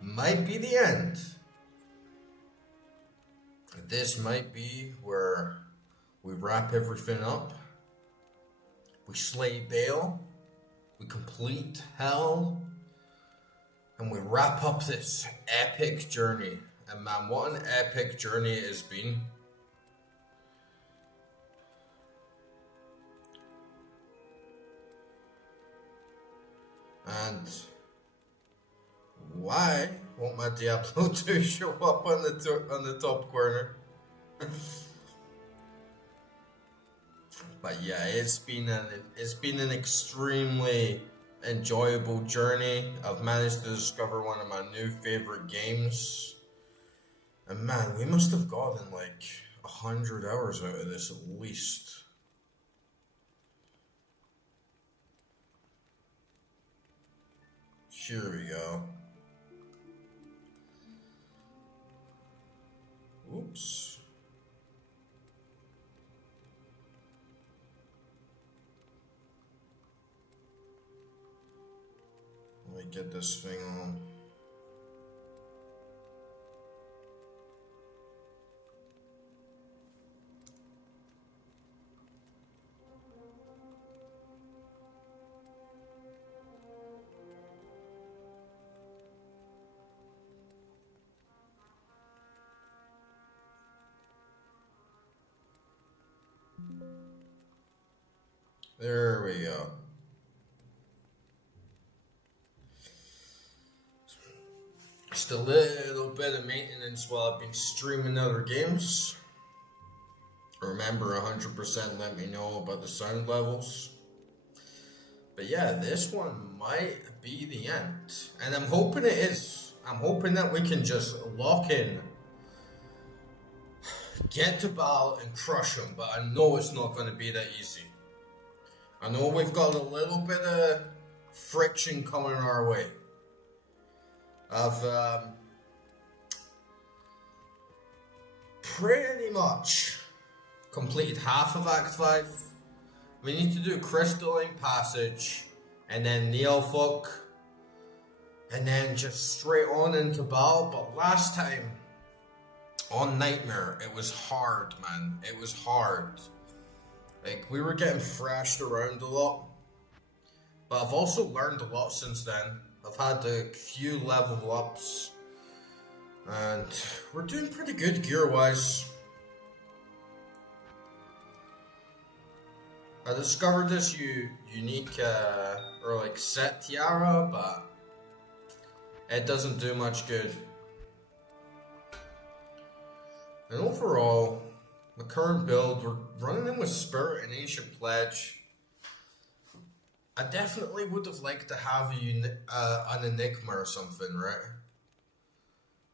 might be the end. This might be where we wrap everything up. We slay Baal. We complete hell. And we wrap up this epic journey. And man, what an epic journey it has been. And why won't my Diablo 2 show up on the top corner? But yeah, it's been an extremely enjoyable journey. I've managed to discover one of my new favorite games, and man, we must have gotten like 100 hours out of this at least. Here we go. Oops. Let me get this thing on. There we go. Just a little bit of maintenance while I've been streaming other games. Remember, 100% let me know about the sound levels. But yeah, this one might be the end. And I'm hoping it is. I'm hoping that we can just lock in, get to Baal and crush him. But I know it's not going to be that easy. I know we've got a little bit of friction coming our way. I've pretty much completed half of Act 5. We need to do Crystalline Passage, and then Neolfolk, and then just straight on into Baal. But last time, on Nightmare, it was hard, man. It was hard. Like, we were getting thrashed around a lot. But I've also learned a lot since then. I've had a few level ups. And we're doing pretty good gear-wise. I discovered this unique, or like set tiara, but it doesn't do much good. And overall, the current build, we're running in with Spirit and Ancient Pledge. I definitely would have liked to have an Enigma or something, right?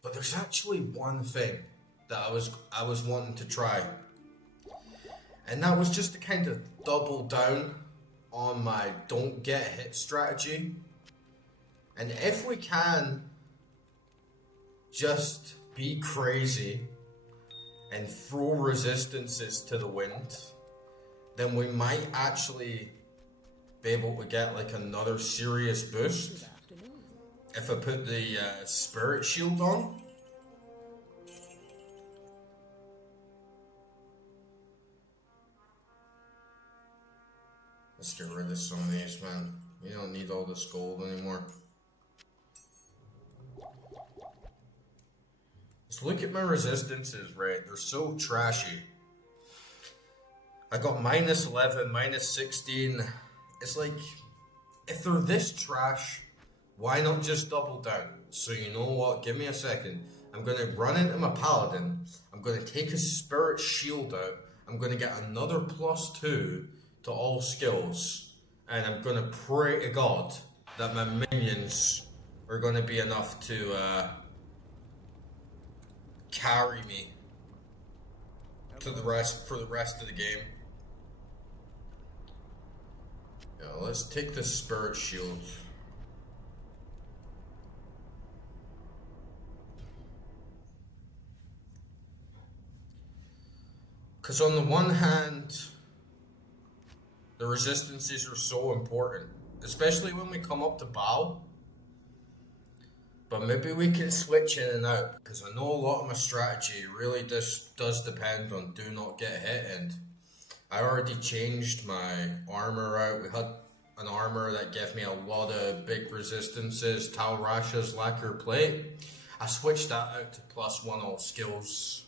But there's actually one thing that I was wanting to try. And that was just to kind of double down on my don't get hit strategy. And if we can just be crazy and throw resistances to the wind, then we might actually be able to get like another serious boost if I put the spirit shield on. Let's get rid of some of these, man. We don't need all this gold anymore. Let's look at my resistances, right? They're so trashy. I got minus 11, minus 16. It's like, if they're this trash, why not just double down? So you know what? Give me a second. I'm going to run into my paladin. I'm going to take his spirit shield out. I'm going to get another +2 to all skills. And I'm going to pray to God that my minions are going to be enough to carry me to the rest for the rest of the game. Yeah, let's take the spirit shield. Because on the one hand, the resistances are so important, especially when we come up to Baal. But maybe we can switch in and out, because I know a lot of my strategy really does depend on do not get hit, and I already changed my armor out. We had an armor that gave me a lot of big resistances, Tal Rasha's lacquer plate. I switched that out to +1 all skills.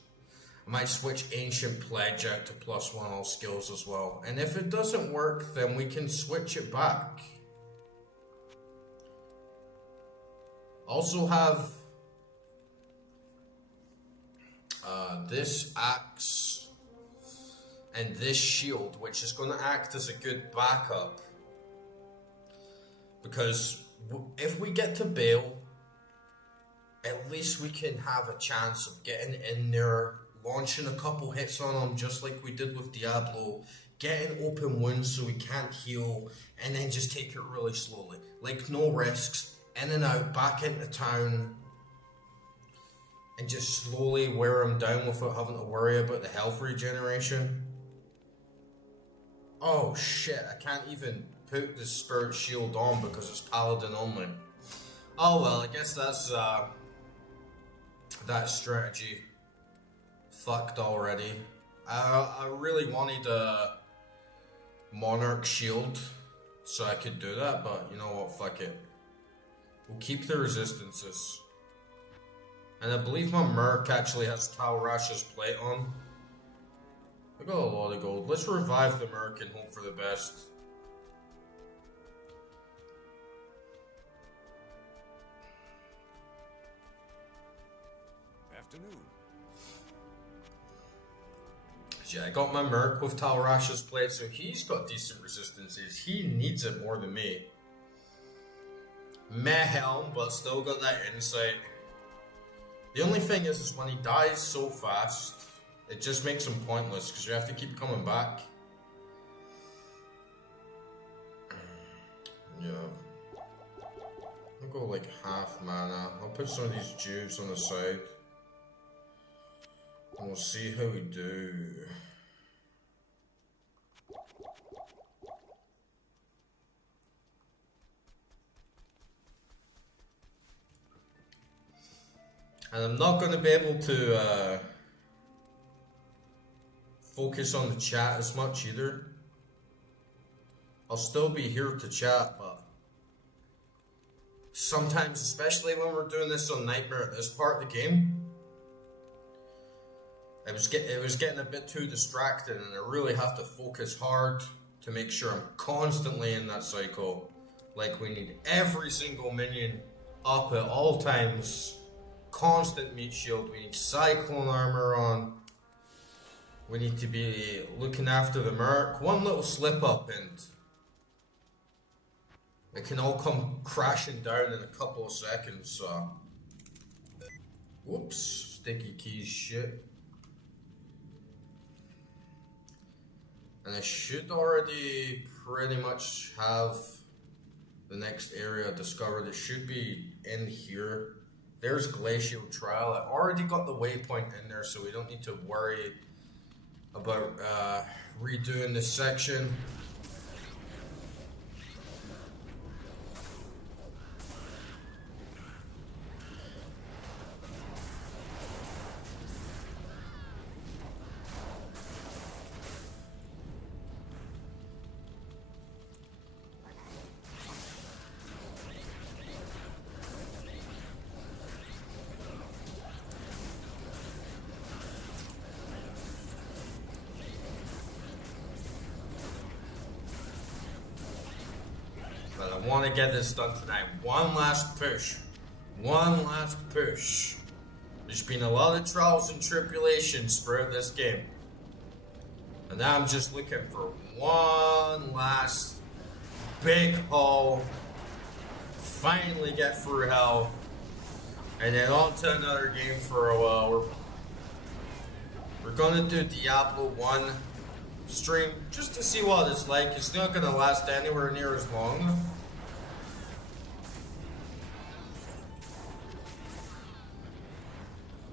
I might switch Ancient Pledge out to +1 all skills as well. And if it doesn't work, then we can switch it back. Also have this axe and this shield, which is going to act as a good backup. Because if we get to Bale, at least we can have a chance of getting in there, launching a couple hits on him just like we did with Diablo, getting open wounds so we can't heal, and then just take it really slowly. Like no risks, in and out, back into town, and just slowly wear him down without having to worry about the health regeneration. Oh shit, I can't even put the Spirit Shield on because it's Paladin only. Oh well, I guess that's that strategy fucked already. I really wanted a Monarch Shield so I could do that, but you know what, fuck it. We'll keep the resistances. And I believe my Merc actually has Tal Rasha's plate on. I got a lot of gold. Let's revive the Merc and hope for the best. Afternoon. Yeah, I got my Merc with Tal Rasha's plate, so he's got decent resistances. He needs it more than me. Meh helm, but still got that insight. The only thing is when he dies so fast, it just makes him pointless because you have to keep coming back. Yeah. I'll go like half mana. I'll put some of these juves on the side. And we'll see how we do. And I'm not going to be able to focus on the chat as much either. I'll still be here to chat, but sometimes, especially when we're doing this on Nightmare at this part of the game, it was getting a bit too distracted, and I really have to focus hard to make sure I'm constantly in that cycle. Like, we need every single minion up at all times. Constant meat shield. We need cyclone armor on. We need to be looking after the Merc. One little slip up and it can all come crashing down in a couple of seconds. So, whoops, sticky keys shit. And I should already pretty much have the next area discovered. It should be in here. There's Glacial Trial. I already got the waypoint in there, so we don't need to worry about redoing this section. I want to get this done tonight. One last push. One last push. There's been a lot of trials and tribulations throughout this game. And now I'm just looking for one last big haul. Finally get through hell. And then on to another game for a while. We're going to do Diablo 1 stream just to see what it's like. It's not going to last anywhere near as long.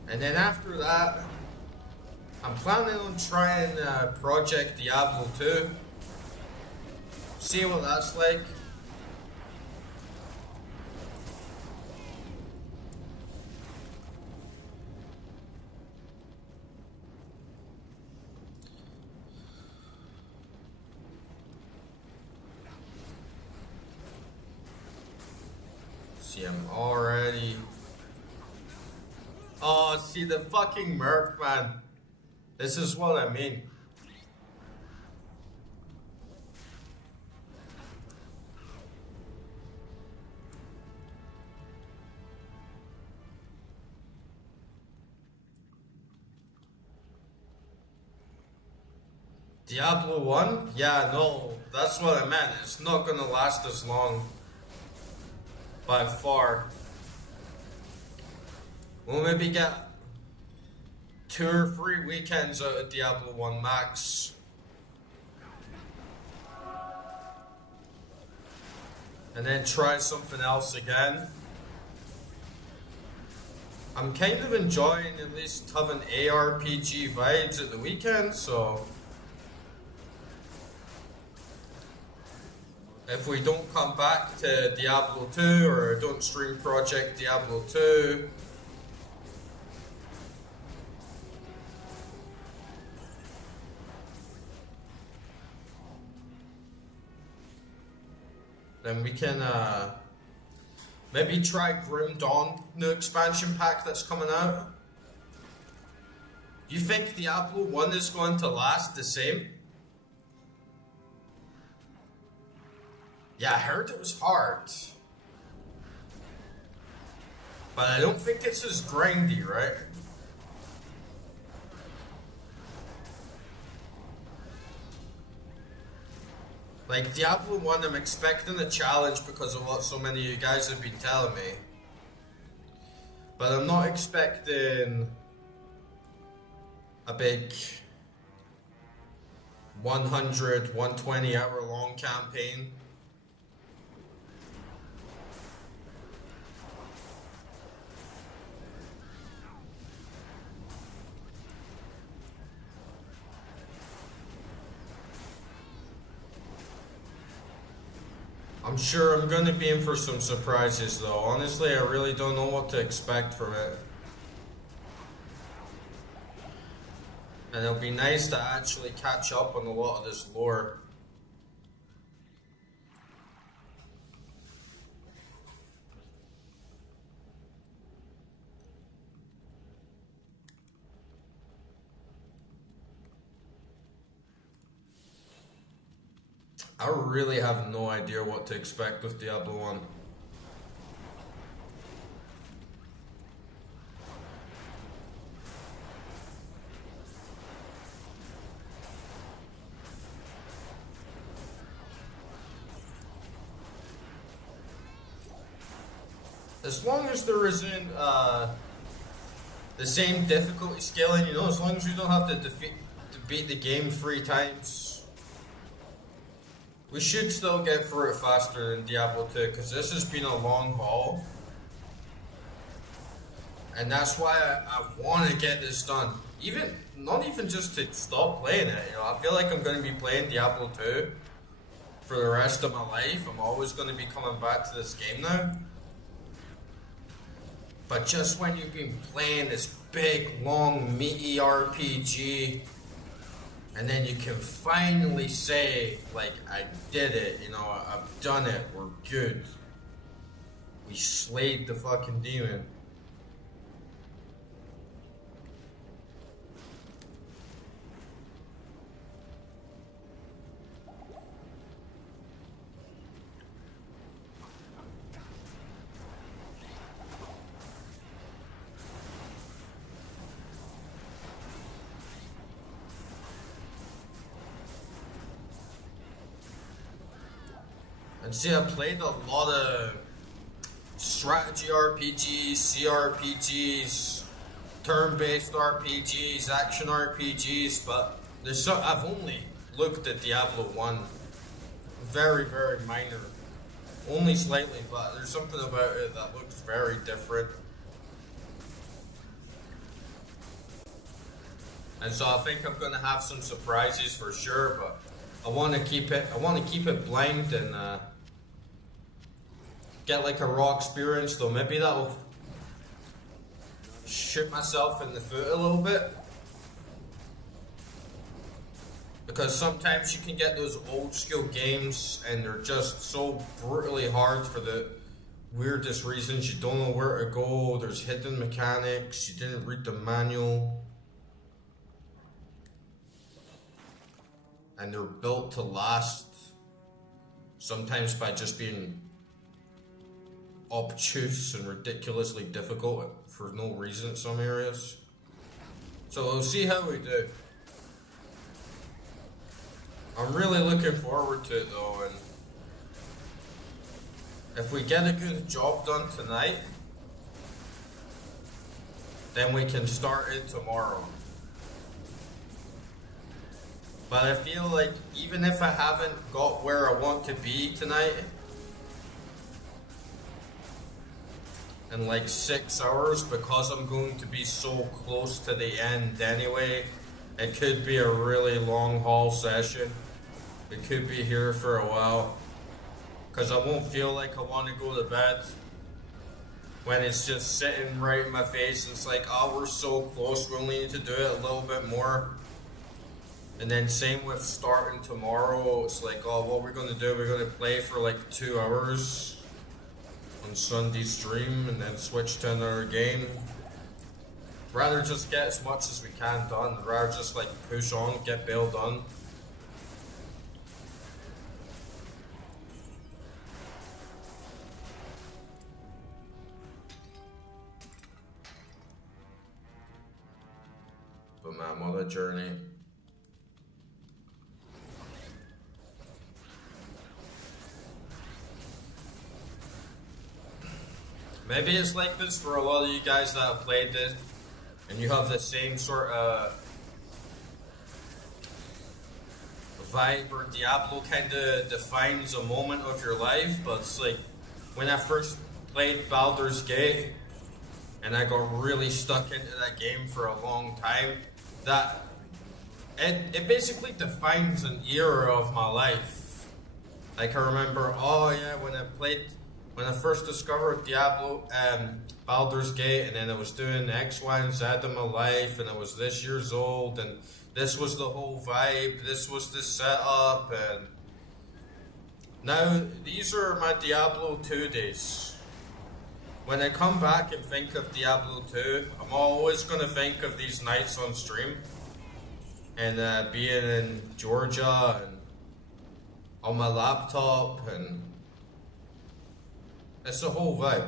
And then after that, I'm planning on trying Project Diablo 2. See what that's like. See him already. Oh, see the fucking merc, man. This is what I mean. Diablo 1? Yeah, no, that's what I meant. It's not gonna last as long. By far. We'll maybe get 2 or 3 weekends out of Diablo 1 max. And then try something else again. I'm kind of enjoying at least having ARPG vibes at the weekend, so if we don't come back to Diablo 2 or don't stream Project Diablo 2, then we can maybe try Grim Dawn, new expansion pack that's coming out. You think Diablo 1 is going to last the same? Yeah, I heard it was hard. But I don't think it's as grindy, right? Like Diablo 1, I'm expecting a challenge because of what so many of you guys have been telling me. But I'm not expecting a big 100, 120 hour long campaign. I'm sure I'm going to be in for some surprises though. Honestly, I really don't know what to expect from it. And it'll be nice to actually catch up on a lot of this lore. I really have no idea what to expect with Diablo 1. As long as there isn't the same difficulty scaling, you know, as long as you don't have to beat the game 3 times. We should still get through it faster than Diablo 2 because this has been a long haul. And that's why I want to get this done. Not even just to stop playing it, you know, I feel like I'm going to be playing Diablo 2 for the rest of my life. I'm always going to be coming back to this game now. But just when you've been playing this big, long, meaty RPG, and then you can finally say, like, I did it, you know, I've done it, we're good. We slayed the fucking demon. And see, I played a lot of strategy RPGs, CRPGs, turn-based RPGs, action RPGs, but I've only looked at Diablo 1. Very, very minor. Only slightly, but there's something about it that looks very different. And so I think I'm gonna have some surprises for sure, but I want to keep it blind and get like a raw experience though. Maybe that'll shoot myself in the foot a little bit. Because sometimes you can get those old school games and they're just so brutally hard for the weirdest reasons. You don't know where to go. There's hidden mechanics. You didn't read the manual. And they're built to last. Sometimes by just being obtuse and ridiculously difficult for no reason in some areas. So we'll see how we do. I'm really looking forward to it though, and if we get a good job done tonight, then we can start it tomorrow. But I feel like even if I haven't got where I want to be tonight, in like 6 hours, because I'm going to be so close to the end anyway, it could be a really long haul session. It could be here for a while. Because I won't feel like I want to go to bed when it's just sitting right in my face. It's like, oh, we're so close, we only need to do it a little bit more. And then same with starting tomorrow. It's like, oh, what we're going to do, we're going to play for like 2 hours on Sunday stream and then switch to another game. Rather just get as much as we can done. Rather just like push on, get bail done. But man, what a journey. Maybe it's like this for a lot of you guys that have played this, and you have the same sort of vibe where Diablo kind of defines a moment of your life, but it's like when I first played Baldur's Gate and I got really stuck into that game for a long time, that it basically defines an era of my life. Like I remember, oh yeah, when I first discovered Diablo, Baldur's Gate, and then I was doing X, Y, and Z in my life, and I was this years old, and this was the whole vibe, this was the setup, and now these are my Diablo 2 days. When I come back and think of Diablo 2, I'm always going to think of these nights on stream, and being in Georgia, and on my laptop, and it's a whole vibe.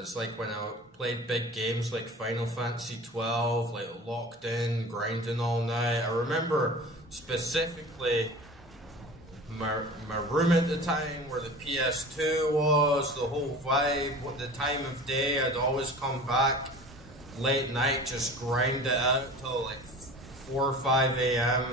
It's like when I played big games like Final Fantasy 12, like locked in, grinding all night. I remember specifically my room at the time, where the PS2 was, the whole vibe, what the time of day. I'd always come back late night, just grind it out till like 4 or 5 a.m.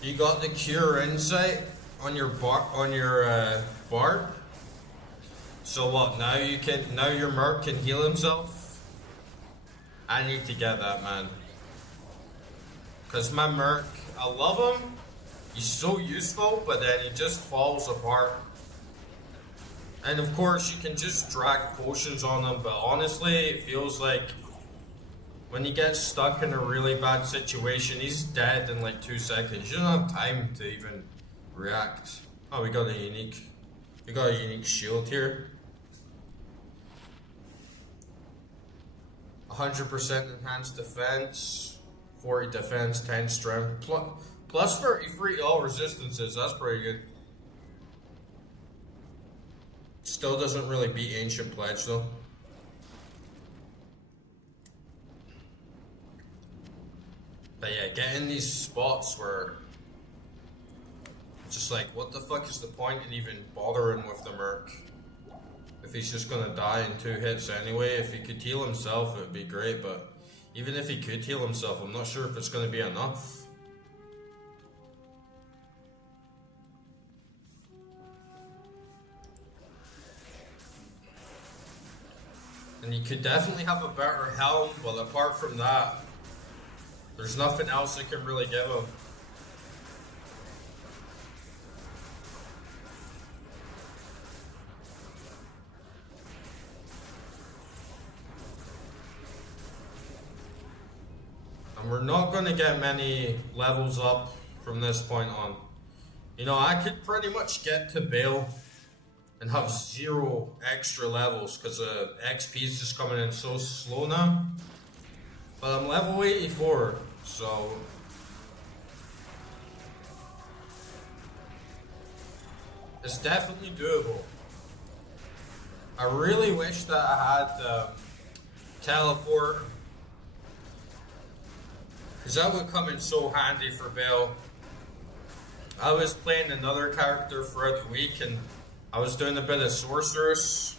You got the cure insight on your bard. So what? Now your merc can heal himself. I need to get that, man. Cause my merc, I love him. He's so useful, but then he just falls apart. And of course, you can just drag potions on him. But honestly, it feels like when he gets stuck in a really bad situation, he's dead in like 2 seconds. You don't have time to even react. Oh, we got a unique shield here. 100% enhanced defense, 40 defense, 10 strength, plus 33 all resistances. That's pretty good. Still doesn't really beat Ancient Pledge though. But yeah, getting these spots where just like, what the fuck is the point in even bothering with the Merc? If he's just gonna die in 2 hits anyway. If he could heal himself, it would be great, but even if he could heal himself, I'm not sure if it's gonna be enough. And you could definitely have a better helm, but apart from that, there's nothing else I can really give him. And we're not going to get many levels up from this point on. You know, I could pretty much get to Bale and have 0 extra levels because XP is just coming in so slow now. But I'm level 84, so it's definitely doable. I really wish that I had teleport, because that would come in so handy for Bale. I was playing another character throughout the week and I was doing a bit of Sorceress,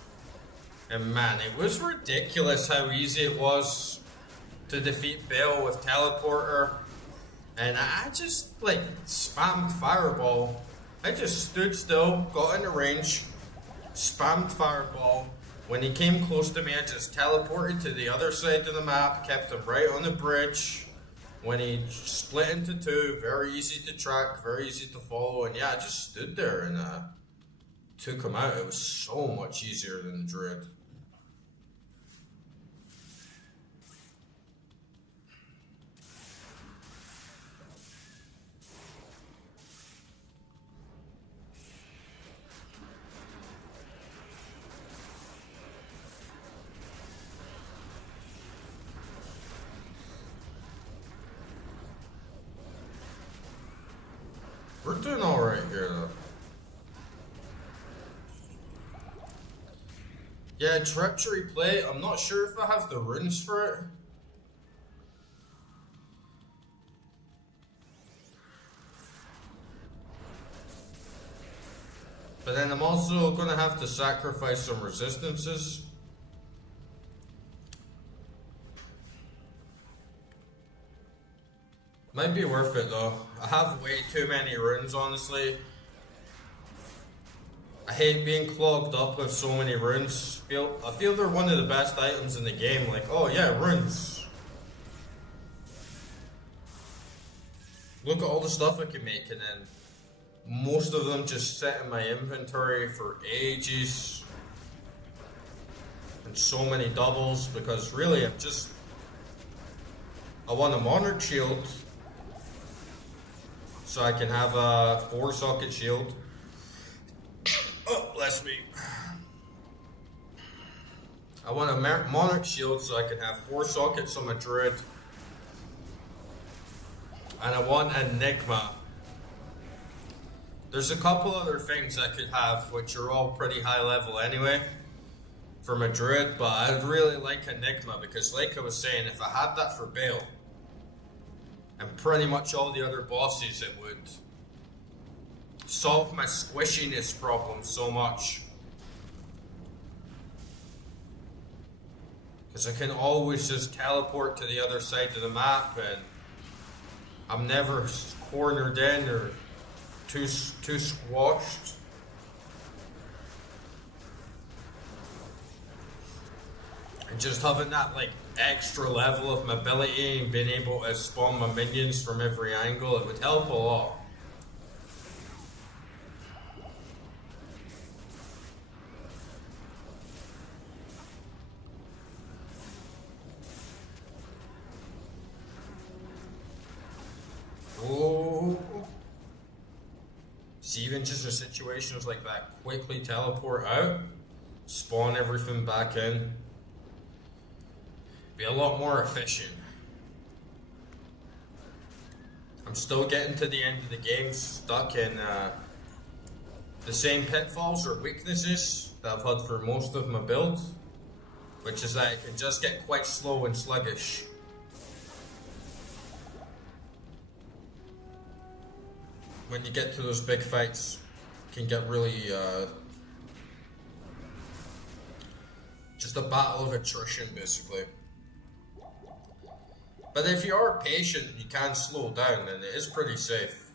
and man, it was ridiculous how easy it was to defeat Bale with Teleporter. And I just like spammed Fireball. I just stood still, got in the range, spammed Fireball. When he came close to me, I just teleported to the other side of the map, kept him right on the bridge. When he split into 2, very easy to track, very easy to follow, and yeah, I just stood there and took him out. It was so much easier than the Druid. We're doing alright here though. Yeah, Treachery Plate, I'm not sure if I have the runes for it. But then I'm also gonna have to sacrifice some resistances. Might be worth it though. I have way too many runes, honestly. I hate being clogged up with so many runes. I feel they're one of the best items in the game. Like, oh yeah, runes. Look at all the stuff I can make, and then most of them just sit in my inventory for ages. And so many doubles, because really I want a Monarch Shield, so I can have a 4-socket shield. Oh, bless me. I want a Monarch Shield so I can have 4 sockets on my Druid. And I want Enigma. There's a couple other things I could have, which are all pretty high level anyway, for my Druid, but I'd really like Enigma, because like I was saying, if I had that for Bale, and pretty much all the other bosses, it would solve my squishiness problem so much. Because I can always just teleport to the other side of the map, and I'm never cornered in or too squashed. And just having that like extra level of mobility and being able to spawn my minions from every angle, it would help a lot. Oh. See, even just in situations like that, quickly teleport out, spawn everything back in. Be a lot more efficient. I'm still getting to the end of the game, stuck in the same pitfalls or weaknesses that I've had for most of my build, which is that it can just get quite slow and sluggish. When you get to those big fights, it can get really just a battle of attrition, basically. But if you are patient, you can slow down, and it is pretty safe.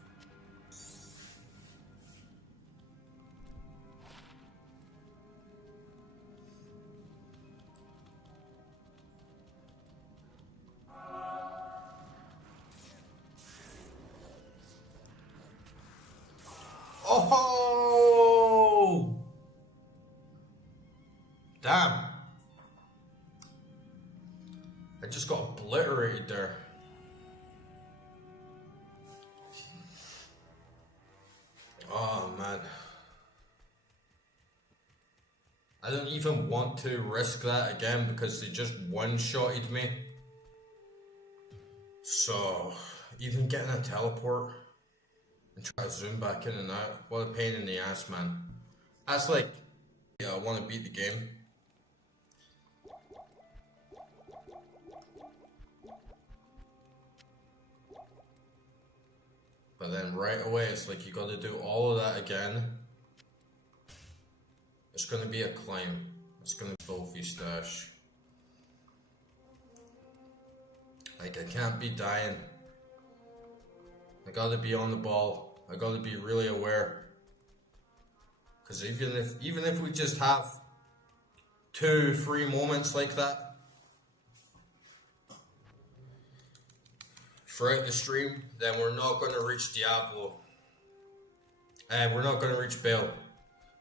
Oh! Damn. I just got obliterated there. Oh man. I don't even want to risk that again because they just one-shotted me. So, even getting a teleport and try to zoom back in and out, what a pain in the ass, man. That's like, yeah, I want to beat the game. But then right away, it's like you gotta do all of that again. It's gonna be a climb. It's gonna be filthy stash. Like, I can't be dying. I gotta be on the ball. I gotta be really aware. Cause even if we just have 2-3 moments like that throughout the stream, then we're not going to reach Diablo. And we're not going to reach Bale,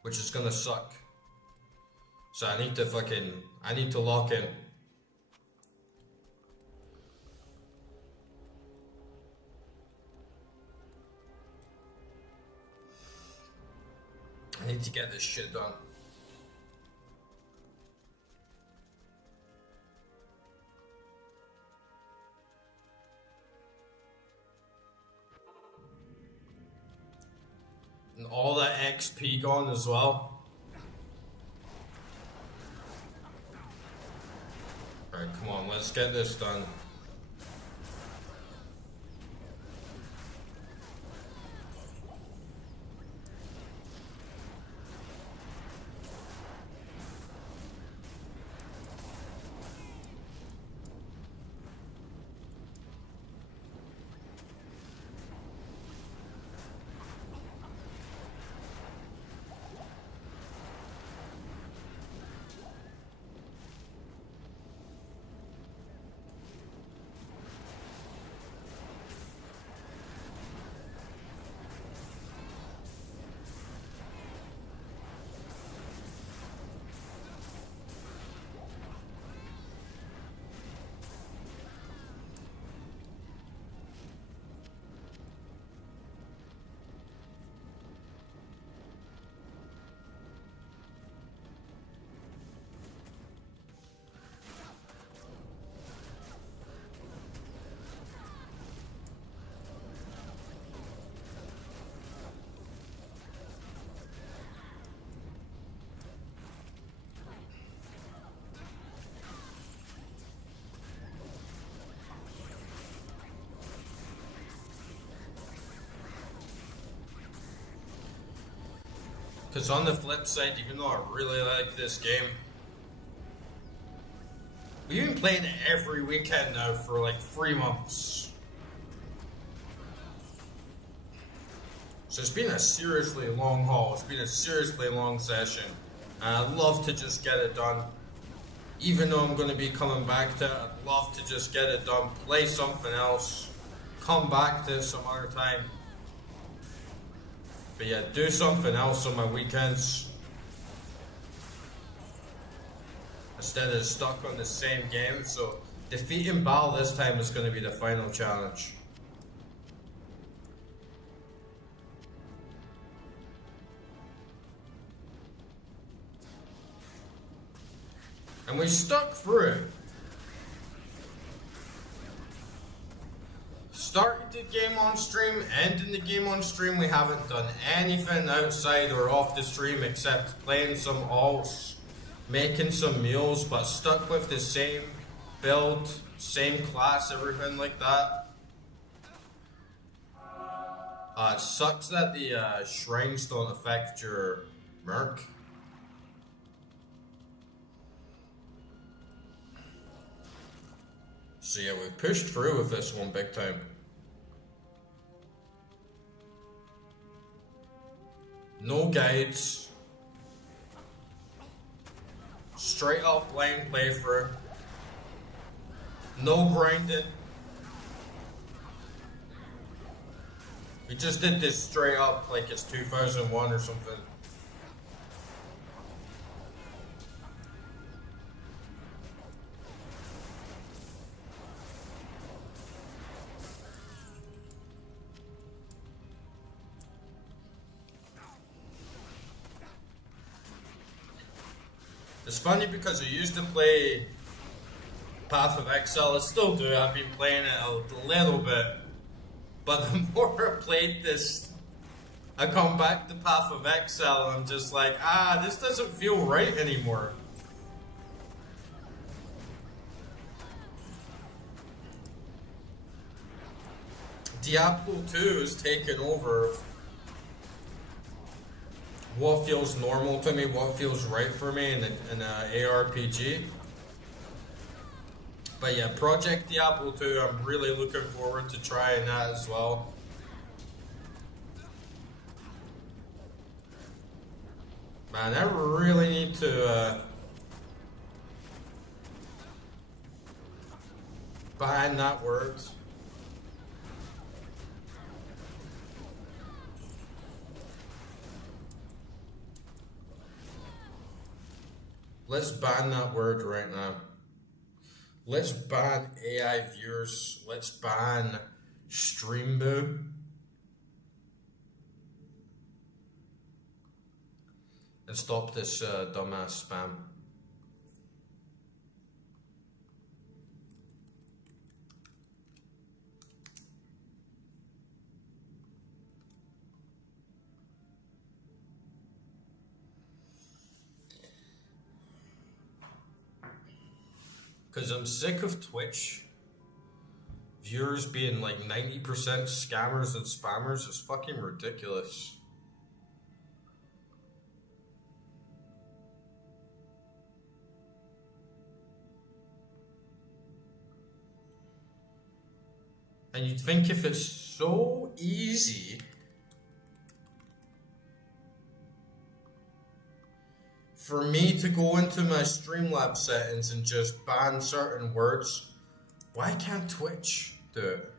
which is going to suck. So I need to lock in. I need to get this shit done. And all that XP gone as well. Alright, come on, let's get this done. Because on the flip side, even though I really like this game, we've been playing it every weekend now for like 3 months. So it's been a seriously long haul. It's been a seriously long session. And I'd love to just get it done. Even though I'm going to be coming back to it, I'd love to just get it done, play something else, come back to it some other time. But yeah, do something else on my weekends instead of stuck on the same game. So defeating Bal this time is going to be the final challenge. And we stuck through it. Started the game on stream, ending the game on stream. We haven't done anything outside or off the stream except playing some alts, making some meals, but stuck with the same build, same class, everything like that. It sucks that the shrines don't affect your merc. So yeah, we've pushed through with this one big time. No guides. Straight up blind playthrough. No grinding. We just did this straight up like it's 2001 or something. It's funny because I used to play Path of Exile. I still do. I've been playing it a little bit. But the more I played this, I come back to Path of Exile and I'm just like, this doesn't feel right anymore. Diablo 2 is taking over what feels normal to me, what feels right for me in an ARPG. But yeah, Project Diablo 2, I'm really looking forward to trying that as well. Man, I really need to ban that word. Let's ban that word right now. Let's ban AI viewers. Let's ban Streamboo. And stop this dumbass spam. Because I'm sick of Twitch viewers being like 90% scammers and spammers. It's fucking ridiculous. And you'd think if it's so easy for me to go into my Streamlabs settings and just ban certain words, why can't Twitch do it?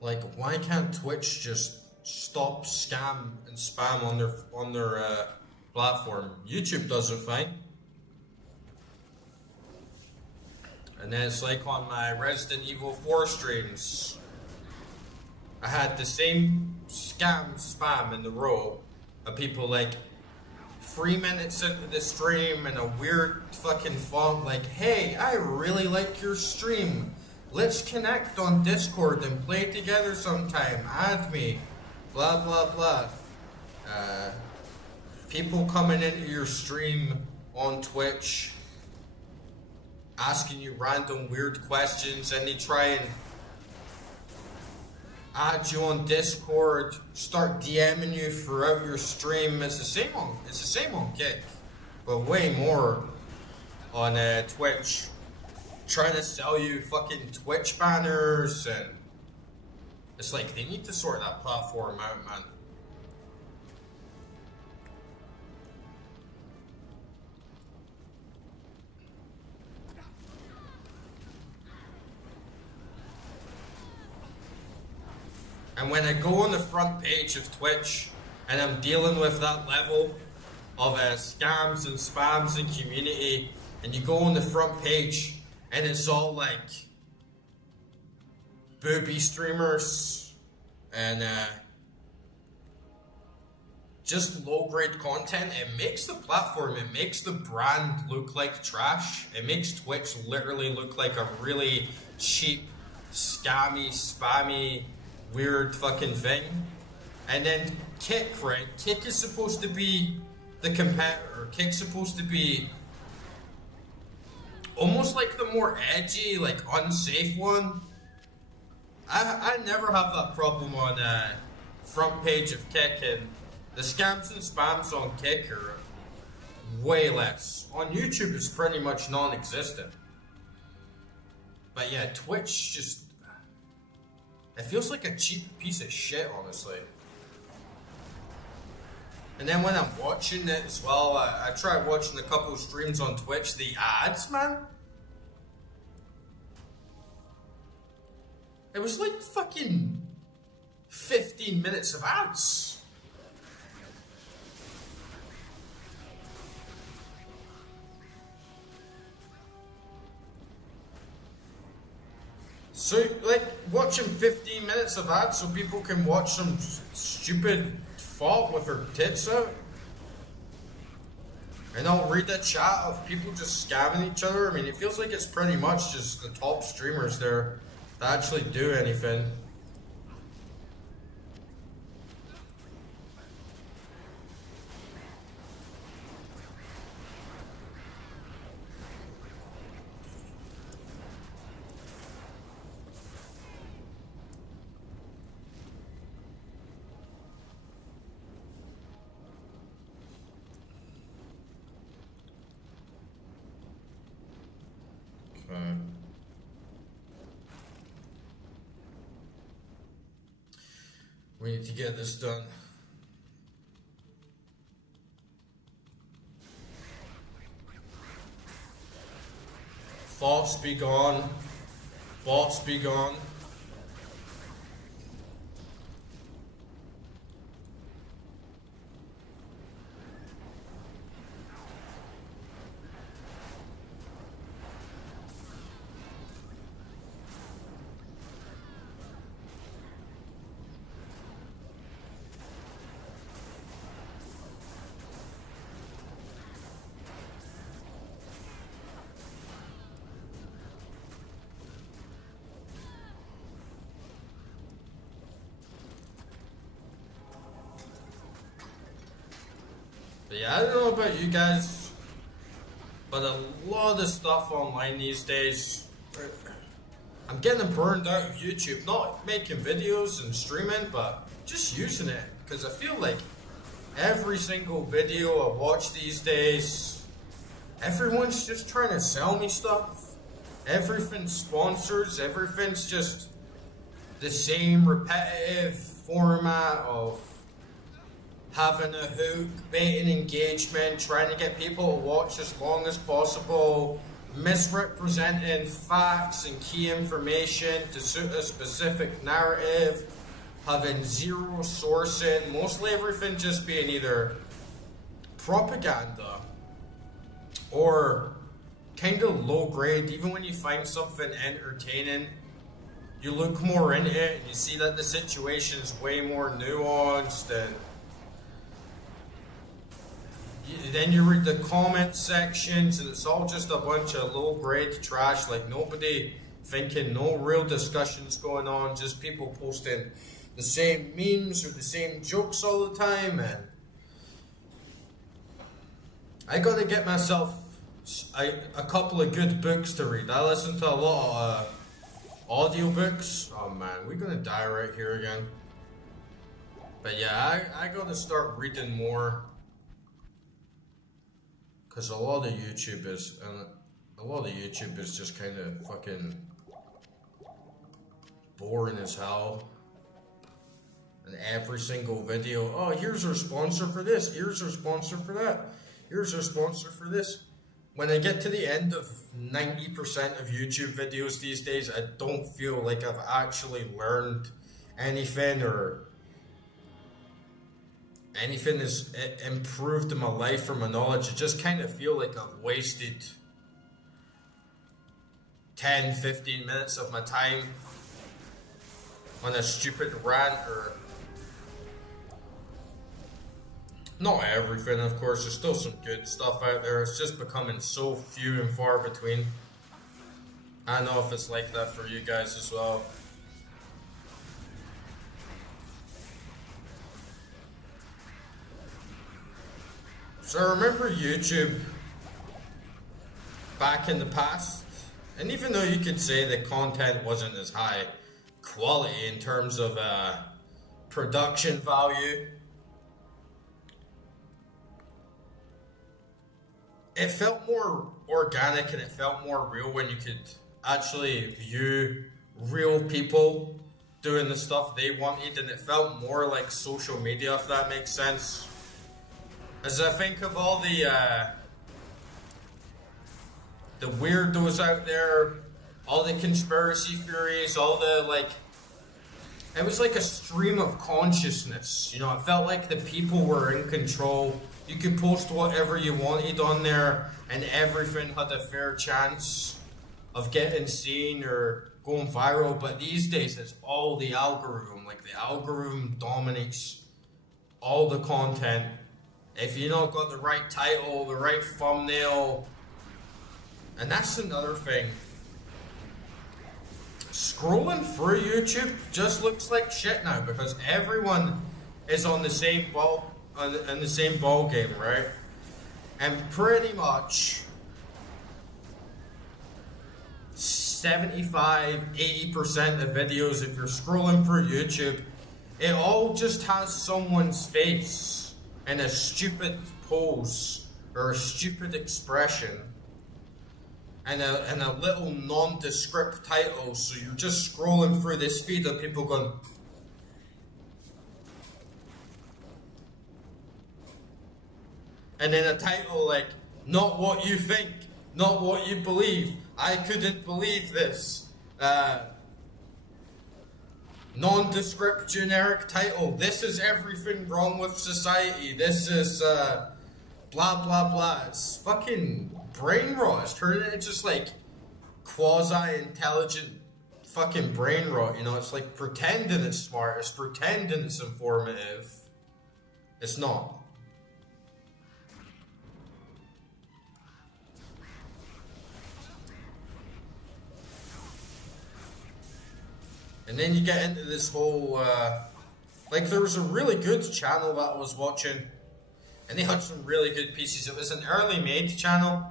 Like, why can't Twitch just stop scam and spam on their platform? YouTube does it fine. And then it's like on my Resident Evil 4 streams, I had the same spam in the row of people like 3 minutes into the stream in a weird fucking font like, hey, I really like your stream. Let's connect on Discord and play together sometime. Add me. Blah, blah, blah. People coming into your stream on Twitch asking you random weird questions, and they try and add you on Discord, start DMing you throughout your stream. It's the same on Kick, but way more on Twitch, trying to sell you fucking Twitch banners, and it's like they need to sort that platform out, man. And when I go on the front page of Twitch and I'm dealing with that level of scams and spams and community, and you go on the front page and it's all like booby streamers and just low-grade content, it makes the platform, it makes the brand look like trash. It makes Twitch literally look like a really cheap, scammy, spammy, weird fucking thing. And then Kick, right? Kick is supposed to be the competitor. Kick's supposed to be almost like the more edgy, like unsafe one. I never have that problem on front page of Kick, and the scams and spams on Kick are way less. On YouTube, it's pretty much non-existent. But yeah, Twitch just, it feels like a cheap piece of shit, honestly. And then when I'm watching it as well, I tried watching a couple streams on Twitch. The ads, man. It was like fucking 15 minutes of ads. So, like, watching 15 minutes of ads so people can watch some stupid fart with her tits out? And I'll read the chat of people just scamming each other. I mean, it feels like it's pretty much just the top streamers there that actually do anything. Okay. We need to get this done. Thoughts be gone. Thoughts be gone. But yeah, I don't know about you guys, but a lot of stuff online these days, I'm getting burned out of YouTube. Not making videos and streaming, but just using it. Because I feel like every single video I watch these days, everyone's just trying to sell me stuff. Everything's sponsors, everything's just the same repetitive format of having a hook, baiting engagement, trying to get people to watch as long as possible, misrepresenting facts and key information to suit a specific narrative, having zero sourcing, mostly everything just being either propaganda or kind of low grade. Even when you find something entertaining, you look more into it and you see that the situation is way more nuanced, and then you read the comment sections and it's all just a bunch of low grade trash, like nobody thinking, no real discussions going on, just people posting the same memes or the same jokes all the time. And I gotta get myself a couple of good books to read. I listen to a lot of audiobooks. Oh man, we're gonna die right here again. But yeah, I gotta start reading more. Because a lot of YouTube is just kind of fucking boring as hell. And every single video, oh, here's our sponsor for this, here's our sponsor for that, here's our sponsor for this. When I get to the end of 90% of YouTube videos these days, I don't feel like I've actually learned anything or anything has improved in my life or my knowledge. I just kind of feel like I've wasted 10, 15 minutes of my time on a stupid rant or Not everything, of course. There's still some good stuff out there. It's just becoming so few and far between. I don't know if it's like that for you guys as well. So I remember YouTube back in the past, and even though you could say the content wasn't as high quality in terms of production value, it felt more organic and it felt more real when you could actually view real people doing the stuff they wanted, and it felt more like social media, if that makes sense. As I think of all the weirdos out there, all the conspiracy theories, all the it was like a stream of consciousness. You know, it felt like the people were in control. You could post whatever you wanted on there, and everything had a fair chance of getting seen or going viral. But these days, it's all the algorithm. Like, the algorithm dominates all the content. If you not got the right title, the right thumbnail, and that's another thing. Scrolling through YouTube just looks like shit now because everyone is on the same ball game, right? And pretty much 75-80% of videos, if you're scrolling through YouTube, it all just has someone's face and a stupid pose or a stupid expression and a little nondescript title. So you're just scrolling through this feed of people going, and then a title like, not what you think, not what you believe, I couldn't believe this. Nondescript generic title, this is everything wrong with society, this is blah blah blah. It's fucking brain rot. It's turning into just like quasi-intelligent fucking brain rot, you know? It's like pretending it's smart, it's pretending it's informative. It's not. And then you get into this whole, there was a really good channel that I was watching, and they had some really good pieces. It was an early made channel,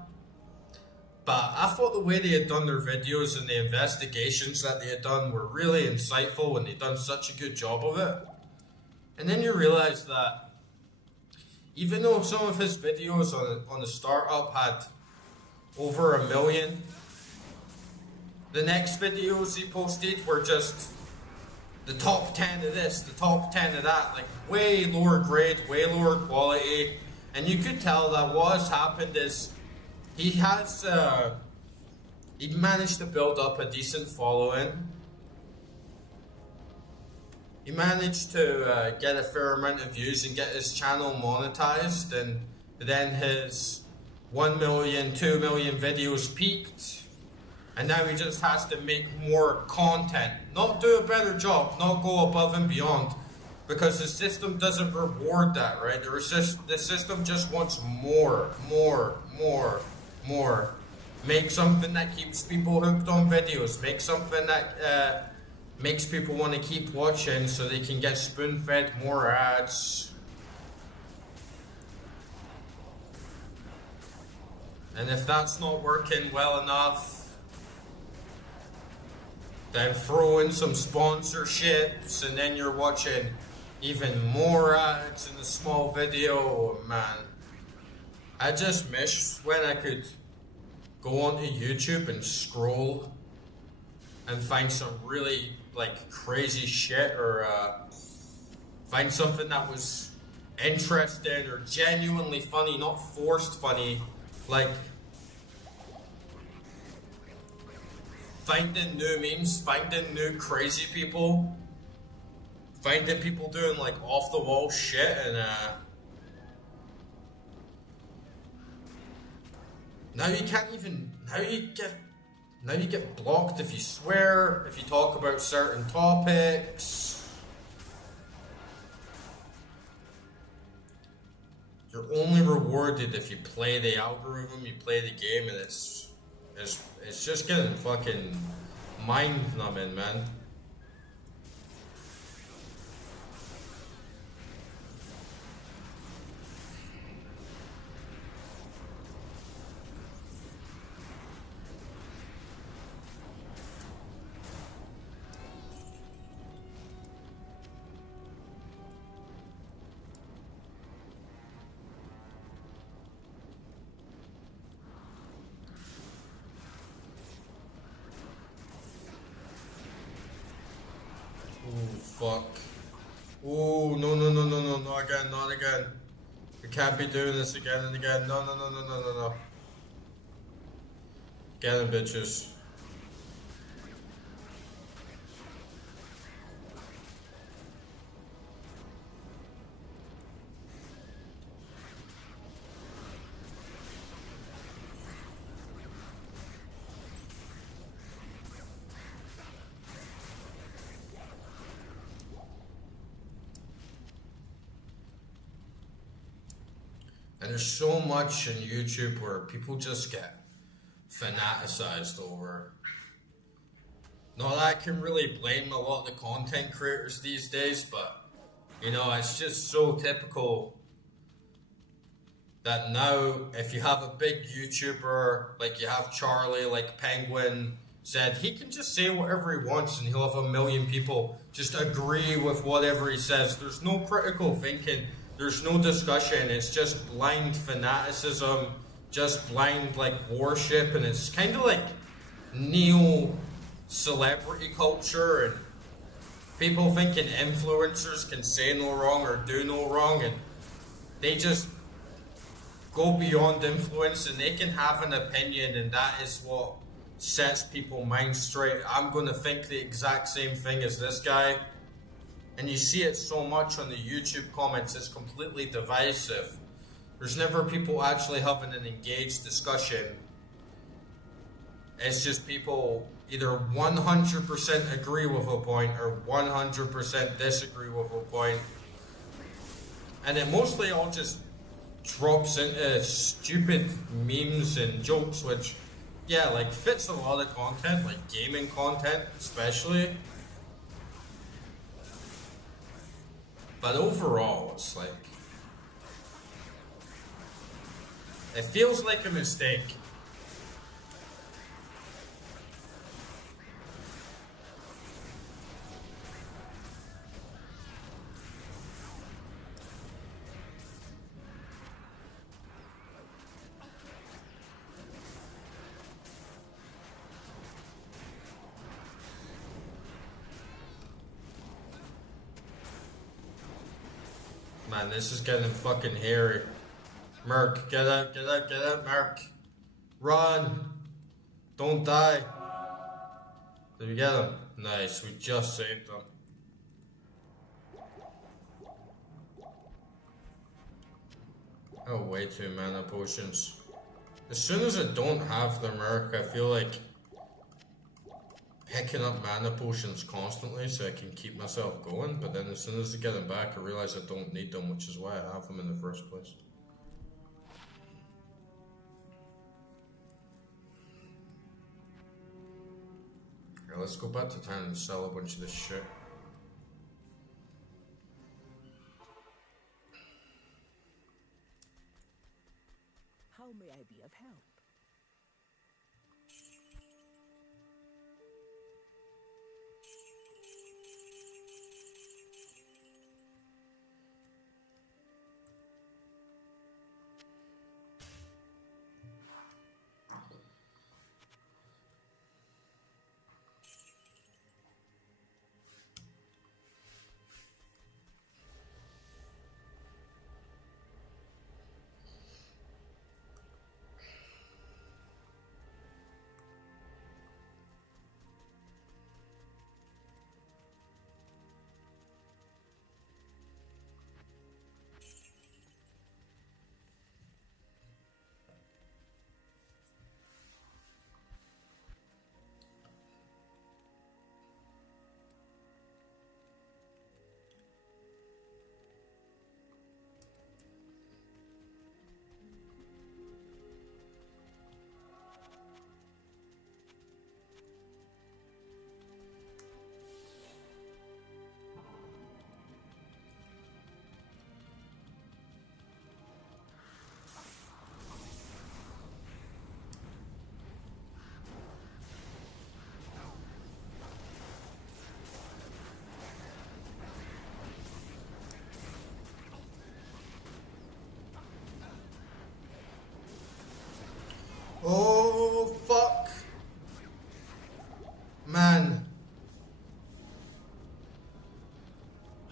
but I thought the way they had done their videos and the investigations that they had done were really insightful, and they'd done such a good job of it. And then you realize that even though some of his videos on the startup had over 1 million, the next videos he posted were just the top 10 of this, the top 10 of that, like way lower grade, way lower quality. And you could tell that what has happened is he managed to build up a decent following. He managed to get a fair amount of views and get his channel monetized, and then his 1 million, 2 million videos peaked. And now he just has to make more content, not do a better job, not go above and beyond, because the system doesn't reward that, right? The system just wants more. Make something that keeps people hooked on videos. Make something that makes people want to keep watching so they can get spoon-fed more ads. And if that's not working well enough, then throw in some sponsorships, and then you're watching even more ads in a small video. Oh, man, I just miss when I could go onto YouTube and scroll and find some really crazy shit, or find something that was interesting or genuinely funny, not forced funny, finding new memes, finding new crazy people, finding people doing off the wall shit, and now you can't even, now you get blocked if you swear, if you talk about certain topics. You're only rewarded if you play the algorithm, you play the game, and it's just getting fucking mind numbing, man. Oh fuck. Oh no no no no no not again, not again. We can't be doing this again and again. No no no no no no no. Get them bitches. And there's so much in YouTube where people just get fanaticized over. Not that I can really blame a lot of the content creators these days, but you know, it's just so typical that now if you have a big YouTuber, like you have Charlie, like Penguin said, he can just say whatever he wants and he'll have a million people just agree with whatever he says. There's no critical thinking, there's no discussion, it's just blind fanaticism, just blind like worship, and it's kind of like neo celebrity culture, and people thinking influencers can say no wrong or do no wrong, and they just go beyond influence and they can have an opinion, and that is what sets people mind straight. I'm going to think the exact same thing as this guy. And you see it so much on the YouTube comments, it's completely divisive. There's never people actually having an engaged discussion. It's just people either 100% agree with a point or 100% disagree with a point. And it mostly all just drops into stupid memes and jokes, which, yeah, like fits a lot of content, like gaming content especially. But overall, it's like, it feels like a mistake. Man, this is getting fucking hairy. Merc, get out, get out, get out, Merc. Run! Don't die. Did we get him? Nice, we just saved him. Oh, way too mana potions. As soon as I don't have the Merc, I feel like picking up mana potions constantly so I can keep myself going, but then as soon as I get them back, I realize I don't need them, which is why I have them in the first place. Here, let's go back to town and sell a bunch of this shit. How may I be of help?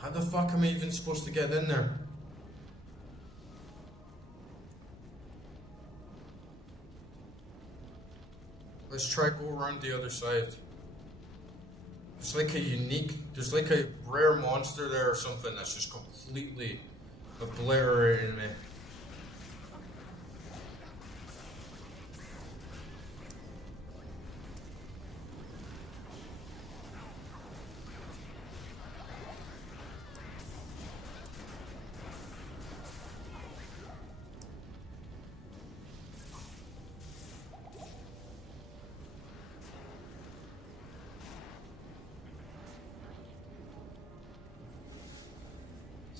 How the fuck am I even supposed to get in there? Let's try go around the other side. There's like there's like a rare monster there or something that's just completely obliterating me.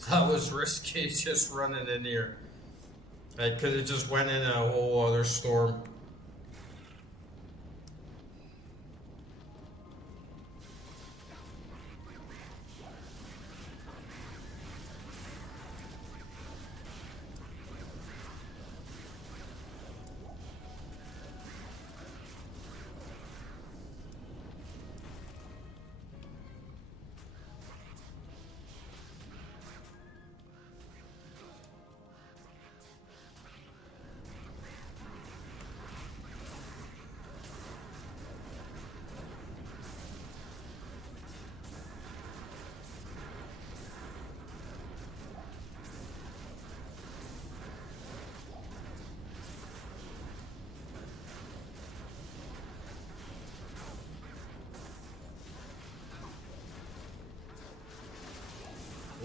That was risky, just running in here. I could have just went in a whole other storm.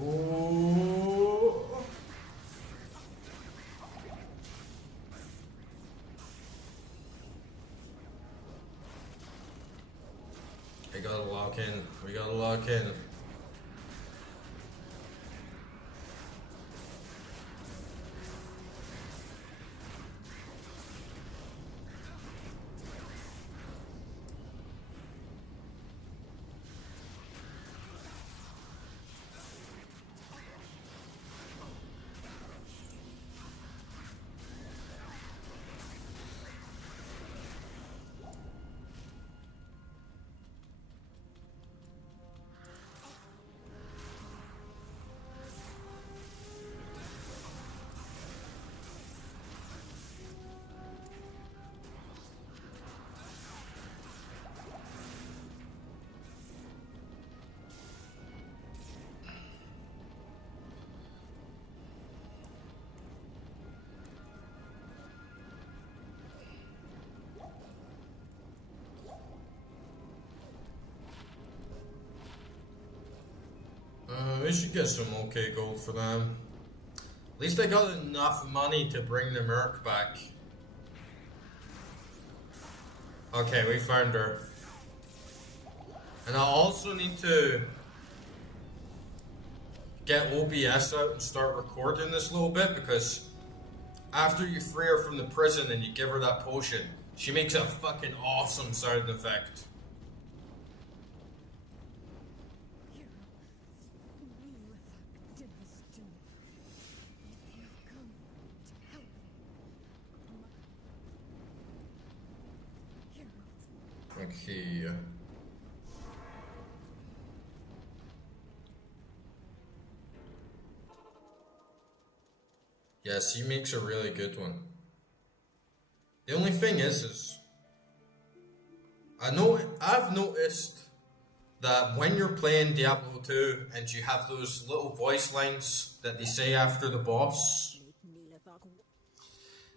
Ooh. I gotta lock in. We gotta lock in. We should get some okay gold for them. At least I got enough money to bring the Merc back. Okay, we found her. And I also need to get OBS out and start recording this a little bit, because after you free her from the prison and you give her that potion, she makes a fucking awesome sound effect. Okay. Yes, he makes a really good one. The only thing is I've noticed that when you're playing Diablo 2 and you have those little voice lines that they say after the boss,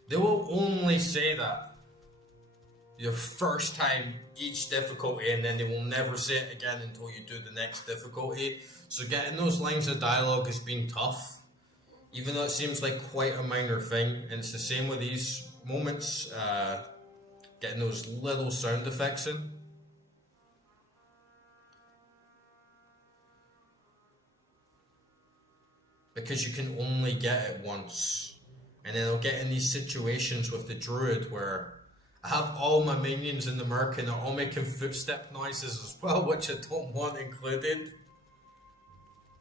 they will only say that your first time each difficulty, and then they will never say it again until you do the next difficulty. So getting those lines of dialogue has been tough, even though it seems like quite a minor thing. And it's the same with these moments, getting those little sound effects in. Because you can only get it once. And then I'll get in these situations with the druid where I have all my minions in the Merc and they're all making footstep noises as well, which I don't want included.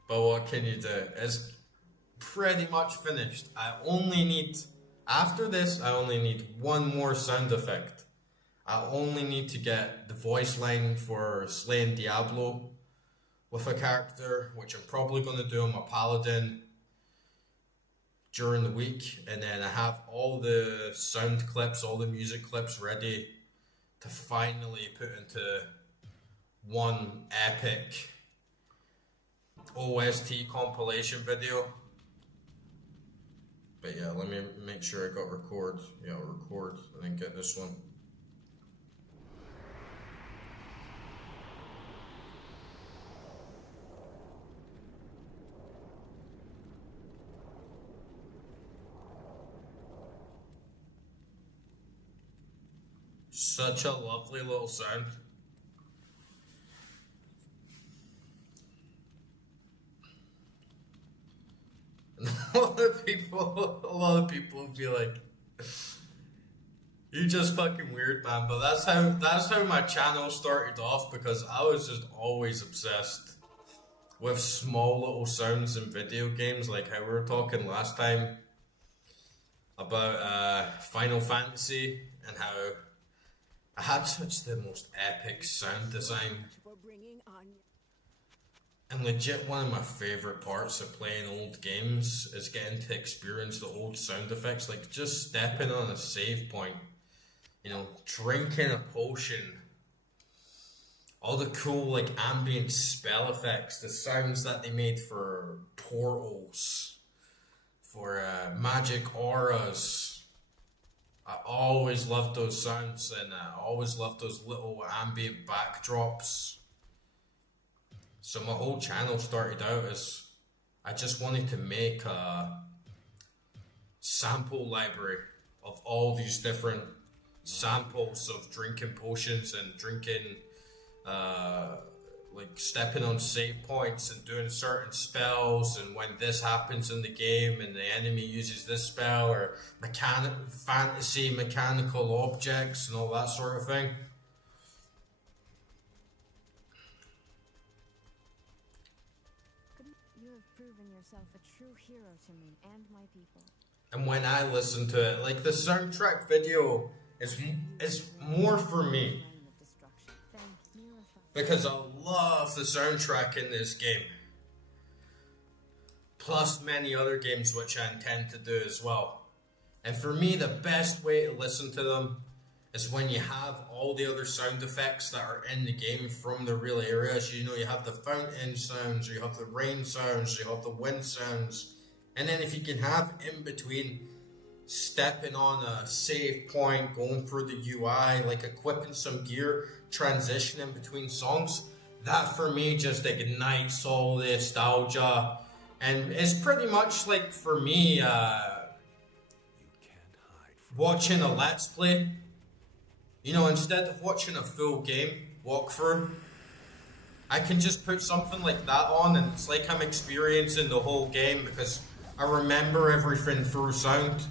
But what can you do? It's pretty much finished. After this, I only need one more sound effect. I only need to get the voice line for slaying Diablo, with a character, which I'm probably going to do on my paladin during the week, and then I have all the sound clips, all the music clips ready to finally put into one epic OST compilation video. But yeah, let me make sure I got record. Yeah, I'll record and then get this one. Such a lovely little sound. A lot of people will be like, "You're just fucking weird, man." But that's how my channel started off, because I was just always obsessed with small little sounds in video games, like how we were talking last time about Final Fantasy and how I had such the most epic sound design. And legit, one of my favorite parts of playing old games is getting to experience the old sound effects, like just stepping on a save point, you know, drinking a potion, all the cool like ambient spell effects, the sounds that they made for portals, for magic auras. I always loved those sounds, and I always loved those little ambient backdrops. So my whole channel started out as I just wanted to make a sample library of all these different samples of drinking potions and drinking, like stepping on save points and doing certain spells, and when this happens in the game and the enemy uses this spell, or fantasy mechanical objects and all that sort of thing. You have proven yourself a true hero to me and my people. And when I listen to it, like the soundtrack video is more for me, because I love the soundtrack in this game, plus many other games which I intend to do as well. And for me, the best way to listen to them is when you have all the other sound effects that are in the game from the real areas. You know, you have the fountain sounds, you have the rain sounds, you have the wind sounds, and then if you can have in between stepping on a save point, going through the UI, like equipping some gear, transitioning between songs, that for me just ignites all the nostalgia. And it's pretty much like, for me, watching a Let's Play. You know, instead of watching a full game walkthrough, I can just put something like that on, and it's like I'm experiencing the whole game, because I remember everything through sound.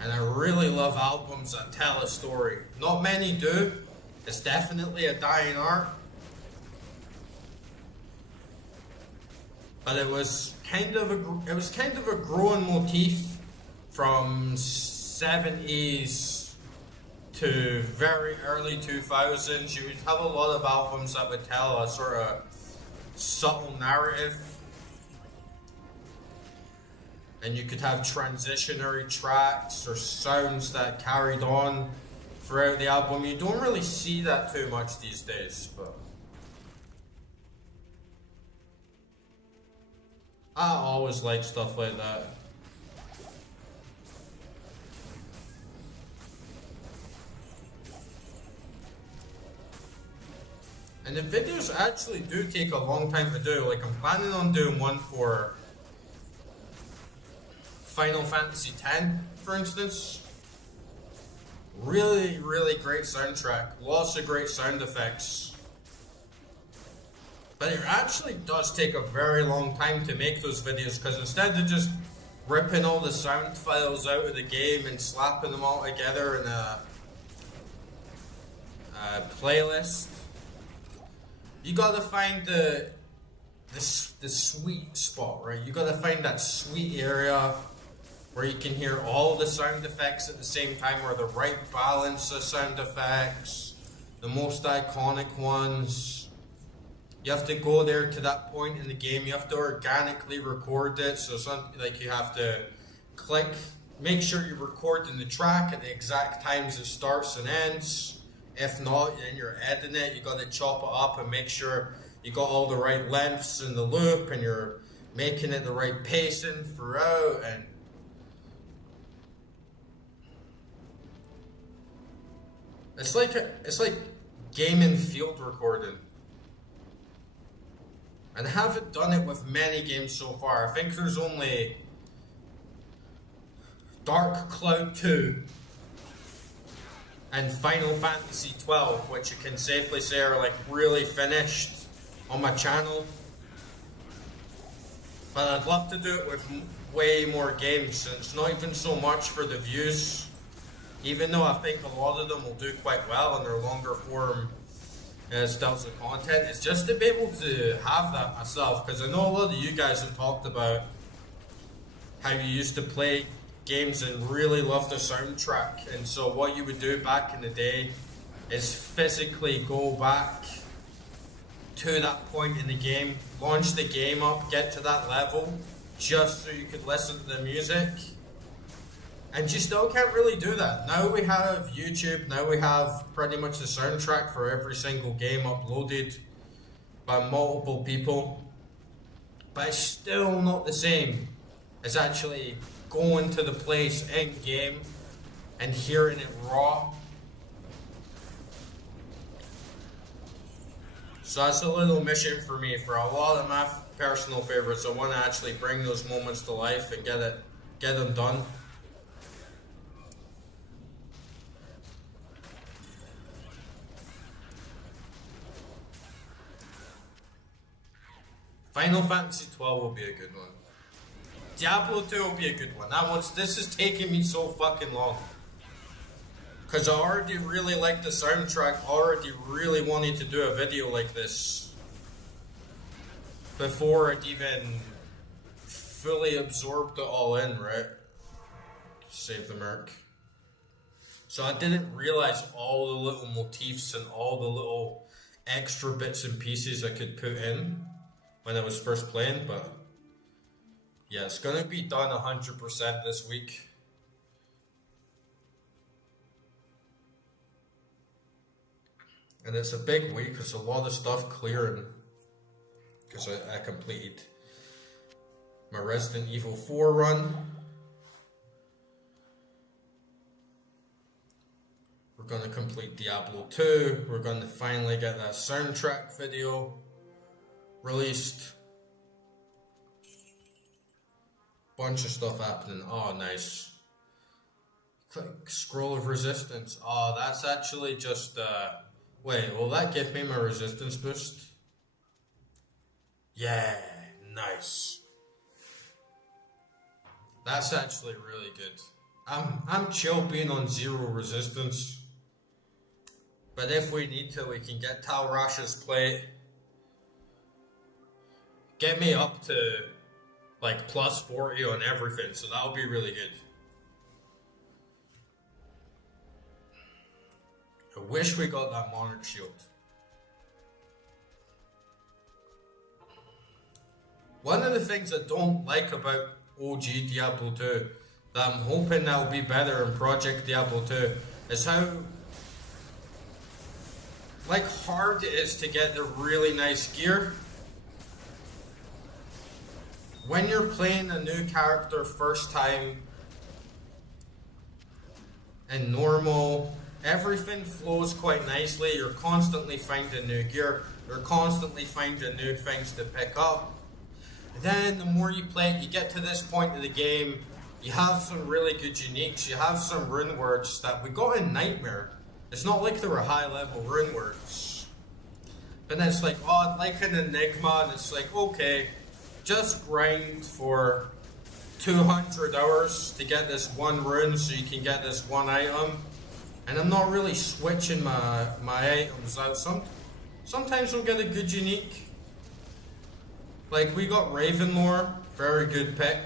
And I really love albums that tell a story. Not many do. It's definitely a dying art. But it was kind of a growing motif from 70s to very early 2000s. You would have a lot of albums that would tell a sort of subtle narrative. And you could have transitionary tracks or sounds that carried on throughout the album. You don't really see that too much these days, but I always like stuff like that. And the videos actually do take a long time to do. Like, I'm planning on doing one for Final Fantasy X, for instance. Really, really great soundtrack. Lots of great sound effects. But it actually does take a very long time to make those videos, because instead of just ripping all the sound files out of the game and slapping them all together in a playlist, you gotta find the the sweet spot, right? You gotta find that sweet area where you can hear all the sound effects at the same time, or the right balance of sound effects, the most iconic ones. You have to go there to that point in the game. You have to organically record it. So something like you have to click, make sure you're recording the track at the exact times it starts and ends. If not, then you're editing it. You got to chop it up and make sure you got all the right lengths in the loop, and you're making it the right pacing throughout. And it's like gaming field recording. And I haven't done it with many games so far. I think there's only Dark Cloud 2 and Final Fantasy 12, which you can safely say are like really finished on my channel. But I'd love to do it with way more games, and it's not even so much for the views, even though I think a lot of them will do quite well in their longer form styles of content. It's just to be able to have that myself, because I know a lot of you guys have talked about how you used to play games and really love the soundtrack, and so what you would do back in the day is physically go back to that point in the game, launch the game up, get to that level just so you could listen to the music, and you still can't really do that. Now we have YouTube, now we have pretty much the soundtrack for every single game uploaded by multiple people, but it's still not the same as actually going to the place in game and hearing it raw. So that's a little mission for me. For a lot of my personal favorites, I want to actually bring those moments to life and get them done. Final Fantasy 12 will be a good one. Diablo 2 will be a good one. This is taking me so fucking long. Because I already really like the soundtrack, already really wanted to do a video like this before it even fully absorbed it all in, right? Save the merc. So I didn't realize all the little motifs and all the little extra bits and pieces I could put in when I was first playing, but yeah, it's gonna be done 100% this week. And it's a big week, it's a lot of stuff clearing, because I completed my Resident Evil 4 run. We're gonna complete Diablo 2, we're gonna finally get that soundtrack video released. Bunch of stuff happening. Oh, nice. Click Scroll of Resistance. Oh, that's actually just wait, will that give me my resistance boost? Yeah, nice. That's actually really good. I'm chill being on 0 resistance. But if we need to, we can get Tal Rasha's plate. Get me up to like plus 40 on everything, so that'll be really good. I wish we got that Monarch Shield. One of the things I don't like about OG Diablo 2, that I'm hoping that'll be better in Project Diablo 2, is how like hard it is to get the really nice gear. When you're playing a new character first time in normal, everything flows quite nicely. You're constantly finding new gear. You're constantly finding new things to pick up. Then the more you play it, you get to this point of the game, you have some really good uniques. You have some rune words that we got in Nightmare. It's not like they were high level rune words. But then it's like, oh, I'd like an Enigma, and it's like, okay, just grind for 200 hours to get this one rune so you can get this one item. And I'm not really switching my items out. Sometimes we'll get a good unique. Like, we got Ravenlore, very good pick.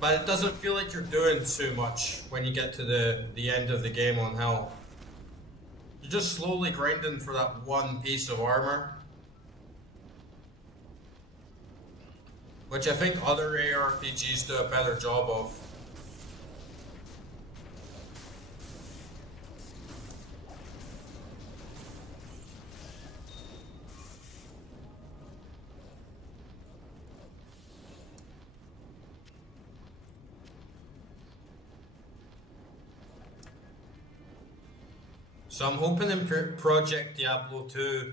But it doesn't feel like you're doing too much when you get to the end of the game on Hell. You're just slowly grinding for that one piece of armor. Which I think other ARPGs do a better job of. So I'm hoping in Project Diablo 2,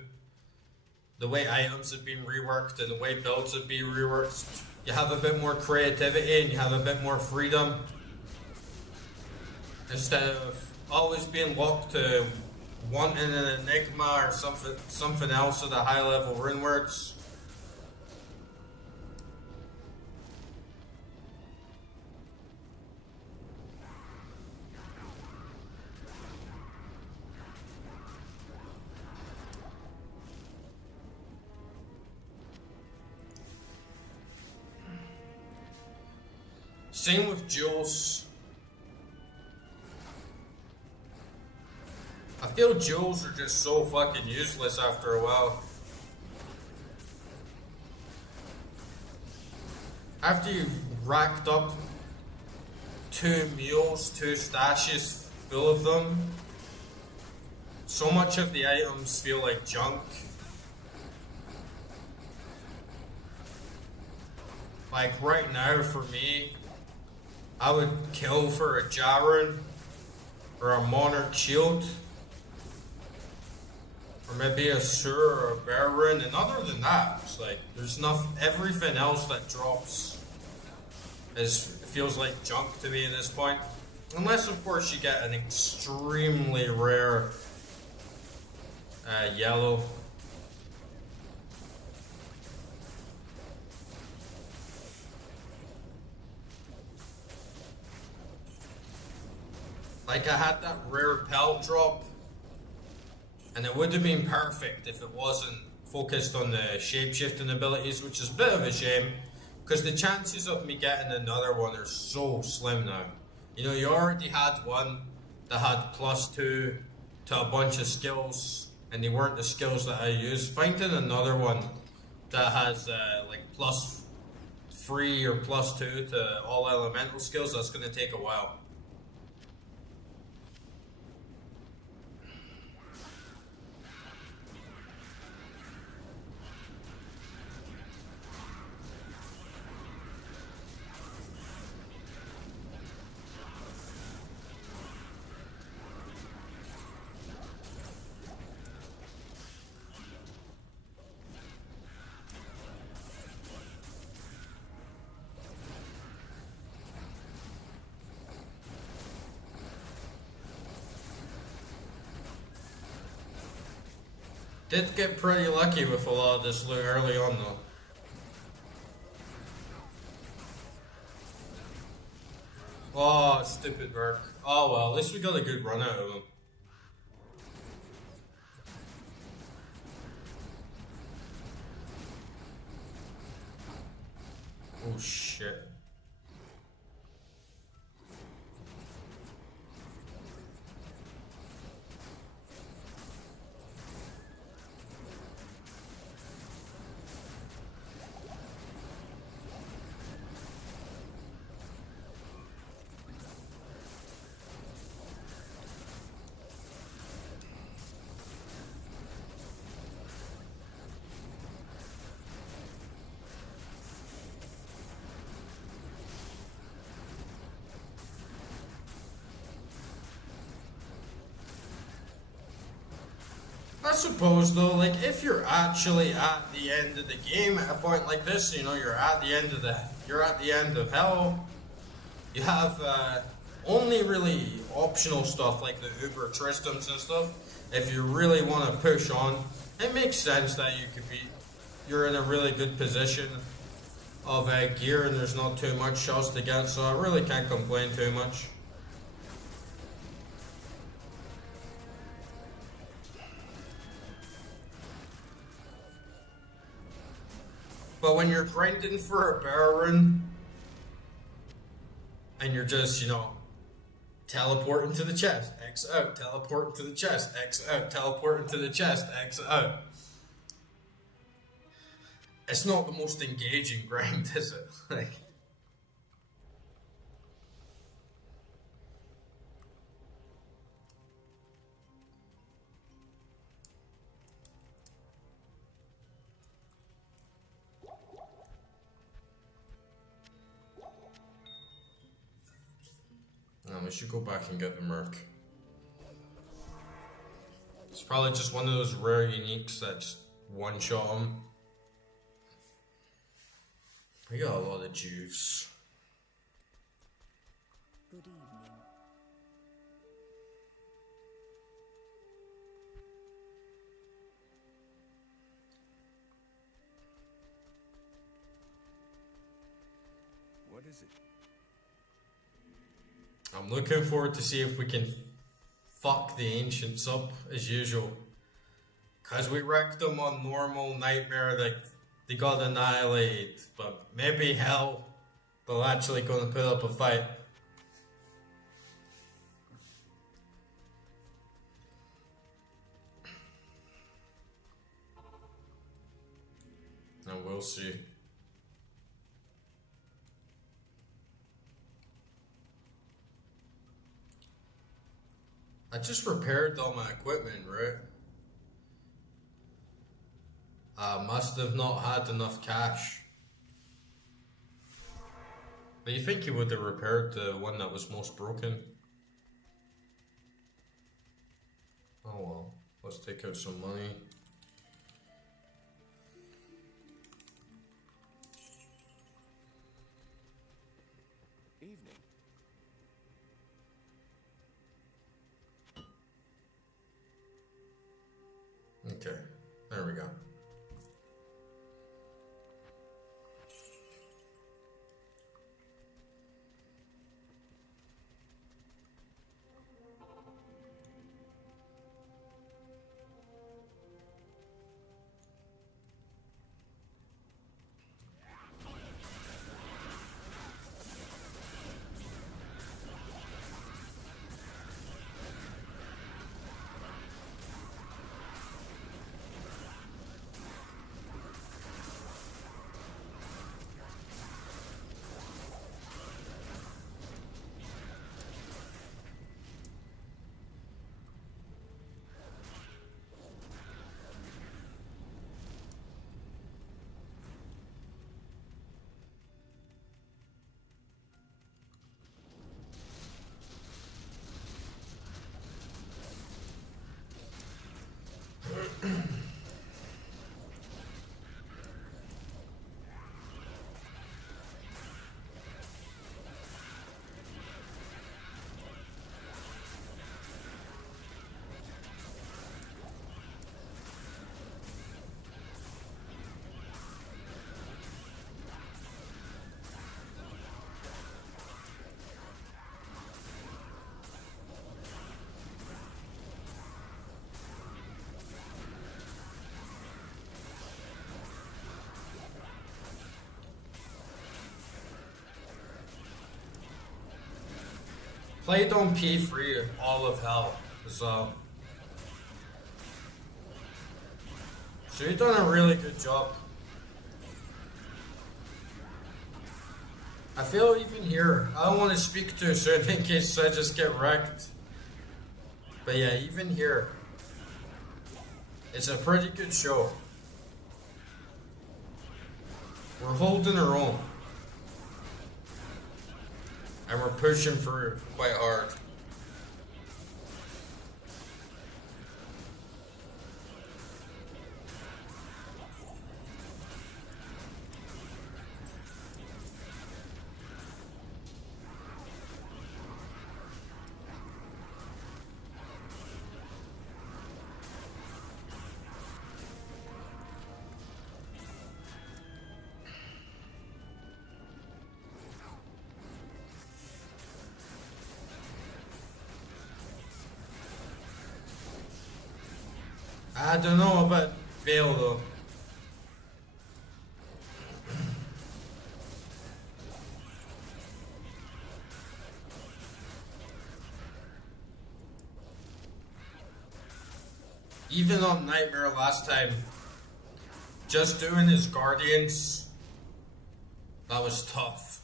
the way items have been reworked and the way builds have been reworked, you have a bit more creativity and you have a bit more freedom. Instead of always being locked to wanting an enigma or something else with a high level rune words. Same with jewels. I feel jewels are just so fucking useless after a while. After you've racked up 2 mules, 2 stashes full of them, so much of the items feel like junk. Like right now for me, I would kill for a Jaren or a Monarch Shield. Or maybe a Sur or a Baron, and other than that, it's like there's everything else that drops feels like junk to me at this point. Unless of course you get an extremely rare yellow. Like I had that rare pelt drop, and it would have been perfect if it wasn't focused on the shapeshifting abilities, which is a bit of a shame, because the chances of me getting another one are so slim now. You know, you already had one that had +2 to a bunch of skills, and they weren't the skills that I used. Finding another one that has like +3 or +2 to all elemental skills, that's going to take a while. Did get pretty lucky with a lot of this loot early on though. Oh, stupid Merc. Oh well, at least we got a good run out of him. Oh shit. I suppose though, like if you're actually at the end of the game at a point like this, you know, you're at the end of Hell. You have only really optional stuff like the Uber Tristams and stuff. If you really want to push on, it makes sense that you're in a really good position of gear and there's not too much shots to get, so I really can't complain too much. But when you're grinding for a Baron, and you're just, teleporting to the chest, X out, teleporting to the chest, X out, teleporting to the chest, X out. It's not the most engaging grind, is it? Like, we should go back and get the Merc. It's probably just one of those rare uniques that just one-shot him. We got a lot of juice. Good evening. What is it? I'm looking forward to see if we can fuck the Ancients up as usual. Cause we wrecked them on normal Nightmare, like they got annihilated. But maybe hell, they're actually gonna put up a fight. And we'll see. I just repaired all my equipment, right? I must have not had enough cash. But you think you would have repaired the one that was most broken? Oh well, let's take out some money. Evening. Okay, there we go. Played on P3 all of hell, so you've done a really good job. I feel even here, I don't want to speak too soon in case I just get wrecked. But yeah, even here, it's a pretty good show. We're holding our own. And we're pushing through quite hard. I don't know about Bale though. even on Nightmare last time, just doing his Guardians, that was tough.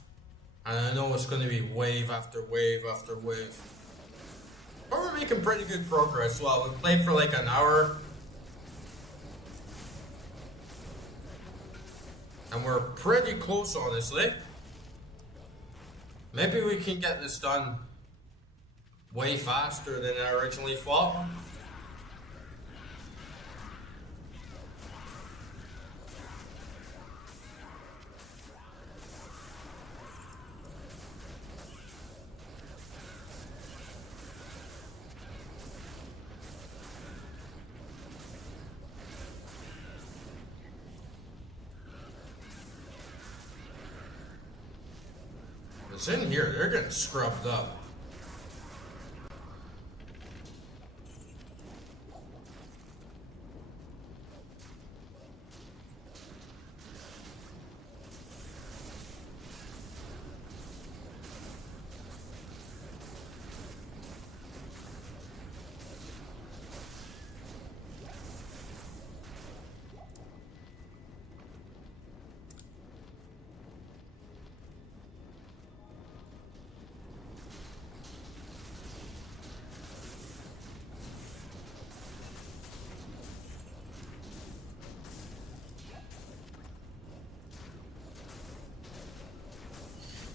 And I know it's going to be wave after wave after wave. But we're making pretty good progress. Well, we played for like an hour. And we're pretty close, honestly. Maybe we can get this done way faster than I originally thought. It's in here, they're getting scrubbed up.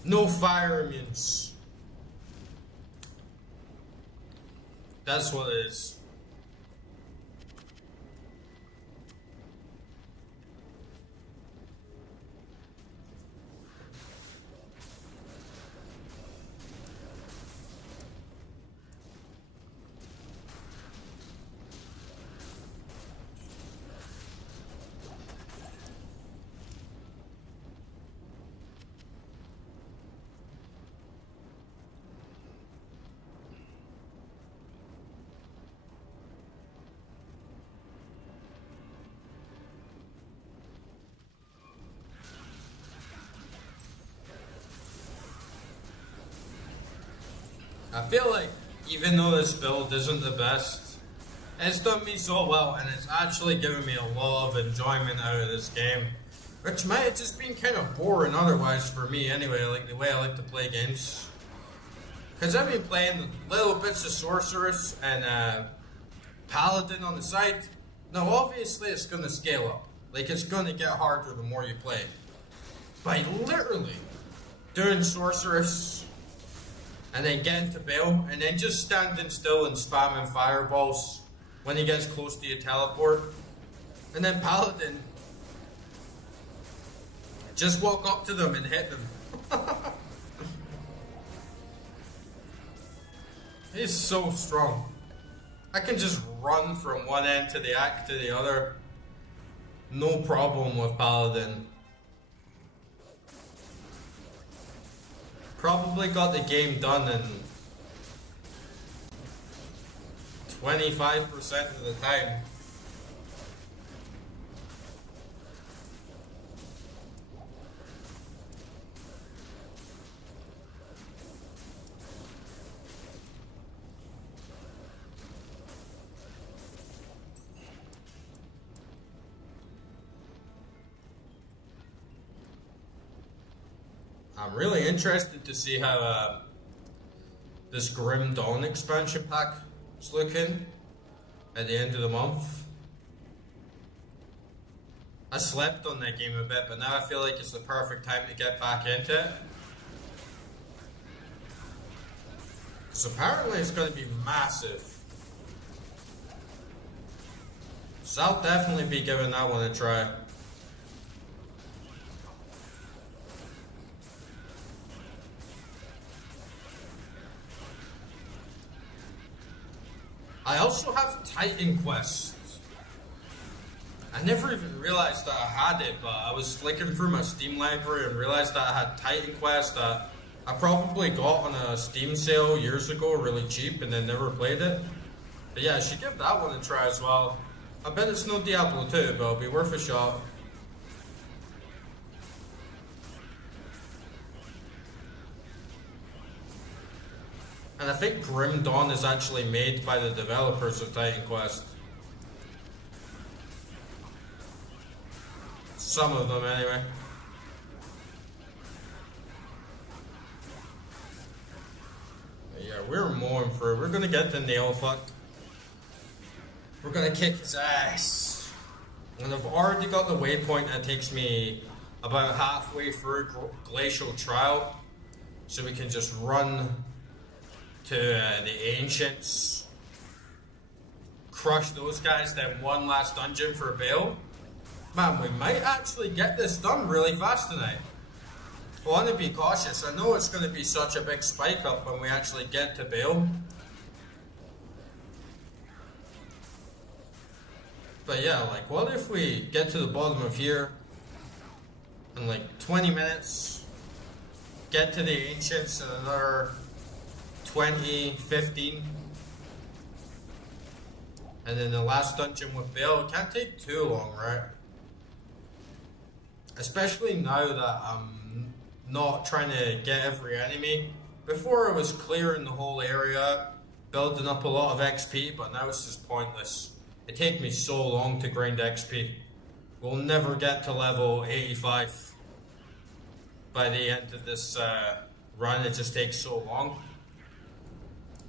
No fire immunes. That's what it is. I feel like even though this build isn't the best, it's done me so well and it's actually given me a lot of enjoyment out of this game. Which might have just been kind of boring otherwise for me anyway, like the way I like to play games. Because I've been playing little bits of Sorceress and Paladin on the side. Now obviously it's going to scale up. Like it's going to get harder the more you play. By literally doing Sorceress and then getting to Bale, and then just standing still and spamming fireballs when he gets close to your teleport. And then Paladin, just walk up to them and hit them. He's so strong. I can just run from one end to the act to the other. No problem with Paladin. Probably got the game done in 25% of the time. I'm really interested to see how this Grim Dawn expansion pack is looking at the end of the month. I slept on that game a bit, but now I feel like it's the perfect time to get back into it. Because apparently it's going to be massive. So I'll definitely be giving that one a try. I also have Titan Quest. I never even realized that I had it, but I was flicking through my Steam library and realized that I had Titan Quest that I probably got on a Steam sale years ago, really cheap, and then never played it. But yeah, I should give that one a try as well. I bet it's no Diablo 2, but it'll be worth a shot. And I think Grim Dawn is actually made by the developers of Titan Quest. Some of them, anyway. Yeah, we're mowing through. We're gonna get the nail fuck. We're gonna kick his ass. And I've already got the waypoint that takes me about halfway through Glacial Trial. So we can just run to the Ancients. Crush those guys, then one last dungeon for Bale. Man, we might actually get this done really fast tonight. I want to be cautious. I know it's going to be such a big spike up when we actually get to Bale. But yeah, like, what if we get to the bottom of here in like 20 minutes, get to the Ancients in another 20, 15, and then the last dungeon with Bale. It can't take too long, right? Especially now that I'm not trying to get every enemy. Before I was clearing the whole area, building up a lot of XP, but now it's just pointless. It takes me so long to grind XP. We'll never get to level 85 by the end of this run. It just takes so long.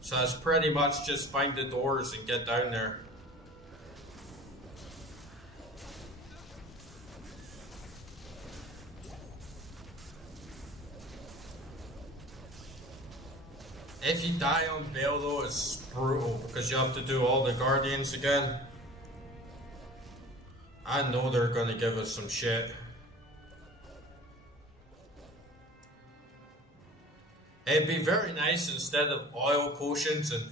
So it's pretty much just find the doors and get down there. If you die on Bale though, it's brutal because you have to do all the Guardians again. I know they're gonna give us some shit. It'd be very nice instead of oil potions and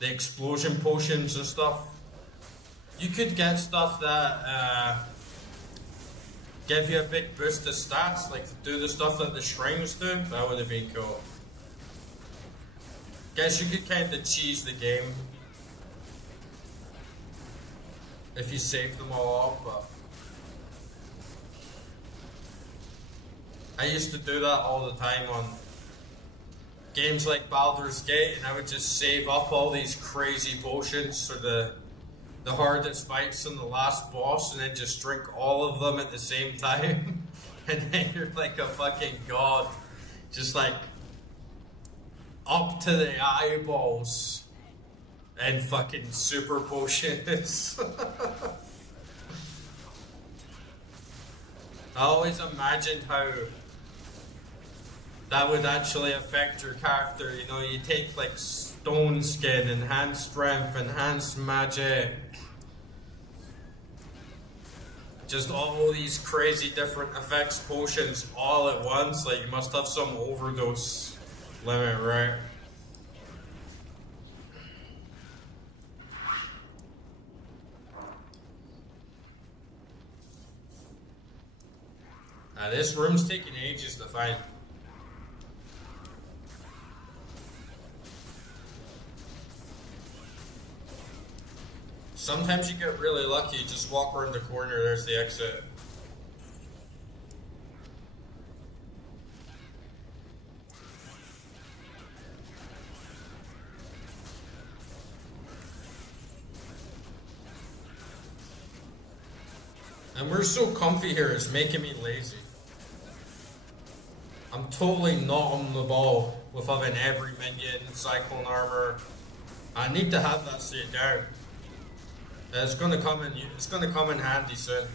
the explosion potions and stuff. You could get stuff that give you a big boost of stats, like to do the stuff that the shrines do. That would have been cool. Guess you could kind of cheese the game if you save them all up, but I used to do that all the time on games like Baldur's Gate, and I would just save up all these crazy potions for the hardest fights and the last boss, and then just drink all of them at the same time. And then you're like a fucking god, just like up to the eyeballs and fucking super potions. I always imagined how that would actually affect your character. You know, you take like stone skin, enhanced strength, enhanced magic, just all these crazy different effects potions all at once. Like, you must have some overdose limit, right? This room's taking ages to find. Sometimes you get really lucky, you just walk around the corner, there's the exit. And we're so comfy here, it's making me lazy. I'm totally not on the ball with having every minion, cyclone armor. I need to have that sit down. It's gonna come in handy soon.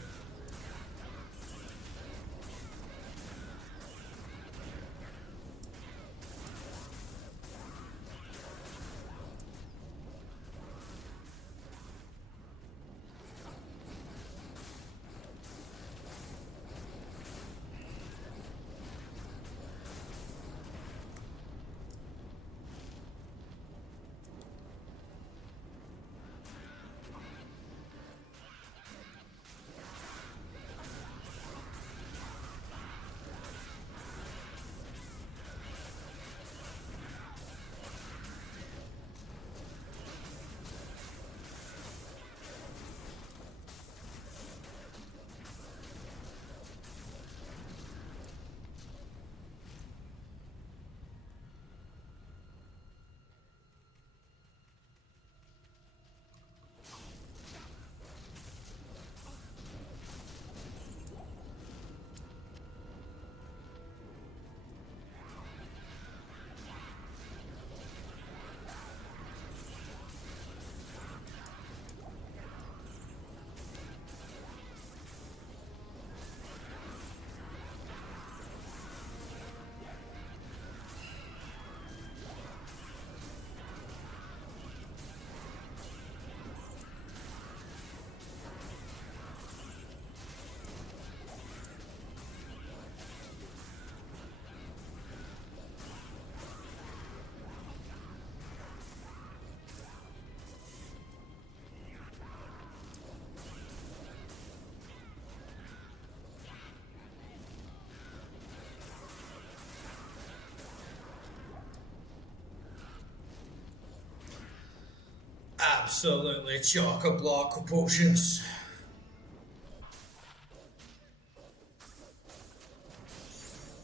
absolutely chock-a-block with potions.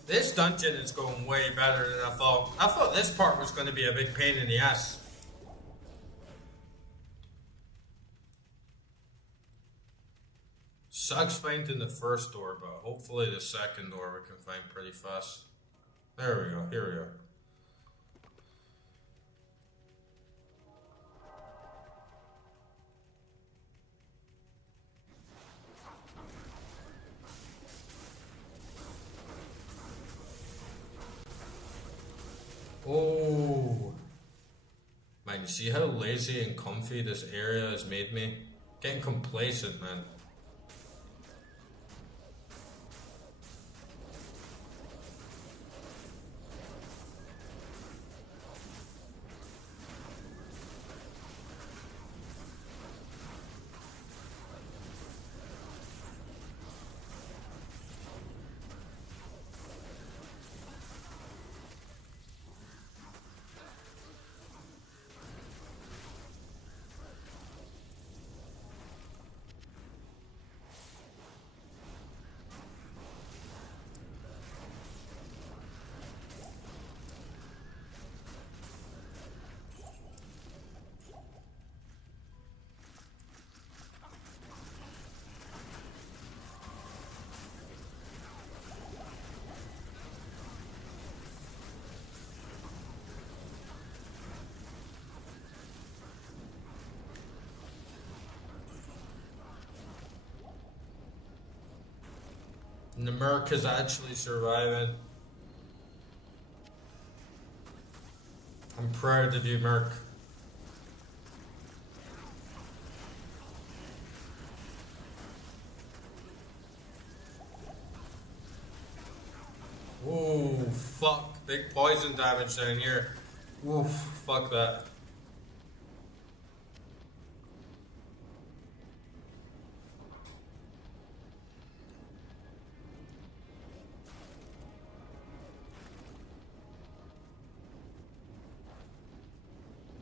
This dungeon is going way better than I thought. I thought this part was going to be a big pain in the ass. Sucks finding the first door, but hopefully the second door we can find pretty fast. There we go, here we are. Oh, man, you see how lazy and comfy this area has made me? Getting complacent, man. And the Merc is actually surviving. I'm proud of you, Merc. Ooh, fuck. Big poison damage down here. Oof, fuck that.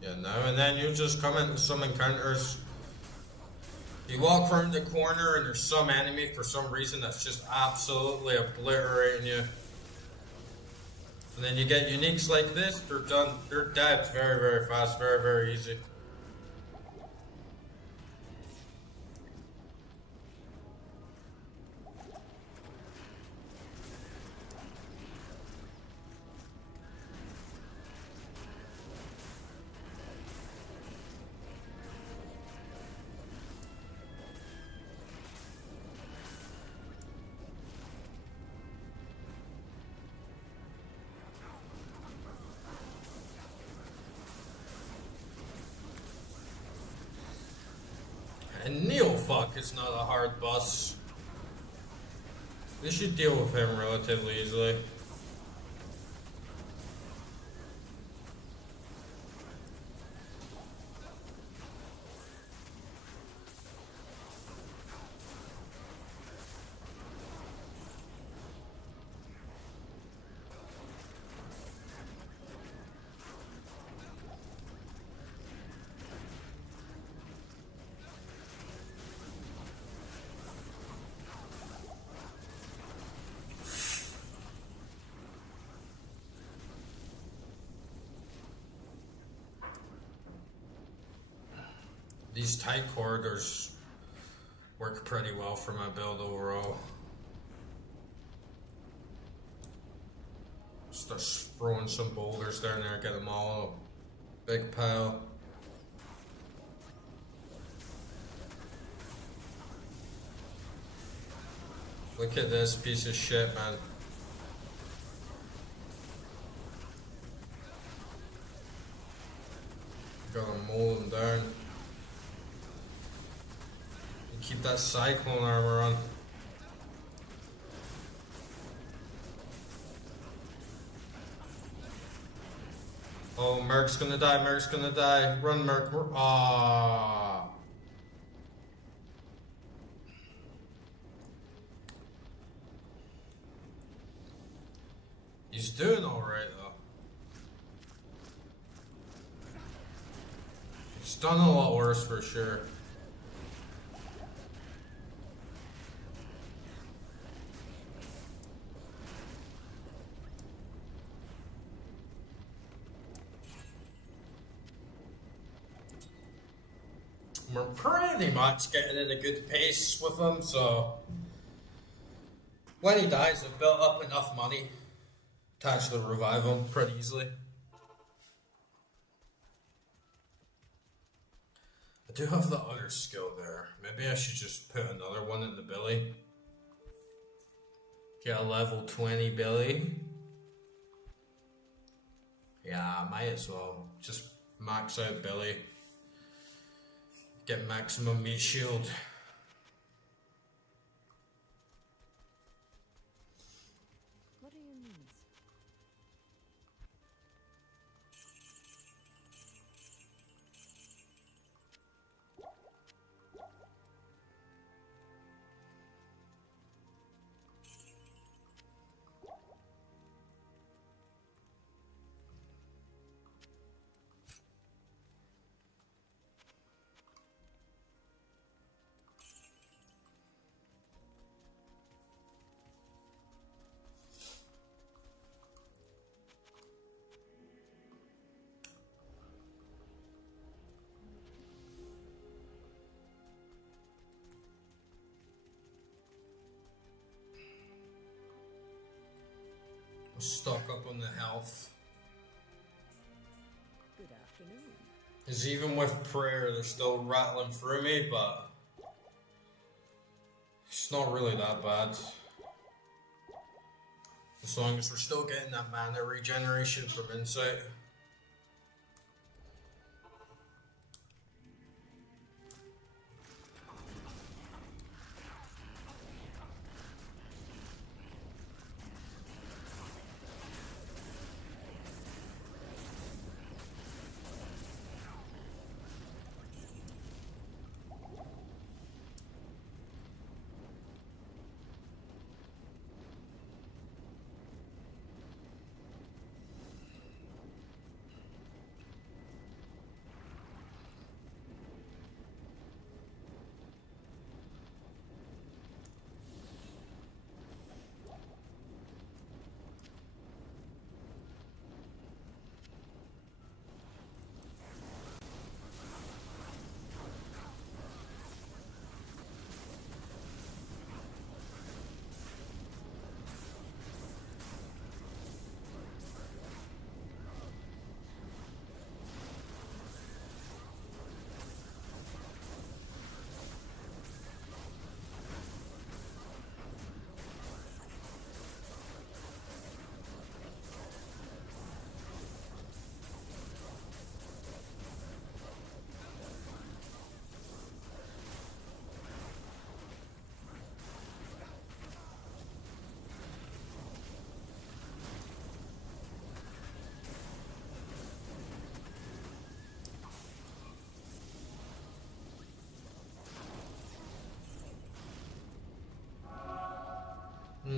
Yeah, now and then you just come into some encounters. You walk around the corner and there's some enemy for some reason that's just absolutely obliterating you. And then you get uniques like this, they're done, they're dead very, very fast, very, very easy. And Neofuck is not a hard boss. We should deal with him relatively easily. These tight corridors work pretty well for my build overall. Start throwing some boulders down there, get them all a big pile. Look at this piece of shit, man. Gotta mold them down. Keep that cyclone armor on. Oh, Merc's gonna die, Merc's gonna die. Run, Merc. Ah. He's doing alright though. He's done a lot worse for sure. We're pretty much getting in a good pace with him, so when he dies, I've built up enough money to actually revive him pretty easily. I do have the other skill there. Maybe I should just put another one in the Billy. Get a level 20 Billy. Yeah, I might as well. Just max out Billy. Get maximum meat shield. What are your needs? Stock up on the health. Good afternoon. Because even with prayer, they're still rattling through me, but it's not really that bad. As long as we're still getting that mana regeneration from insight.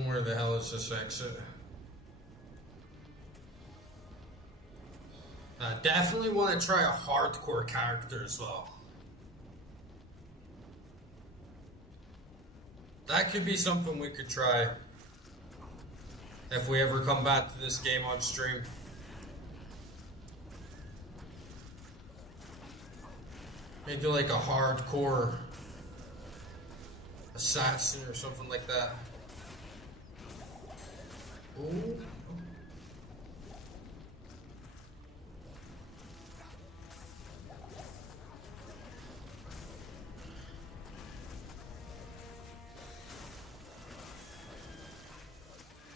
Where the hell is this exit? I definitely want to try a hardcore character as well. That could be something we could try if we ever come back to this game on stream. Maybe like a hardcore assassin or something like that. Ooh.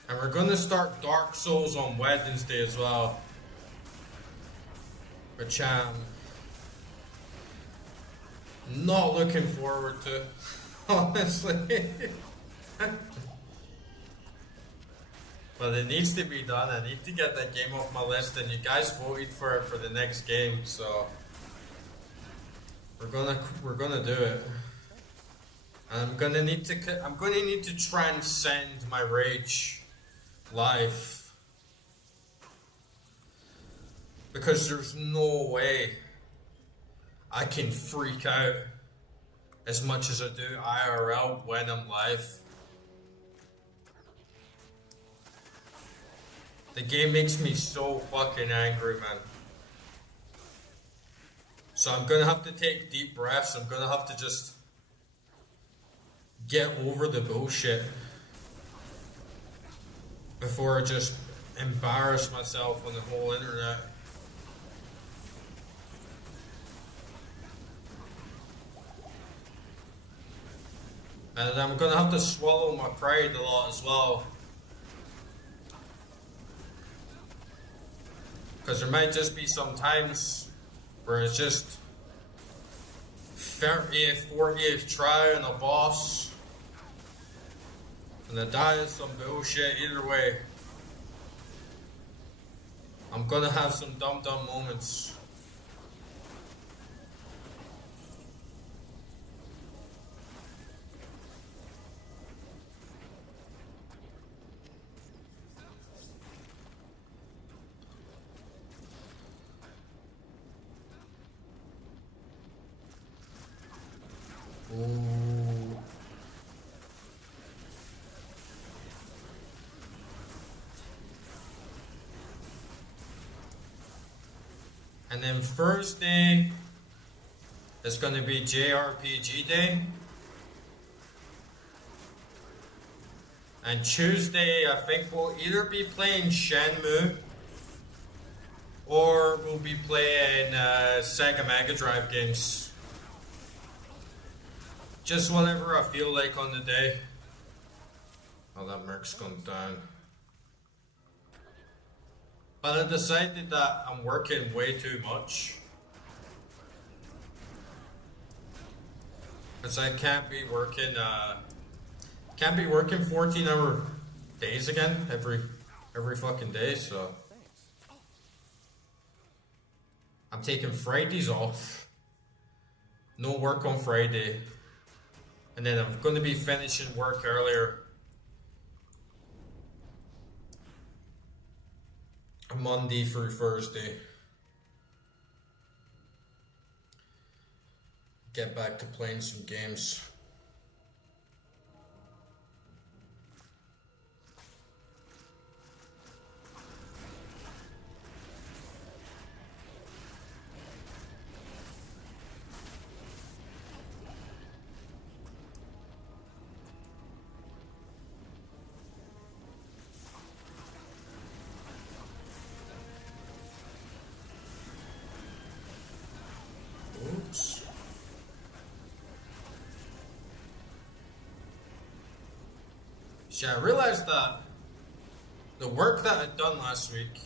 And we're gonna start Dark Souls on Wednesday as well, which I'm not looking forward to, honestly. But it needs to be done. I need to get that game off my list, and you guys voted for it for the next game, so we're gonna do it. I'm gonna need to transcend my rage life, because there's no way I can freak out as much as I do IRL when I'm live. The game makes me so fucking angry, man. So I'm gonna have to take deep breaths. I'm gonna have to just get over the bullshit before I just embarrass myself on the whole internet. And I'm gonna have to swallow my pride a lot as well. Because there might just be some times where it's just 30th, 40th try on a boss. And I die is some bullshit either way. I'm gonna have some dumb moments. Ooh. And then Thursday is going to be JRPG day. And Tuesday, I think we'll either be playing Shenmue or we'll be playing Sega Mega Drive games. Just whatever I feel like on the day. Oh, that Merc's gone down. But I decided that I'm working way too much. Because I can't be working 14-hour days again every fucking day, so I'm taking Fridays off. No work on Friday. And then I'm going to be finishing work earlier. Monday through Thursday. Get back to playing some games. Oops. See, I realized that the work that I'd done last week,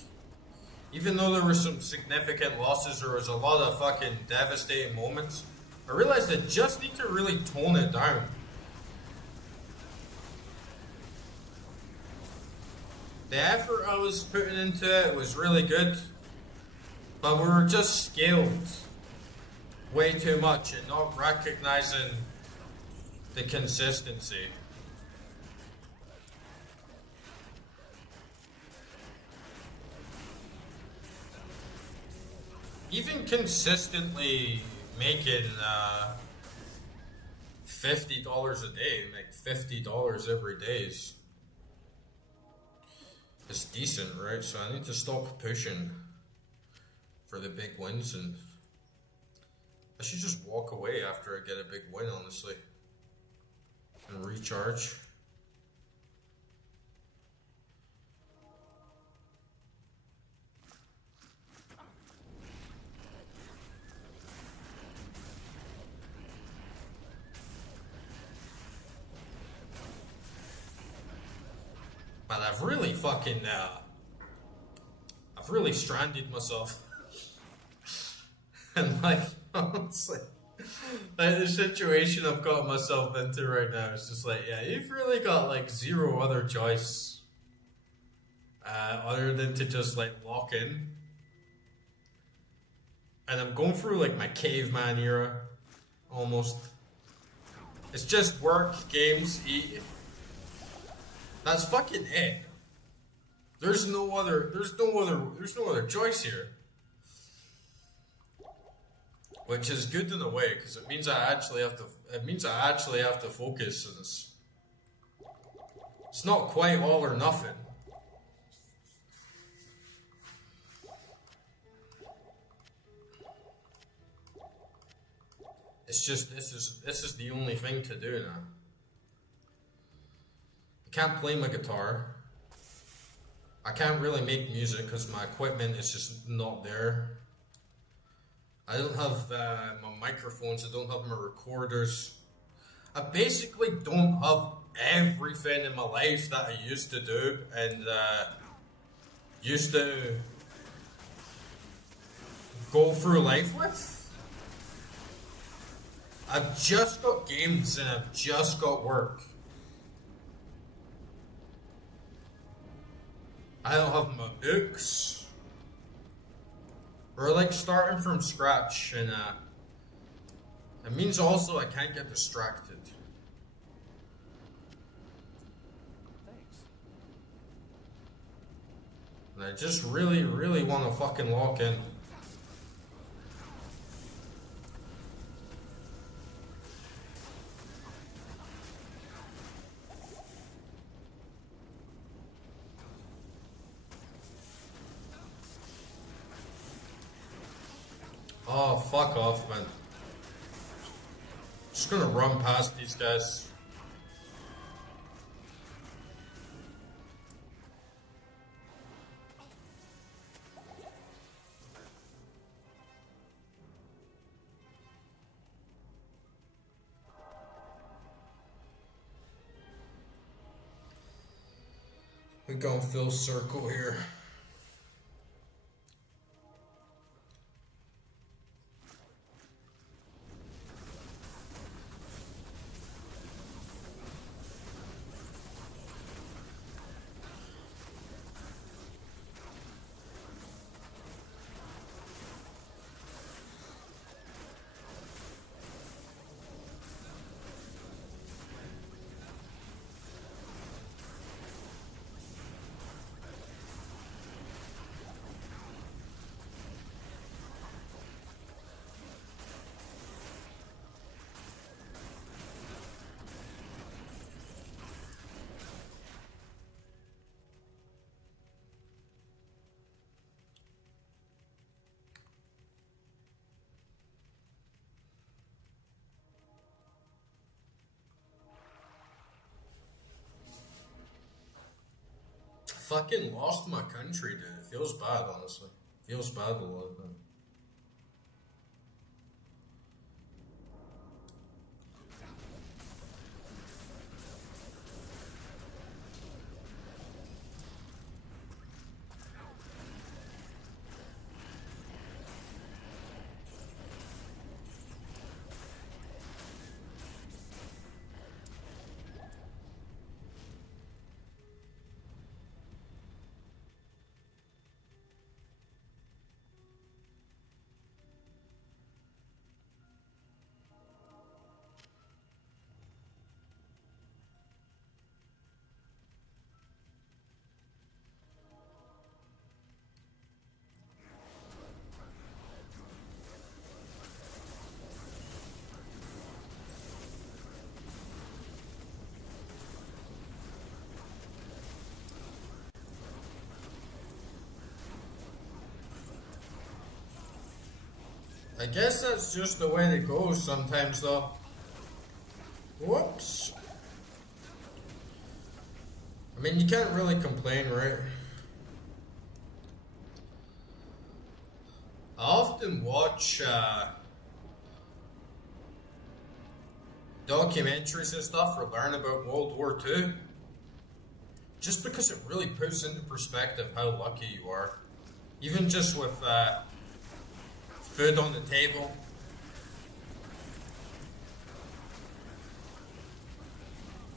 even though there were some significant losses, there was a lot of fucking devastating moments, I realized I just need to really tone it down. The effort I was putting into it was really good, but we were just scaled way too much and not recognizing the consistency. Even consistently making $50 a day, like $50 every day is decent, right? So I need to stop pushing for the big wins, and I should just walk away after I get a big win, honestly, and recharge. But I've really fucking, I've really stranded myself. And like, honestly, like the situation I've got myself into right now is just like, yeah, you've really got like zero other choice other than to just like lock in. And I'm going through like my caveman era, almost. It's just work, games, eat. That's fucking it. There's no other choice here. which is good in a way because it means I actually have to. It means I actually have to focus, and it's not quite all or nothing. It's just this is the only thing to do now. I can't play my guitar. I can't really make music because my equipment is just not there. I don't have my microphones, I don't have my recorders. I basically don't have everything in my life that I used to do and used to go through life with. I've just got games and I've just got work. I don't have my books. Or like starting from scratch, and it means also I can't get distracted. Thanks. And I just really, really want to fucking lock in. Oh, fuck off, man. Just gonna run past these guys. We go full circle here. Fucking lost my country, dude. It feels bad, honestly. Feels bad a little bit. I guess that's just the way it goes sometimes, though. Whoops. I mean, you can't really complain, right? I often watch documentaries and stuff or learn about World War II just because it really puts into perspective how lucky you are. Even just with food on the table.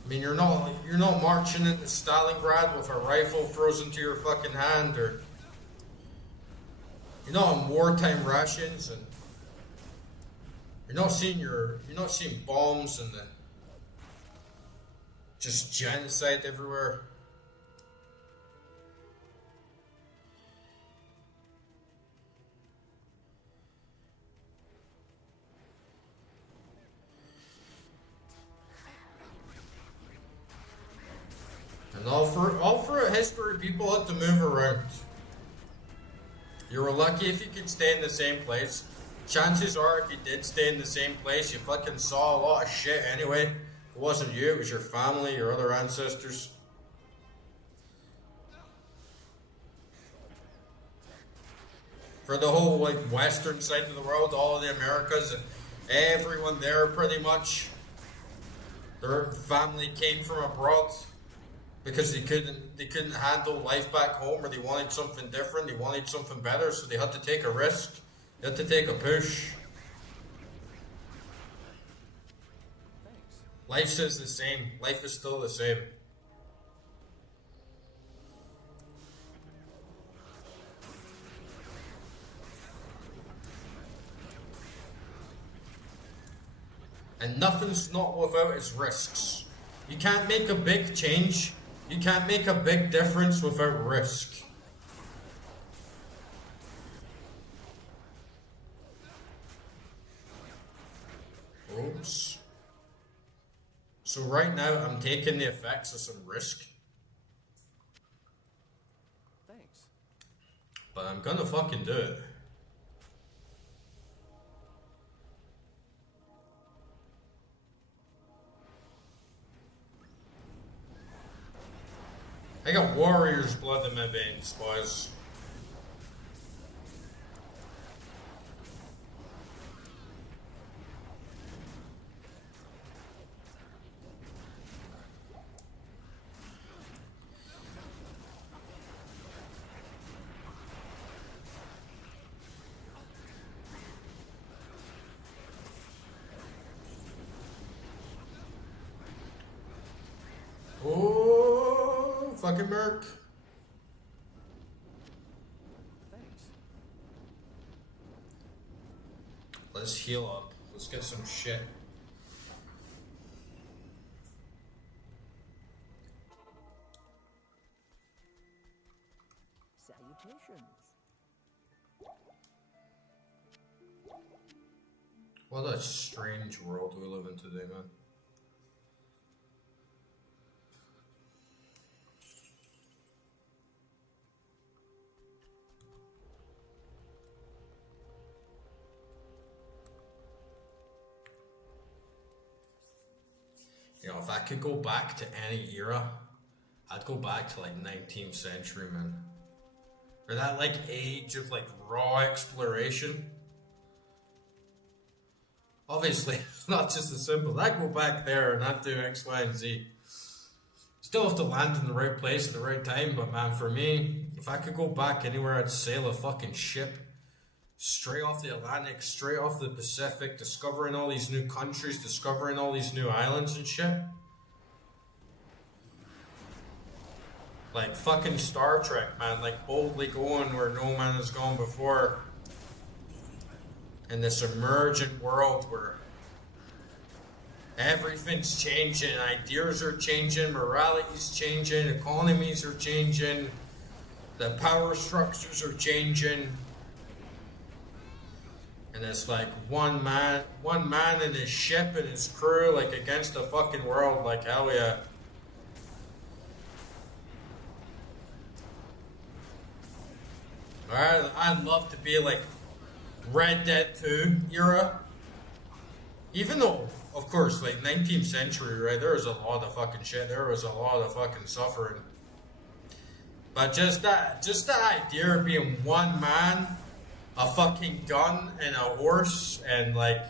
I mean, you're not marching into Stalingrad with a rifle frozen to your fucking hand, or you're not on wartime rations, and you're not seeing bombs and the just genocide everywhere. history, people had to move around. You were lucky if you could stay in the same place. Chances are, if you did stay in the same place, you fucking saw a lot of shit anyway. It wasn't you, it was your family, your other ancestors. For the whole like western side of the world, all of the Americas, everyone there pretty much, their family came from abroad because they couldn't handle life back home, or they wanted something different, they wanted something better, so they had to take a risk, they had to take a push. Thanks. Life is the same. Life is still the same. And nothing's not without its risks. You can't make a big change. You can't make a big difference without risk. Oops. So right now I'm taking the effects of some risk. Thanks. But I'm gonna fucking do it. I got warrior's blood in my veins, boys. Oh, fucking Merc. Thanks. Let's heal up. Let's get some shit. Salutations. What a strange world we live in today, man. You know, if I could go back to any era, I'd go back to like 19th century, man. Or that like age of like raw exploration. Obviously, it's not just as simple. I'd go back there and I'd do X, Y, and Z. Still have to land in the right place at the right time, but man, for me, if I could go back anywhere, I'd sail a fucking ship. Straight off the Atlantic, straight off the Pacific, discovering all these new countries, discovering all these new islands and shit. Like fucking Star Trek, man. Like boldly going where no man has gone before. In this emergent world where everything's changing, ideas are changing, morality's changing, economies are changing, the power structures are changing. And it's like one man in his ship and his crew, like against the fucking world, like hell yeah. Alright, I'd love to be like Red Dead 2 era. Even though, of course, like 19th century, right, there was a lot of fucking shit, there was a lot of fucking suffering. But just that idea of being one man, a fucking gun and a horse, and like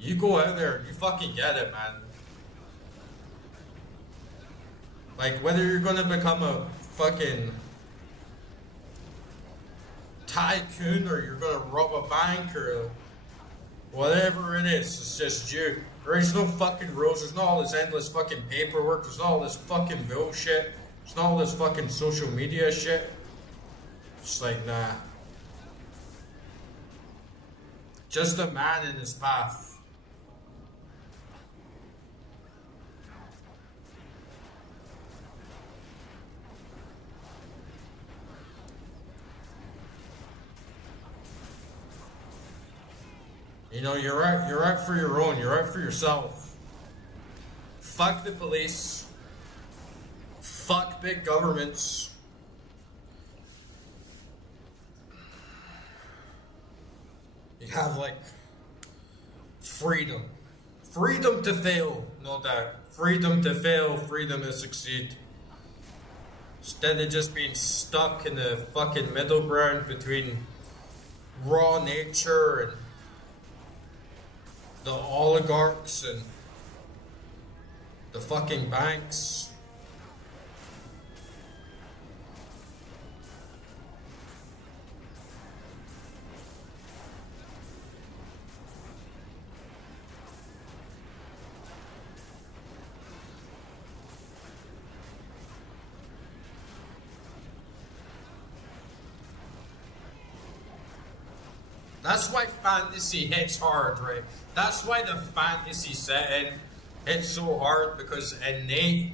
you go out there and you fucking get it, man. Like whether you're gonna become a fucking tycoon or you're gonna rob a bank or whatever it is, it's just you. There's no fucking rules, there's not all this endless fucking paperwork, there's not all this fucking bullshit, there's not all this fucking social media shit. It's like, nah. Just a man in his path. You know, you're out for your own, you're out for yourself. Fuck the police. Fuck big governments. You have like freedom. Freedom to fail, no doubt. Freedom to fail, freedom to succeed. Instead of just being stuck in the fucking middle ground between raw nature and the oligarchs and the fucking banks. That's why fantasy hits hard, right? That's why the fantasy setting hits so hard, because innate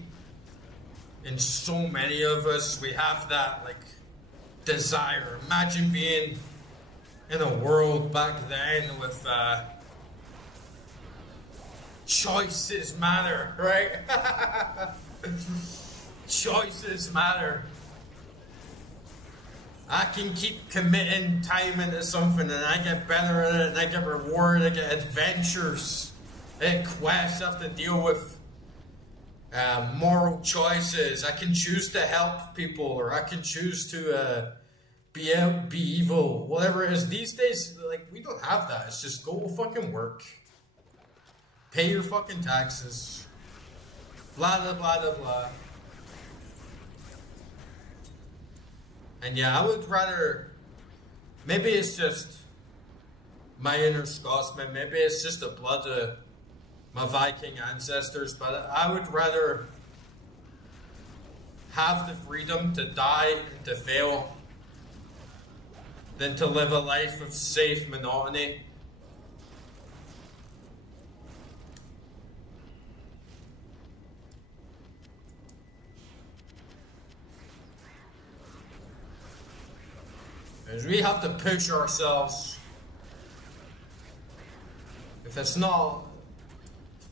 in so many of us, we have that like desire. Imagine being in a world back then with choices matter, right? Choices matter. I can keep committing time into something and I get better at it and I get rewarded, I get adventures, I get quests, I have to deal with moral choices. I can choose to help people or I can choose to be evil, whatever it is. These days, like, we don't have that. It's just go fucking work. Pay your fucking taxes. Blah, blah, blah, blah, blah. And yeah, I would rather, maybe it's just my inner Scotsman, maybe it's just the blood of my Viking ancestors, but I would rather have the freedom to die and to fail than to live a life of safe monotony. Because we have to push ourselves. If it's not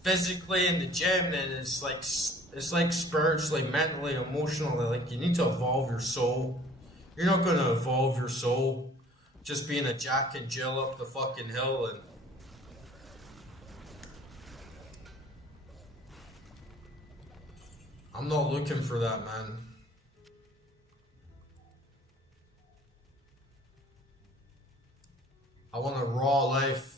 physically in the gym, then it's like spiritually, mentally, emotionally. Like, you need to evolve your soul. You're not going to evolve your soul just being a Jack and Jill up the fucking hill. And I'm not looking for that, man. I want a raw life.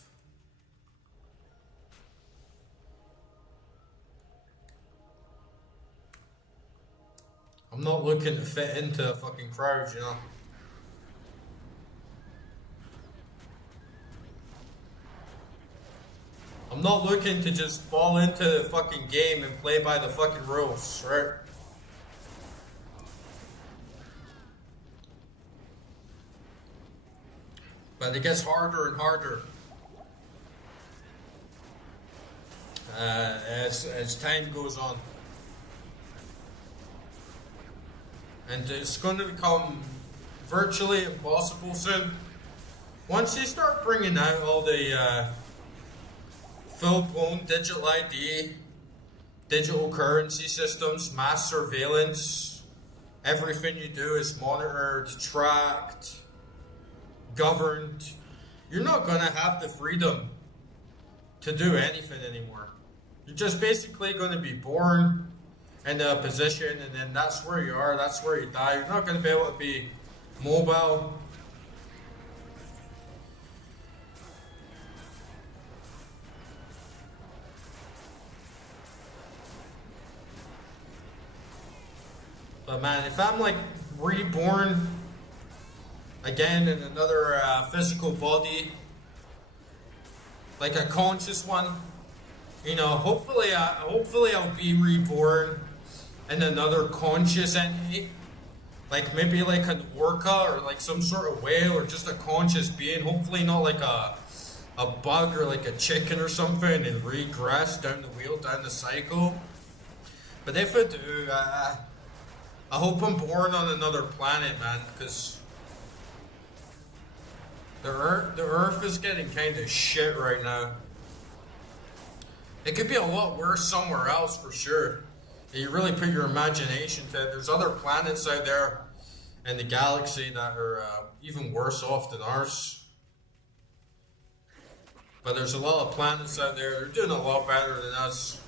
I'm not looking to fit into a fucking crowd, you know. I'm not looking to just fall into the fucking game and play by the fucking rules, right? But it gets harder and harder as time goes on. And it's going to become virtually impossible soon. Once you start bringing out all the full-blown digital ID, digital currency systems, mass surveillance, everything you do is monitored, tracked, governed, you're not going to have the freedom to do anything anymore. You're just basically going to be born in a position and then that's where you are, that's where you die. You're not going to be able to be mobile. But man, if I'm like reborn again in another physical body, like a conscious one, you know, hopefully I'll be reborn in another conscious entity, like maybe like an orca or like some sort of whale or just a conscious being. Hopefully not like a bug or like a chicken or something and regress down the wheel, down the cycle. But if I do, I hope I'm born on another planet, man, because the Earth is getting kind of shit right now. It could be a lot worse somewhere else for sure. You really put your imagination to it. There's other planets out there in the galaxy that are even worse off than ours. But there's a lot of planets out there that are doing a lot better than us.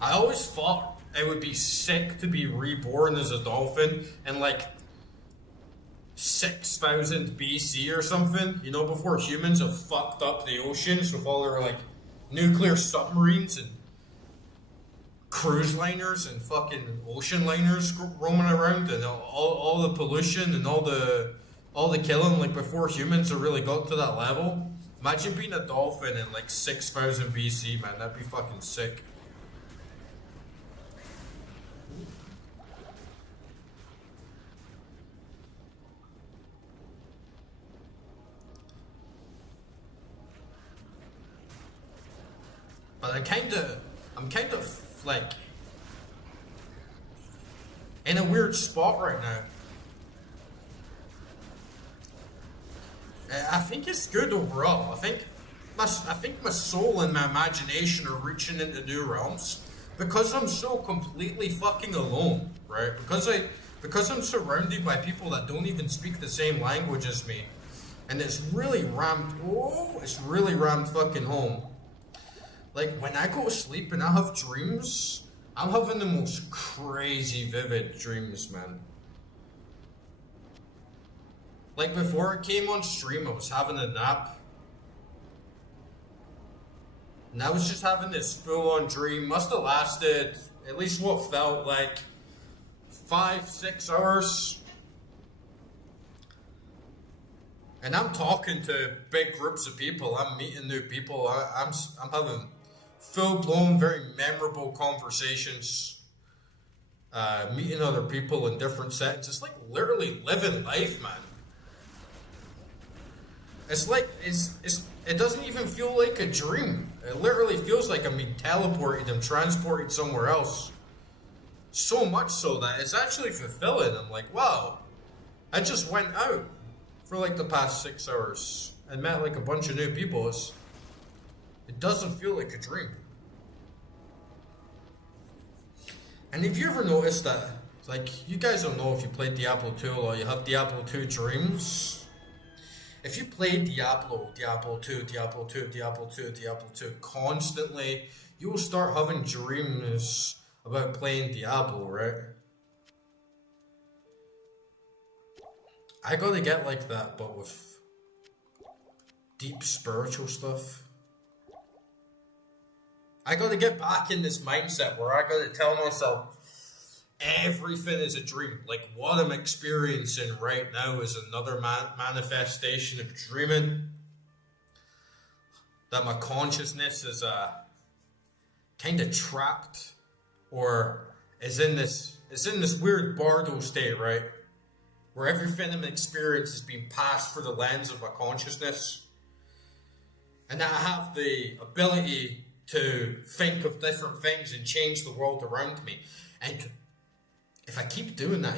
I always thought it would be sick to be reborn as a dolphin in like 6,000 BC or something. You know, before humans have fucked up the oceans with all their like nuclear submarines and cruise liners and fucking ocean liners roaming around, and all the pollution and all the killing, like before humans have really got to that level. Imagine being a dolphin in like 6,000 BC, man. That'd be fucking sick. But I'm kind of like in a weird spot right now. I think it's good overall. I think my soul and my imagination are reaching into new realms because I'm so completely fucking alone, right? Because I'm surrounded by people that don't even speak the same language as me, and it's really rammed. Oh, it's really rammed fucking home. Like, when I go to sleep and I have dreams, I'm having the most crazy vivid dreams, man. Like, before I came on stream, I was having a nap. And I was just having this full-on dream. Must have lasted at least what felt like 5-6 hours. And I'm talking to big groups of people. I'm meeting new people. I'm having full-blown, very memorable conversations. Meeting other people in different settings. It's like literally living life, man. It's like it doesn't even feel like a dream. It literally feels like I'm being teleported and transported somewhere else. So much so that it's actually fulfilling. I'm like, wow, I just went out for like the past 6 hours and met like a bunch of new people. It doesn't feel like a dream. And have you ever noticed that, like, you guys don't know if you played Diablo 2 or you have Diablo 2 dreams? If you play Diablo 2 constantly, you will start having dreams about playing Diablo, right? I gotta get like that, but with deep spiritual stuff. I gotta get back in this mindset where I gotta tell myself everything is a dream. Like, what I'm experiencing right now is another manifestation of dreaming. That my consciousness is kind of trapped, or is in this weird bardo state, right? Where everything I'm experiencing is being passed through the lens of my consciousness. And that I have the ability to think of different things and change the world around me. And if I keep doing that,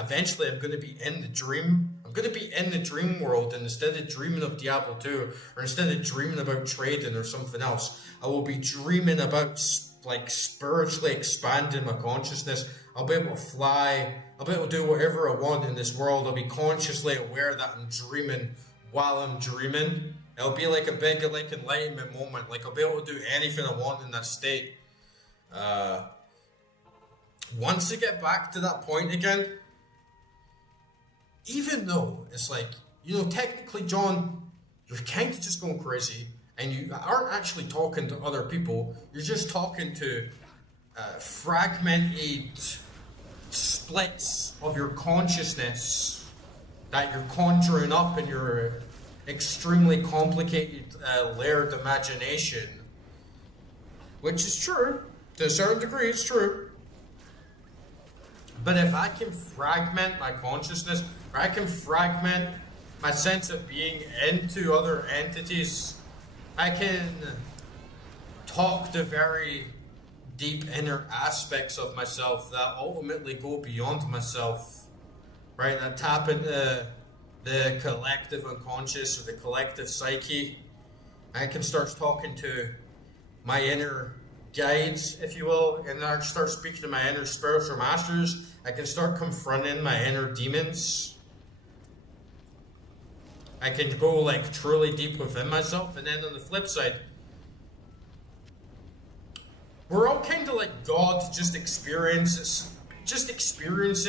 eventually I'm going to be in the dream. I'm going to be in the dream world, and instead of dreaming of Diablo 2, or instead of dreaming about trading or something else, I will be dreaming about like spiritually expanding my consciousness. I'll be able to fly. I'll be able to do whatever I want in this world. I'll be consciously aware that I'm dreaming while I'm dreaming. It'll be like a big like enlightenment moment. Like, I'll be able to do anything I want in that state. Once I get back to that point again, even though it's like, you know, technically, John, you're kind of just going crazy, and you aren't actually talking to other people. You're just talking to fragmented splits of your consciousness that you're conjuring up in your extremely complicated layered imagination, which is true to a certain degree. It's true, but if I can fragment my consciousness, or I can fragment my sense of being into other entities, I can talk to very deep inner aspects of myself that ultimately go beyond myself. right? That tap into the collective unconscious or the collective psyche. I can start talking to my inner guides, if you will, and I start speaking to my inner spiritual masters. I can start confronting my inner demons. I can go like truly deep within myself, and then on the flip side, we're all kind of like God, just experiencing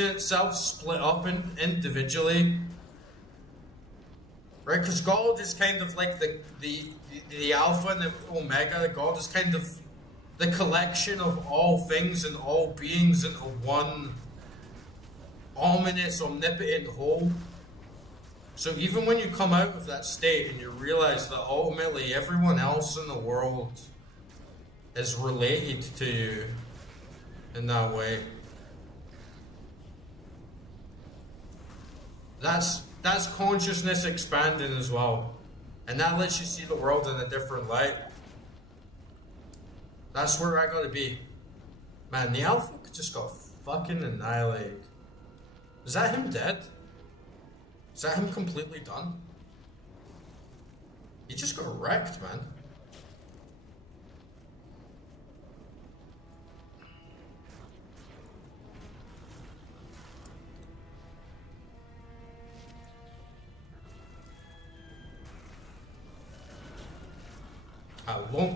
itself split up individually, right? Because God is kind of like the Alpha and the Omega. God is kind of the collection of all things and all beings into one ominous, omnipotent whole. So even when you come out of that state and you realize that ultimately everyone else in the world is related to you in that way, that's consciousness expanding as well. And that lets you see the world in a different light. That's where I gotta be. Man, the Alpha just got fucking annihilated. Is that him dead? Is that him completely done? He just got wrecked, man.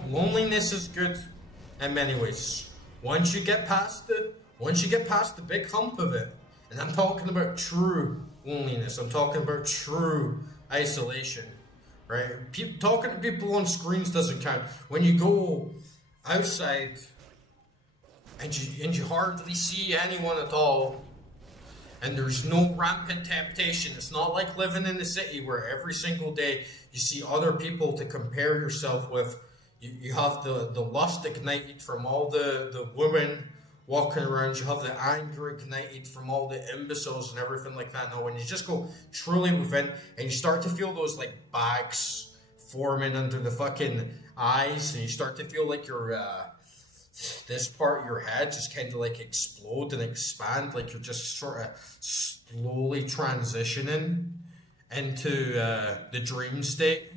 Loneliness is good in many ways. Once you get past the big hump of it, and I'm talking about true loneliness, I'm talking about true isolation, right? Talking to people on screens doesn't count. When you go outside and you hardly see anyone at all, and there's no rampant temptation. It's not like living in the city where every single day you see other people to compare yourself with. You have the lust ignited from all the women walking around. You have the anger ignited from all the imbeciles and everything like that. Now, when you just go truly within and you start to feel those like bags forming under the fucking eyes, and you start to feel like your this part of your head just kind of like explode and expand, like you're just sort of slowly transitioning into the dream state,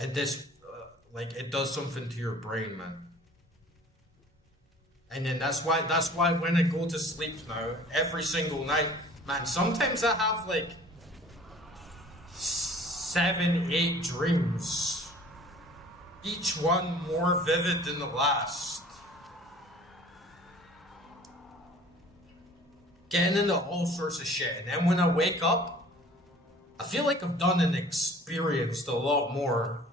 and this like it does something to your brain, man. And then that's why when I go to sleep now every single night, man, sometimes I have like 7, 8 dreams, each one more vivid than the last. Getting into all sorts of shit. And then when I wake up, I feel like I've done and experienced a lot more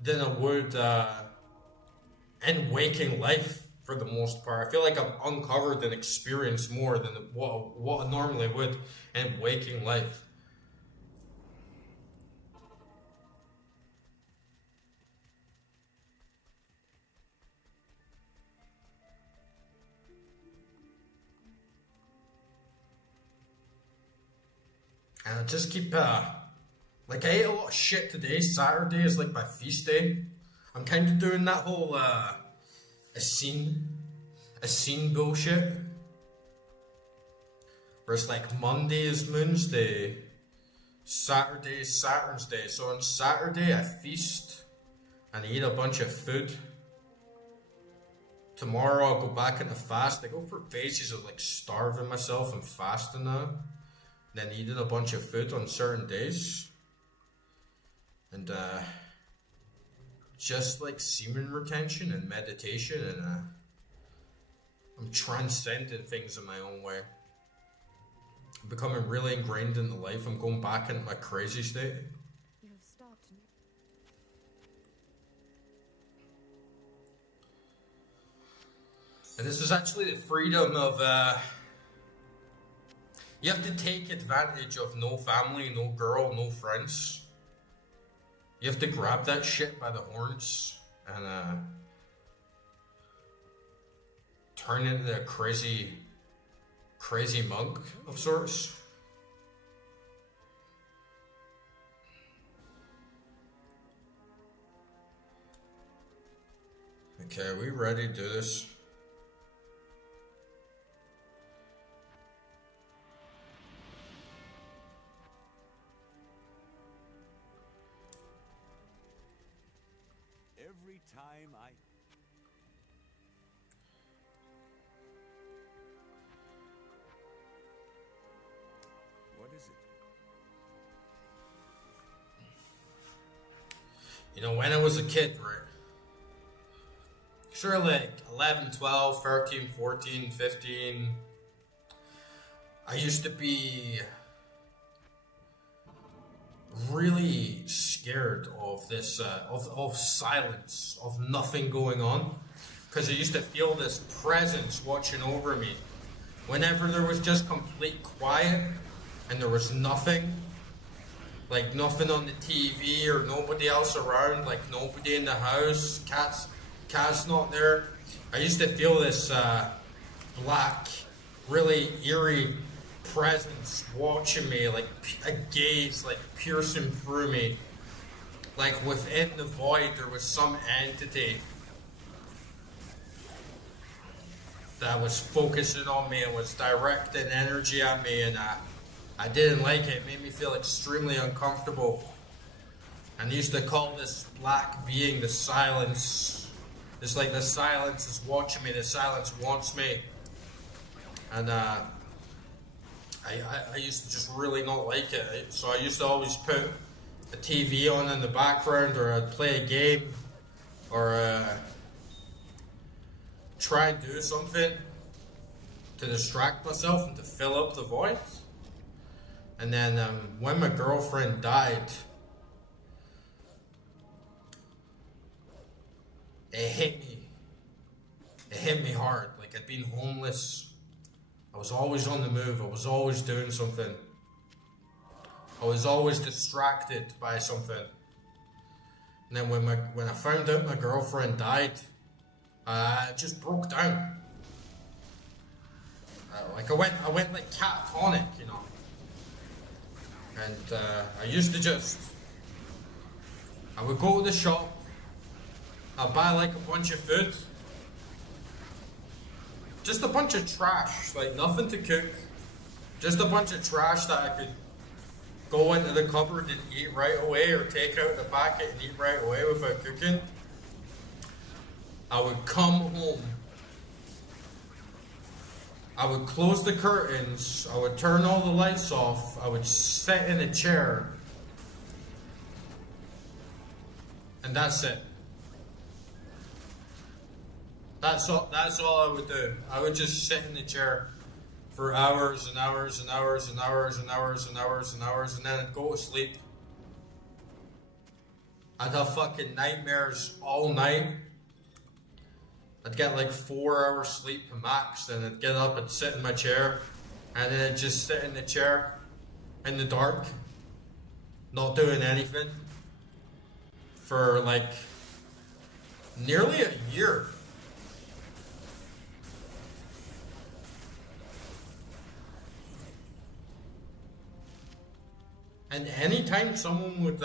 than I would in waking life for the most part. I feel like I've uncovered and experienced more than what I normally would in waking life. And I just keep, like I ate a lot of shit today. Saturday is like my feast day. I'm kind of doing that whole, a scene bullshit. Where it's like Monday is Moon's Day, Saturday is Saturn's Day. So on Saturday I feast and eat a bunch of food. Tomorrow I'll go back into fast. I go for phases of like starving myself and fasting now. Then eating a bunch of food on certain days. And just like semen retention and meditation, and I'm transcending things in my own way. I'm becoming really ingrained into life. I'm going back into my crazy state. You have stopped me. And this is actually the freedom of you have to take advantage of no family, no girl, no friends. You have to grab that shit by the horns and turn into a crazy monk of sorts. Okay, are we ready to do this? every time I... What is it? You know, when I was a kid, right? Sure, like 11, 12, 13, 14, 15. I used to be really scared of this, of silence, of nothing going on. Because I used to feel this presence watching over me. Whenever there was just complete quiet and there was nothing, like nothing on the TV or nobody else around, like nobody in the house, cat's not there. I used to feel this black, really eerie presence watching me, like a gaze, like piercing through me. Like within the void, there was some entity that was focusing on me and was directing energy at me, and I didn't like it. It made me feel extremely uncomfortable. And I used to call this black being the silence. It's like the silence is watching me, the silence wants me. And I used to just really not like it. So I used to always put a TV on in the background, or I'd play a game, or try and do something to distract myself and to fill up the void. And then when my girlfriend died, it hit me. It hit me hard. Like I'd been homeless. I was always on the move. I was always doing something. I was always distracted by something. And then when I found out my girlfriend died, I just broke down. Like I went like catatonic, you know. And I used to I would go to the shop, I'd buy like a bunch of food, just a bunch of trash, like nothing to cook, just a bunch of trash that I could go into the cupboard and eat right away, or take out the packet and eat right away without cooking. I would come home, I would close the curtains, I would turn all the lights off, I would sit in a chair, and that's it. That's all I would do. I would just sit in the chair for hours and hours and hours and hours and hours and hours and hours, and then I'd go to sleep. I'd have fucking nightmares all night. I'd get like 4 hours sleep max, then I'd get up and sit in my chair, and then I'd just sit in the chair in the dark, not doing anything, for like nearly a year. And anytime someone would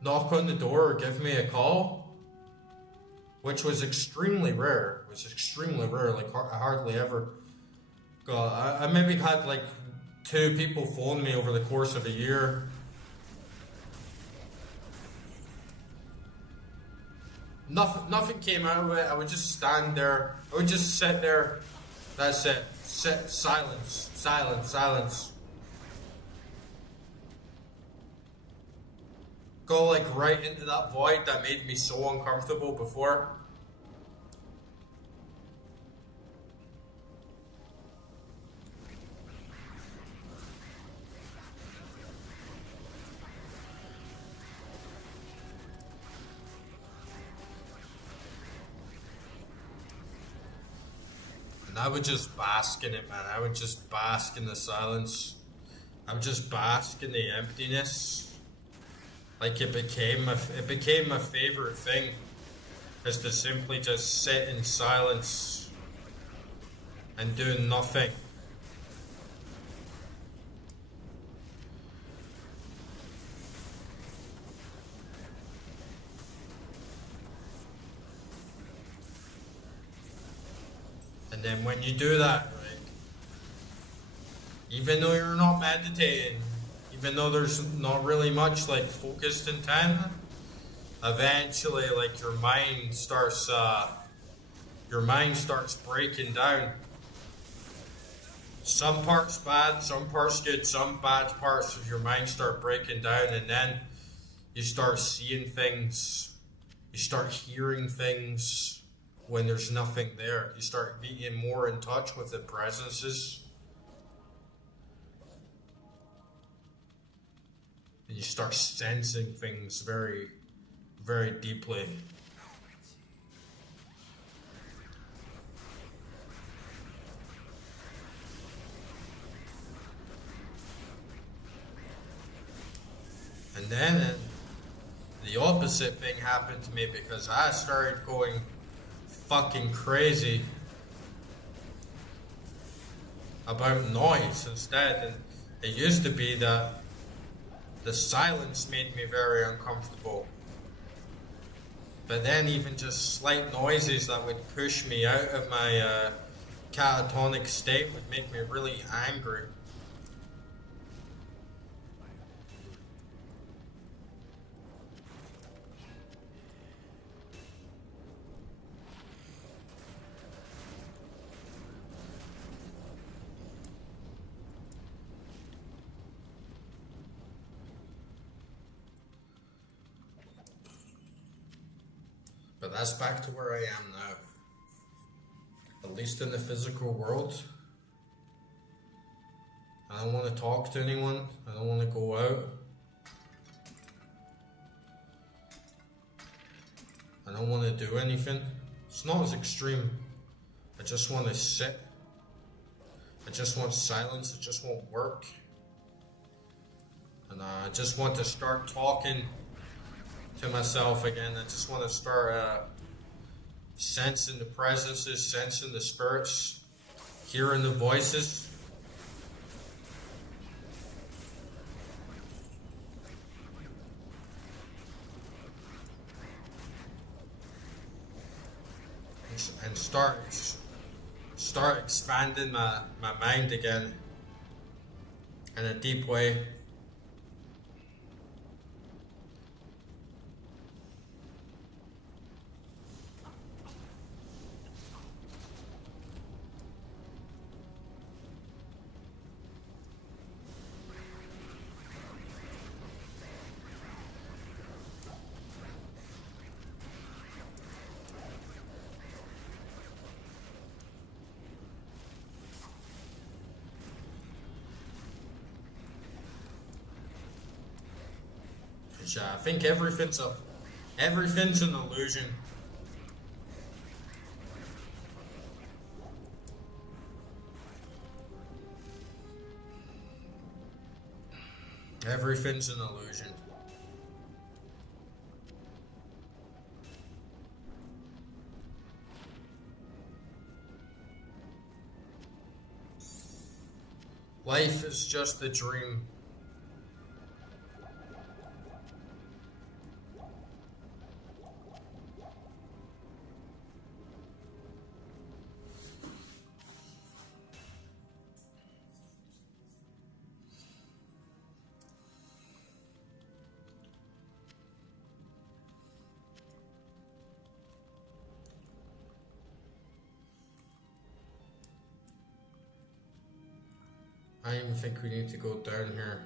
knock on the door or give me a call, which was extremely rare. Like I hardly ever got. I maybe had like 2 people phone me over the course of a year. Nothing came out of it. I would just stand there. I would just sit there. That's it. Sit. Silence. Silence. Silence. Go like right into that void that made me so uncomfortable before. And I would just bask in it, man. I would just bask in the silence. I would just bask in the emptiness. Like it became my favorite thing, is to simply just sit in silence and do nothing. And then when you do that, right, even though you're not meditating, even though there's not really much like focused intent, eventually, like, your mind starts breaking down. Some parts bad, some parts good, some bad parts of your mind start breaking down, and then you start seeing things, you start hearing things when there's nothing there. You start being more in touch with the presences. And you start sensing things very, very deeply. And then the opposite thing happened to me because I started going fucking crazy about noise instead. And it used to be that the silence made me very uncomfortable. But then even just slight noises that would push me out of my catatonic state would make me really angry. But that's back to where I am now. At least in the physical world. I don't want to talk to anyone. I don't want to go out. I don't want to do anything. It's not as extreme. I just want to sit. I just want silence. I just want work. And I just want to start talking to myself again. I just want to start sensing the presences, sensing the spirits, hearing the voices. And start expanding my mind again in a deep way. I think everything's an illusion. Everything's an illusion. Life is just a dream. I don't even think we need to go down here.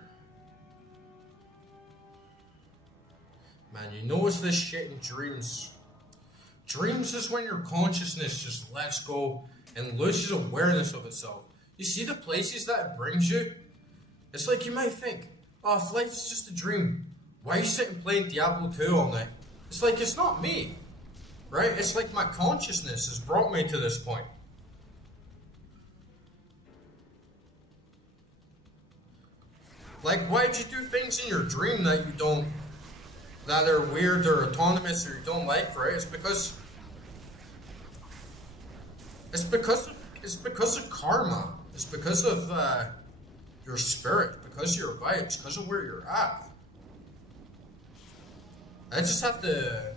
Man, you notice this shit in dreams. Dreams is when your consciousness just lets go and loses awareness of itself. You see the places that it brings you? It's like you might think, oh, if life's just a dream, why are you sitting playing Diablo 2 all night? It's like, it's not me, right? It's like my consciousness has brought me to this point. Like, why'd you do things in your dream that are weird or autonomous or you don't like, right? It's because of karma. It's because of your spirit, because of your vibes, because of where you're at. I just have to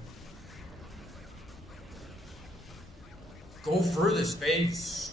go through this phase.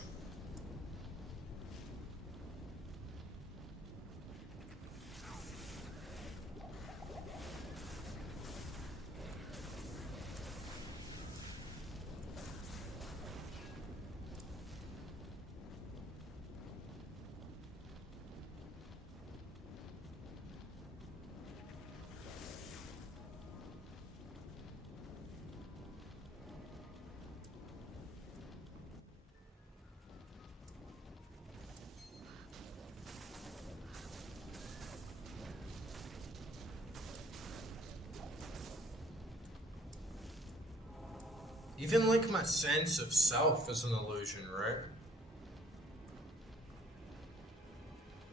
Even like my sense of self is an illusion, right?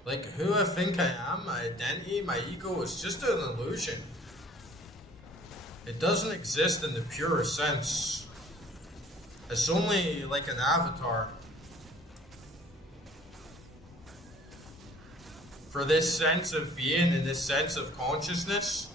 Like who I think I am, my identity, my ego is just an illusion. It doesn't exist in the purest sense. It's only like an avatar for this sense of being and this sense of consciousness.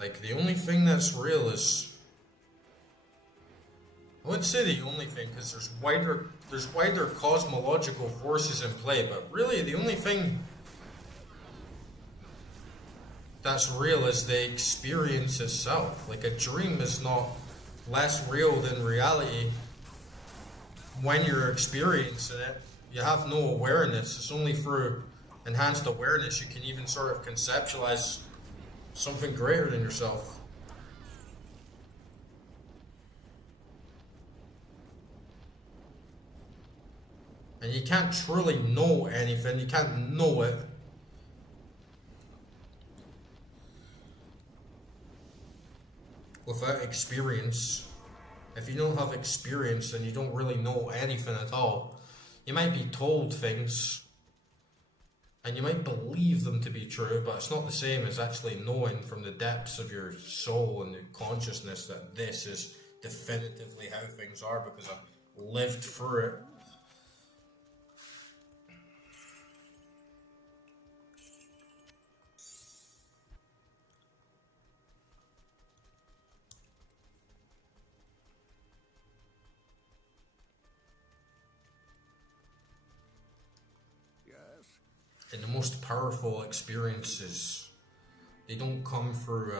Like the only thing that's real is, I wouldn't say the only thing because there's wider cosmological forces in play, but really the only thing that's real is the experience itself. Like a dream is not less real than reality when you're experiencing it. You have no awareness. It's only through enhanced awareness you can even sort of conceptualize something greater than yourself. And you can't truly know anything. You can't know it without experience. If you don't have experience, then you don't really know anything at all. You might be told things and you might believe them to be true, but it's not the same as actually knowing from the depths of your soul and your consciousness that this is definitively how things are because I've lived through it. And the most powerful experiences, they don't come through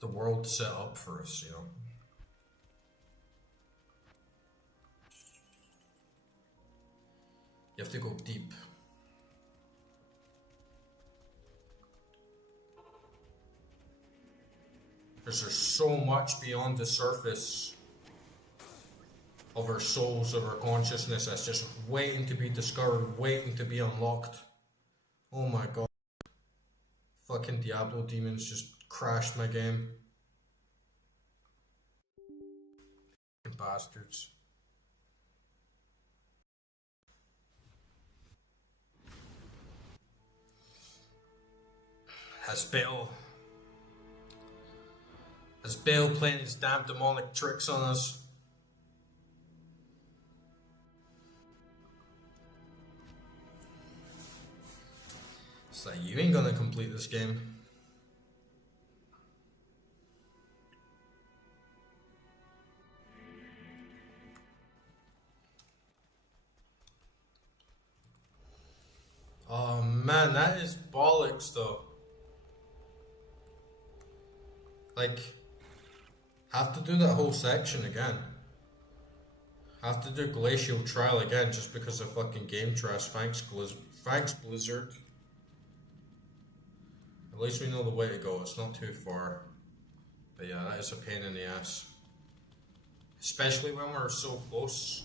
the world set up for us, you know. You have to go deep. Because there's so much beyond the surface of our souls, of our consciousness that's just waiting to be discovered, waiting to be unlocked. Oh my god. Fucking Diablo demons just crashed my game. Fucking bastards. Has Bale playing his damn demonic tricks on us? It's like, you ain't gonna complete this game. Oh man, that is bollocks though. Like, have to do that whole section again. Have to do Glacial Trial again just because of fucking game trash. Thanks Blizzard. At least we know the way to go. It's not too far. But yeah, that is a pain in the ass. Especially when we're so close.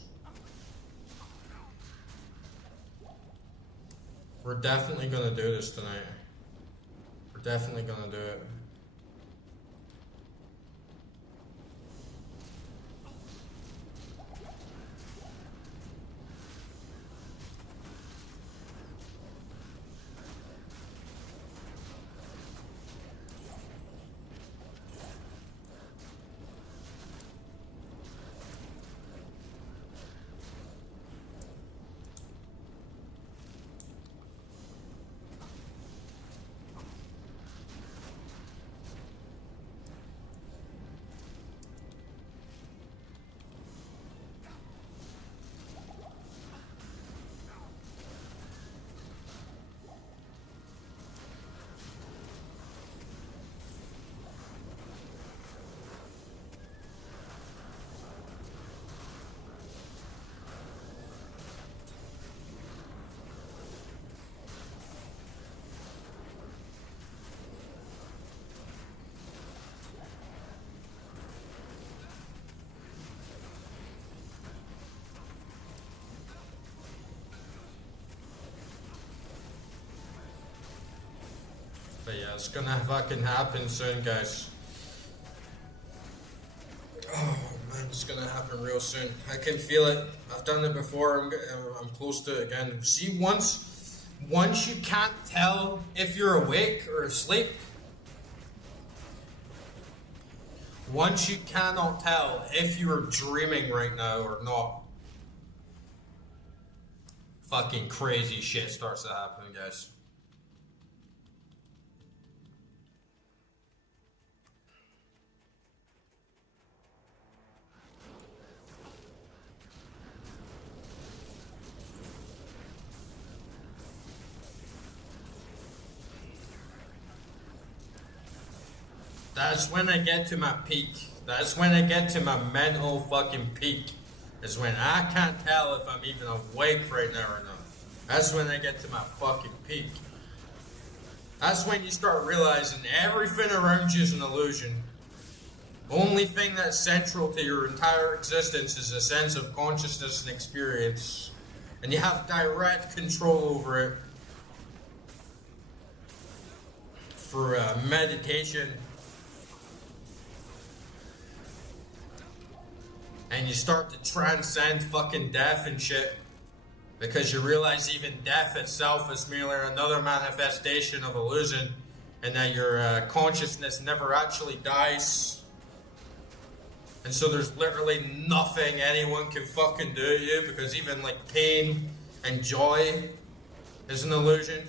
We're definitely gonna do this tonight. We're definitely gonna do it. But yeah, it's gonna fucking happen soon, guys. Oh man, it's gonna happen real soon. I can feel it. I've done it before. I'm close to it again. See, once you can't tell if you're awake or asleep. Once you cannot tell if you're dreaming right now or not. Fucking crazy shit starts to happen, guys. That's when I get to my peak. That's when I get to my mental fucking peak. Is when I can't tell if I'm even awake right now or not. That's when I get to my fucking peak. That's when you start realizing everything around you is an illusion. Only thing that's central to your entire existence is a sense of consciousness and experience. And you have direct control over it. For meditation. And you start to transcend fucking death and shit. Because you realize even death itself is merely another manifestation of illusion. And that your consciousness never actually dies. And so there's literally nothing anyone can fucking do to you. Because even like pain and joy is an illusion.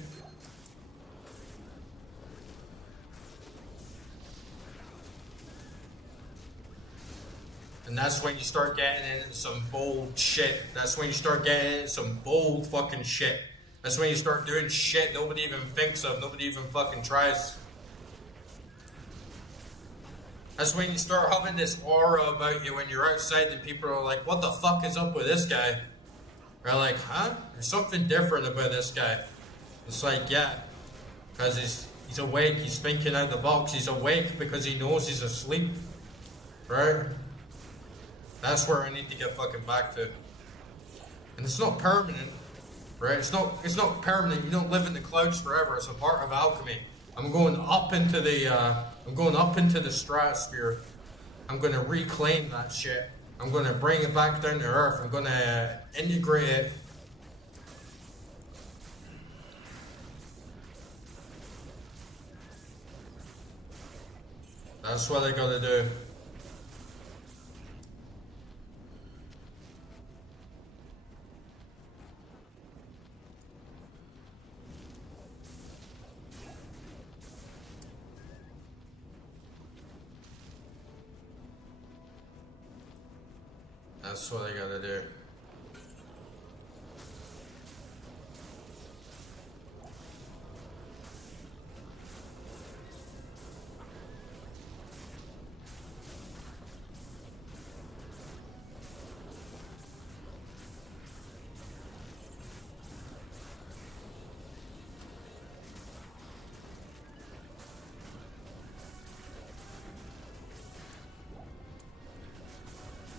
And that's when you start getting into some bold shit. That's when you start getting into some bold fucking shit. That's when you start doing shit nobody even thinks of, nobody even fucking tries. That's when you start having this aura about you when you're outside and people are like, what the fuck is up with this guy? They're like, huh? There's something different about this guy. It's like, yeah. Because he's awake, he's thinking out the box, he's awake because he knows he's asleep. Right? That's where I need to get fucking back to. And it's not permanent, right? It's not permanent. You don't live in the clouds forever. It's a part of alchemy. I'm going up into the stratosphere. I'm going to reclaim that shit. I'm going to bring it back down to earth. I'm going to integrate it. That's what I gotta do. That's what I gotta do.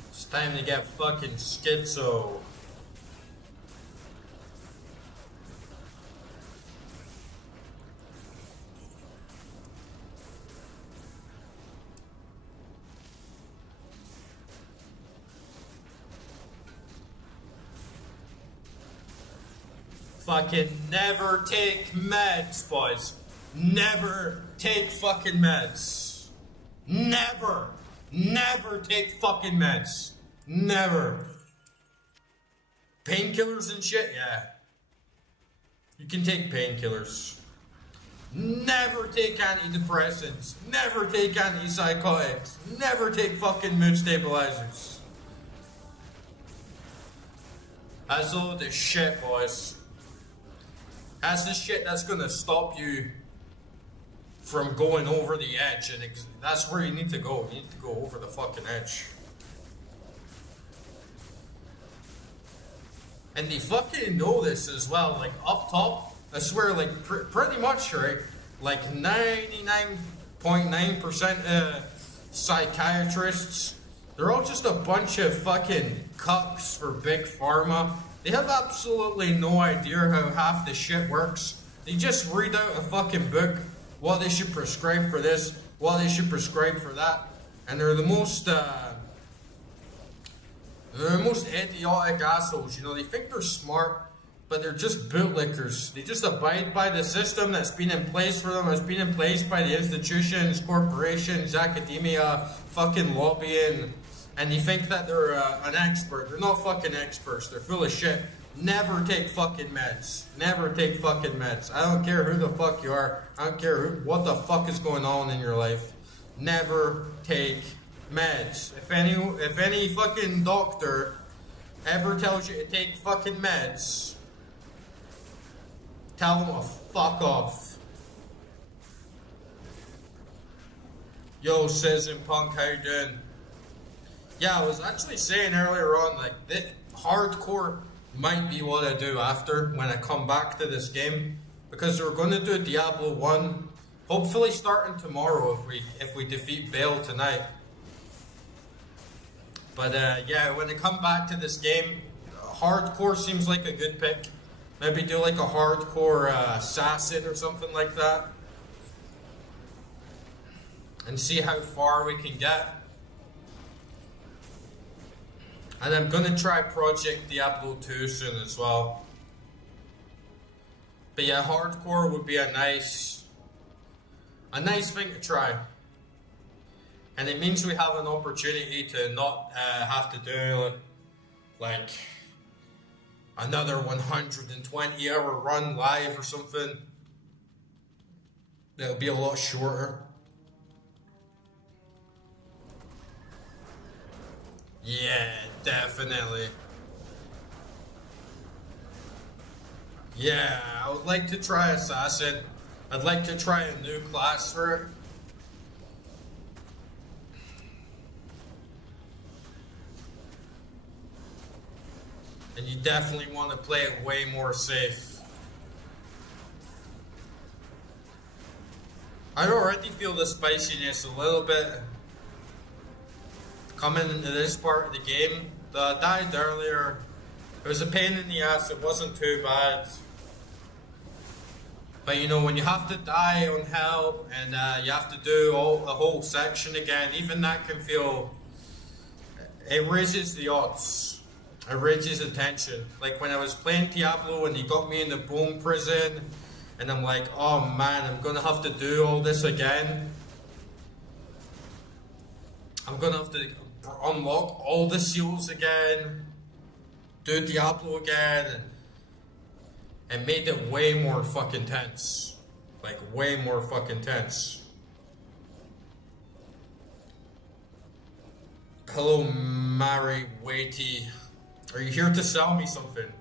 It's time to get fucking schizo. Fucking never take meds, boys. Never take fucking meds. Never. Never take fucking meds. Never. Painkillers and shit? Yeah. You can take painkillers. Never take antidepressants. Never take antipsychotics. Never take fucking mood stabilizers. That's all the shit, boys. That's the shit that's gonna stop you from going over the edge, and that's where you need to go. You need to go over the fucking edge. And they fucking know this as well. Like up top, I swear, like pretty much, right? Like 99.9% of psychiatrists, they're all just a bunch of fucking cucks for big pharma. They have absolutely no idea how half the shit works. They just read out a fucking book what they should prescribe for this, what they should prescribe for that, and they're the most idiotic assholes. You know, they think they're smart, but they're just bootlickers. They just abide by the system that's been in place for them, that's been in place by the institutions, corporations, academia, fucking lobbying, and they think that they're an expert. They're not fucking experts. They're full of shit. Never take fucking meds. Never take fucking meds. I don't care who the fuck you are. I don't care what the fuck is going on in your life. Never take meds. If any fucking doctor ever tells you to take fucking meds, tell them to fuck off. Yo, Citizen Punk, how you doing? Yeah, I was actually saying earlier on, like, hardcore might be what I do after when I come back to this game, because we're going to do Diablo 1, hopefully starting tomorrow if we defeat Bale tonight. But yeah, when I come back to this game, hardcore seems like a good pick. Maybe do like a hardcore assassin or something like that, and see how far we can get. And I'm gonna try Project Diablo 2 soon as well. But yeah, hardcore would be a nice thing to try. And it means we have an opportunity to not have to do like another 120-hour run live or something. It'll be a lot shorter. Yeah, definitely. Yeah, I would like to try Assassin. I'd like to try a new class for it. And you definitely want to play it way more safe. I already feel the spiciness a little bit coming into this part of the game. I died earlier. It was a pain in the ass. It wasn't too bad. But you know, when you have to die on hell and you have to do the whole section again, even that can feel... It raises the odds. It raises the tension. Like when I was playing Diablo and he got me in the bone prison, and I'm like, oh man, I'm gonna have to do all this again. I'm gonna have to unlock all the seals again, do Diablo again, and made it way more fucking tense. Like way more fucking tense. Hello, Mary Waity. Are you here to sell me something?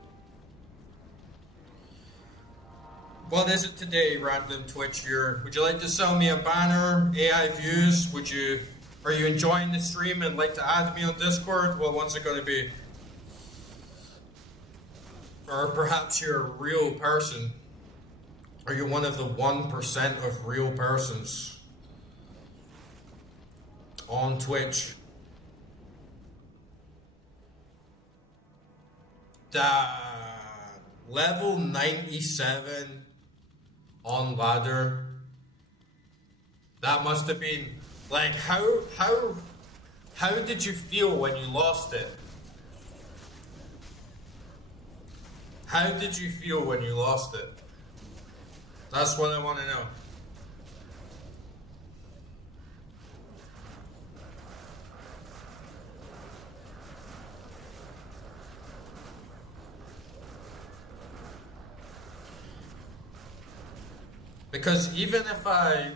What is it today, random Twitch viewer? Would you like to sell me a banner, AI views? Are you enjoying the stream and like to add me on Discord? Well, what's it going to be? Or perhaps you're a real person. Are you one of the 1% of real persons on Twitch? Level 97 on ladder. That must have been like how did you feel when you lost it? How did you feel when you lost it? That's what I want to know. Because even if I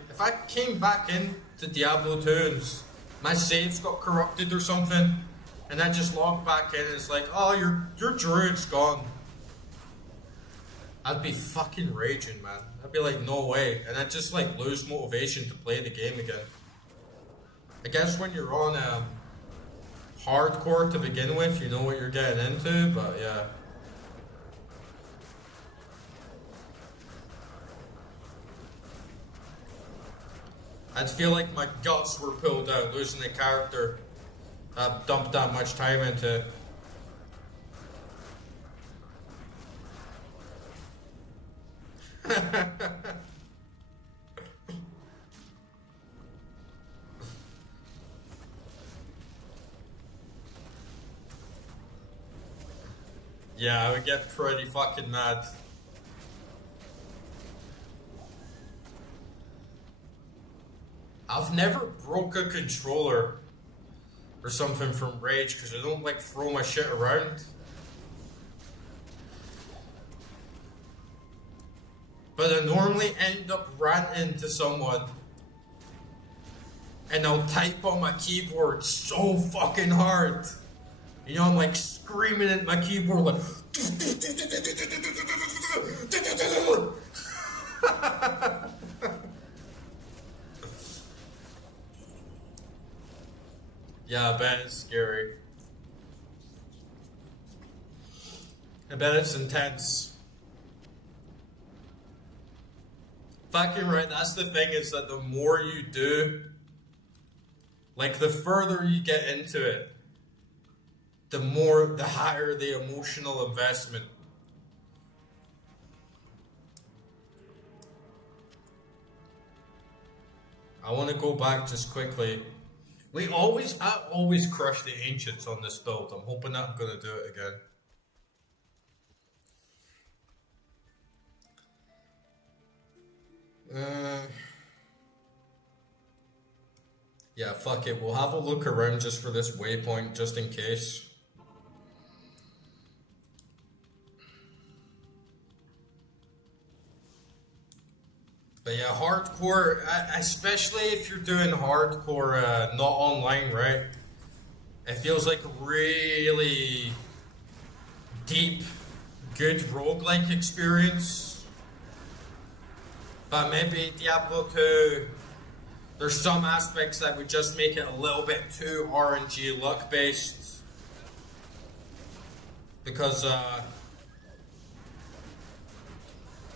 came back in to Diablo 2 and my saves got corrupted or something, and I just logged back in and it's like, oh, your druid's gone, I'd be fucking raging, man. I'd be like, no way. And I'd just like lose motivation to play the game again. I guess when you're on hardcore to begin with, you know what you're getting into, but yeah. I'd feel like my guts were pulled out losing a character I've dumped that much time into. Yeah, I would get pretty fucking mad. I've never broke a controller or something from Rage because I don't like throw my shit around. But I normally end up ranting to someone and I'll type on my keyboard so fucking hard. You know, I'm like screaming at my keyboard like yeah, I bet it's scary. I bet it's intense. Fucking right, that's the thing, is that the more you do, like the further you get into it, the higher the emotional investment. I want to go back just quickly. I always crush the ancients on this build. I'm hoping that I'm going to do it again. Yeah, fuck it. We'll have a look around just for this waypoint, just in case. But yeah, hardcore, especially if you're doing hardcore not online, right? It feels like a really deep, good roguelike experience. But maybe Diablo 2, there's some aspects that would just make it a little bit too RNG luck based. Because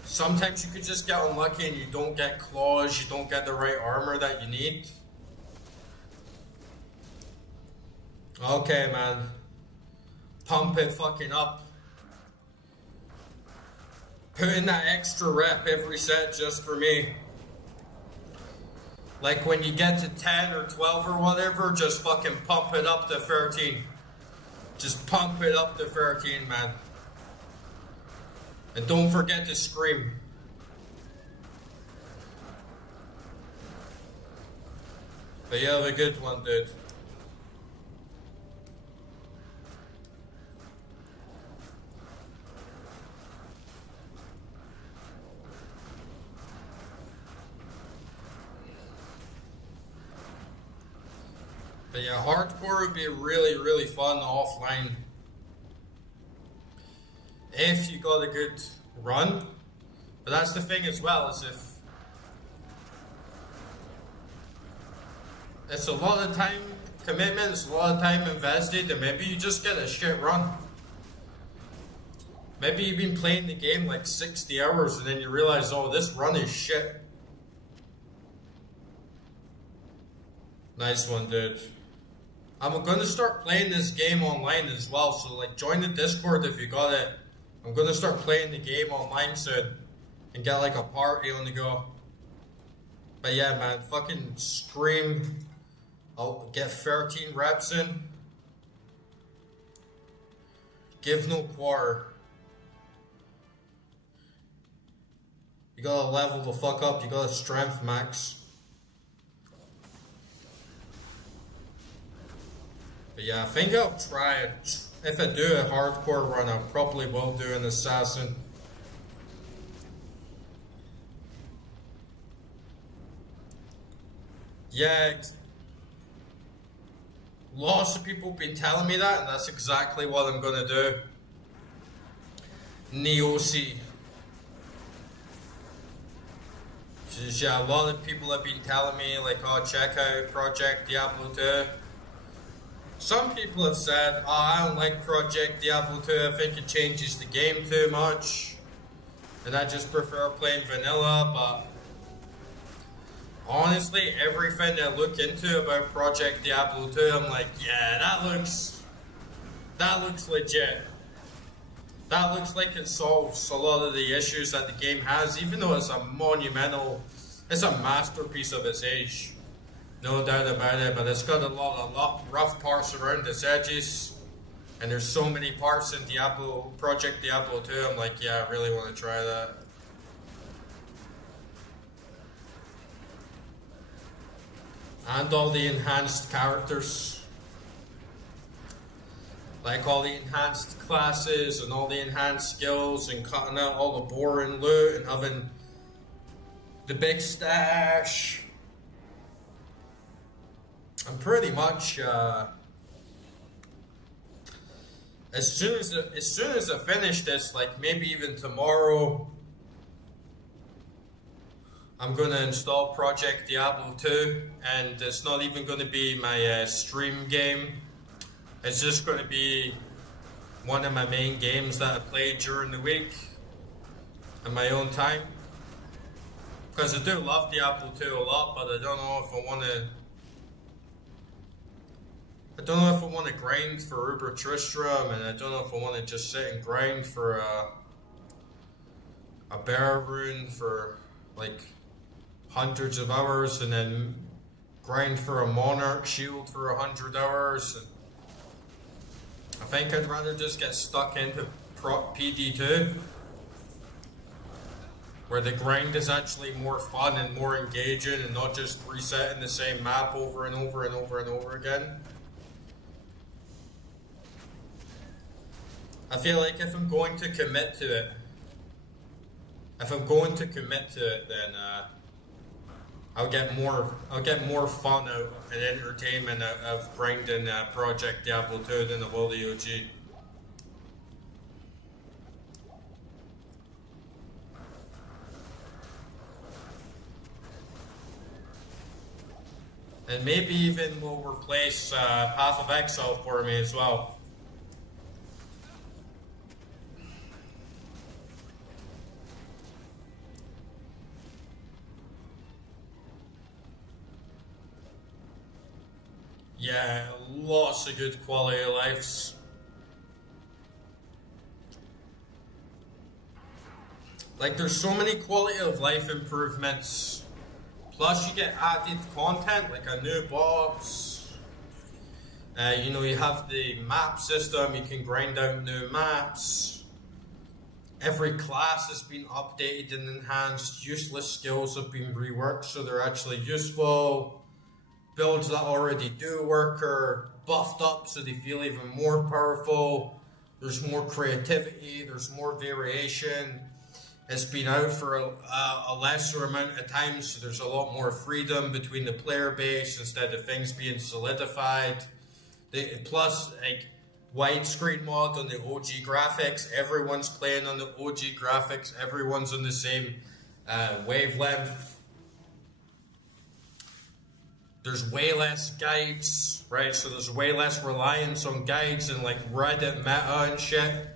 sometimes you could just get unlucky and you don't get claws, you don't get the right armor that you need. Okay, man. Pump it fucking up. Put in that extra rep every set just for me. Like when you get to 10 or 12 or whatever, just fucking pump it up to 13. Just pump it up to 13, man. And don't forget to scream. But you have a good one, dude. But yeah, hardcore would be really, really fun offline. If you got a good run. But that's the thing as well, is if it's a lot of time commitment, it's a lot of time invested, and maybe you just get a shit run. Maybe you've been playing the game like 60 hours and then you realize, oh, this run is shit. Nice one, dude. I'm gonna start playing this game online as well, so like join the Discord if you got it. I'm gonna start playing the game online soon and get like a party on the go. But yeah, man, fucking scream. I'll get 13 reps in. Give no quarter. You gotta level the fuck up, you gotta strength max. But yeah, I think I'll try it. If I do a hardcore run, I probably will do an assassin. Yeah, lots of people have been telling me that, and that's exactly what I'm gonna do. Neosi. Yeah, a lot of people have been telling me, like, oh, check out Project Diablo 2. Some people have said, oh, I don't like Project Diablo 2, I think it changes the game too much. And I just prefer playing vanilla, but honestly, everything I look into about Project Diablo 2, I'm like, yeah, that looks legit. That looks like it solves a lot of the issues that the game has, even though it's it's a masterpiece of its age. No doubt about it, but it's got a lot of rough parts around its edges. And there's so many parts in Diablo, Project Diablo 2, I'm like, yeah, I really want to try that. And all the enhanced characters. Like all the enhanced classes and all the enhanced skills and cutting out all the boring loot and having the big stash. I'm pretty much, as soon as I finish this, like maybe even tomorrow, I'm gonna install Project Diablo 2, and it's not even gonna be my stream game. It's just gonna be one of my main games that I play during the week in my own time. Because I do love Diablo 2 a lot, but I don't know if I want to grind for Uber Tristram, and I don't know if I want to just sit and grind for a bear rune for like hundreds of hours, and then grind for a monarch shield for 100 hours. And I think I'd rather just get stuck into PD2, where the grind is actually more fun and more engaging, and not just resetting the same map over and over and over and over again. I feel like if I'm going to commit to it, then I'll get more fun out and entertainment out of grinding Project Diablo 2 than I will the OG. And maybe even will replace Path of Exile for me as well. Yeah, lots of good quality of lives. Like, there's so many quality of life improvements. Plus, you get added content, like a new boss. You know, you have the map system, you can grind out new maps. Every class has been updated and enhanced. Useless skills have been reworked so they're actually useful. Builds that already do work are buffed up so they feel even more powerful. There's more creativity, there's more variation. It's been out for a lesser amount of time, so there's a lot more freedom between the player base instead of things being solidified. Plus, like, widescreen mod on the OG graphics. Everyone's playing on the OG graphics. Everyone's on the same wavelength. There's way less guides, right? So there's way less reliance on guides and like Reddit meta and shit.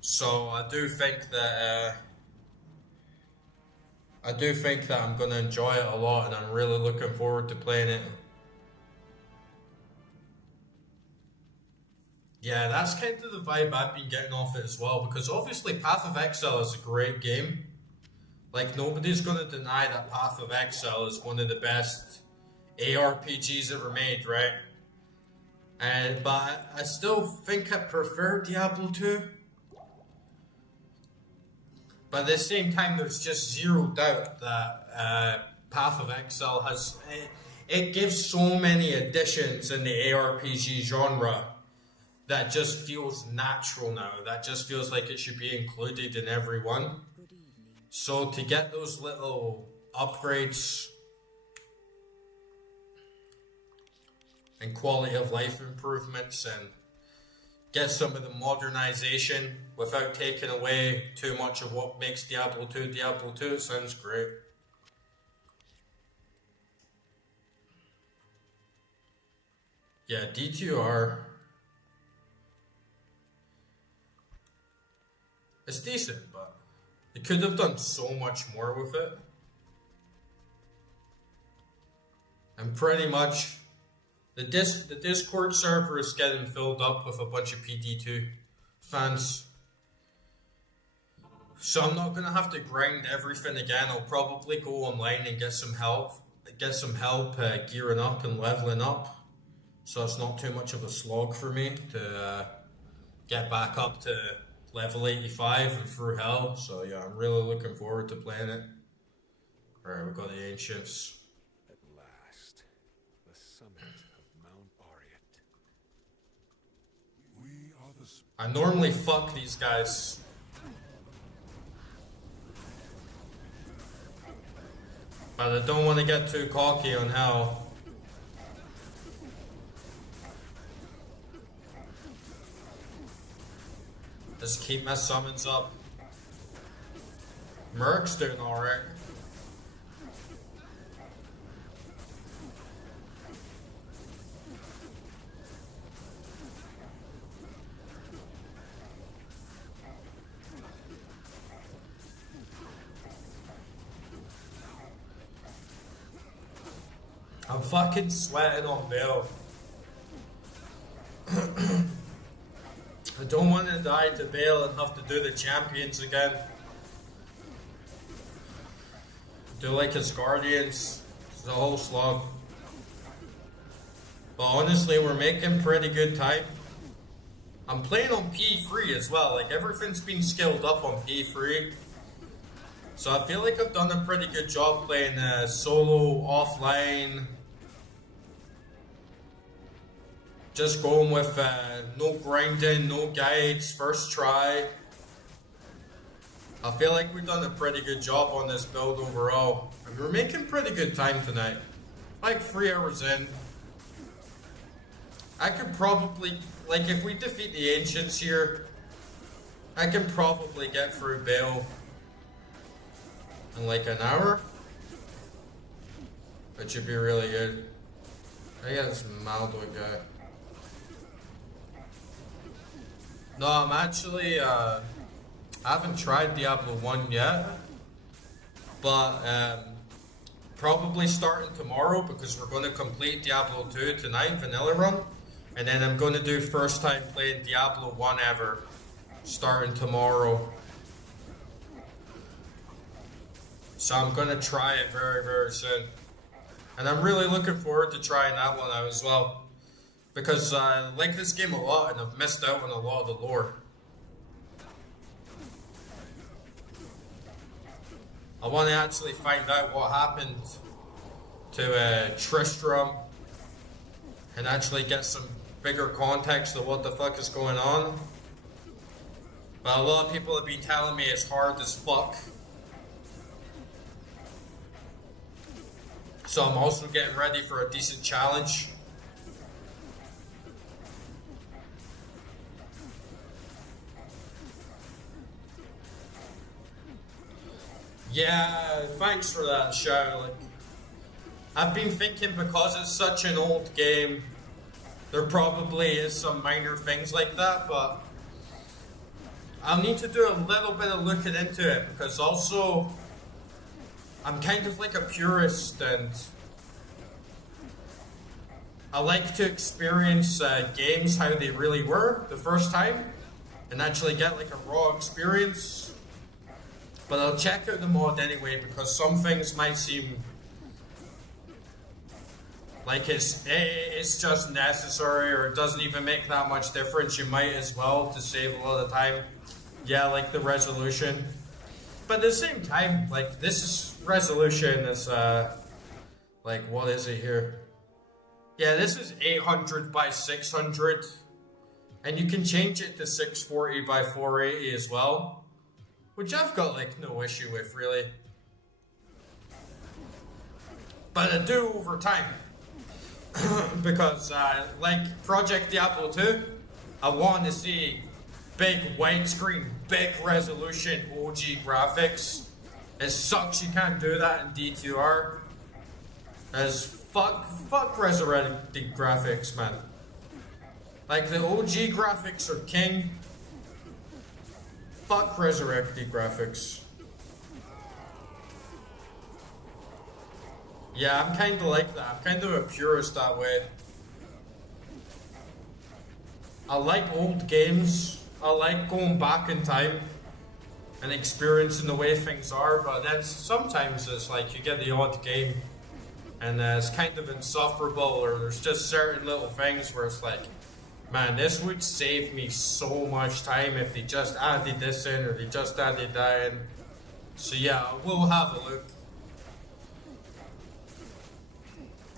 So I do think that I'm gonna enjoy it a lot, and I'm really looking forward to playing it. Yeah, that's kind of the vibe I've been getting off it as well, because obviously Path of Exile is a great game. Like, nobody's going to deny that Path of Exile is one of the best ARPGs ever made, right? But I still think I prefer Diablo 2. But at the same time, there's just zero doubt that Path of Exile has... It gives so many additions in the ARPG genre that just feels natural now. That just feels like it should be included in every one. So to get those little upgrades and quality of life improvements and get some of the modernization without taking away too much of what makes Diablo 2 Diablo 2 sounds great. Yeah, D2R. It's decent, but they could have done so much more with it. And pretty much, the Discord server is getting filled up with a bunch of PD2 fans. So I'm not going to have to grind everything again. I'll probably go online and get some help gearing up and leveling up. so it's not too much of a slog for me to get back up to level 85 and through hell. So yeah, I'm really looking forward to playing it. Alright, we've got the Ancients. At last, the summit of Mount Ariat. We are the I normally fuck these guys. But I don't want to get too cocky on hell. Just keep my summons up. Merc's doing alright. I'm fucking sweating on Bill. I don't want to die to Bale and have to do the champions again. Do like his guardians. It's a whole slog. But honestly, we're making pretty good time. I'm playing on P3 as well. Like, everything's been skilled up on P3. So I feel like I've done a pretty good job playing solo, offline. Just going with no grinding, no guides, first try. I feel like we've done a pretty good job on this build overall. And we're making pretty good time tonight. Like 3 hours in. I could probably, like if we defeat the Ancients here, I can probably get through Bale in like an hour. Which should be really good. I got this Maldwood guy. No, I'm actually, I haven't tried Diablo 1 yet, but probably starting tomorrow because we're going to complete Diablo 2 tonight, vanilla run, and then I'm going to do first time playing Diablo 1 ever, starting tomorrow. So I'm going to try it very, very soon, and I'm really looking forward to trying that one out as well. Because I like this game a lot and I've missed out on a lot of the lore. I want to actually find out what happened to Tristram and actually get some bigger context of what the fuck is going on. But a lot of people have been telling me it's hard as fuck. So I'm also getting ready for a decent challenge. Yeah, thanks for that shout. Like, I've been thinking because it's such an old game, there probably is some minor things like that, but I'll need to do a little bit of looking into it because also I'm kind of like a purist and I like to experience games how they really were the first time and actually get like a raw experience. But I'll check out the mod anyway because some things might seem like it's just necessary or it doesn't even make that much difference. You might as well to save a lot of time. Yeah, like the resolution. But at the same time, like this resolution is like what is it here? Yeah, this is 800 by 600 and you can change it to 640 by 480 as well. Which I've got like no issue with really. But I do over time. Because like Project Diablo 2, I want to see big widescreen, big resolution OG graphics. It sucks you can't do that in D2R. As fuck resurrected graphics, man. Like the OG graphics are king. Fuck resurrected graphics. Yeah, I'm kind of like that. I'm kind of a purist that way. I like old games. I like going back in time and experiencing the way things are, but then sometimes it's like you get the odd game and it's kind of insufferable, or there's just certain little things where it's like, man, this would save me so much time if they just added this in, or they just added that in. So yeah, we'll have a look.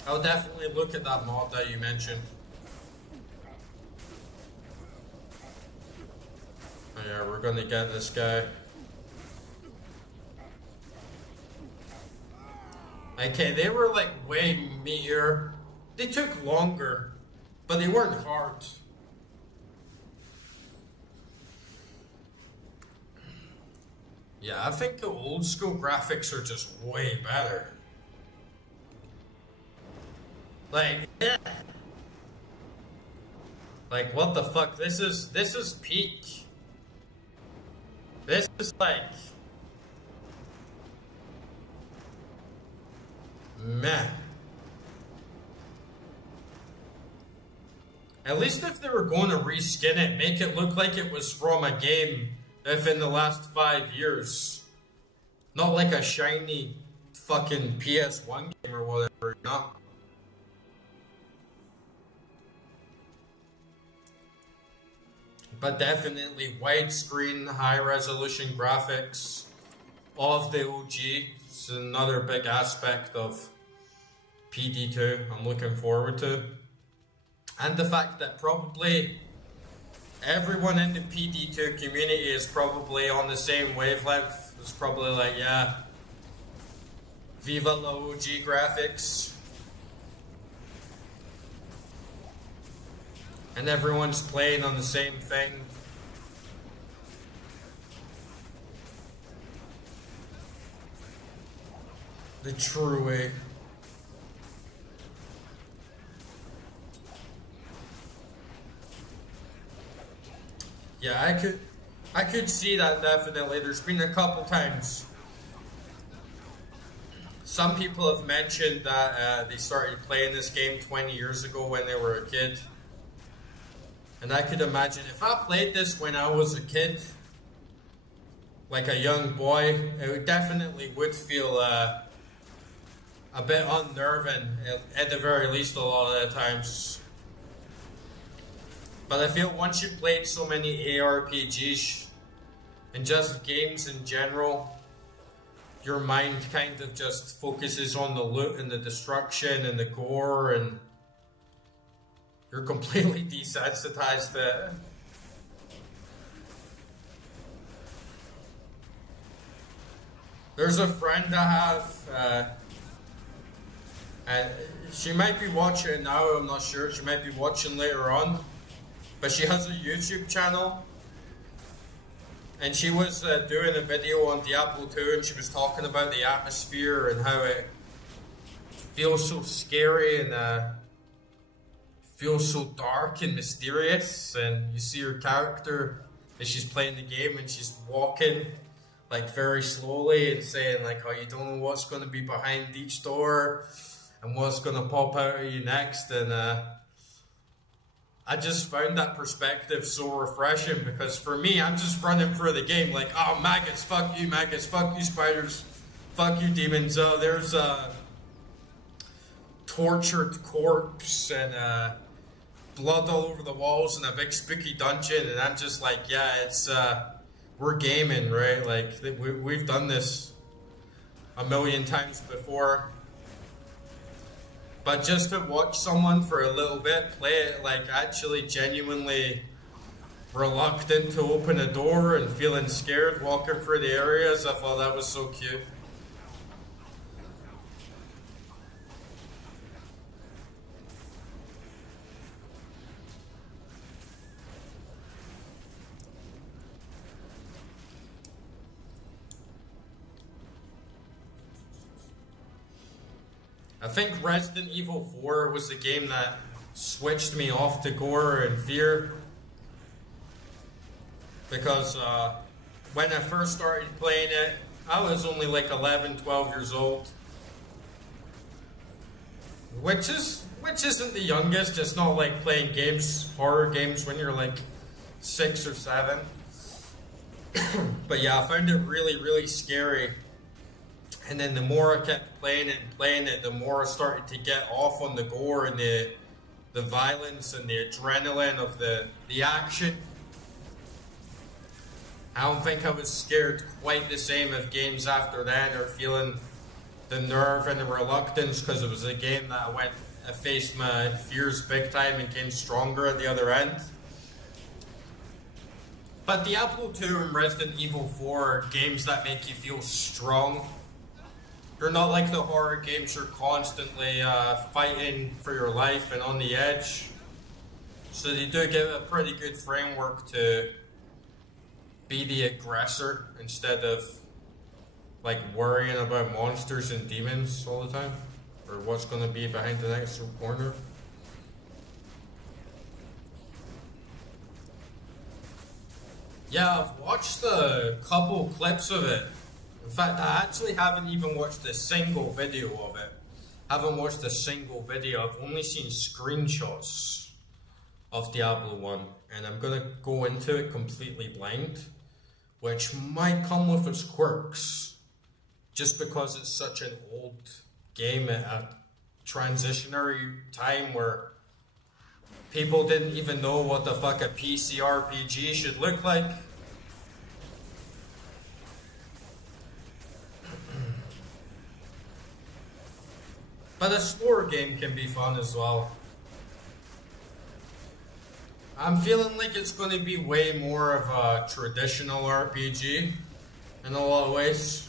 I'll definitely look at that mod that you mentioned. Oh yeah, we're gonna get this guy. Okay, they were like way meatier. They took longer, but they weren't hard. Yeah, I think the old school graphics are just way better. Like, yeah. Like what the fuck? This is peak. This is like, meh. At least if they were going to reskin it, make it look like it was from a game within the last 5 years. Not like a shiny fucking PS1 game or whatever, you know? But definitely widescreen, high resolution graphics of the OG is another big aspect of PD2 I'm looking forward to. And the fact that probably everyone in the PD2 community is probably on the same wavelength. It's probably like, yeah, Viva la OG graphics. And everyone's playing on the same thing. The true way. Yeah, I could see that definitely. There's been a couple times. Some people have mentioned that they started playing this game 20 years ago when they were a kid. And I could imagine if I played this when I was a kid, like a young boy, it definitely would feel a bit unnerving, at the very least a lot of the times. But I feel once you played so many ARPGs and just games in general, your mind kind of just focuses on the loot and the destruction and the gore, and you're completely desensitized to it. There's a friend I have, and she might be watching now, I'm not sure, she might be watching later on, but she has a YouTube channel, and she was doing a video on Diablo 2, and she was talking about the atmosphere and how it feels so scary and feels so dark and mysterious. And you see her character as she's playing the game, and she's walking like very slowly and saying like, oh, you don't know what's going to be behind each door and what's going to pop out of you next. And I just found that perspective so refreshing, because for me, I'm just running through the game like, oh, maggots, fuck you spiders, fuck you demons, oh, there's a tortured corpse and blood all over the walls in a big spooky dungeon, and I'm just like, yeah, it's we're gaming, right? Like we've done this a million times before. But just to watch someone for a little bit play it, like actually genuinely reluctant to open a door and feeling scared walking through the areas, I thought that was so cute. I think Resident Evil 4 was the game that switched me off to gore and fear, because when I first started playing it, I was only like 11, 12 years old, which isn't the youngest. It's not like playing horror games when you're like 6 or 7. But yeah, I found it really, really scary. And then the more I kept playing it and playing it, the more I started to get off on the gore and the violence and the adrenaline of the action. I don't think I was scared quite the same of games after that, or feeling the nerve and the reluctance, because it was a game that I faced my fears big time and came stronger at the other end. But Diablo 2 and Resident Evil 4 are games that make you feel strong. They're not like the horror games you're constantly fighting for your life and on the edge. So they do give a pretty good framework to be the aggressor instead of like worrying about monsters and demons all the time, or what's going to be behind the next corner. Yeah, I've watched a couple clips of it. In fact, I actually haven't even watched a single video of it. I haven't watched a single video. I've only seen screenshots of Diablo 1, and I'm going to go into it completely blind, which might come with its quirks, just because it's such an old game at a transitionary time where people didn't even know what the fuck a PC RPG should look like. But a slower game can be fun as well. I'm feeling like it's going to be way more of a traditional RPG in a lot of ways.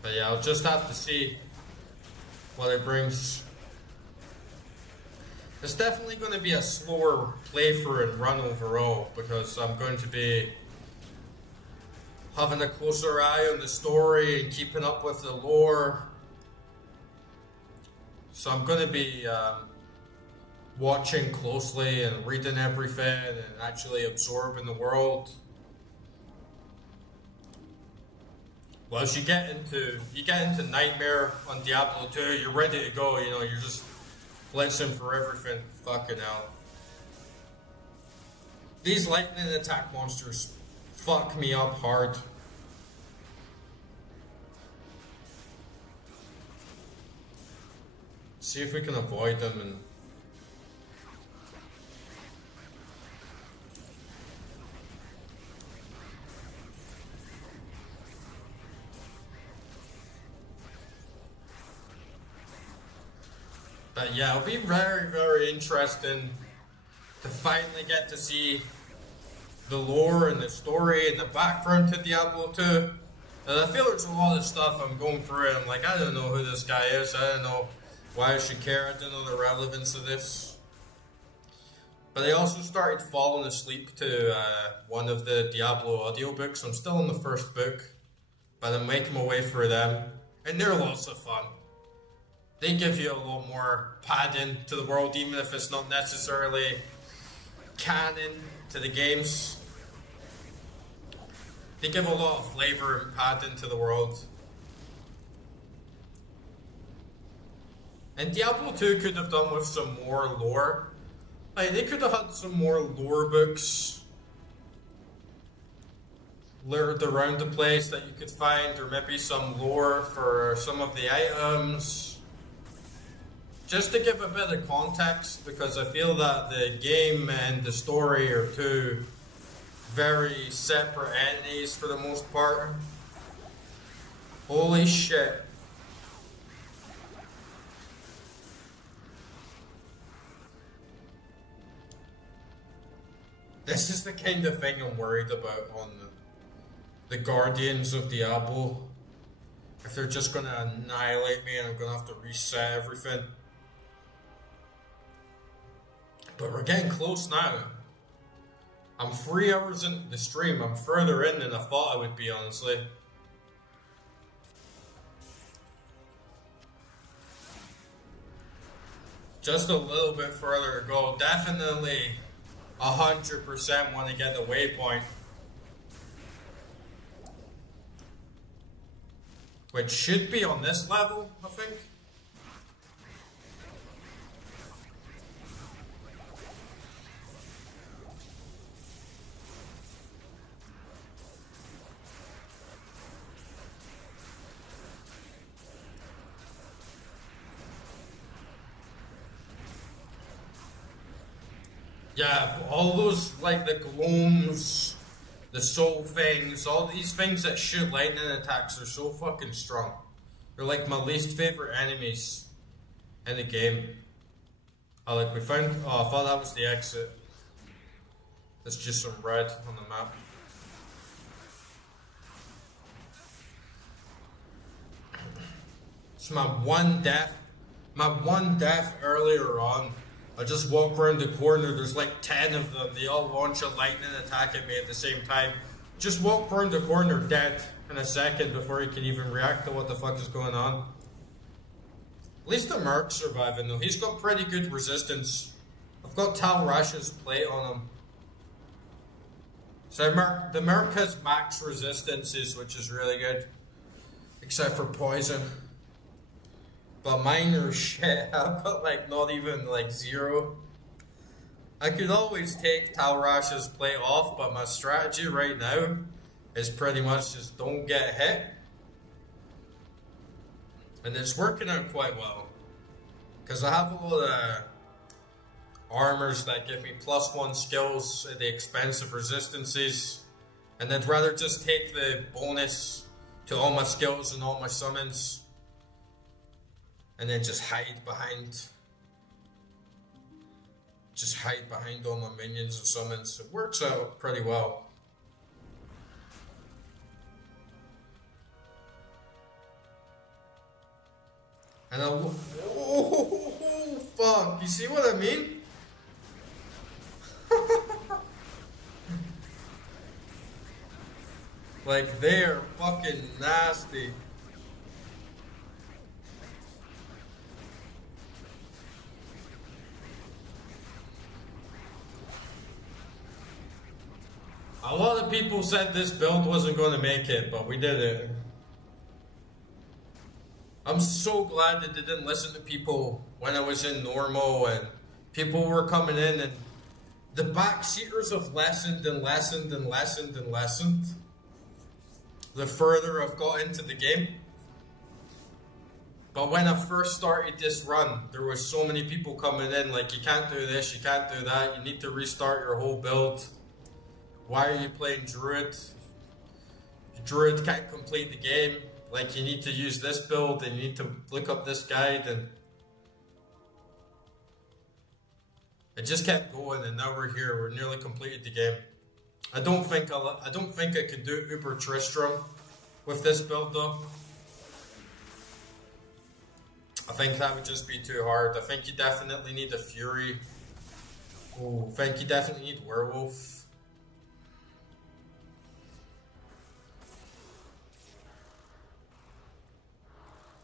But yeah, I'll just have to see what it brings. It's definitely going to be a slower playthrough and run overall, because I'm going to be having a closer eye on the story and keeping up with the lore. So I'm going to be watching closely and reading everything and actually absorbing the world. Once you get into Nightmare on Diablo 2, you're ready to go, you know, you're just blitzing for everything. Fucking hell. These lightning attack monsters fuck me up hard. See if we can avoid them and but yeah, it'll be very, very interesting to finally get to see the lore and the story and the background to Diablo 2. And I feel there's a lot of stuff I'm going through and I'm like, I don't know who this guy is, I don't know why I should care, I don't know the relevance of this. But I also started falling asleep to one of the Diablo audiobooks. I'm still in the first book, but I'm making my way through them. And they're lots of fun. They give you a lot more padding to the world, even if it's not necessarily canon to the games. They give a lot of flavor and padding to the world. And Diablo 2 could have done with some more lore. Like, they could have had some more lore books littered around the place that you could find, or maybe some lore for some of the items. Just to give a bit of context, because I feel that the game and the story are two very separate entities for the most part. Holy shit. This is the kind of thing I'm worried about on the Guardians of Diablo. If they're just gonna annihilate me and I'm gonna have to reset everything. But we're getting close now. I'm 3 hours into the stream. I'm further in than I thought I would be, honestly. Just a little bit further to go. Definitely 100% want to get the waypoint. Which should be on this level, I think. Yeah, all those, like, the gloams, the soul things, all these things that shoot lightning attacks are so fucking strong. They're like my least favorite enemies in the game. Oh, like we found, oh, I thought that was the exit. It's just some red on the map. It's my one death earlier on. I just walk around the corner, there's like 10 of them, they all launch a lightning attack at me at the same time. Just walk around the corner dead in a second before he can even react to what the fuck is going on. At least the Merc's surviving though, he's got pretty good resistance. I've got Tal Rash's plate on him. So the Merc has max resistances, which is really good. Except for poison. But mine are shit. I've got like not even like 0. I could always take Talrash's plate off, but my strategy right now is pretty much just don't get hit. And it's working out quite well. Because I have a lot of armors that give me +1 skills at the expense of resistances. And I'd rather just take the bonus to all my skills and all my summons. And then just hide behind all my minions and summons. It works out pretty well. And oh fuck, you see what I mean? Like they're fucking nasty. A lot of people said this build wasn't going to make it, but we did it. I'm so glad that they didn't listen to people when I was in normal and people were coming in and the backseaters have lessened and lessened and lessened and lessened the further I've got into the game. But when I first started this run, there was so many people coming in like, you can't do this, you can't do that, you need to restart your whole build. Why are you playing Druid? Druid can't complete the game. Like, you need to use this build and you need to look up this guide, and it just kept going, and now we're here. We're nearly completed the game. I don't think I can do Uber Tristram with this build though. I think that would just be too hard. I think you definitely need a Fury. Oh, I think you definitely need Werewolf.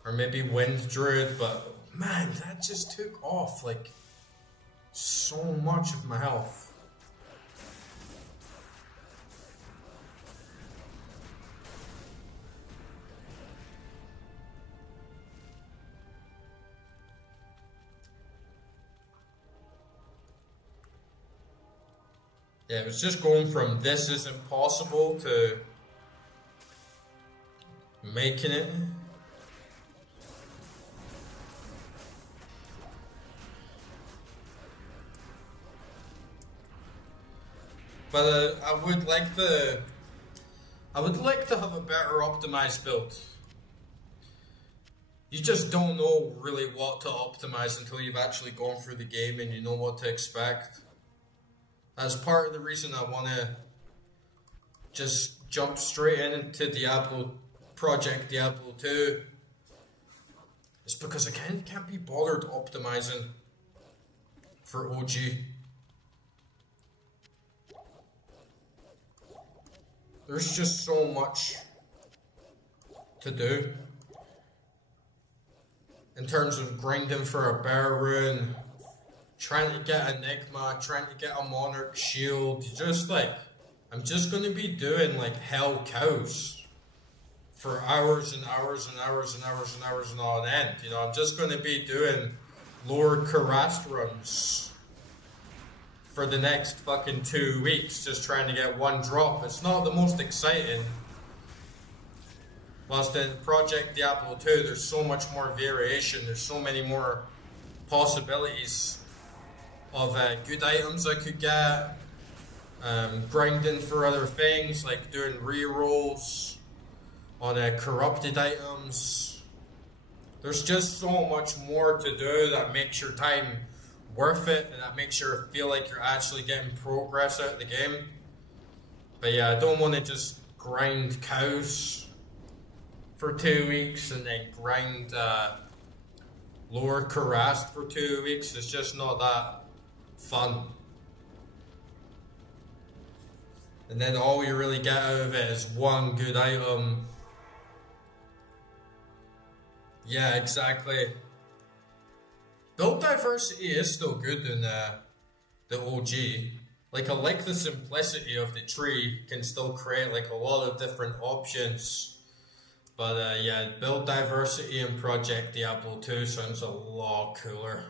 Or maybe Wind Druid, but man, that just took off like so much of my health. Yeah, it was just going from this is impossible to making it. But I would like to have a better optimized build. You just don't know really what to optimize until you've actually gone through the game and you know what to expect. That's part of the reason I want to just jump straight into Diablo, Project Diablo 2. It's because I can't be bothered optimizing for OG. There's just so much to do in terms of grinding for a bear rune, trying to get Enigma, trying to get a Monarch Shield. Just like, I'm just going to be doing like hell cows for hours and hours and hours and hours and hours and on end. You know, I'm just going to be doing Lord Karast runs for the next fucking 2 weeks, just trying to get one drop. It's not the most exciting. Whilst in Project Diablo 2, there's so much more variation, there's so many more possibilities. of good items I could get, grinding for other things like doing rerolls on corrupted items. There's just so much more to do that makes your time worth it, and that makes you feel like you're actually getting progress out of the game. But yeah, I don't want to just grind cows for 2 weeks and then grind lower Karast for 2 weeks. It's just not that fun. And then all you really get out of it is one good item. Yeah, exactly. Build diversity is still good in the OG. Like, I like the simplicity of the tree. Can still create like a lot of different options. But yeah, build diversity in Project Diablo 2 sounds a lot cooler.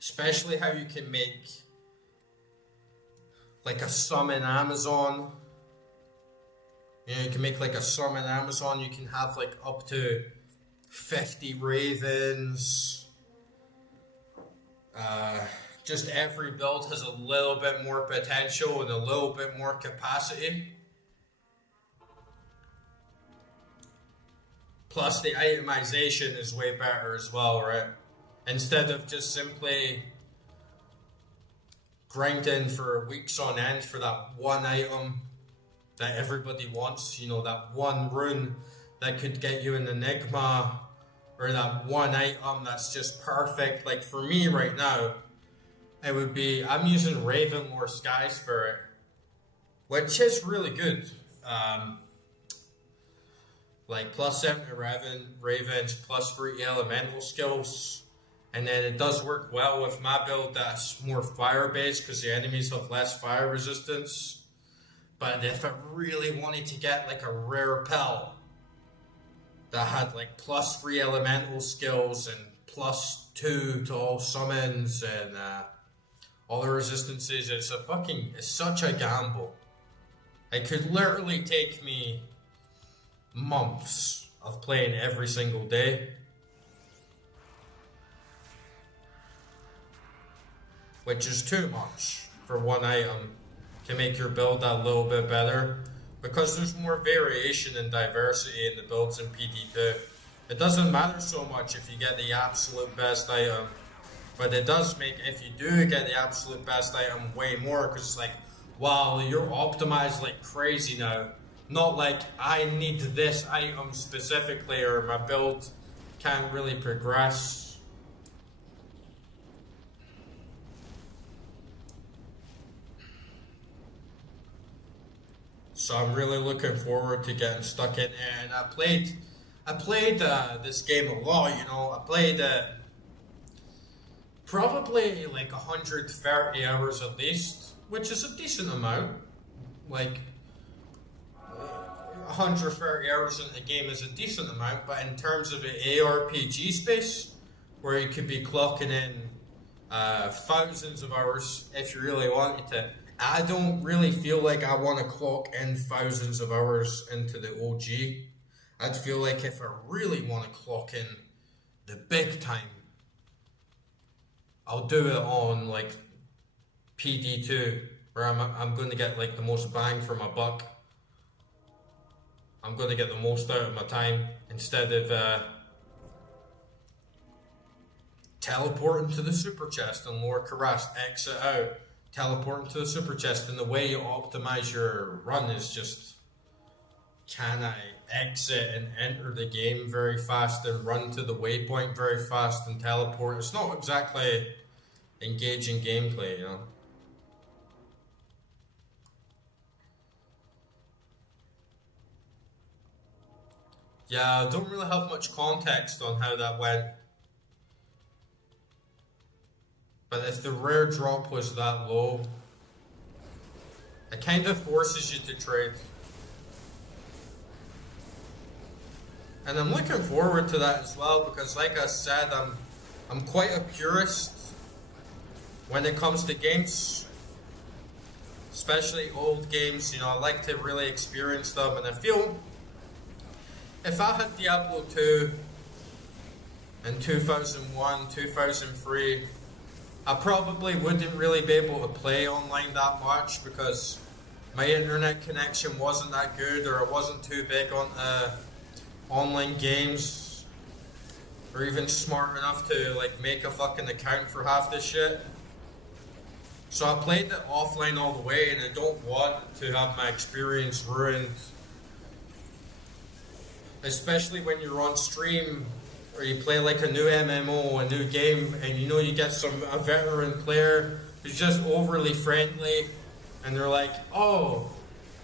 Especially how you can make like a summon Amazon. You know, you can make like a summon Amazon. You can have like up to 50 ravens. Just every build has a little bit more potential and a little bit more capacity. Plus the itemization is way better as well, right? Instead of just simply grinding for weeks on end for that one item that everybody wants, you know, that one rune that could get you an Enigma, or that one item that's just perfect. Like for me right now, it would be, I'm using Ravenlore Sky Spirit, which is really good. Like plus 7 to Ravens, plus 3 elemental skills. And then it does work well with my build that's more fire based because the enemies have less fire resistance. But if I really wanted to get like a rare pelt that had like plus 3 elemental skills and plus 2 to all summons and all the resistances, it's such a gamble. It could literally take me months of playing every single day. Which is too much for one item to make your build a little bit better. Because there's more variation and diversity in the builds in PD2. It doesn't matter so much if you get the absolute best item. But it does make, if you do get the absolute best item, way more. Because it's like, wow, you're optimized like crazy now. Not like, I need this item specifically or my build can't really progress. So I'm really looking forward to getting stuck in. And I played this game a lot, you know. I played probably like 130 hours at least, which is a decent amount. Like 130 hours in the game is a decent amount, but in terms of an ARPG space, where you could be clocking in thousands of hours if you really wanted to, I don't really feel like I want to clock in thousands of hours into the OG. I'd feel like if I really want to clock in the big time, I'll do it on like PD2, where I'm going to get like the most bang for my buck. I'm going to get the most out of my time instead of teleporting to the super chest and Lower Karast, exit out, teleporting to the super chest. And the way you optimize your run is just, can I exit and enter the game very fast and run to the waypoint very fast and teleport? It's not exactly engaging gameplay, you know. Yeah, I don't really have much context on how that went. But if the rare drop was that low, it kind of forces you to trade. And I'm looking forward to that as well, because like I said, I'm quite a purist when it comes to games. Especially old games, you know, I like to really experience them, and I feel if I had Diablo 2 in 2001, 2003, I probably wouldn't really be able to play online that much because my internet connection wasn't that good, or it wasn't too big on online games, or even smart enough to like make a fucking account for half this shit. So I played it offline all the way, and I don't want to have my experience ruined. Especially when you're on stream, or you play like a new MMO, a new game, and you know you get a veteran player who's just overly friendly, and they're like, "Oh,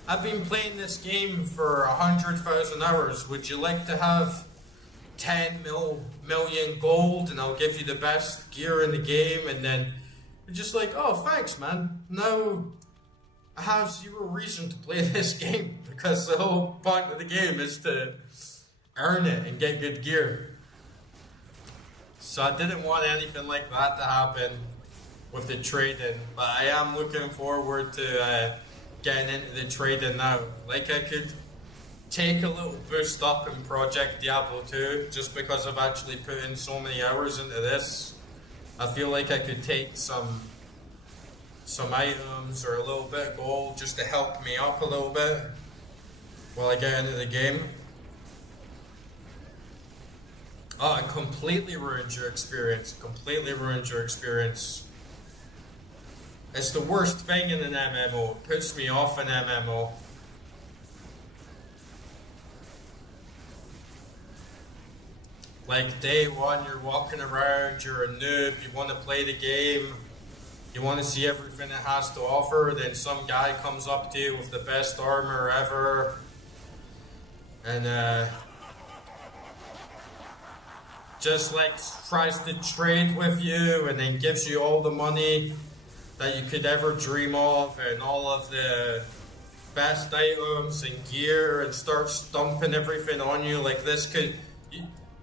I've been playing this game for 100,000 hours. Would you like to have 10 million gold, and I'll give you the best gear in the game?" And then you're just like, "Oh, thanks, man. Now I have zero reason to play this game because the whole point of the game is to earn it and get good gear." So I didn't want anything like that to happen with the trading, but I am looking forward to getting into the trading now. Like, I could take a little boost up in Project Diablo 2 just because I've actually put in so many hours into this. I feel like I could take some items or a little bit of gold just to help me up a little bit while I get into the game. Oh, it completely ruins your experience. Completely ruins your experience. It's the worst thing in an MMO. It puts me off an MMO. Like day one, you're walking around, you're a noob, you want to play the game, you want to see everything it has to offer, then some guy comes up to you with the best armor ever, and just like tries to trade with you, and then gives you all the money that you could ever dream of, and all of the best items and gear, and starts dumping everything on you like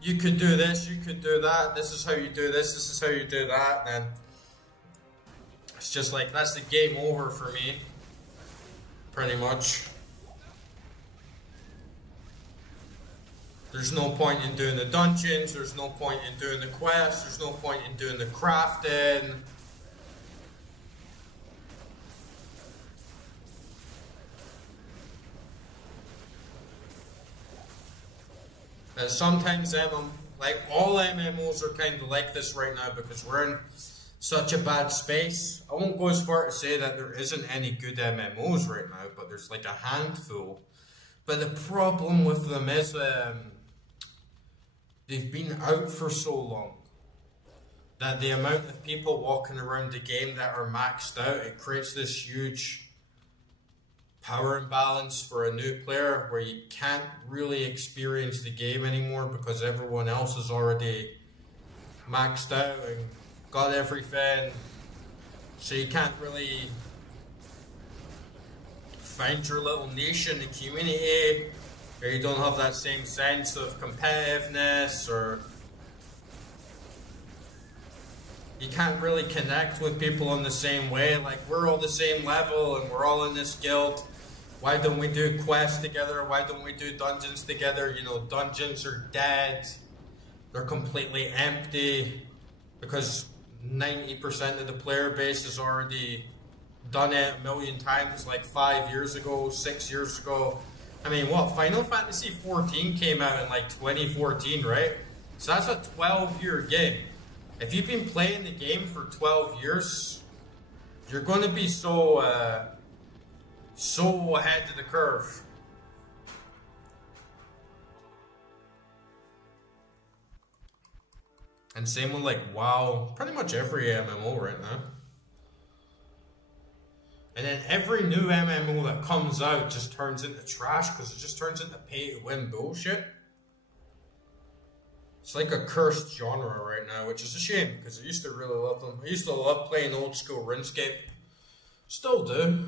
you could do this, you could do that, this is how you do this is how you do that, and it's just like, that's the game over for me, pretty much. There's no point in doing the dungeons, there's no point in doing the quests, there's no point in doing the crafting. Sometimes like all MMOs are kind of like this right now because we're in such a bad space. I won't go as far to say that there isn't any good MMOs right now, but there's like a handful. But the problem with them is they've been out for so long that the amount of people walking around the game that are maxed out, it creates this huge power imbalance for a new player where you can't really experience the game anymore because everyone else is already maxed out and got everything, so you can't really find your little niche in the community, or you don't have that same sense of competitiveness, or you can't really connect with people in the same way. Like, we're all the same level and we're all in this guild. Why don't we do quests together? Why don't we do dungeons together? You know, dungeons are dead. They're completely empty because 90% of the player base has already done it a million times, like 5 years ago, 6 years ago. I mean, what, Final Fantasy 14 came out in like 2014, right? So that's a 12-year game. If you've been playing the game for 12 years, you're going to be so ahead of the curve. And same with like WoW, pretty much every MMO right now. And then every new MMO that comes out just turns into trash because it just turns into pay-to-win bullshit. It's like a cursed genre right now, which is a shame because I used to really love them. I used to love playing old school RuneScape. Still do.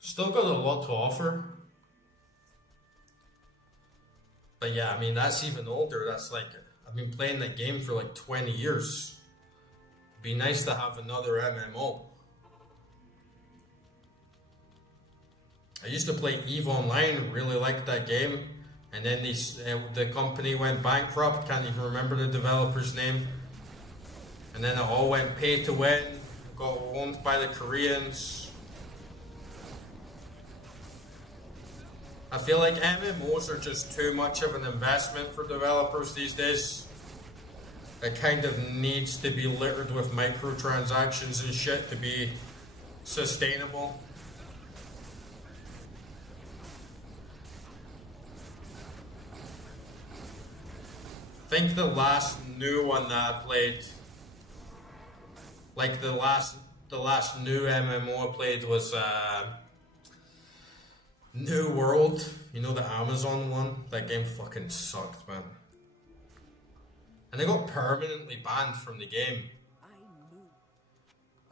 Still got a lot to offer. But yeah, I mean, that's even older. That's like, I've been playing that game for like 20 years. It'd be nice to have another MMO. I used to play EVE Online, really liked that game. And then the company went bankrupt, can't even remember the developer's name. And then it all went pay to win, got owned by the Koreans. I feel like MMOs are just too much of an investment for developers these days. It kind of needs to be littered with microtransactions and shit to be sustainable. I think the last new one that I played, like the last new MMO I played was New World. You know, the Amazon one? That game fucking sucked, man. And I got permanently banned from the game.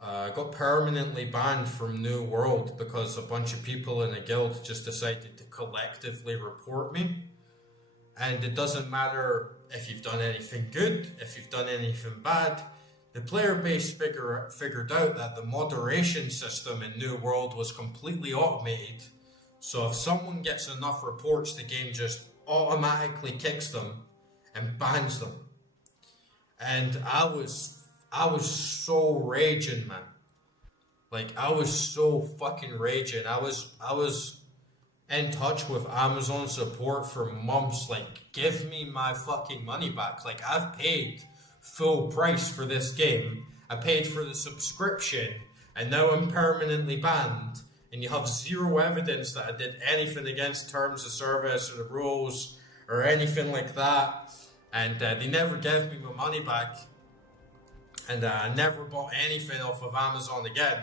I got permanently banned from New World because a bunch of people in a guild just decided to collectively report me. And it doesn't matter if you've done anything good, if you've done anything bad. The player base figured out that the moderation system in New World was completely automated. So if someone gets enough reports, the game just automatically kicks them and bans them. And I was so raging, man. Like, I was so fucking raging. I was in touch with Amazon support for months. Like, give me my fucking money back. Like, I've paid full price for this game. I paid for the subscription, and now I'm permanently banned. And you have zero evidence that I did anything against terms of service or the rules or anything like that. And they never gave me my money back. And I never bought anything off of Amazon again.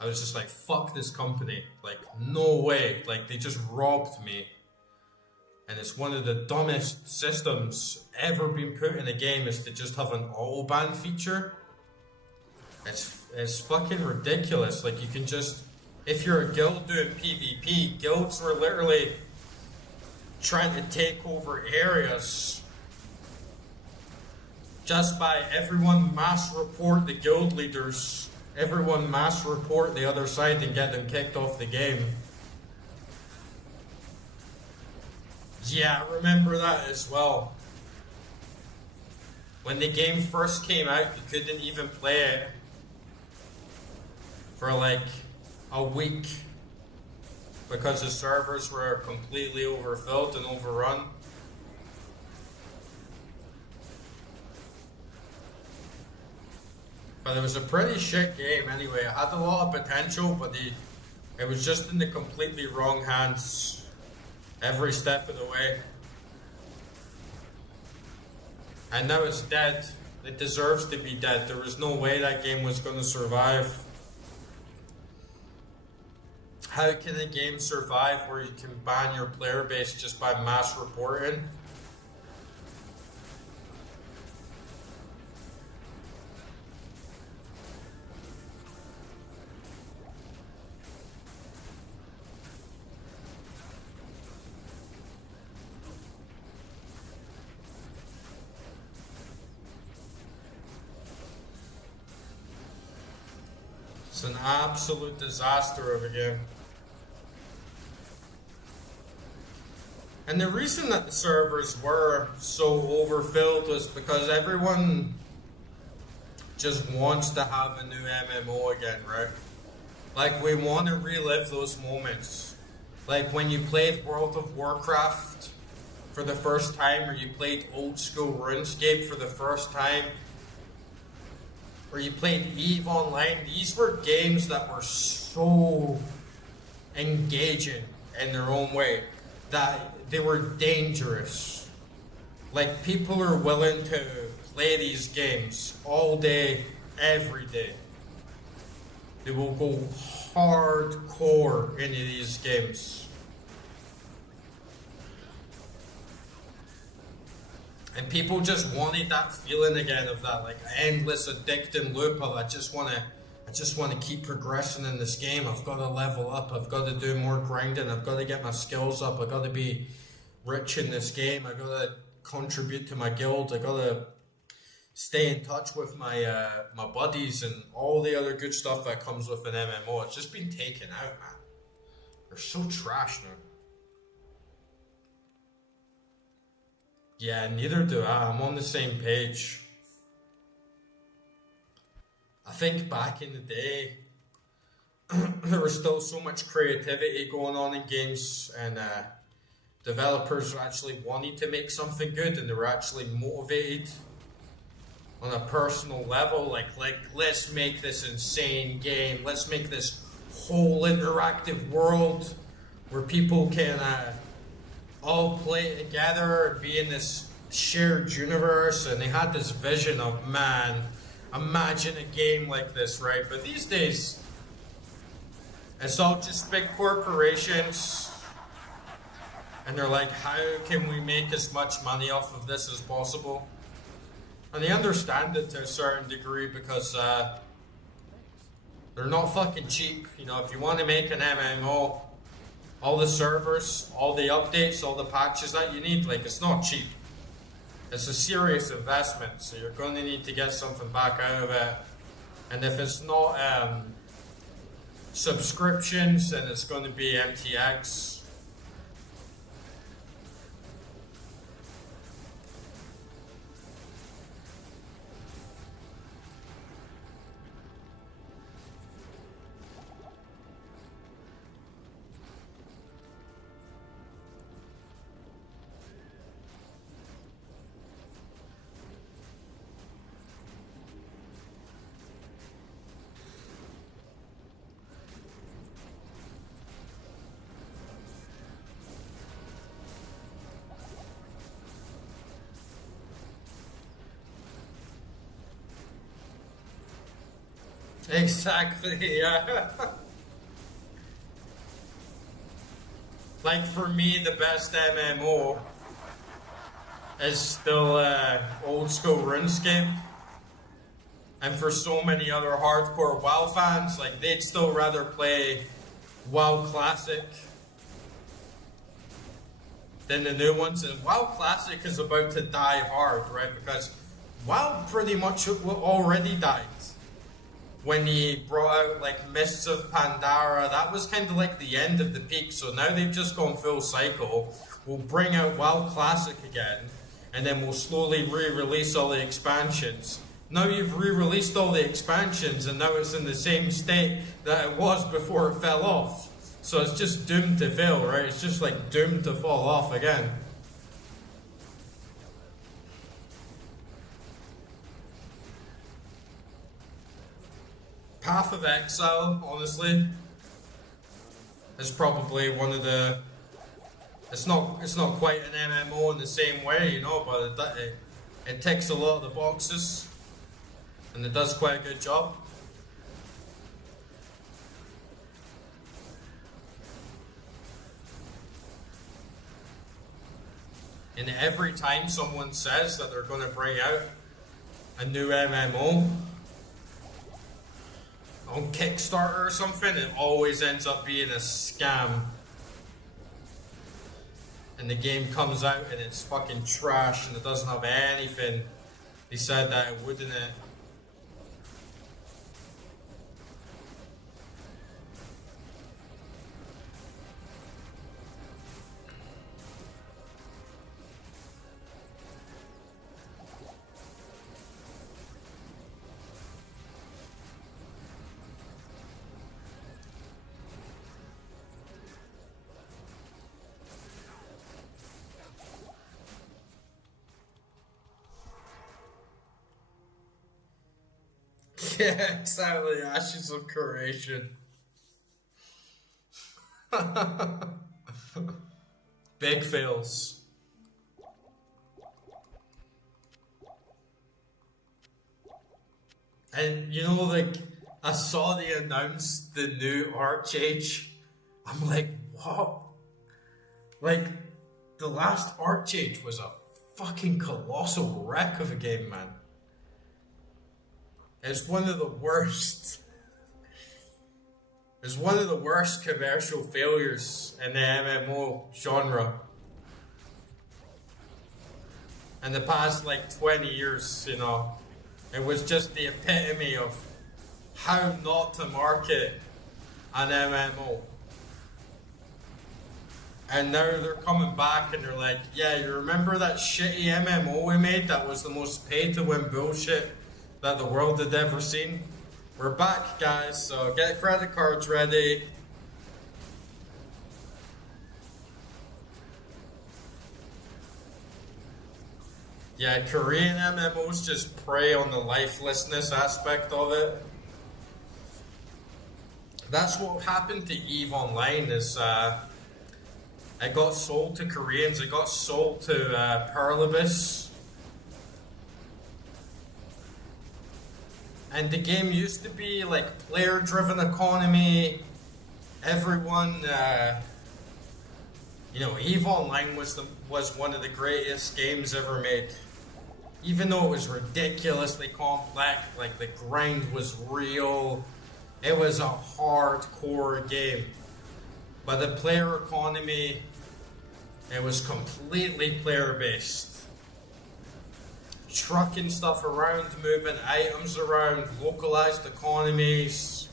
I was just like, fuck this company. Like, no way. Like, they just robbed me. And it's one of the dumbest systems ever been put in a game, is to just have an auto ban feature. It's fucking ridiculous. Like, you can just, if you're a guild doing PvP, guilds were literally trying to take over areas just by everyone mass report the guild leaders, everyone mass report the other side and get them kicked off the game. Yeah, I remember that as well. When the game first came out, you couldn't even play it for like a week because the servers were completely overfilled and overrun. But it was a pretty shit game anyway. It had a lot of potential, but it was just in the completely wrong hands every step of the way. And now it's dead. It deserves to be dead. There was no way that game was going to survive. How can a game survive where you can ban your player base just by mass reporting? It's an absolute disaster of a game. And the reason that the servers were so overfilled was because everyone just wants to have a new MMO again, right? Like, we want to relive those moments. Like when you played World of Warcraft for the first time, or you played old school RuneScape for the first time, or you played EVE Online. These were games that were so engaging in their own way that they were dangerous. Like, people are willing to play these games all day, every day. They will go hardcore into these games. And people just wanted that feeling again of that like endless addicting loop of I just want to keep progressing in this game. I've got to level up. I've got to do more grinding. I've got to get my skills up. I've got to be rich in this game. I've got to contribute to my guild. I've got to stay in touch with my my buddies and all the other good stuff that comes with an MMO. It's just been taken out, man. They're so trash now. Yeah, neither do I. I'm on the same page. I think back in the day, there was still so much creativity going on in games, and developers actually wanted to make something good, and they were actually motivated on a personal level. Like let's make this insane game. Let's make this whole interactive world where people can all play together and be in this shared universe. And they had this vision of, man, imagine a game like this, right? But these days, it's all just big corporations, and they're like, how can we make as much money off of this as possible? And they understand it to a certain degree, because they're not fucking cheap. You know, if you want to make an MMO, all the servers, all the updates, all the patches that you need, like, it's not cheap. It's a serious investment, so you're going to need to get something back out of it. And if it's not subscriptions, then it's going to be MTX. Exactly, yeah. Like, for me, the best MMO is still old school RuneScape. And for so many other hardcore WoW fans, like, they'd still rather play WoW Classic than the new ones. And WoW Classic is about to die hard, right? Because WoW pretty much already died. When he brought out like Mists of Pandara, that was kind of like the end of the peak. So now they've just gone full cycle. We'll bring out WoW Classic again, and then we'll slowly re-release all the expansions. Now you've re-released all the expansions, and now it's in the same state that it was before it fell off. So it's just doomed to fail, right? It's just like doomed to fall off again. Path of Exile, honestly, is probably one of the. It's not quite an MMO in the same way, you know, but it ticks a lot of the boxes, and it does quite a good job. And every time someone says that they're going to bring out a new MMO on Kickstarter or something, it always ends up being a scam. And the game comes out and it's fucking trash and it doesn't have anything they said that it would in it. Yeah, exactly. Ashes of Creation. Big fails. And you know, like, I saw they announced the new Archage. I'm like, what? Like, the last Archage was a fucking colossal wreck of a game, man. It's one of the worst. It's one of the worst commercial failures in the MMO genre. In the past, like, 20 years, you know. It was just the epitome of how not to market an MMO. And now they're coming back and they're like, yeah, you remember that shitty MMO we made that was the most pay-to-win bullshit that the world had ever seen? We're back, guys, so get credit cards ready. Yeah, Korean MMOs just prey on the lifelessness aspect of it. That's what happened to EVE Online is it got sold to Koreans, it got sold to Paralibus. And the game used to be like player-driven economy. Everyone, EVE Online was one of the greatest games ever made. Even though it was ridiculously complex, like the grind was real. It was a hardcore game. But the player economy, it was completely player-based. Trucking stuff around, moving items around, localized economies,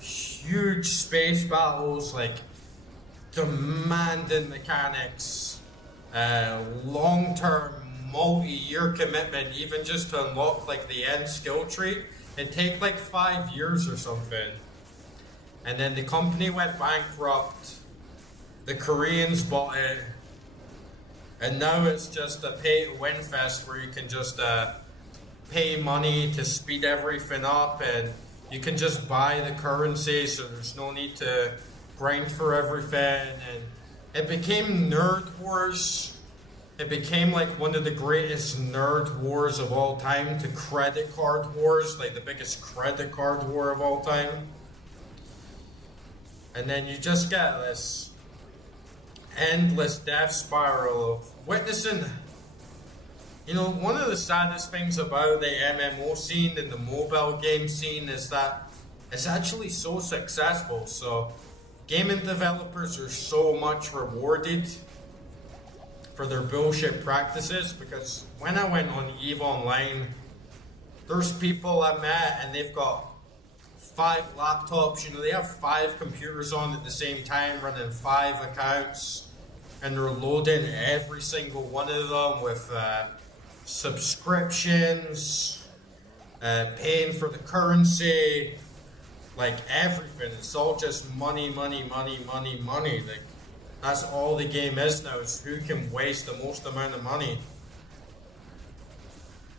huge space battles, like demanding mechanics, long-term, multi-year commitment, even just to unlock like the end skill tree. It'd take like 5 years or something. And then the company went bankrupt. The Koreans bought it. And now it's just a pay-to-win fest where you can just pay money to speed everything up, and you can just buy the currency, so there's no need to grind for everything. And it became Nerd Wars. It became like one of the greatest nerd wars of all time to credit card wars, like the biggest credit card war of all time. And then you just get this endless death spiral of witnessing. One of the saddest things about the MMO scene and the mobile game scene is that it's actually so successful. So gaming developers are so much rewarded for their bullshit practices, because when I went on EVE Online, there's people I met and they've got 5 laptops, they have 5 computers on at the same time, running 5 accounts. And they're loading every single one of them with subscriptions, paying for the currency, like everything. It's all just money, money, money, money, money. Like that's all the game is now, is who can waste the most amount of money.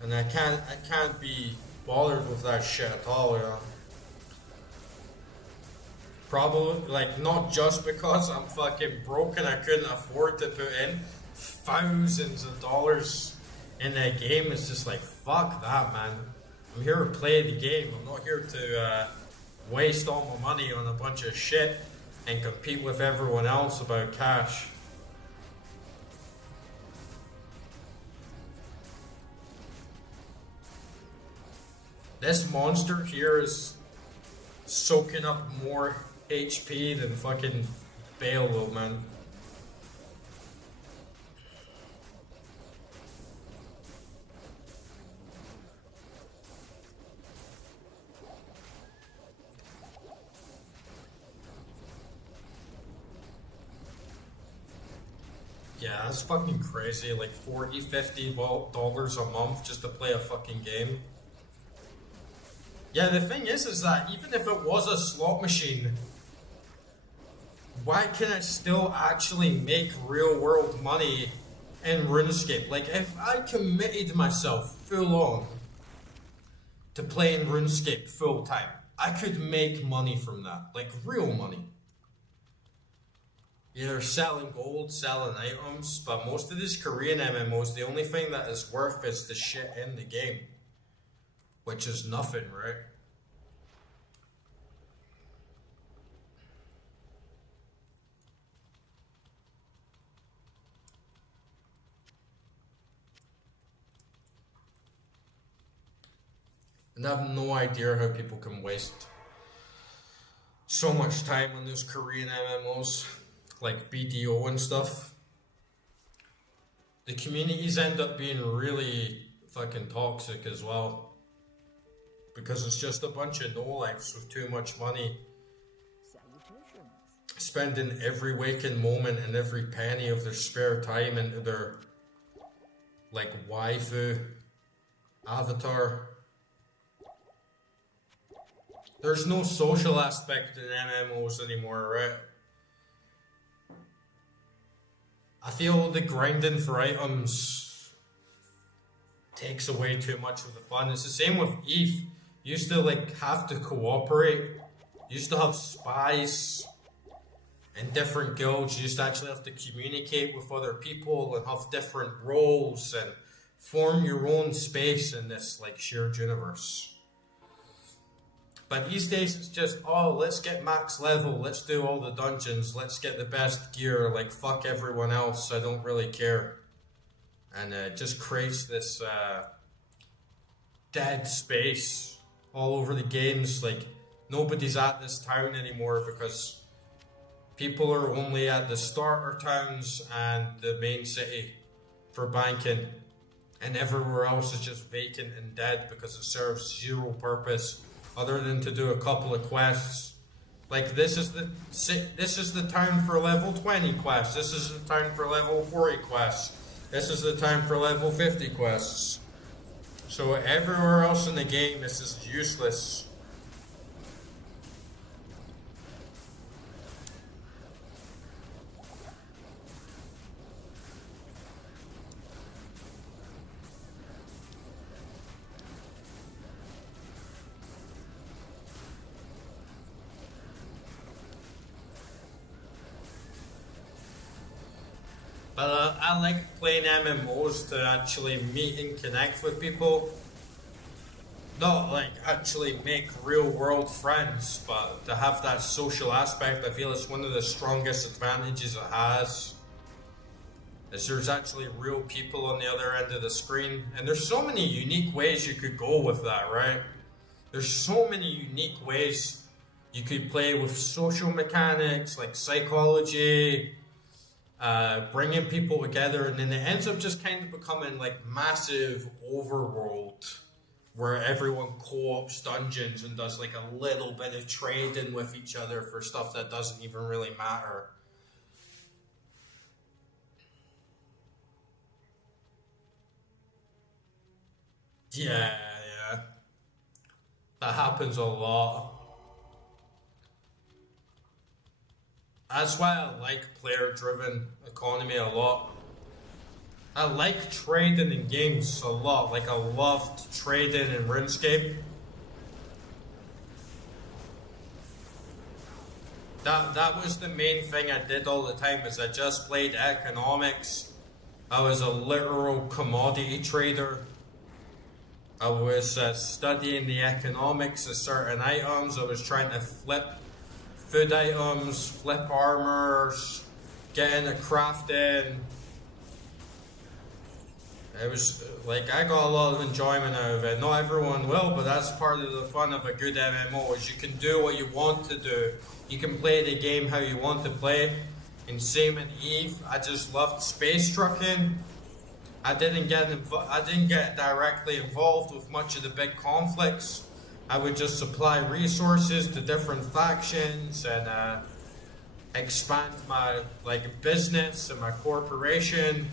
And I can't be bothered with that shit at all, Probably, like, not just because I'm fucking broke and I couldn't afford to put in thousands of dollars in that game. It's just like, fuck that, man. I'm here to play the game. I'm not here to waste all my money on a bunch of shit and compete with everyone else about cash. This monster here is soaking up more HP than fucking Beowulf, man. Yeah, that's fucking crazy. Like $40, $50 a month just to play a fucking game. Yeah, the thing is that even if it was a slot machine, why can I still actually make real world money in RuneScape? Like, if I committed myself full on to playing RuneScape full time, I could make money from that. Like, real money. Either selling gold, selling items, but most of these Korean MMOs, the only thing that is worth is the shit in the game. Which is nothing, right? And I have no idea how people can waste so much time on those Korean MMOs, like BDO and stuff. The communities end up being really fucking toxic as well, because it's just a bunch of no-lifes with too much money, spending every waking moment and every penny of their spare time into their, like, waifu avatar. There's no social aspect in MMOs anymore, right? I feel the grinding for items takes away too much of the fun. It's the same with EVE. You used to like have to cooperate. You used to have spies and different guilds. You used to actually have to communicate with other people and have different roles and form your own space in this like shared universe. But these days it's just, oh, let's get max level, let's do all the dungeons, let's get the best gear, like fuck everyone else, I don't really care. And it just creates this dead space all over the games. Like nobody's at this town anymore because people are only at the starter towns and the main city for banking. And everywhere else is just vacant and dead because it serves zero purpose other than to do a couple of quests. Like this is the town for level 20 quests. This is the town for level 40 quests. This is the time for level 50 quests. So everywhere else in the game this is useless. But I like playing MMOs to actually meet and connect with people. Not like actually make real world friends, but to have that social aspect, I feel it's one of the strongest advantages it has. Is there's actually real people on the other end of the screen. And there's so many unique ways you could go with that, right? There's so many unique ways you could play with social mechanics, like psychology, bringing people together, and then it ends up just kind of becoming like massive overworld where everyone co-ops dungeons and does like a little bit of trading with each other for stuff that doesn't even really matter. Yeah, that happens a lot. That's why I like player-driven economy a lot. I like trading in games a lot. Like I loved trading in RuneScape. That was the main thing I did all the time. Is I just played economics. I was a literal commodity trader. I was studying the economics of certain items. I was trying to flip food items, flip armors, get into crafting. It was like I got a lot of enjoyment out of it. Not everyone will, but that's part of the fun of a good MMO is you can do what you want to do. You can play the game how you want to play. And same in EVE, I just loved space trucking. I didn't get directly involved with much of the big conflicts. I would just supply resources to different factions and expand my business and my corporation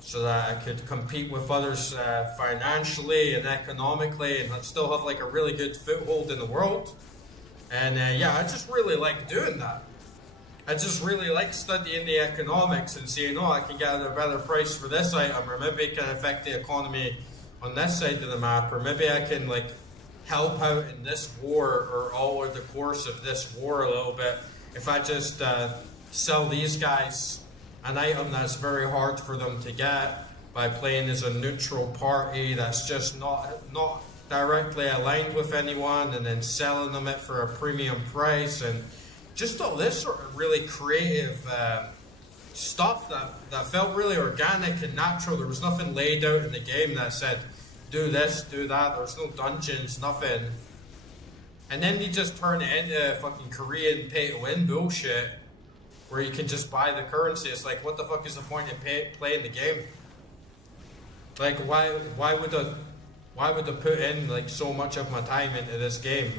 so that I could compete with others financially and economically and still have like a really good foothold in the world. And I just really like doing that. I just really like studying the economics and seeing, I can get a better price for this item, or maybe it can affect the economy on this side of the map, or maybe I can help out in this war or over the course of this war a little bit if I just sell these guys an item that's very hard for them to get by playing as a neutral party that's just not directly aligned with anyone, and then selling them it for a premium price, and just all this sort of really creative stuff that felt really organic and natural. There was nothing laid out in the game that said do this, do that. There was no dungeons, nothing. And then they just turn it into fucking Korean pay-to-win bullshit where you can just buy the currency. It's like, what the fuck is the point in playing the game? Like, why would I put in so much of my time into this game?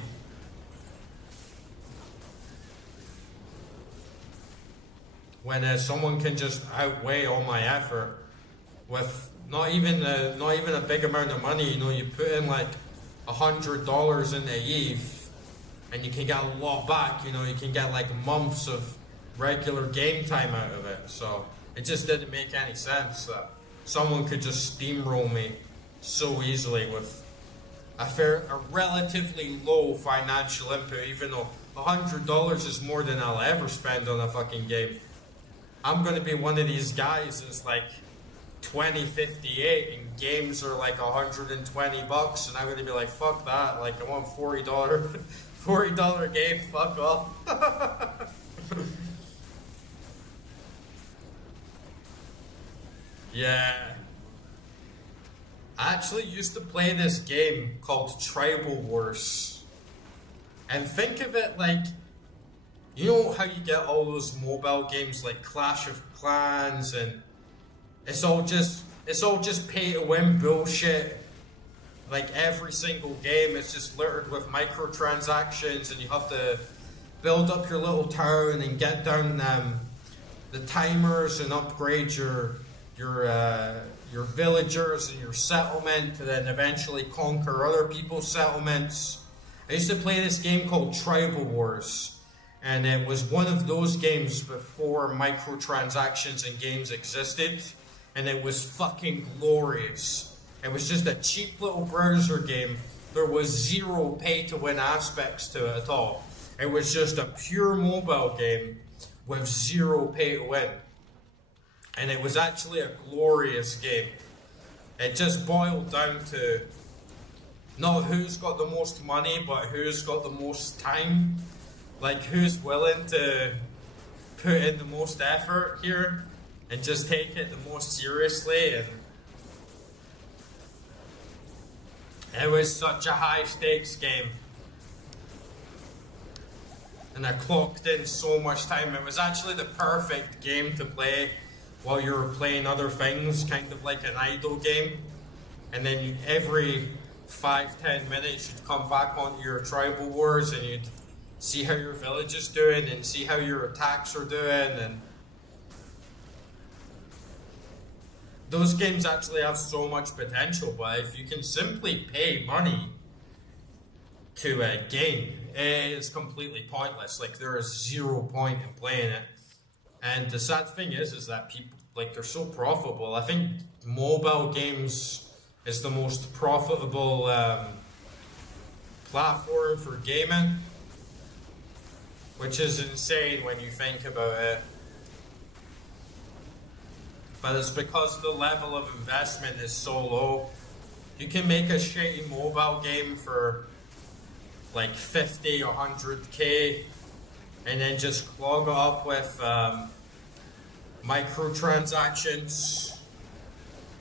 When someone can just outweigh all my effort with not even a big amount of money. You put in $100 into EVE, and you can get a lot back. You know, you can get like months of regular game time out of it. So it just didn't make any sense that someone could just steamroll me so easily with a relatively low financial input, even though $100 is more than I'll ever spend on a fucking game. I'm gonna be one of these guys that's like 2058 and games are like $120 and I'm gonna be like, fuck that, like I want $40 game, fuck off. Yeah. I actually used to play this game called Tribal Wars. And think of it like, you know how you get all those mobile games like Clash of Clans, and it's all just pay to win bullshit. Like every single game is just littered with microtransactions, and you have to build up your little town and get down the timers and upgrade your villagers and your settlement, and then eventually conquer other people's settlements. I used to play this game called Tribal Wars, and it was one of those games before microtransactions and games existed, and it was fucking glorious. It was just a cheap little browser game. There was zero pay-to-win aspects to it at all. It was just a pure mobile game with zero pay-to-win. And it was actually a glorious game. It just boiled down to not who's got the most money, but who's got the most time. Like, who's willing to put in the most effort here and just take it the most seriously. And it was such a high stakes game. And I clocked in so much time. It was actually the perfect game to play while you were playing other things, kind of like an idle game. And then every 5-10 minutes you'd come back onto your Tribal Wars and you'd see how your village is doing and see how your attacks are doing. And those games actually have so much potential, but if you can simply pay money to a game, it is completely pointless. Like, there is zero point in playing it. And the sad thing is that people, like, they're so profitable. I think mobile games is the most profitable platform for gaming, which is insane when you think about it. But it's because the level of investment is so low. You can make a shitty mobile game for like 50 or 100k and then just clog it up with microtransactions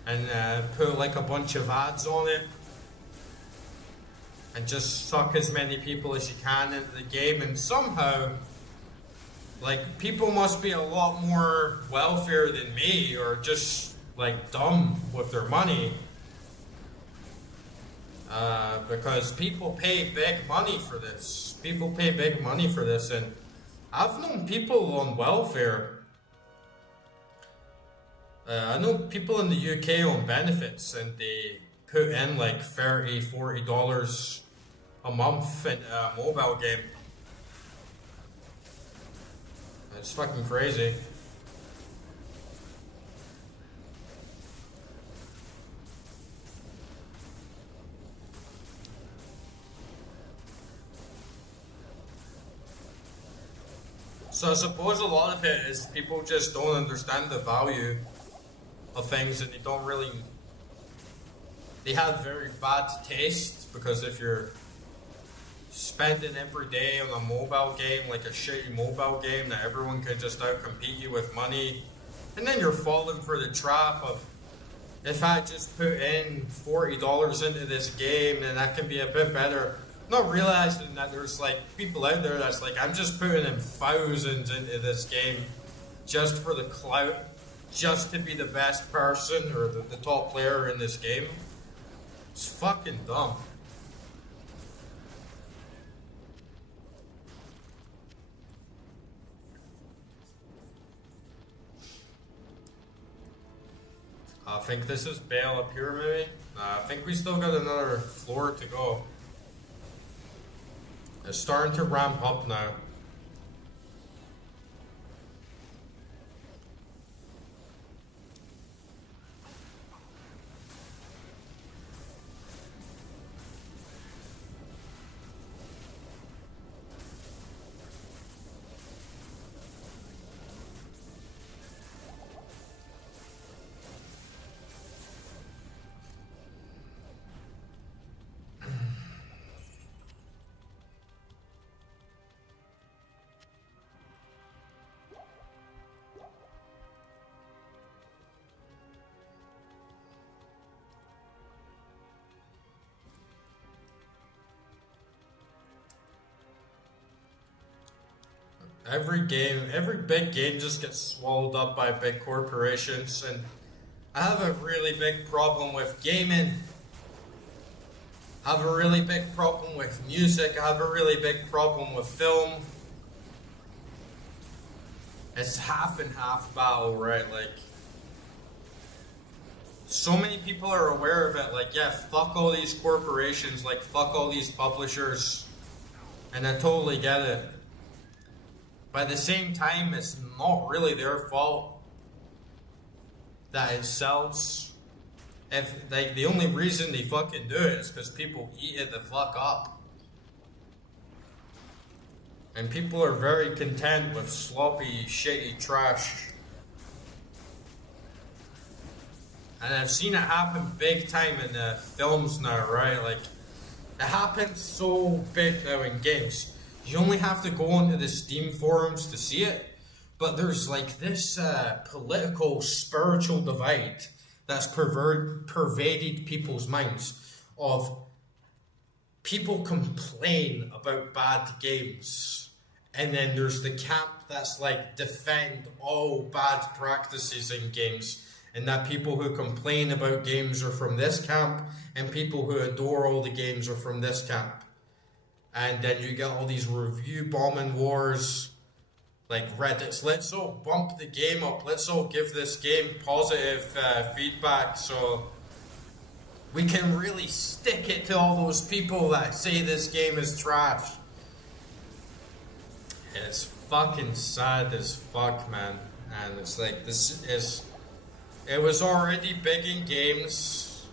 and put like a bunch of ads on it and just suck as many people as you can into the game, and somehow, like, people must be a lot more wealthier than me, or just like dumb with their money, because people pay big money for this. People pay big money for this, and I've known people on welfare. I know people in the UK on benefits, and they put in like $30, $40 a month in a mobile game. It's fucking crazy. So I suppose a lot of it is people just don't understand the value of things, and they have very bad taste, because if you're spending every day on a mobile game, like a shitty mobile game that everyone can just outcompete you with money, and then you're falling for the trap of, if I just put in $40 into this game, then that can be a bit better. Not realizing that there's like people out there that's like, I'm just putting in thousands into this game just for the clout, just to be the best person or the top player in this game. It's fucking dumb. I think this is Bale up here, maybe? I think we still got another floor to go. It's starting to ramp up now. Every big game just gets swallowed up by big corporations, and I have a really big problem with gaming. I have a really big problem with music. I have a really big problem with film. It's half and half battle, right? Like, so many people are aware of it. Like, yeah, fuck all these corporations. Like, fuck all these publishers. And I totally get it. But at the same time, it's not really their fault that it sells. If like the only reason they fucking do it is because people eat it the fuck up. And people are very content with sloppy, shitty trash. And I've seen it happen big time in the films now, right? Like, it happens so big now in games. You only have to go onto the Steam forums to see it. But there's like this political, spiritual divide that's pervaded people's minds of people complain about bad games. And then there's the camp that's like defend all bad practices in games. And that people who complain about games are from this camp, and people who adore all the games are from this camp. And then you get all these review bombing wars, like Reddit's, let's all bump the game up, let's all give this game positive feedback so we can really stick it to all those people that say this game is trash. It's fucking sad as fuck, man. And it's like, it was already big in games,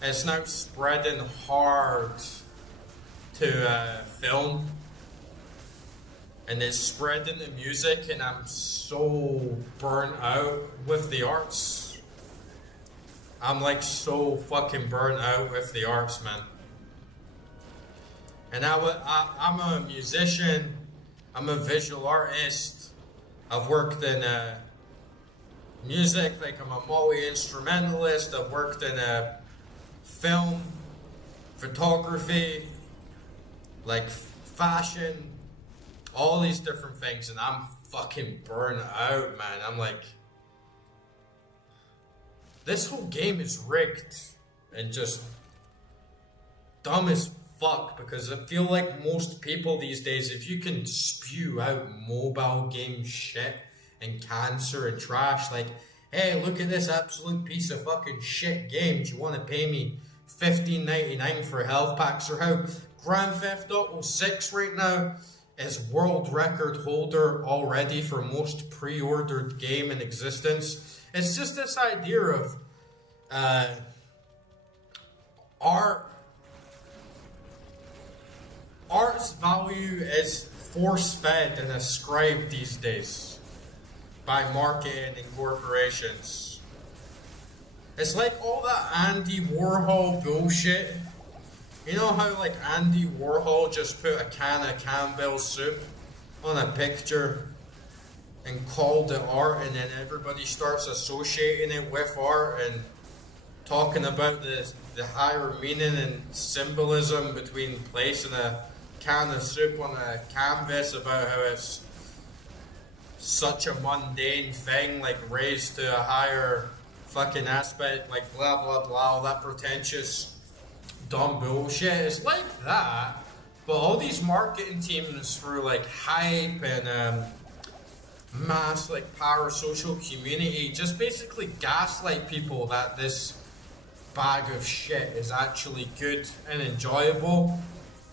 it's now spreading hard to film, and it's spread into music, and I'm so burnt out with the arts. I'm like so fucking burnt out with the arts, man. And I'm a musician, I'm a visual artist, I've worked in music, like I'm a multi-instrumentalist, I've worked in film, photography, like fashion, all these different things, and I'm fucking burnt out, man. I'm like, this whole game is rigged and just dumb as fuck, because I feel like most people these days, if you can spew out mobile game shit and cancer and trash, like, hey, look at this absolute piece of fucking shit game, do you want to pay me $15.99 for health packs, or how Grand Theft Auto 6 right now is world record holder already for most pre-ordered game in existence. It's just this idea of art's value is force-fed and ascribed these days by marketing and corporations. It's like all that Andy Warhol bullshit. You know how like Andy Warhol just put a can of Campbell's soup on a picture and called it art, and then everybody starts associating it with art and talking about the higher meaning and symbolism between placing a can of soup on a canvas, about how it's such a mundane thing, like raised to a higher fucking aspect, like blah blah blah, all that pretentious dumb bullshit. It's like that, but all these marketing teams through like hype and mass like parasocial community just basically gaslight people that this bag of shit is actually good and enjoyable,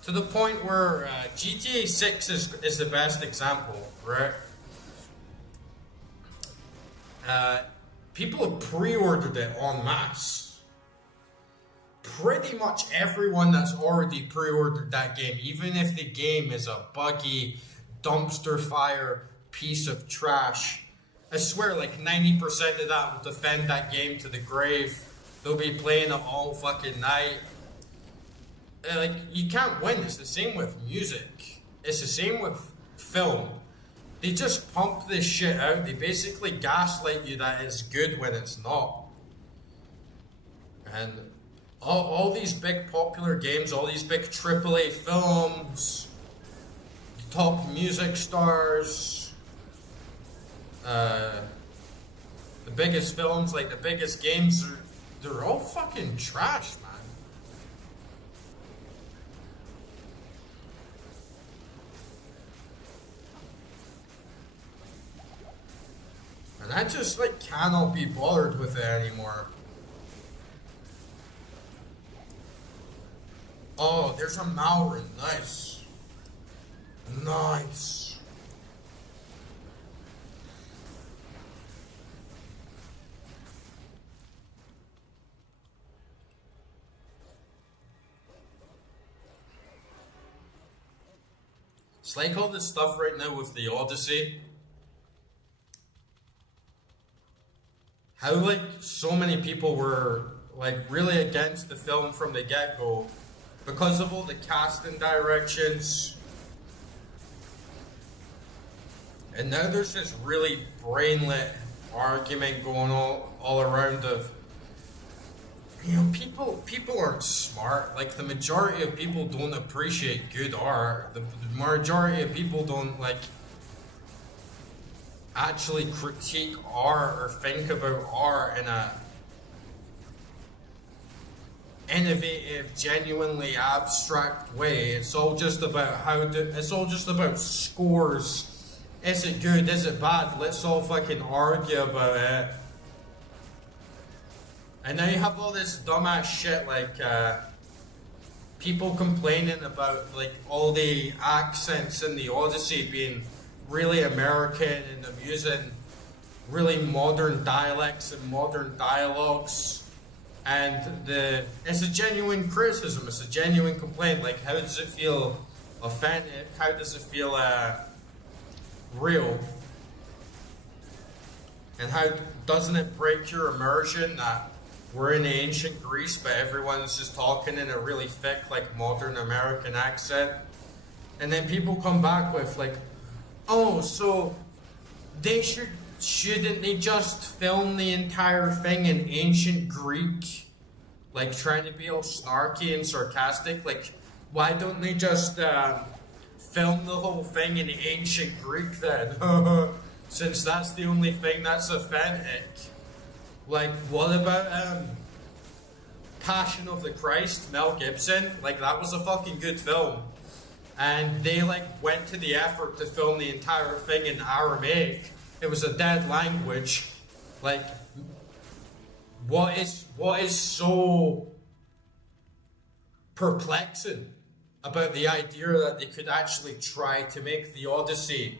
To the point where GTA 6 is the best example, right? People have pre-ordered it en masse. Pretty much everyone that's already pre-ordered that game, even if the game is a buggy, dumpster fire piece of trash, I swear like 90% of that will defend that game to the grave. They'll be playing it all fucking night. Like, you can't win. It's the same with music. It's the same with film. They just pump this shit out. They basically gaslight you that it's good when it's not. And all these big popular games, all these big AAA films, top music stars, the biggest films, like the biggest games, they're all fucking trash, man. And I just like cannot be bothered with it anymore. Oh, there's a Malrin. Nice. Nice. It's like all this stuff right now with the Odyssey. How like so many people were like really against the film from the get-go because of all the casting directions. And now there's this really brainlet argument going all around of, you know, people aren't smart. Like the majority of people don't appreciate good art. The majority of people don't like actually critique art or think about art in a innovative, genuinely abstract way. It's all just about it's all just about scores. Is it good? Is it bad? Let's all fucking argue about it. And now you have all this dumbass shit like people complaining about like all the accents in the Odyssey being really American and them using really modern dialects and modern dialogues. And it's a genuine criticism, it's a genuine complaint. Like, how does it feel authentic? How does it feel real? And how doesn't it break your immersion that we're in ancient Greece but everyone's just talking in a really thick, like, modern American accent? And then people come back with like, oh, so shouldn't they just film the entire thing in ancient Greek? Like, trying to be all snarky and sarcastic? Like, why don't they just film the whole thing in ancient Greek then? Since that's the only thing that's authentic. Like, what about Passion of the Christ, Mel Gibson? Like, that was a fucking good film. And they like went to the effort to film the entire thing in Aramaic. It was a dead language. Like, what is so perplexing about the idea that they could actually try to make the Odyssey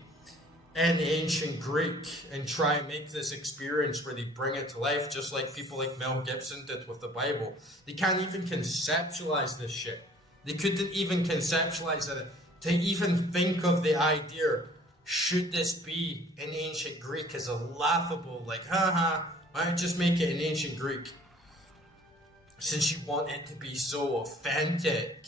in ancient Greek and try and make this experience where they bring it to life, just like people like Mel Gibson did with the Bible? They can't even conceptualize this shit. They couldn't even conceptualize it. To even think of the idea, should this be in ancient Greek, is a laughable, like, haha, why don't you just make it in ancient Greek? Since you want it to be so authentic.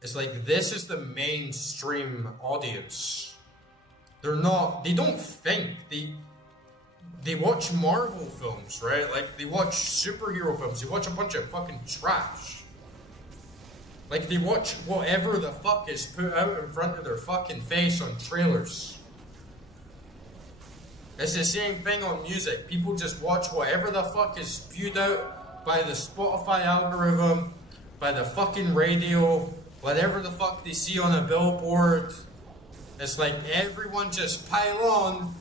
It's like, this is the mainstream audience. They don't think. They watch Marvel films, right? Like, they watch superhero films. They watch a bunch of fucking trash. Like, they watch whatever the fuck is put out in front of their fucking face on trailers. It's the same thing on music. People just watch whatever the fuck is spewed out by the Spotify algorithm, by the fucking radio, whatever the fuck they see on a billboard. It's like, everyone just pile on.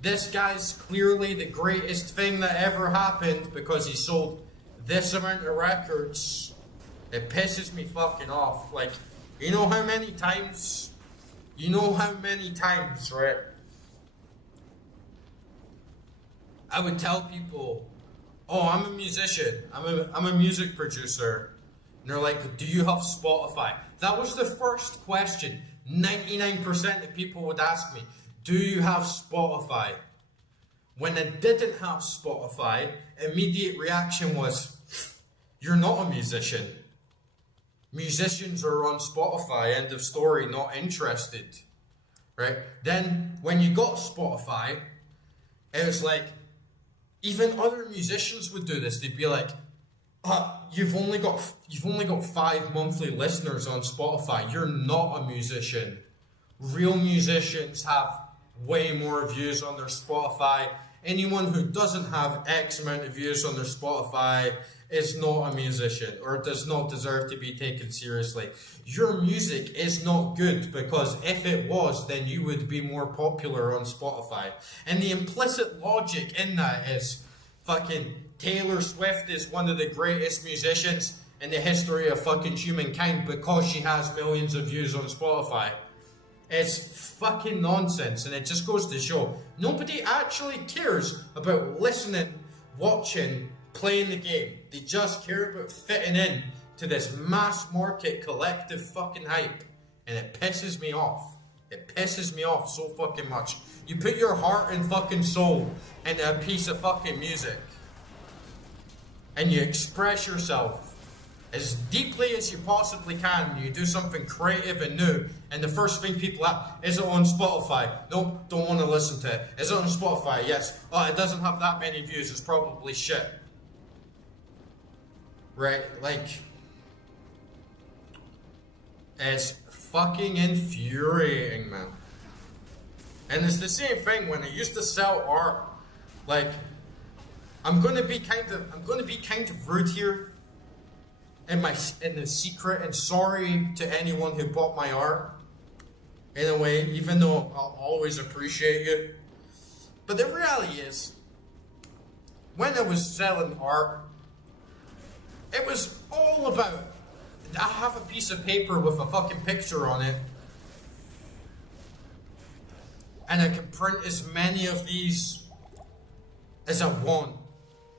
This guy's clearly the greatest thing that ever happened because he sold this amount of records. It pisses me fucking off. Like, you know how many times, right? I would tell people, oh, I'm a musician. I'm a music producer. And they're like, do you have Spotify? That was the first question 99% of people would ask me. Do you have Spotify? When I didn't have Spotify, immediate reaction was, you're not a musician. Musicians are on Spotify, end of story, not interested. Right? Then when you got Spotify, it was like, even other musicians would do this. They'd be like, you've only got 5 monthly listeners on Spotify. You're not a musician. Real musicians have way more views on their Spotify. Anyone who doesn't have X amount of views on their Spotify is not a musician or does not deserve to be taken seriously. Your music is not good because if it was, then you would be more popular on Spotify. And the implicit logic in that is fucking Taylor Swift is one of the greatest musicians in the history of fucking humankind because she has millions of views on Spotify. It's fucking nonsense, and it just goes to show nobody actually cares about listening, watching, playing the game. They just care about fitting in to this mass market collective fucking hype, and it pisses me off. It pisses me off so fucking much. You put your heart and fucking soul into a piece of fucking music, and you express yourself as deeply as you possibly can. You do something creative and new, and the first thing people ask, is it on Spotify? No, don't want to listen to it. Is it on Spotify? Yes. Oh, it doesn't have that many views. It's probably shit. Right? Like, it's fucking infuriating, man. And it's the same thing when I used to sell art. Like, I'm gonna be kind of rude here in the secret, and sorry to anyone who bought my art. In a way, even though I'll always appreciate you. But the reality is, when I was selling art, it was all about, I have a piece of paper with a fucking picture on it, and I can print as many of these as I want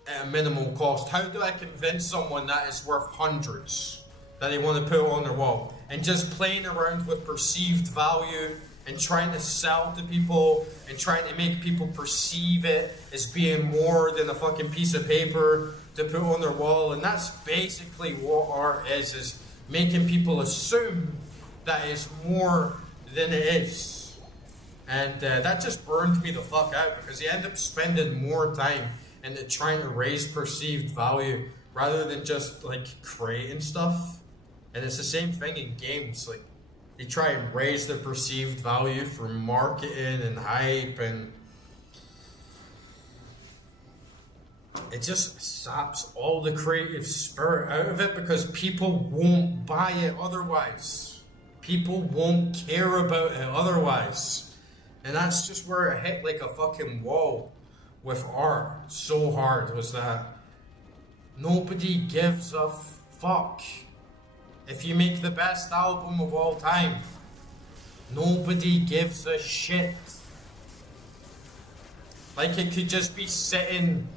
at a minimal cost. How do I convince someone that it's worth hundreds that they want to put on their wall? And just playing around with perceived value and trying to sell to people and trying to make people perceive it as being more than a fucking piece of paper to put on their wall. And that's basically what art is making people assume that it's more than it is. And that just burned me the fuck out, because you end up spending more time into trying to raise perceived value rather than just like creating stuff. And it's the same thing in games. Like, they try and raise the perceived value for marketing and hype, and it just saps all the creative spirit out of it because people won't buy it otherwise. People won't care about it otherwise. And that's just where it hit like a fucking wall with art so hard, was that nobody gives a fuck. If you make the best album of all time, nobody gives a shit. Like, it could just be sitting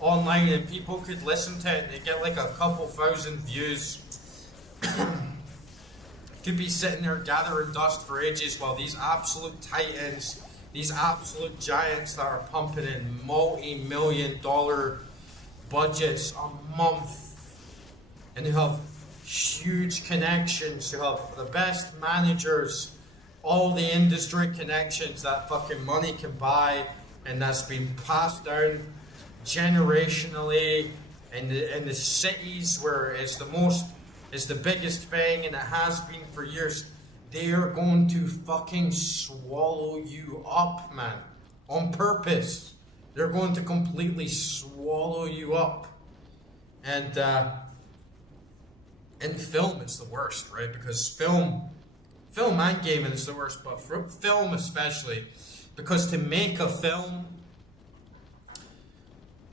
online and people could listen to it and they get like a couple thousand views. Could be sitting there gathering dust for ages while these absolute titans, these absolute giants that are pumping in multi-million-dollar budgets a month, and who have huge connections, who have the best managers, all the industry connections that fucking money can buy, and that's been passed down generationally in the cities where it's the biggest thing, and it has been for years. They are going to fucking swallow you up, man, on purpose. They're going to completely swallow you up. And film is the worst, right? Because film and gaming is the worst, but for film especially, because to make a film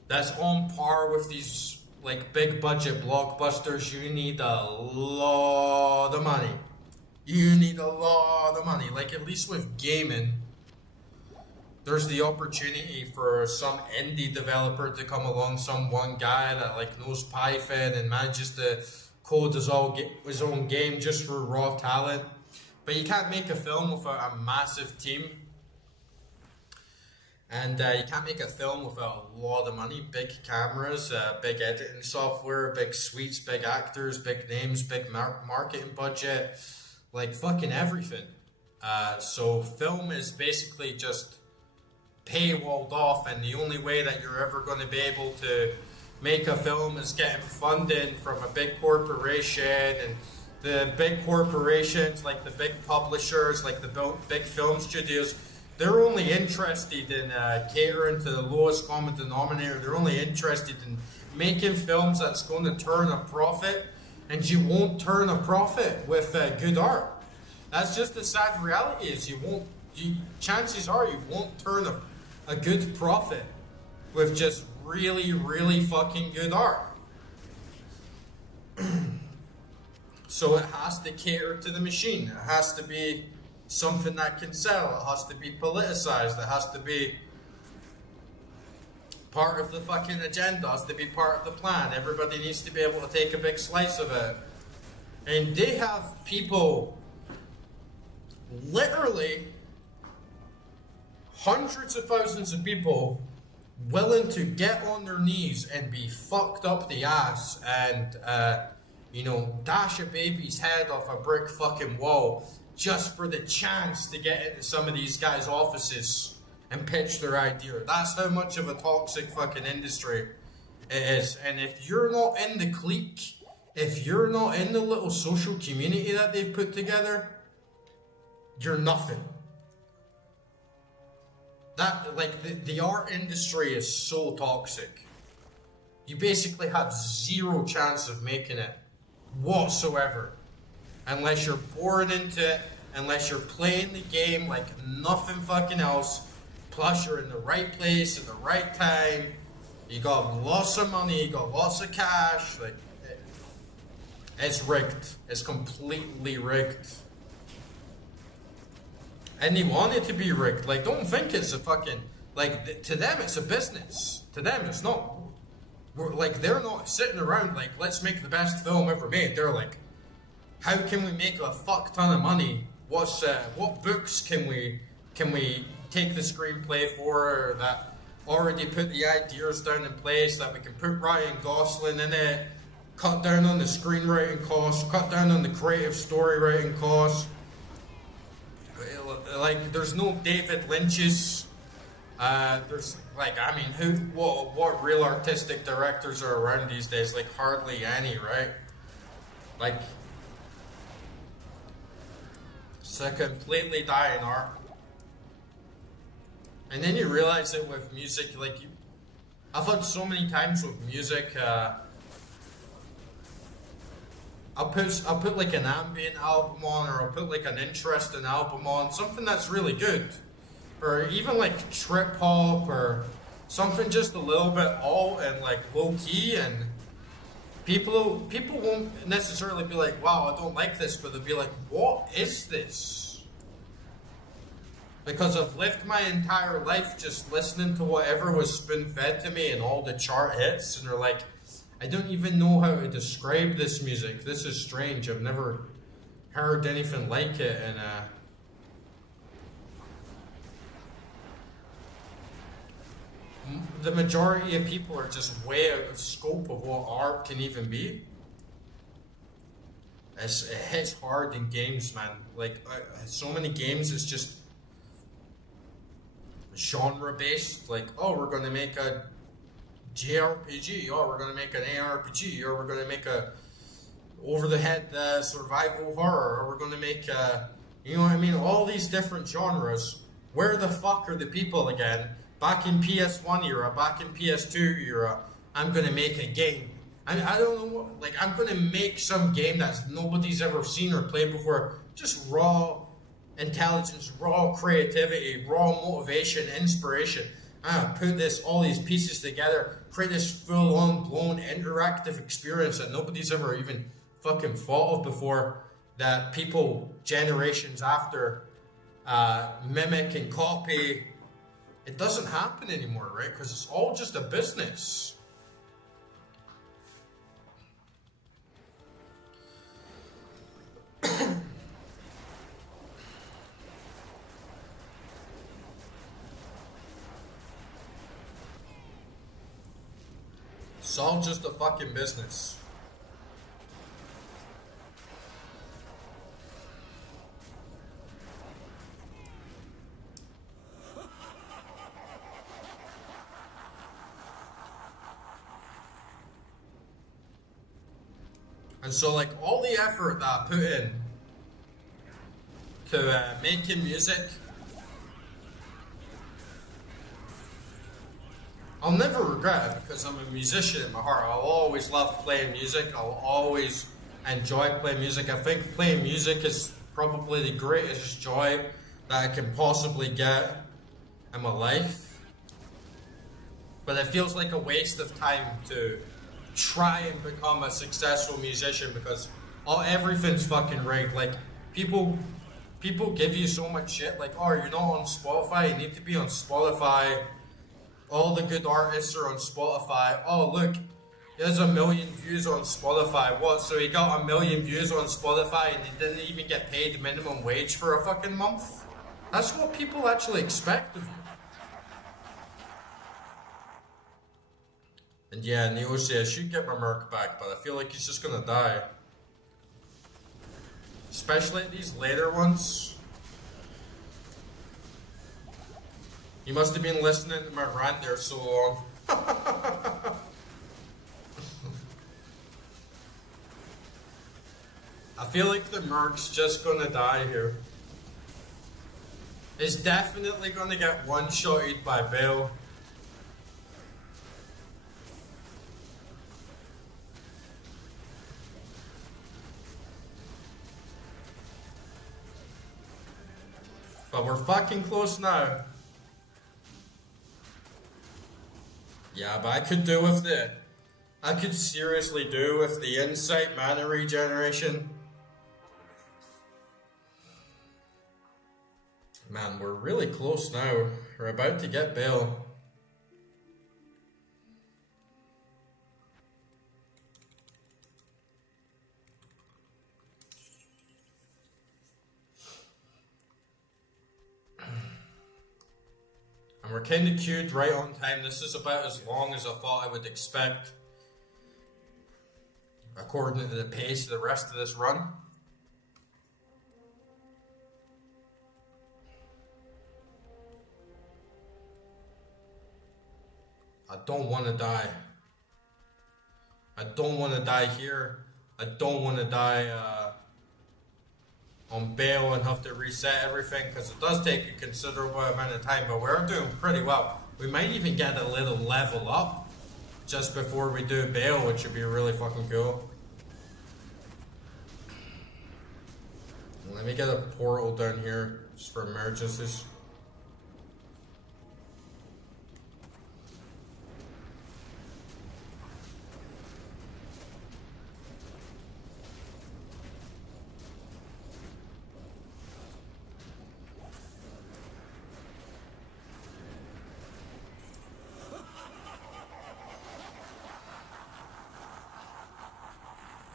that's on par with these like big budget blockbusters, you need a lot of money. You need a lot of money. Like at least with gaming, there's the opportunity for some indie developer to come along, some one guy that like knows Python and manages to code his own game just for raw talent. But you can't make a film without a massive team. And you can't make a film without a lot of money, big cameras, big editing software, big suites, big actors, big names, big marketing budget, like fucking everything. So film is basically just paywalled off, and the only way that you're ever going to be able to make a film is getting funding from a big corporation, and the big corporations, like the big publishers, like the big film studios, they're only interested in catering to the lowest common denominator. They're only interested in making films that's going to turn a profit, and you won't turn a profit with good art. That's just the sad reality. Is chances are you won't turn a good profit with just really, really fucking good art. So it has to cater to the machine. It has to be something that can sell. It has to be politicized. It has to be part of the fucking agenda. It has to be part of the plan. Everybody needs to be able to take a big slice of it. And they have people, literally hundreds of thousands of people, willing to get on their knees and be fucked up the ass and dash a baby's head off a brick fucking wall just for the chance to get into some of these guys' offices and pitch their idea. That's how much of a toxic fucking industry it is. And if you're not in the clique, if you're not in the little social community that they've put together, you're nothing. That, like, the art industry is so toxic. You basically have zero chance of making it whatsoever, unless you're born into it, unless you're playing the game like nothing fucking else, plus you're in the right place at the right time, you got lots of money, you got lots of cash, like, it's rigged. It's completely rigged. And they want it to be rigged. Like, don't think it's a fucking, like, to them it's a business. To them it's not. They're not sitting around like, let's make the best film ever made. They're like, how can we make a fuck ton of money? What books can we take the screenplay for that already put the ideas down in place, that we can put Ryan Gosling in it, cut down on the screenwriting costs, cut down on the creative story writing costs. Like, there's no David Lynch's. There's, like, I mean, what real artistic directors are around these days? Like, hardly any, right? Like, it's a completely dying art. And then you realize it with music, like, I've had so many times with music, I'll put like an ambient album on, or I'll put like an interesting album on, something that's really good, or even like trip hop, or something just a little bit alt and like low key, and people won't necessarily be like, wow, I don't like this, but they'll be like, what is this? Because I've lived my entire life just listening to whatever was spoon fed to me and all the chart hits, and they're like, I don't even know how to describe this music. This is strange. I've never heard anything like it. And the majority of people are just way out of scope of what art can even be. It hits hard in games, man. Like, so many games, it's just genre based. Like, oh, we're going to make a JRPG, or we're going to make an ARPG, or we're going to make a over-the-head survival horror, or we're going to make you know what I mean, all these different genres. Where the fuck are the people again? Back in PS1 era, back in PS2 era, I'm going to make a game. I don't know what, like, I'm going to make some game that nobody's ever seen or played before. Just raw intelligence, raw creativity, raw motivation, inspiration. put all these pieces together, create this full-on blown interactive experience that nobody's ever even fucking thought of before, that people generations after mimic and copy. It doesn't happen anymore, right? Because it's all just a business. It's all just a fucking business. And so, like, all the effort that I put in to making music, I'll never regret it because I'm a musician in my heart. I'll always love playing music. I'll always enjoy playing music. I think playing music is probably the greatest joy that I can possibly get in my life. But it feels like a waste of time to try and become a successful musician because everything's fucking rigged. Like, people give you so much shit. Like, oh, you're not on Spotify. You need to be on Spotify. All the good artists are on Spotify. Oh, look, there's 1 million views on Spotify. What? So he got 1 million views on Spotify and he didn't even get paid minimum wage for a fucking month? That's what people actually expect of you. And yeah, Neosi, I should get my Merc back, but I feel like he's just gonna die. Especially these later ones. You must have been listening to my rant there so long. I feel like the Merc's just gonna die here. He's definitely gonna get one-shotted by Bale. But we're fucking close now. Yeah, but I could seriously do with the insight mana regeneration. Man, we're really close now. We're about to get Bale. And we're kind of queued right on time. This is about as long as I thought I would expect, according to the pace of the rest of this run. I don't want to die. I don't want to die here. I don't want to die on Bale and have to reset everything, because it does take a considerable amount of time, but we're doing pretty well. We might even get a little level up just before we do Bale, which would be really fucking cool. Let me get a portal down here just for emergencies.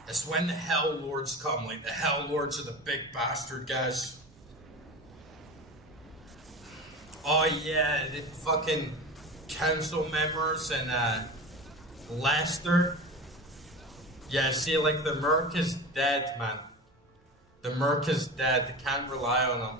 It's when the Hell Lords come. Like, the Hell Lords are the big bastard guys. Oh yeah, the fucking council members and Leicester. Yeah, see, like, the Merc is dead, man. The Merc is dead. They can't rely on him.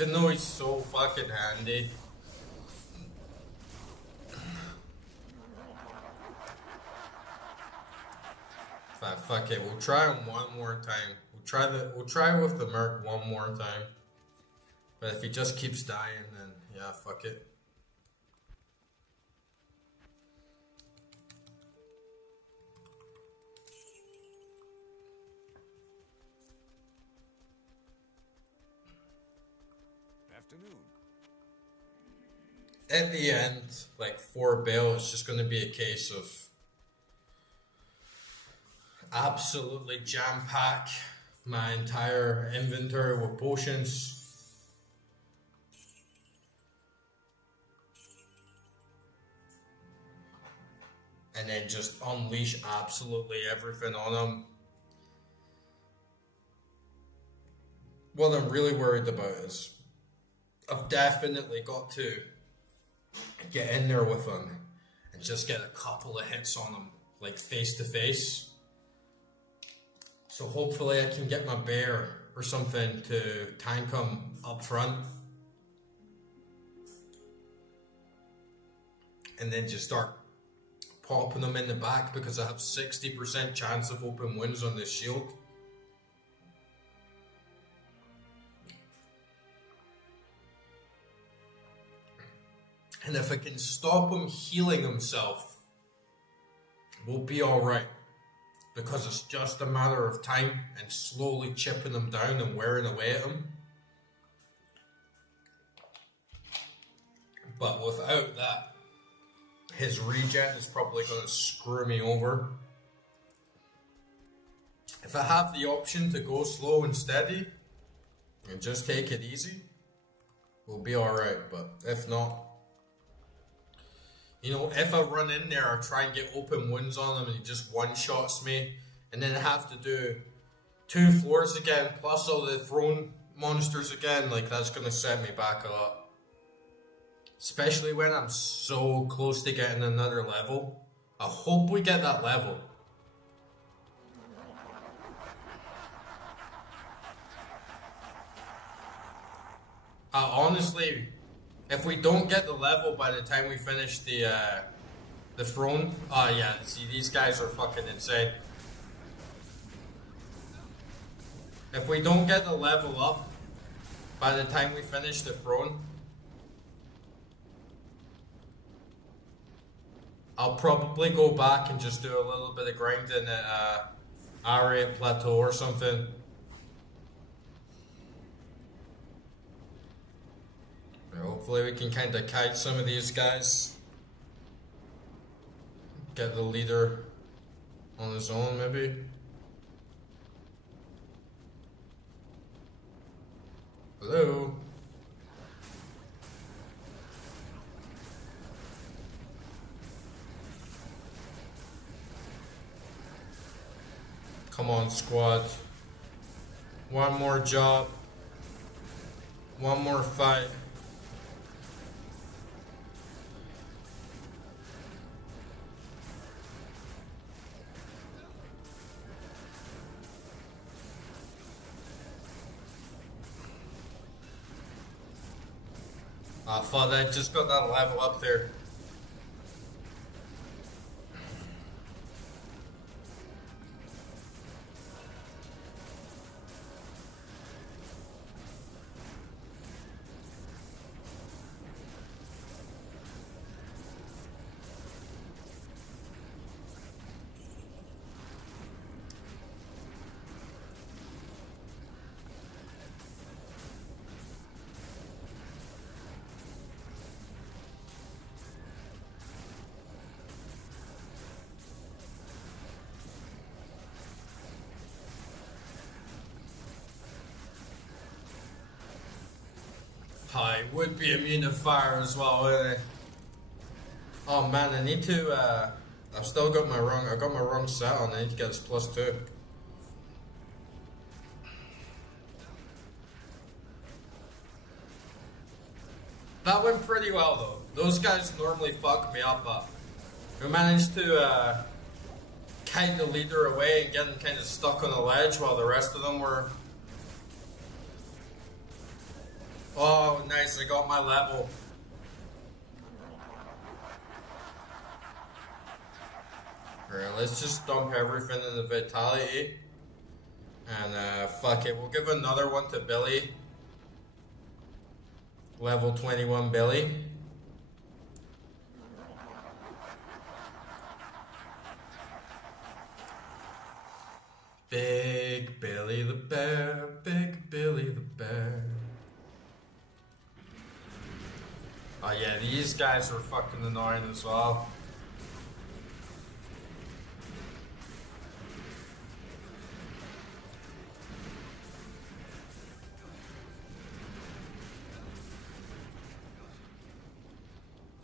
Even though he's so fucking handy. Fuck it, we'll try him one more time. We'll try with the Merc one more time. But if he just keeps dying, then yeah, fuck it. Afternoon. At the end, like for Bale, it's just gonna be a case of absolutely jam pack my entire inventory with potions. And then just unleash absolutely everything on him. What I'm really worried about is I've definitely got to get in there with him and just get a couple of hits on him, like face to face. So hopefully I can get my bear or something to tank him up front. And then just start popping him in the back because I have 60% chance of open wounds on this shield. And if I can stop him healing himself, we'll be alright. Because it's just a matter of time and slowly chipping him down and wearing away at him. But without that, his regen is probably going to screw me over. If I have the option to go slow and steady and just take it easy, we'll be alright. But if not, you know, if I run in there or try and get open wounds on him and he just one-shots me, and then I have to do 2 floors again, plus all the throne monsters again, like that's going to set me back a lot. Especially when I'm so close to getting another level. I hope we get that level. Honestly, if we don't get the level by the time we finish the throne, yeah, see, these guys are fucking insane. If we don't get the level up by the time we finish the throne, I'll probably go back and just do a little bit of grinding at Aria Plateau or something. Hopefully we can kind of kite some of these guys. Get the leader on his own, maybe. Hello? Come on, squad. One more job. One more fight. Fuck, I just got that level up there. I would be immune to fire as well, wouldn't I? Oh man, I need to, I've still got I got my wrong set on, I need to get this +2. That went pretty well though. Those guys normally fuck me up, but we managed to, kite the leader away and get him kind of stuck on the ledge while the rest of them were Oh, nice, I got my level. Alright, let's just dump everything in the vitality. And fuck it, we'll give another one to Billy. Level 21 Billy. Big Billy the Bear, Big Billy the Bear. Oh yeah, these guys are fucking annoying as well.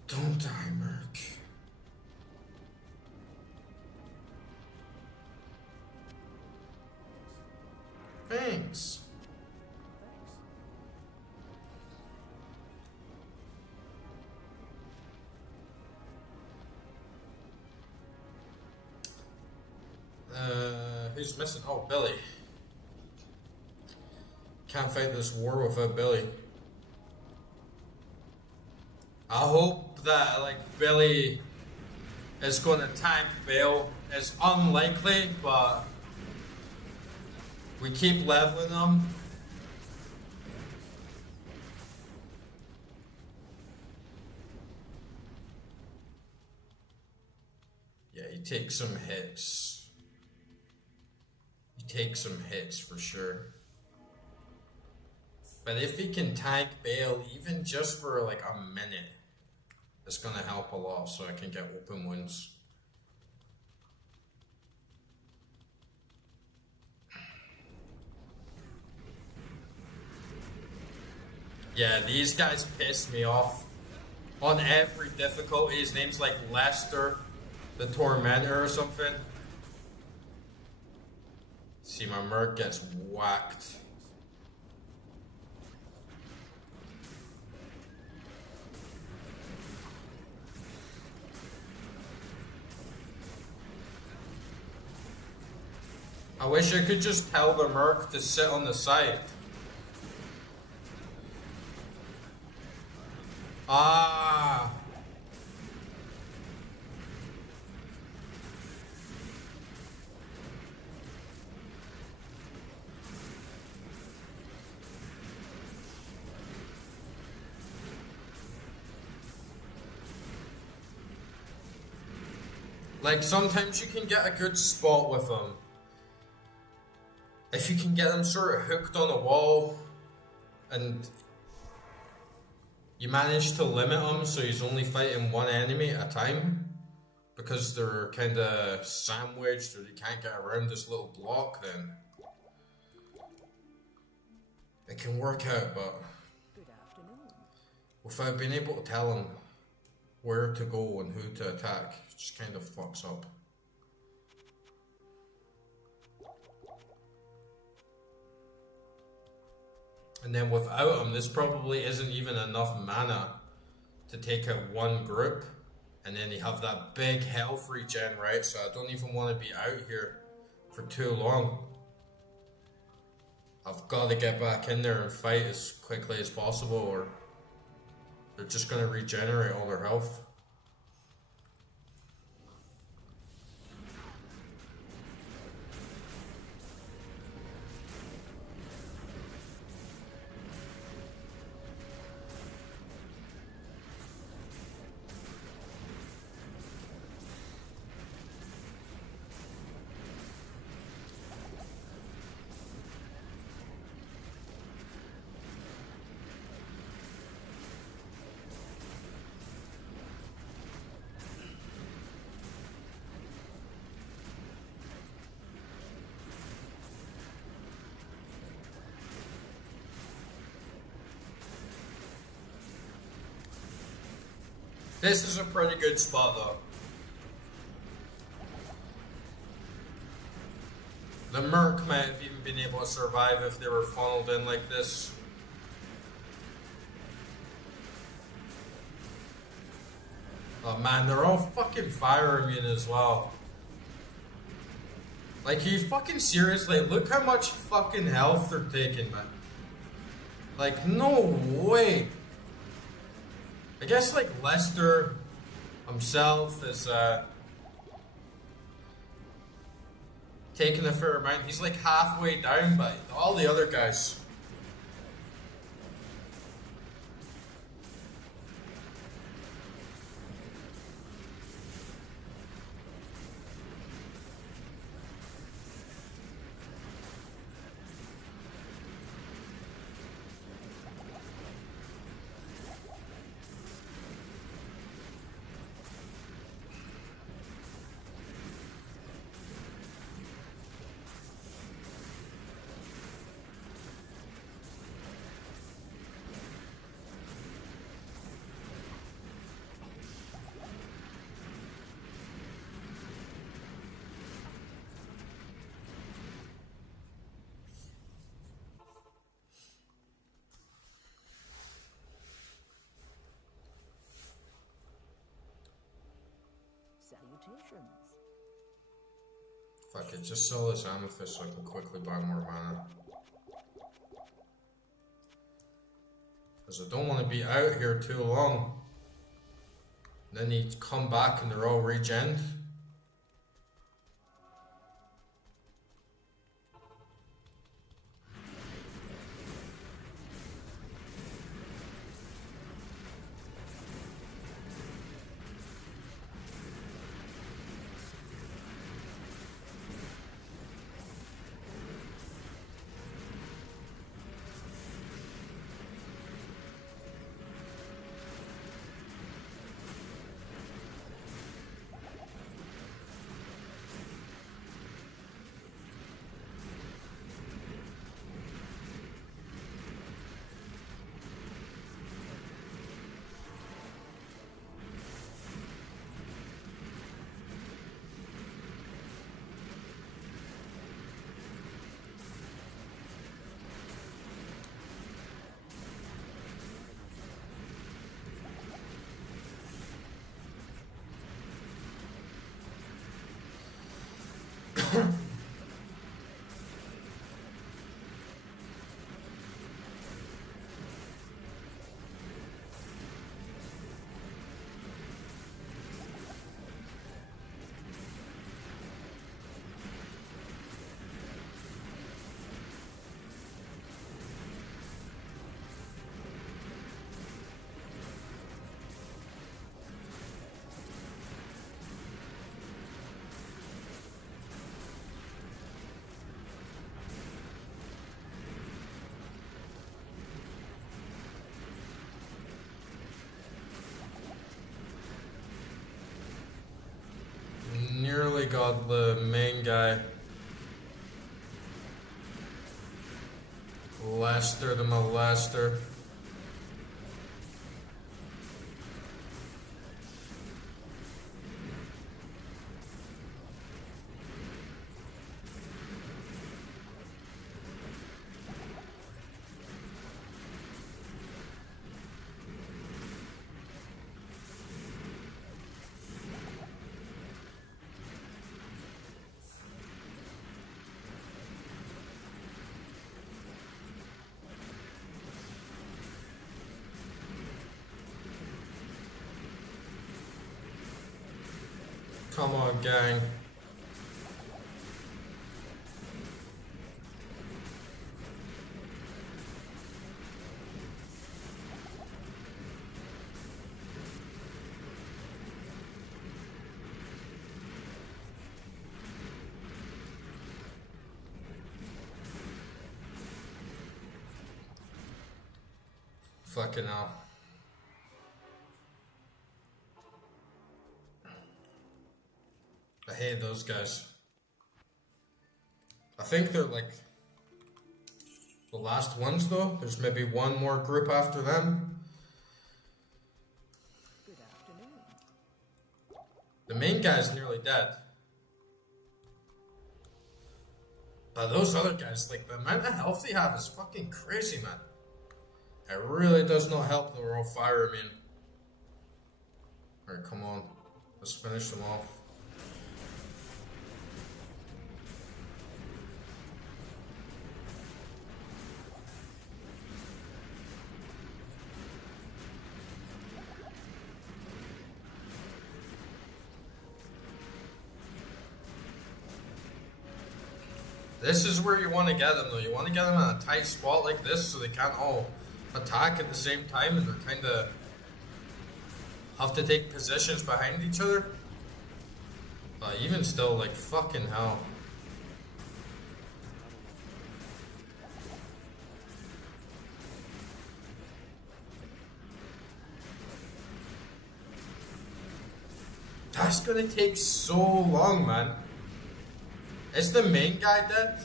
Don't die, Merc. Thanks. Who's missing? Oh, Billy. Can't fight this war without Billy. I hope that, like, Billy is going to tank Bale. It's unlikely, but we keep leveling him. Yeah, he takes some hits. He takes some hits for sure. But if he can tank Bale even just for like a minute, it's gonna help a lot so I can get open wounds. Yeah, these guys piss me off. On every difficulty, his name's like Lester the Tormentor or something. See, my Merc gets whacked. I wish I could just tell the Merc to sit on the side. Ah. Like, sometimes you can get a good spot with them. If you can get them sort of hooked on a wall and you manage to limit him so he's only fighting one enemy at a time because they're kind of sandwiched or they can't get around this little block, then it can work out, but Good afternoon. without being able to tell him where to go and who to attack, it just kind of fucks up. And then without him, this probably isn't even enough mana to take out one group. And then you have that big health regen, right? So I don't even want to be out here for too long. I've got to get back in there and fight as quickly as possible, or they're just going to regenerate all their health. This is a pretty good spot though. The Merc might have even been able to survive if they were funneled in like this. Oh man, they're all fucking fire immune as well. Like, you fucking seriously, look how much fucking health they're taking, man. Like, no way. I guess, like, Lester himself is, taking a fair amount. He's, like, halfway down, but all the other guys. Salutations. Fuck it, just sell this amethyst so I can quickly buy more mana. Because I don't want to be out here too long. Then you come back and they're all regen. Nearly got the main guy. Lester the molester. Come on, gang. Fucking hell. I hate those guys. I think they're like the last ones though. There's maybe one more group after them. Good afternoon. The main guy's nearly dead. But those other guys, like the amount of health they have is fucking crazy, man. It really does not help that we're all fire immune. Alright, come on. Let's finish them off. This is where you want to get them though. You want to get them in a tight spot like this so they can't all attack at the same time and they're kind of have to take positions behind each other. But even still, like, fucking hell. That's gonna take so long, man. Is the main guy dead?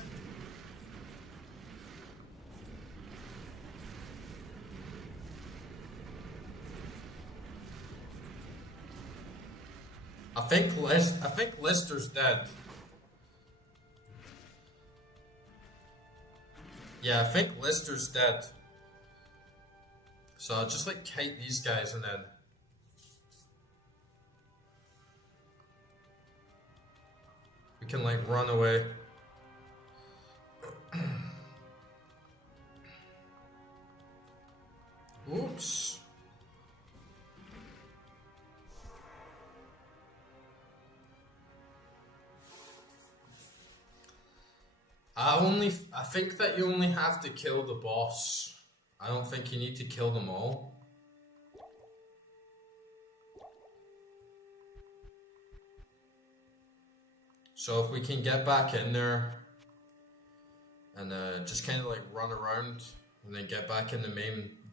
I think Lister's dead. Yeah, I think Lister's dead. So I'll just like kite these guys and then we can like run away. Oops. I think that you only have to kill the boss. I don't think you need to kill them all. So if we can get back in there and just kind of like run around and then get back in the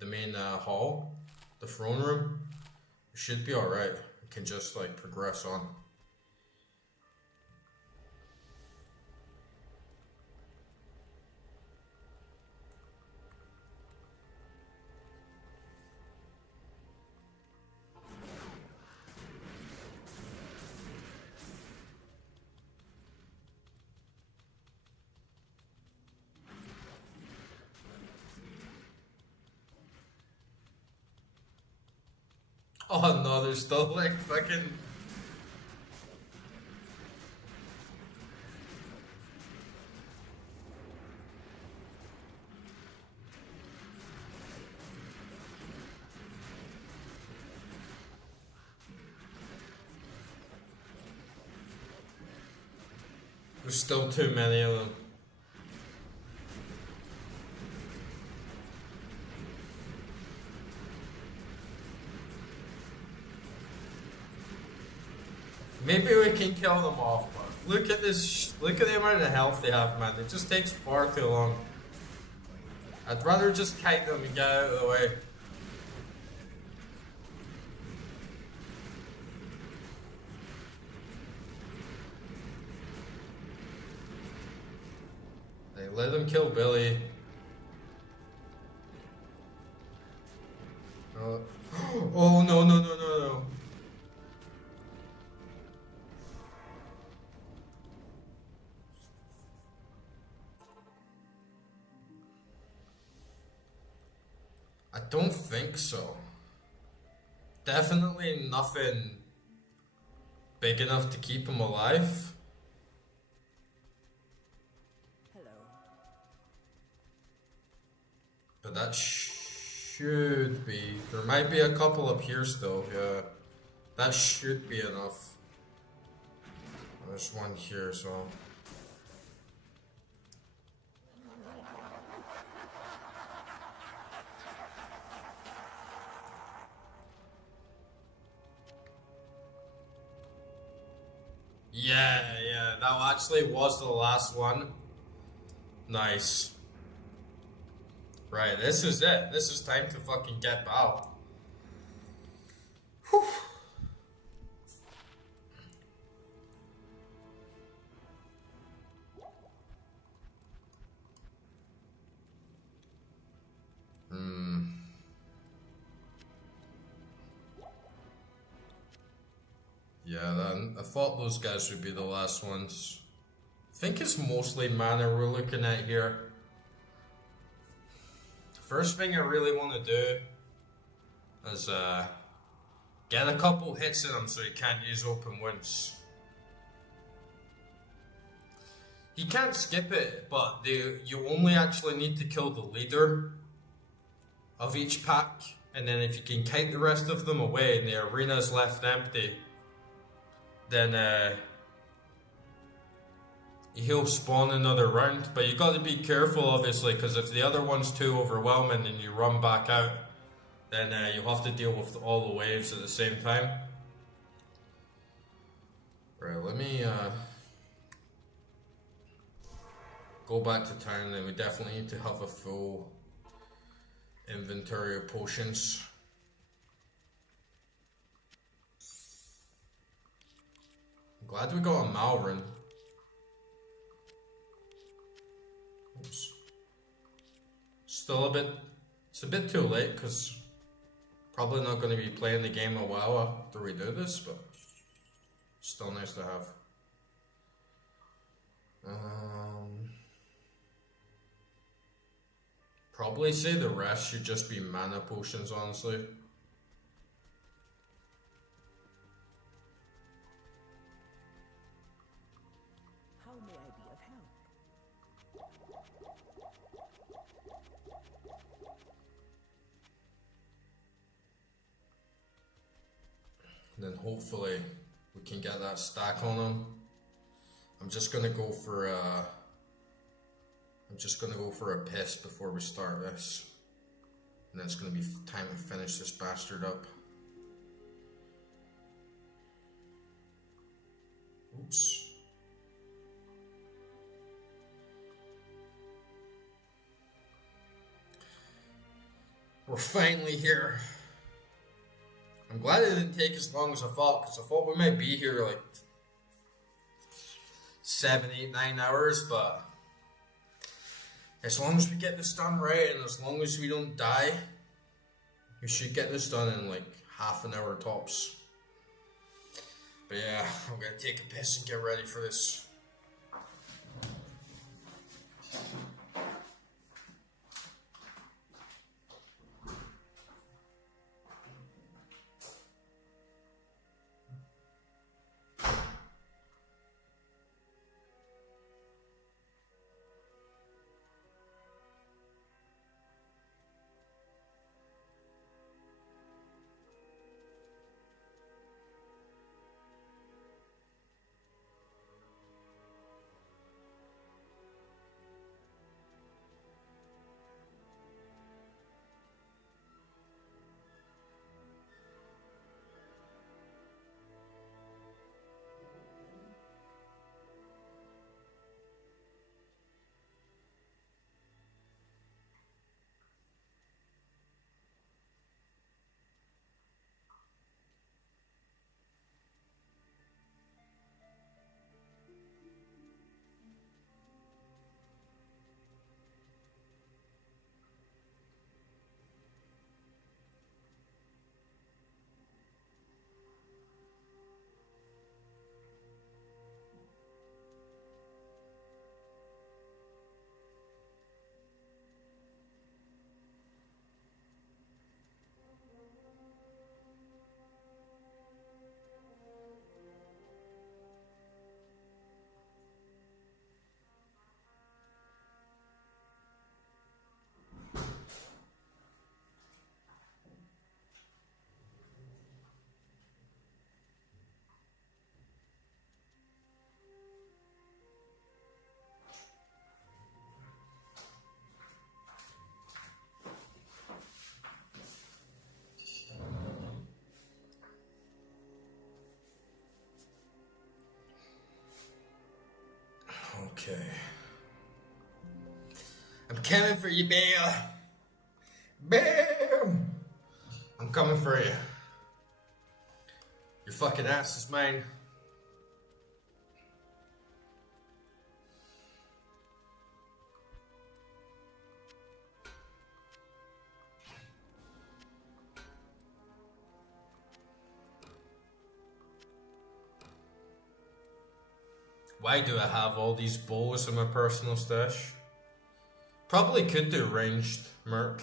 main hall, the throne room, we should be all right. We can just like progress on. Oh no, there's still like fucking. There's still too many of them. Maybe we can kill them off, but look at this. Look at the amount of health they have, man. It just takes far too long. I'd rather just kite them and get out of the way. They let them kill Billy. Oh no no no no no. I don't think so. Definitely nothing big enough to keep him alive. Hello. But that should be. There might be a couple up here still, yeah. That should be enough. There's one here, so. Yeah, that actually was the last one. Nice. Right, this is it. This is time to fucking get Bao. Whew. Yeah, then I thought those guys would be the last ones. I think it's mostly mana we're looking at here. First thing I really want to do is get a couple hits in him so he can't use open wounds. He can't skip it, but you only actually need to kill the leader of each pack, and then if you can kite the rest of them away and the arena's left empty, then he'll spawn another round. But you got to be careful, obviously, because if the other one's too overwhelming and you run back out, then you'll have to deal with all the waves at the same time. Right, let me go back to town, and we definitely need to have a full inventory of potions. I'm glad we got a Malrin. Oops. Still a bit, it's a bit too late because probably not going to be playing the game a while after we do this, but still nice to have. Probably say the rest should just be mana potions, honestly. How may I be of help? And then hopefully we can get that stack on him. I'm just gonna go for a piss before we start this. And then it's gonna be time to finish this bastard up. Oops. We're finally here. I'm glad it didn't take as long as I thought, because I thought we might be here like 7, 8, 9 hours, but as long as we get this done right and as long as we don't die, we should get this done in like half an hour tops. But yeah, I'm gonna take a piss and get ready for this. Okay. I'm coming for you, Bear. Bear! I'm coming for you. Your fucking ass is mine. Why do I have all these bows in my personal stash? Probably could do ranged merc.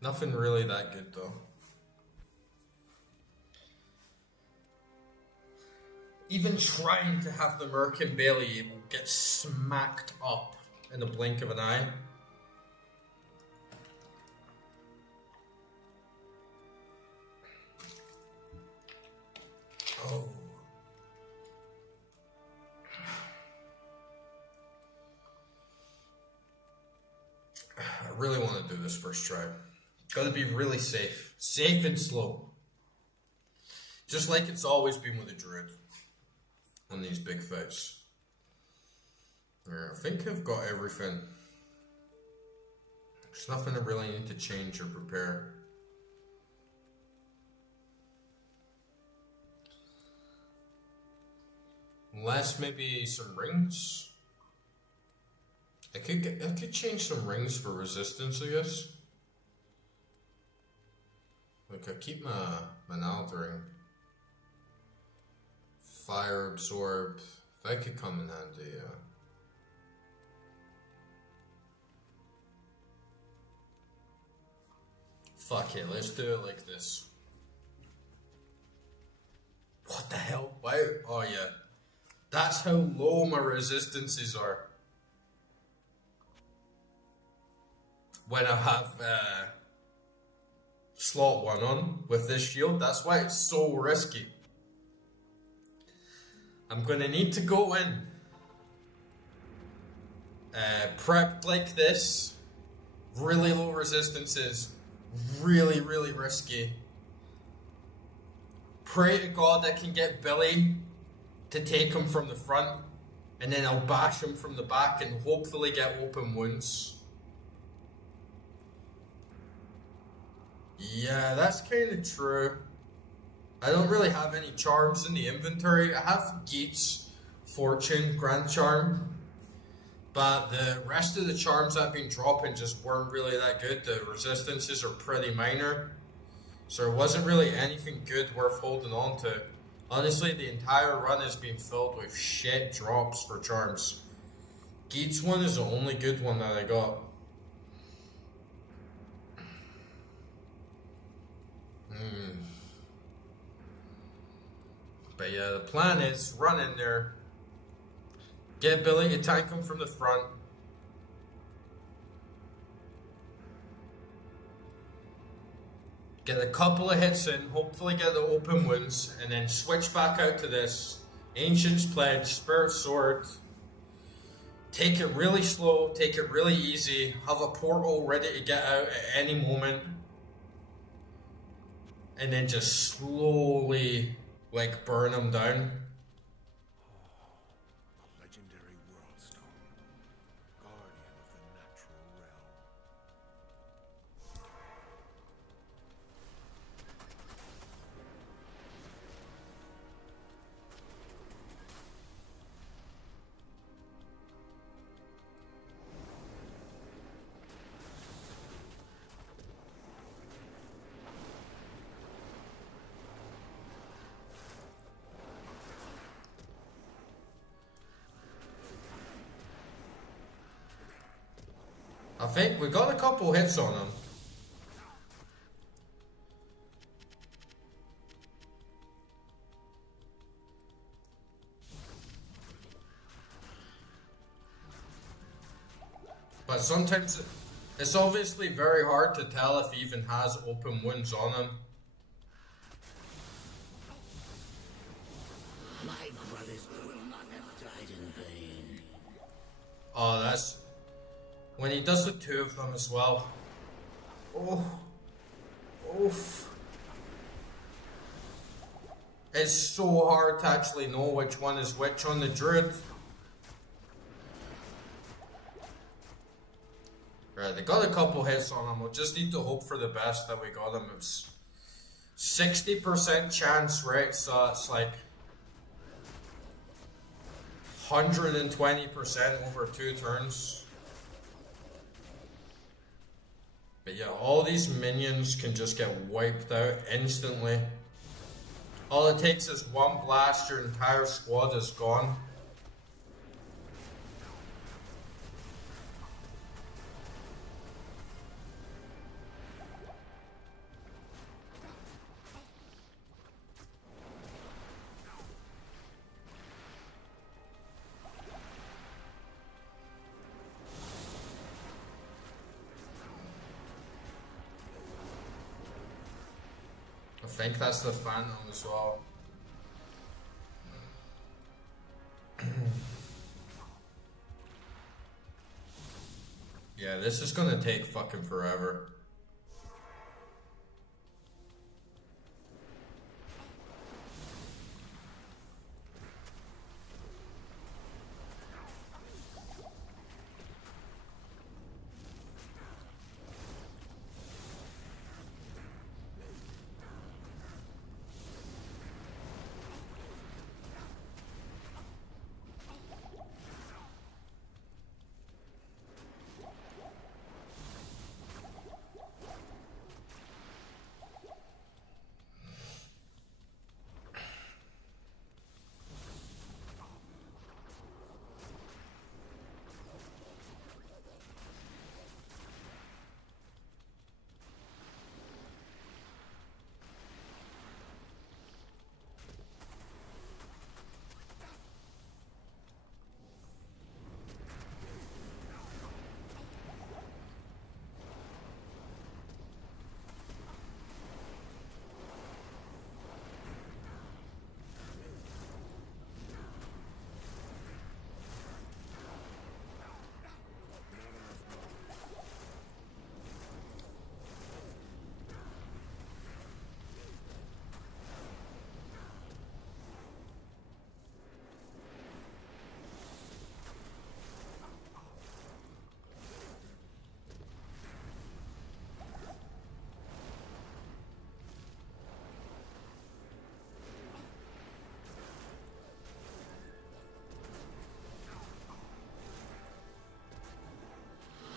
Nothing really that good though. Even trying to have the merc in belly will get smacked up in the blink of an eye. Oh. really want to do this first try. Gotta be really safe. Safe and slow. Just like it's always been with a druid on these big fights. Yeah, I think I've got everything. There's nothing I really need to change or prepare. Unless maybe some rings. I could change some rings for resistance, I guess. Like I keep my Nalth ring. Fire absorb. That could come in handy, yeah. Fuck it, let's do it like this. What the hell? Why? Oh yeah. That's how low my resistances are. When I have slot 1 on with this shield, that's why it's so risky. I'm gonna need to go in prepped like this, really low resistances, really risky. Pray to God I can get Billy to take him from the front, and then I'll bash him from the back and hopefully get open wounds. Yeah, that's kind of true. I don't really have any charms in the inventory. I have Geet's Fortune, Grand Charm, but the rest of the charms I've been dropping just weren't really that good. The resistances are pretty minor, so there wasn't really anything good worth holding on to. Honestly, the entire run has been filled with shit drops for charms. Geet's one is the only good one that I got. But yeah, the plan is run in there, get Billy to tank him from the front, get a couple of hits in, hopefully get the open wounds, and then switch back out to this Ancient's Pledge, Spirit Sword. Take it really slow, take it really easy, have a portal ready to get out at any moment, and then just slowly like burn them down. The legendary world stone, guardian of the natural realm. I think we got a couple hits on him. But sometimes it's obviously very hard to tell if he even has open wounds on him. My brothers will not have died in vain. Oh, that's when he does the two of them as well. Oh, oof. It's so hard to actually know which one is which on the druid. Right, they got a couple hits on him. We'll just need to hope for the best that we got him. It's 60% chance, right? So it's like 120% over 2 turns. But yeah, all these minions can just get wiped out instantly. All it takes is one blast, your entire squad is gone. I think that's the Phantom as well. Yeah, this is gonna take fucking forever.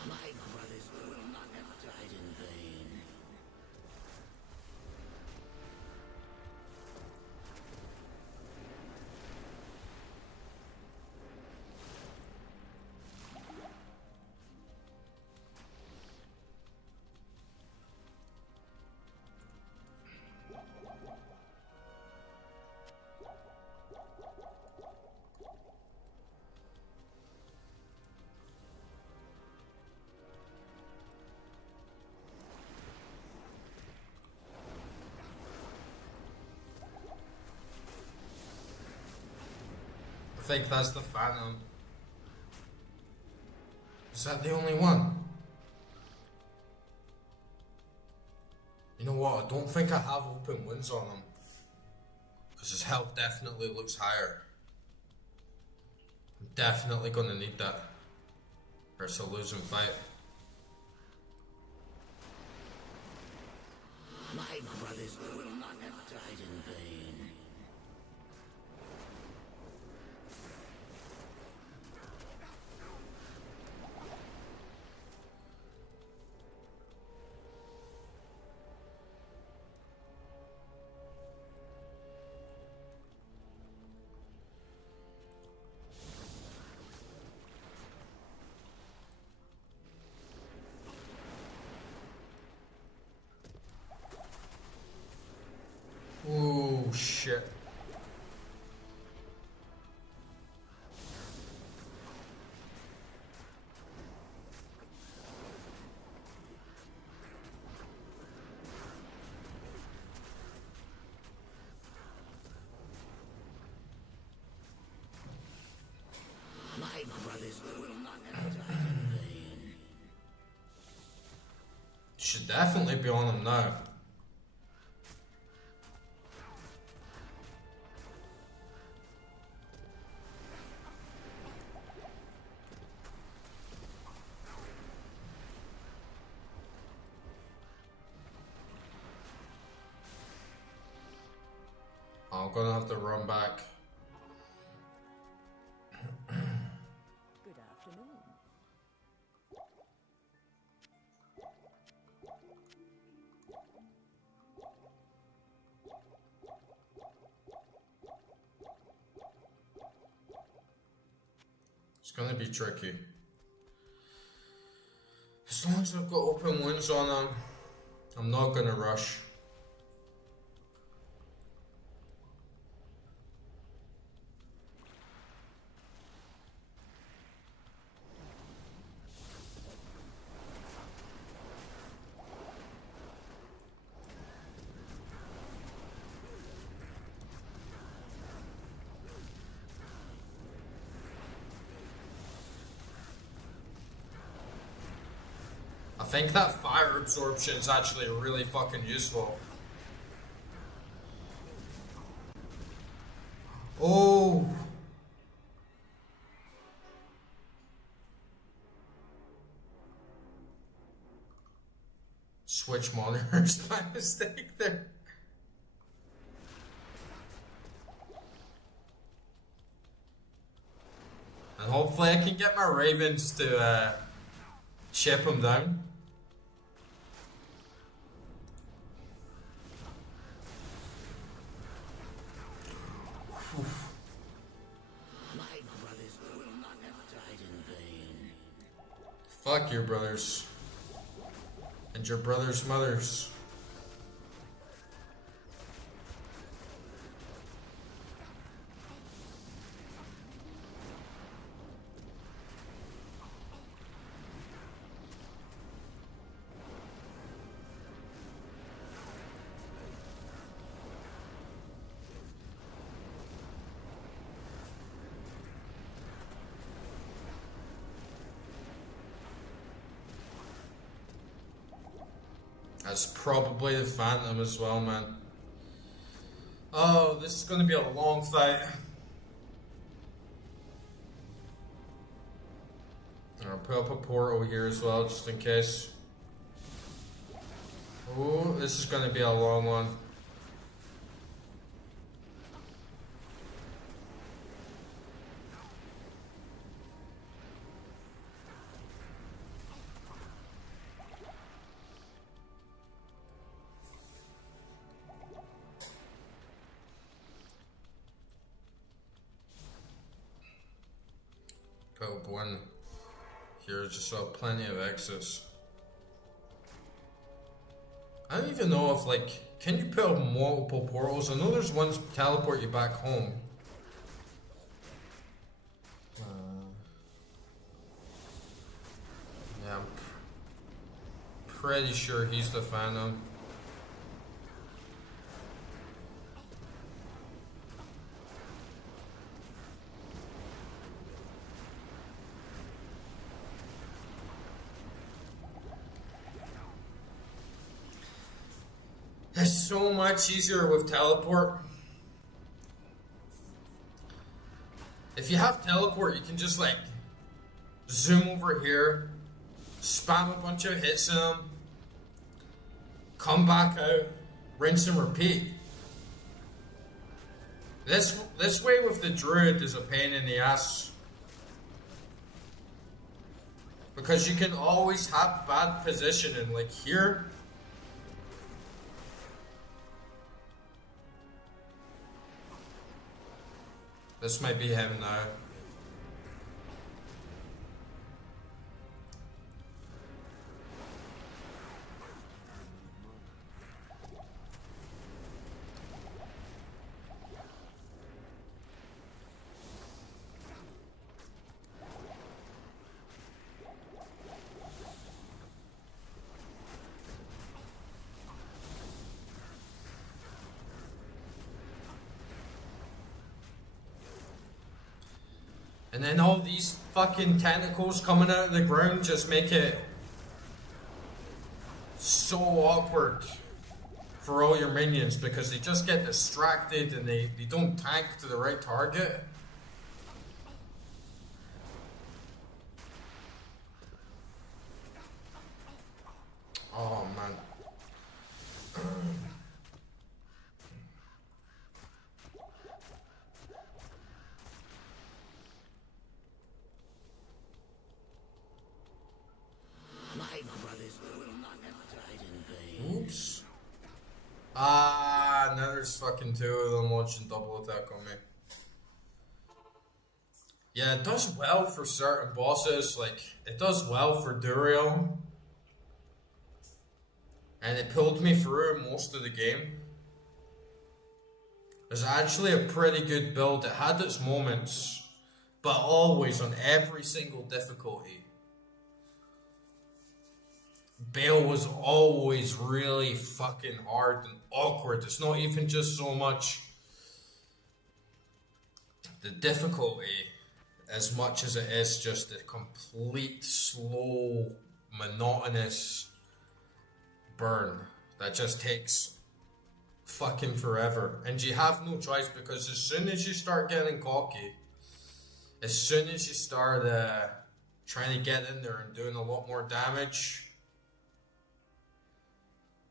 My brothers will not have died in vain. I think that's the Phantom. Is that the only one? You know what? I don't think I have open wounds on him. Because his health definitely looks higher. I'm definitely gonna need that. Or it's a losing fight. My brothers will not have died in vain. Ooh, shit. My brothers will not have died in vain. Should definitely be on him now. I'm gonna have to run back. Good afternoon. It's gonna be tricky. As long as I've got open wounds on him, I'm not gonna rush. think that fire absorption is actually really fucking useful. Oh. Switch monitors by mistake there. And hopefully I can get my ravens to chip him down. My brothers will not have died in vain. Fuck your brothers. And your brothers' mothers. That's probably the Phantom as well, man. Oh, this is gonna be a long fight. I'll put up a portal here as well, just in case. Oh, this is gonna be a long one. Put up one here, just so plenty of exits. I don't even know if, like, can you put up multiple portals? I know there's ones to teleport you back home. Yeah, I'm pretty sure he's the Phantom. It's so much easier with teleport. If you have teleport, you can just like zoom over here, spam a bunch of hits in them, come back out, rinse and repeat. This way with the druid is a pain in the ass. Because you can always have bad positioning, like here. This might be him now. And then all these fucking tentacles coming out of the ground just make it so awkward for all your minions because they just get distracted and they don't tank to the right target. Oh man. My brothers will not have died in vain. Oops. Ah, now there's fucking two of them launching double attack on me. Yeah, it does well for certain bosses, like, it does well for Duriel. And it pulled me through most of the game. It's actually a pretty good build. It had its moments, but always on every single difficulty. Bale was always really fucking hard and awkward. It's not even just so much the difficulty as much as it is just the complete slow monotonous burn that just takes fucking forever. And you have no choice, because as soon as you start getting cocky, as soon as you start trying to get in there and doing a lot more damage,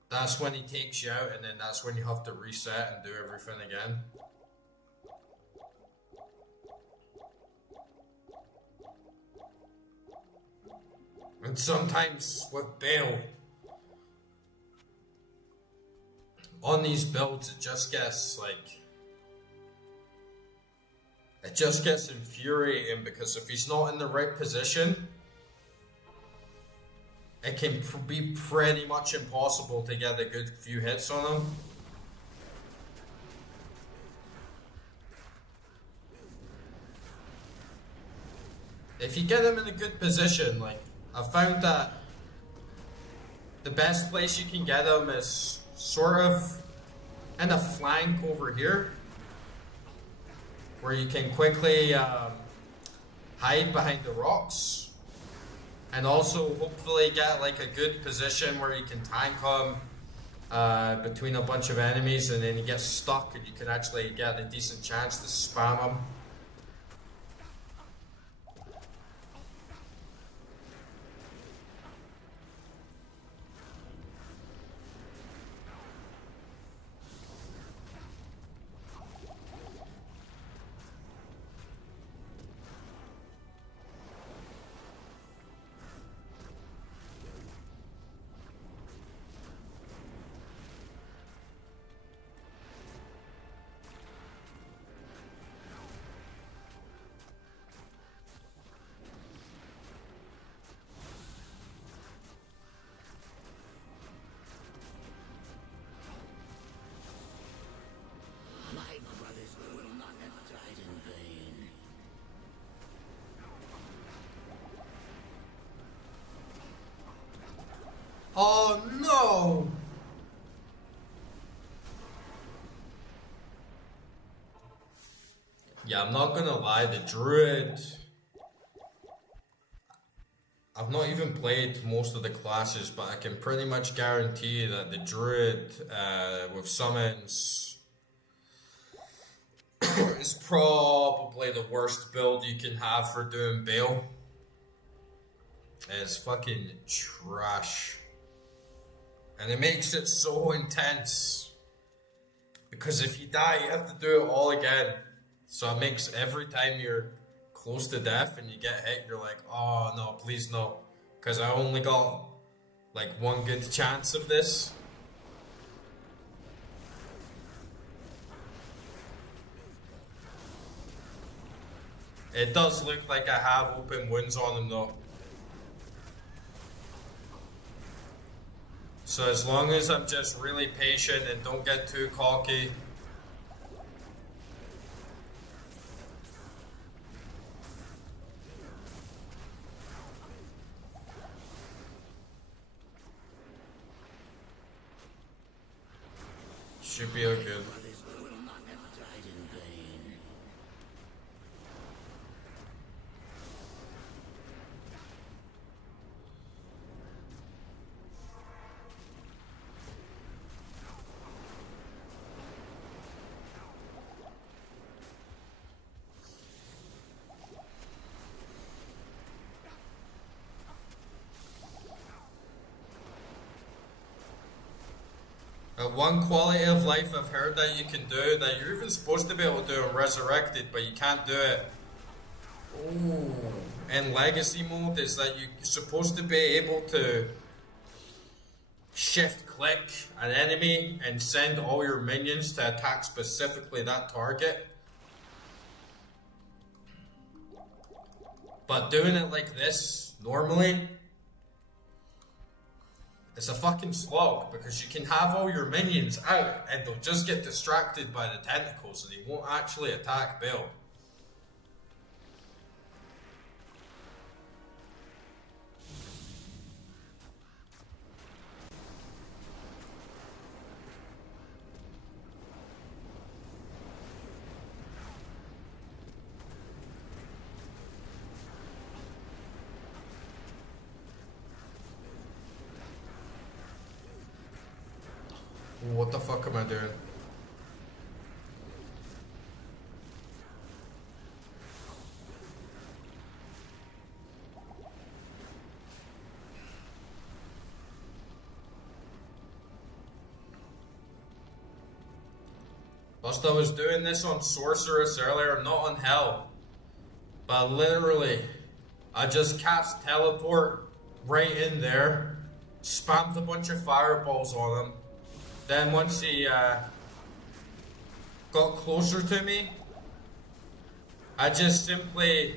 that's when he takes you out, and then that's when you have to reset and do everything again. And sometimes with Bale, on these builds, it just gets like, it just gets infuriating, because if he's not in the right position, it can be pretty much impossible to get a good few hits on him. If you get him in a good position, like, I found that the best place you can get him is sort of in a flank over here, where you can quickly hide behind the rocks, and also hopefully get like a good position where you can tank him between a bunch of enemies, and then he gets stuck and you can actually get a decent chance to spam him. My brothers will not have died in vain. Oh no! Yeah, I'm not gonna lie, the druid, I've not even played most of the classes, but I can pretty much guarantee that the druid with summons is probably the worst build you can have for doing Bale. It's fucking trash. And it makes it so intense, because if you die, you have to do it all again. So it makes every time you're close to death and you get hit, you're like, oh no, please no. Because I only got like one good chance of this. It does look like I have open wounds on him though. So as long as I'm just really patient and don't get too cocky. Should be okay. Brothers will not have died in vain. One quality of life I've heard that you can do, that you're even supposed to be able to do in Resurrected, but you can't do it in Legacy mode, is that you're supposed to be able to shift click an enemy and send all your minions to attack specifically that target. But doing it like this, normally, it's a fucking slog, because you can have all your minions out and they'll just get distracted by the tentacles and they won't actually attack Bale. What the fuck am I doing? Whilst I was doing this on Sorceress earlier, not on Hell, but literally, I just cast Teleport right in there, spammed a bunch of fireballs on him. Then once he got closer to me, I just simply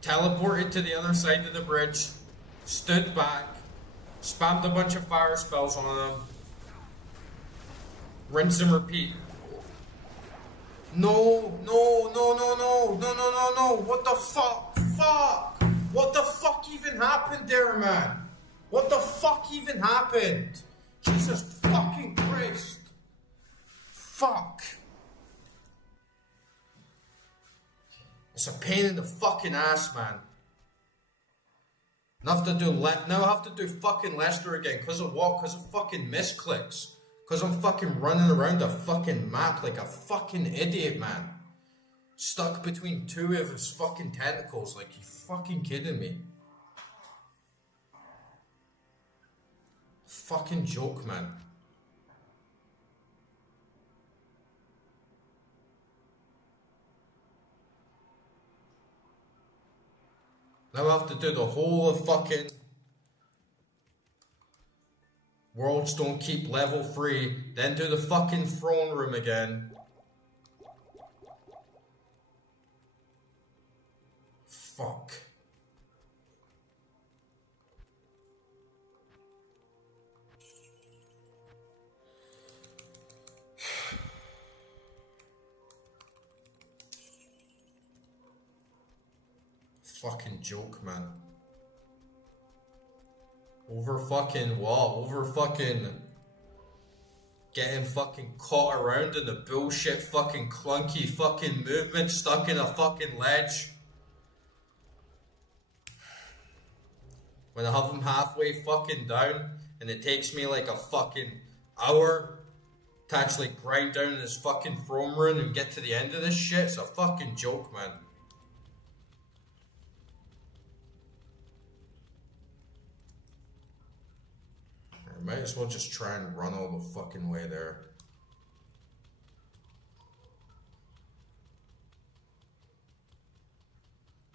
teleported to the other side of the bridge, stood back, spammed a bunch of fire spells on him, rinse and repeat. No, no, no, no, no, no, no, no, no, what the fuck? Fuck! What the fuck even happened there, man? What the fuck even happened? Jesus fucking Christ. Fuck. It's a pain in the fucking ass, man. Now I have to do fucking Lester again. Cause of what? Cause of fucking misclicks. Cause I'm fucking running around a fucking map like a fucking idiot, man. Stuck between two of his fucking tentacles. Like, you fucking kidding me? Fucking joke, man. Now I have to do the whole of fucking Worlds Don't Keep level 3, then do the fucking throne room again. Fuck. Fucking joke, man. Over fucking what? Over fucking getting fucking caught around in the bullshit fucking clunky fucking movement, stuck in a fucking ledge. When I have him halfway fucking down and it takes me like a fucking hour to actually grind down this fucking throne room and get to the end of this shit, it's a fucking joke, man. Might as well just try and run all the fucking way there.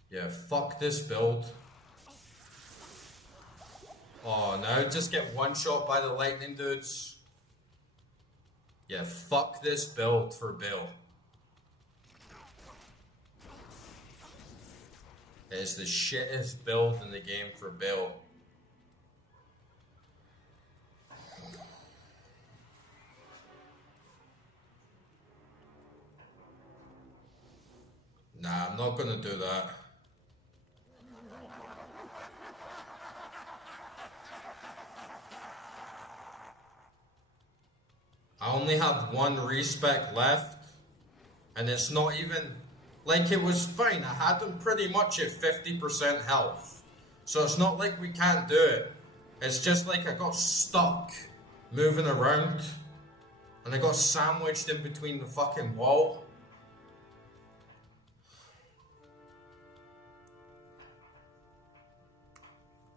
Yeah, fuck this build. Oh, now just get one shot by the lightning dudes. Yeah, fuck this build for Bill. It is the shittest build in the game for Bill. Nah, I'm not gonna do that. I only have one respec left, and it's not even, like, it was fine. I had them pretty much at 50% health. So it's not like we can't do it. It's just like I got stuck moving around, and I got sandwiched in between the fucking wall.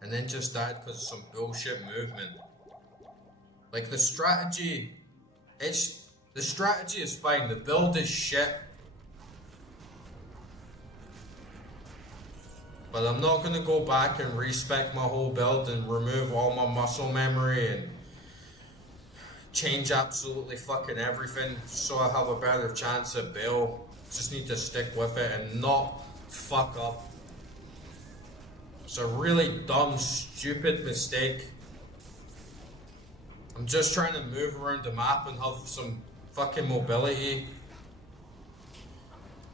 And then just died because of some bullshit movement. Like, the strategy is fine, the build is shit. But I'm not gonna go back and respec my whole build and remove all my muscle memory and change absolutely fucking everything so I have a better chance at Bill. Just need to stick with it and not fuck up. It's a really dumb, stupid mistake. I'm just trying to move around the map and have some fucking mobility.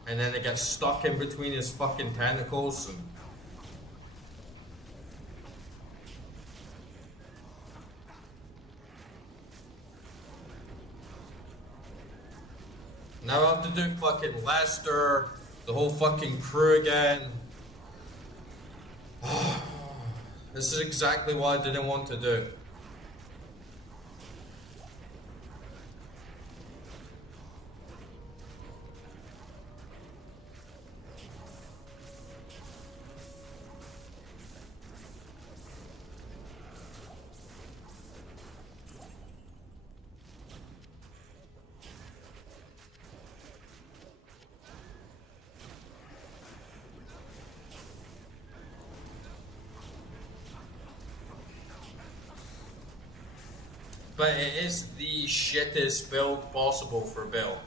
And then it gets stuck in between his fucking tentacles. And now I have to do fucking Lester, the whole fucking crew again. This is exactly what I didn't want to do. but it is the shittest build possible for Bill.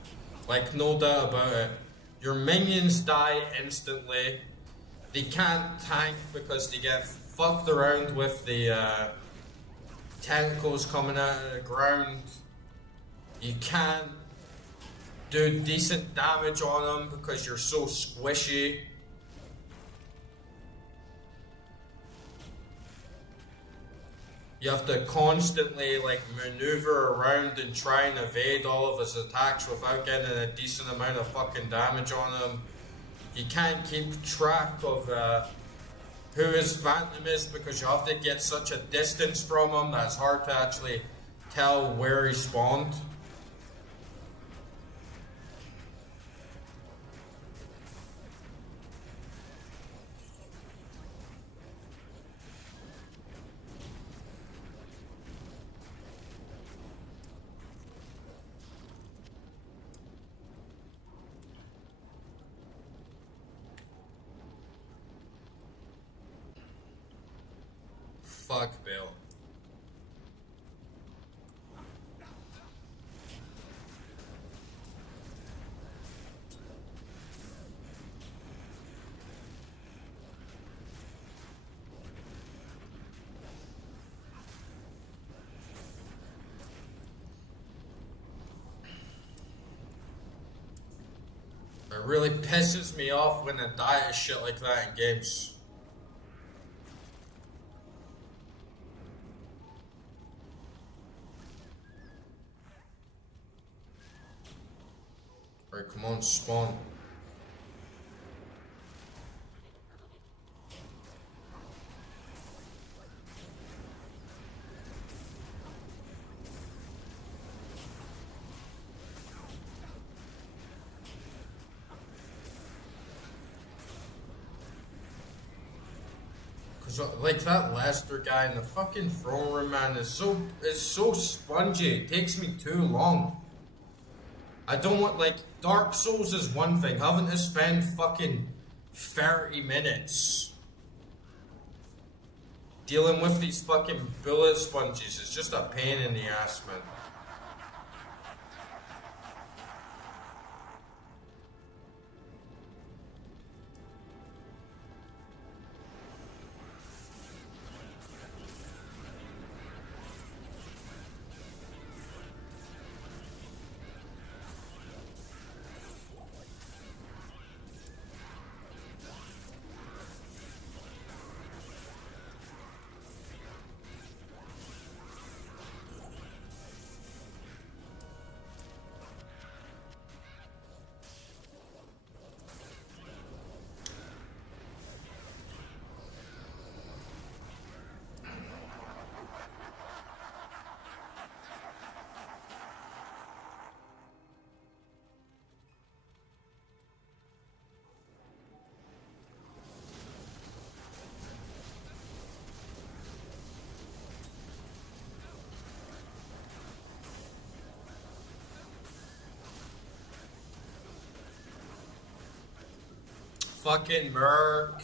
Like, no doubt about it. Your minions die instantly. They can't tank because they get fucked around with the tentacles coming out of the ground. You can't do decent damage on them because you're so squishy. You have to constantly like maneuver around and try and evade all of his attacks without getting a decent amount of fucking damage on him. You can't keep track of who his Phantom is because you have to get such a distance from him that it's hard to actually tell where he spawned. Fuck Bill. It really pisses me off when I die of shit like that in games. Alright, come on, spawn. Cause like that Lester guy in the fucking throne room, man, is so spongy. It takes me too long. I don't want, like, Dark Souls is one thing. Having to spend fucking 30 minutes dealing with these fucking bullet sponges is just a pain in the ass, man. Fucking Merc.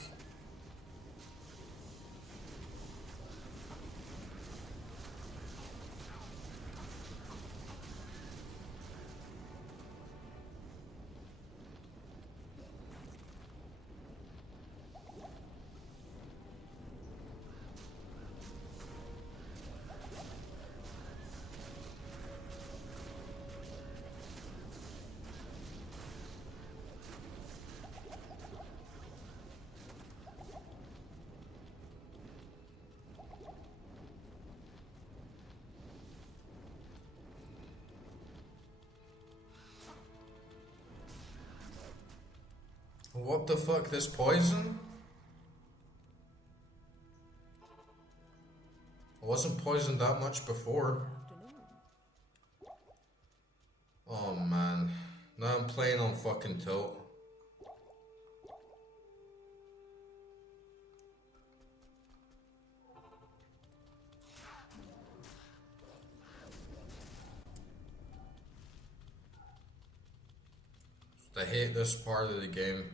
What the fuck, this poison? I wasn't poisoned that much before. Oh man, now I'm playing on fucking tilt. I hate this part of the game.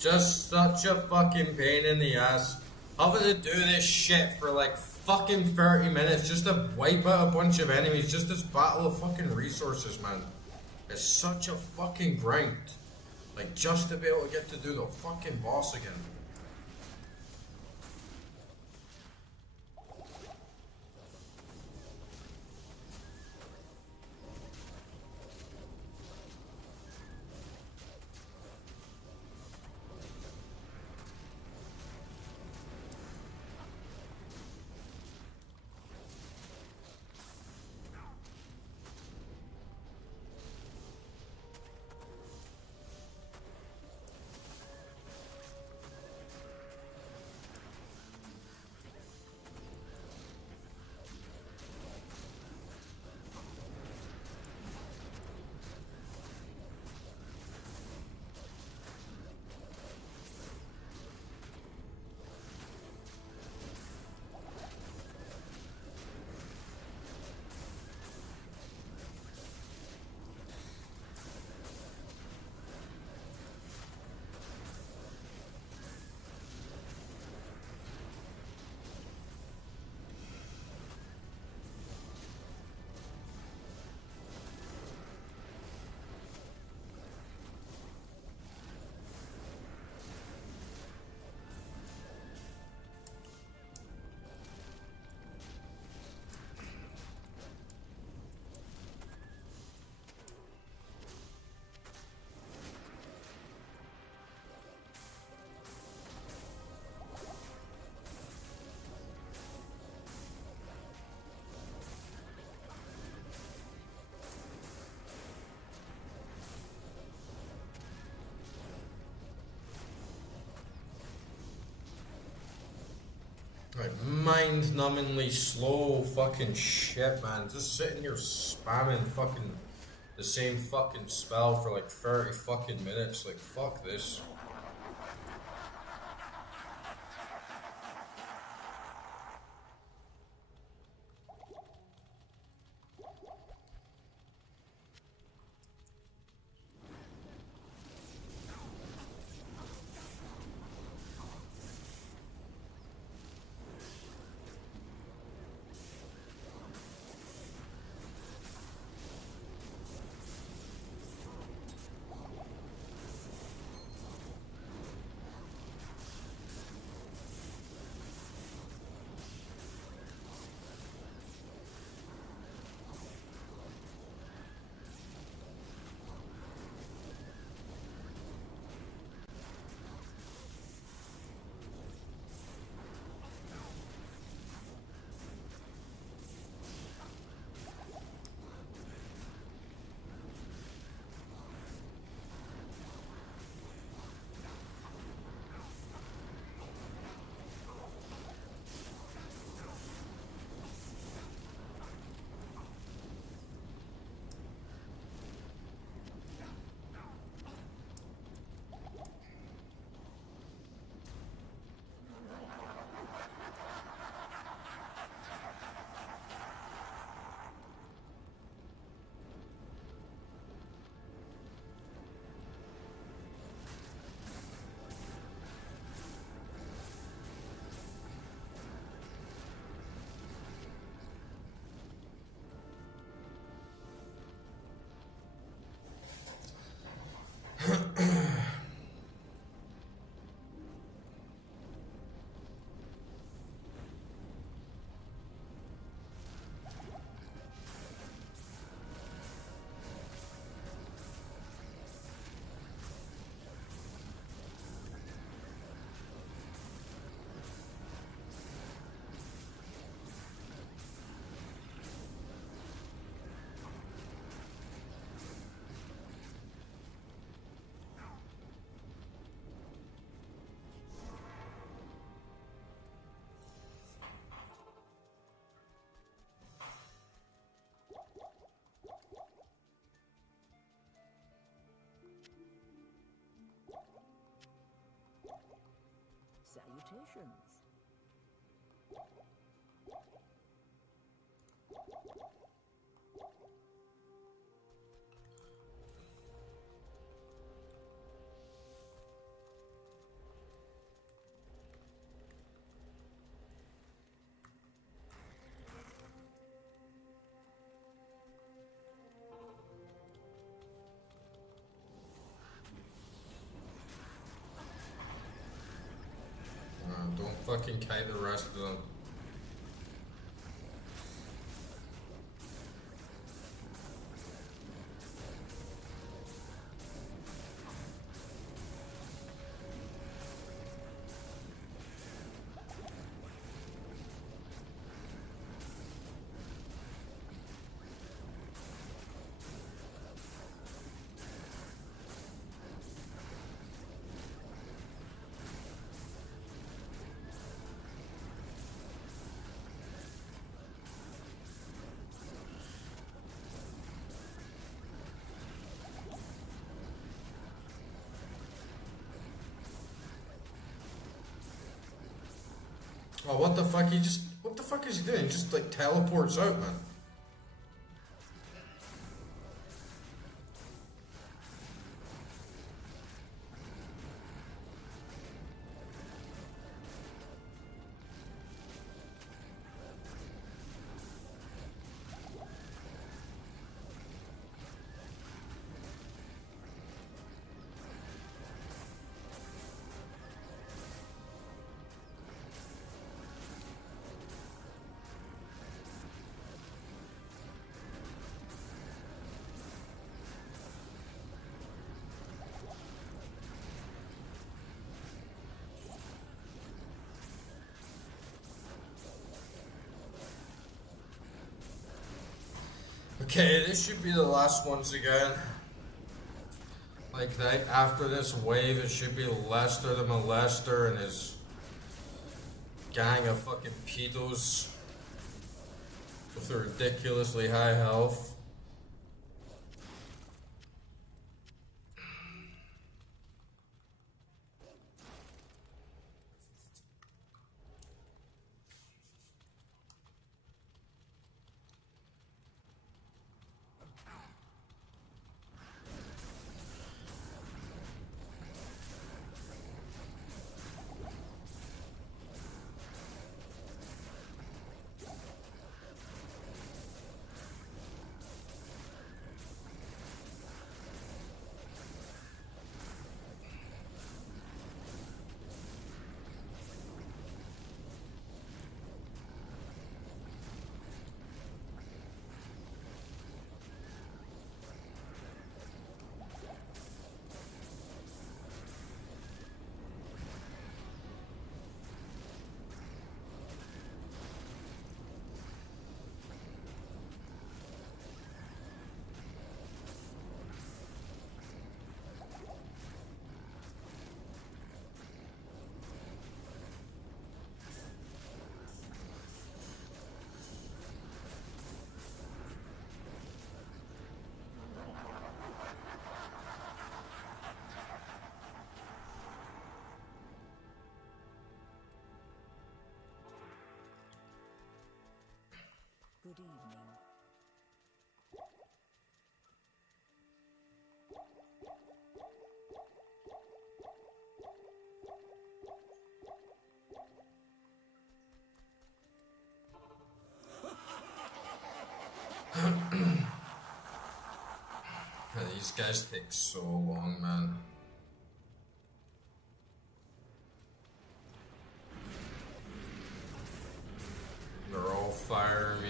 Just such a fucking pain in the ass. Having to do this shit for like fucking 30 minutes just to wipe out a bunch of enemies, just this battle of fucking resources, man. It's such a fucking grind. Like, just to be able to get to do the fucking boss again. Like, mind-numbingly slow fucking shit, man. Just sitting here spamming fucking the same fucking spell for like 30 fucking minutes. Like, fuck this. Salutations. fucking kite the rest of them. Oh, what the fuck? What the fuck is he doing? He just like teleports out, man. Okay, this should be the last ones again. Like that, after this wave, it should be Lester the Molester and his gang of fucking pedos with their ridiculously high health. Good evening. These guys take so long, man. They're all firing me.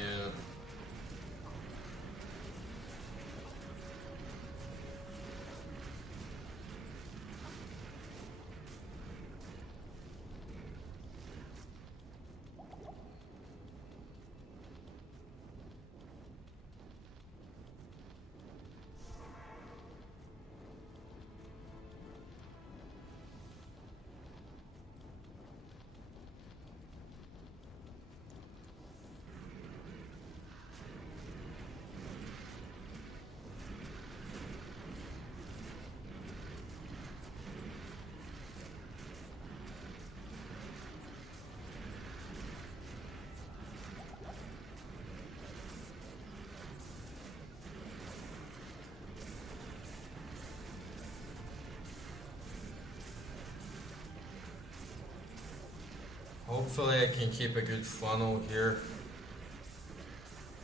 Hopefully I can keep a good funnel here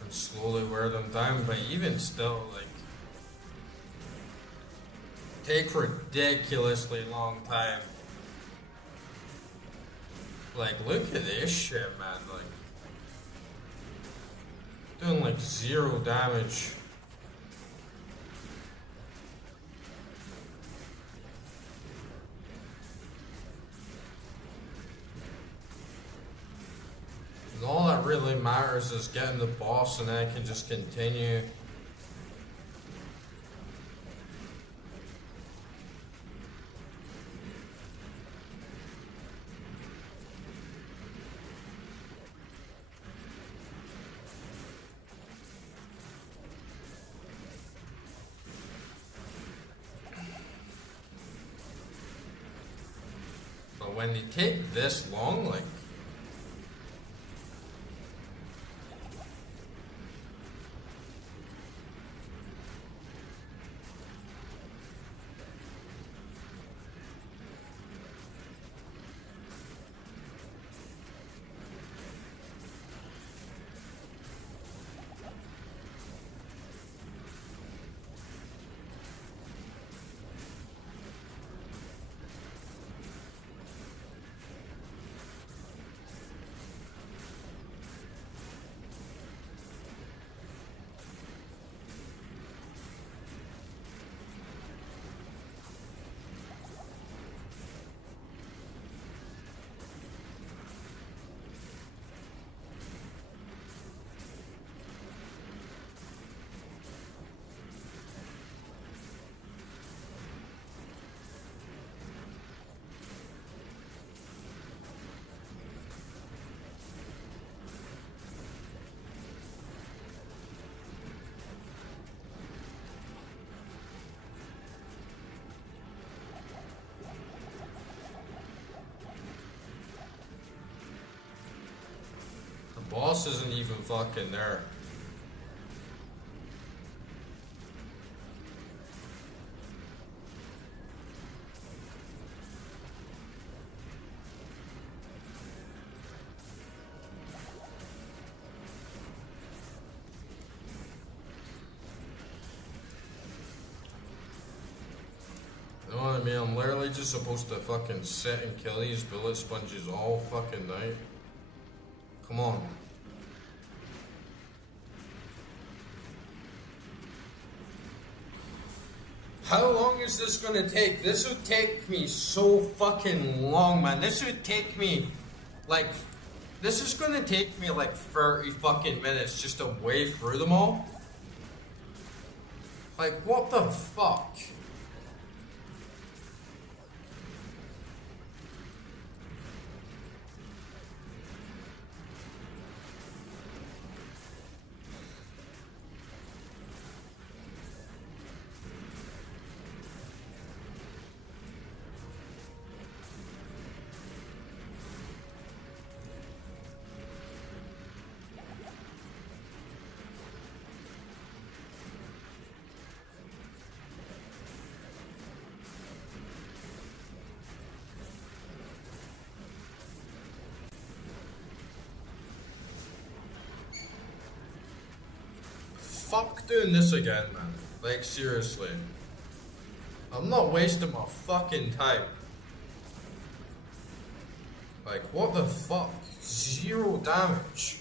and slowly wear them down, but even still, like, take ridiculously long time. Like, look at this shit, man. Like, doing like 0 damage. And all that really matters is getting the boss, and then I can just continue. But when they take this long, like, the boss isn't even fucking there. You know what I mean? I'm literally just supposed to fucking sit and kill these bullet sponges all fucking night. Come on. How long is this gonna take? This would take me so fucking long, man. This would take me, like, this is gonna take me like 30 fucking minutes just to wade through them all. Like, what the fuck? Fuck doing this again, man. Like, seriously. I'm not wasting my fucking time. Like, what the fuck? 0 damage.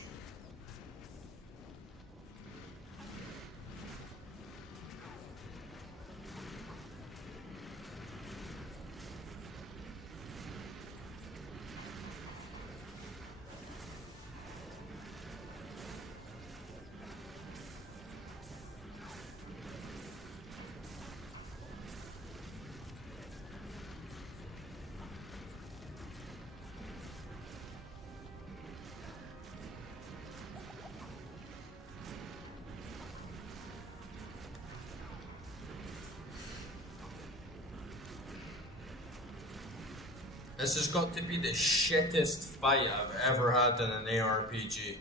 This has got to be the shittest fight I've ever had in an ARPG.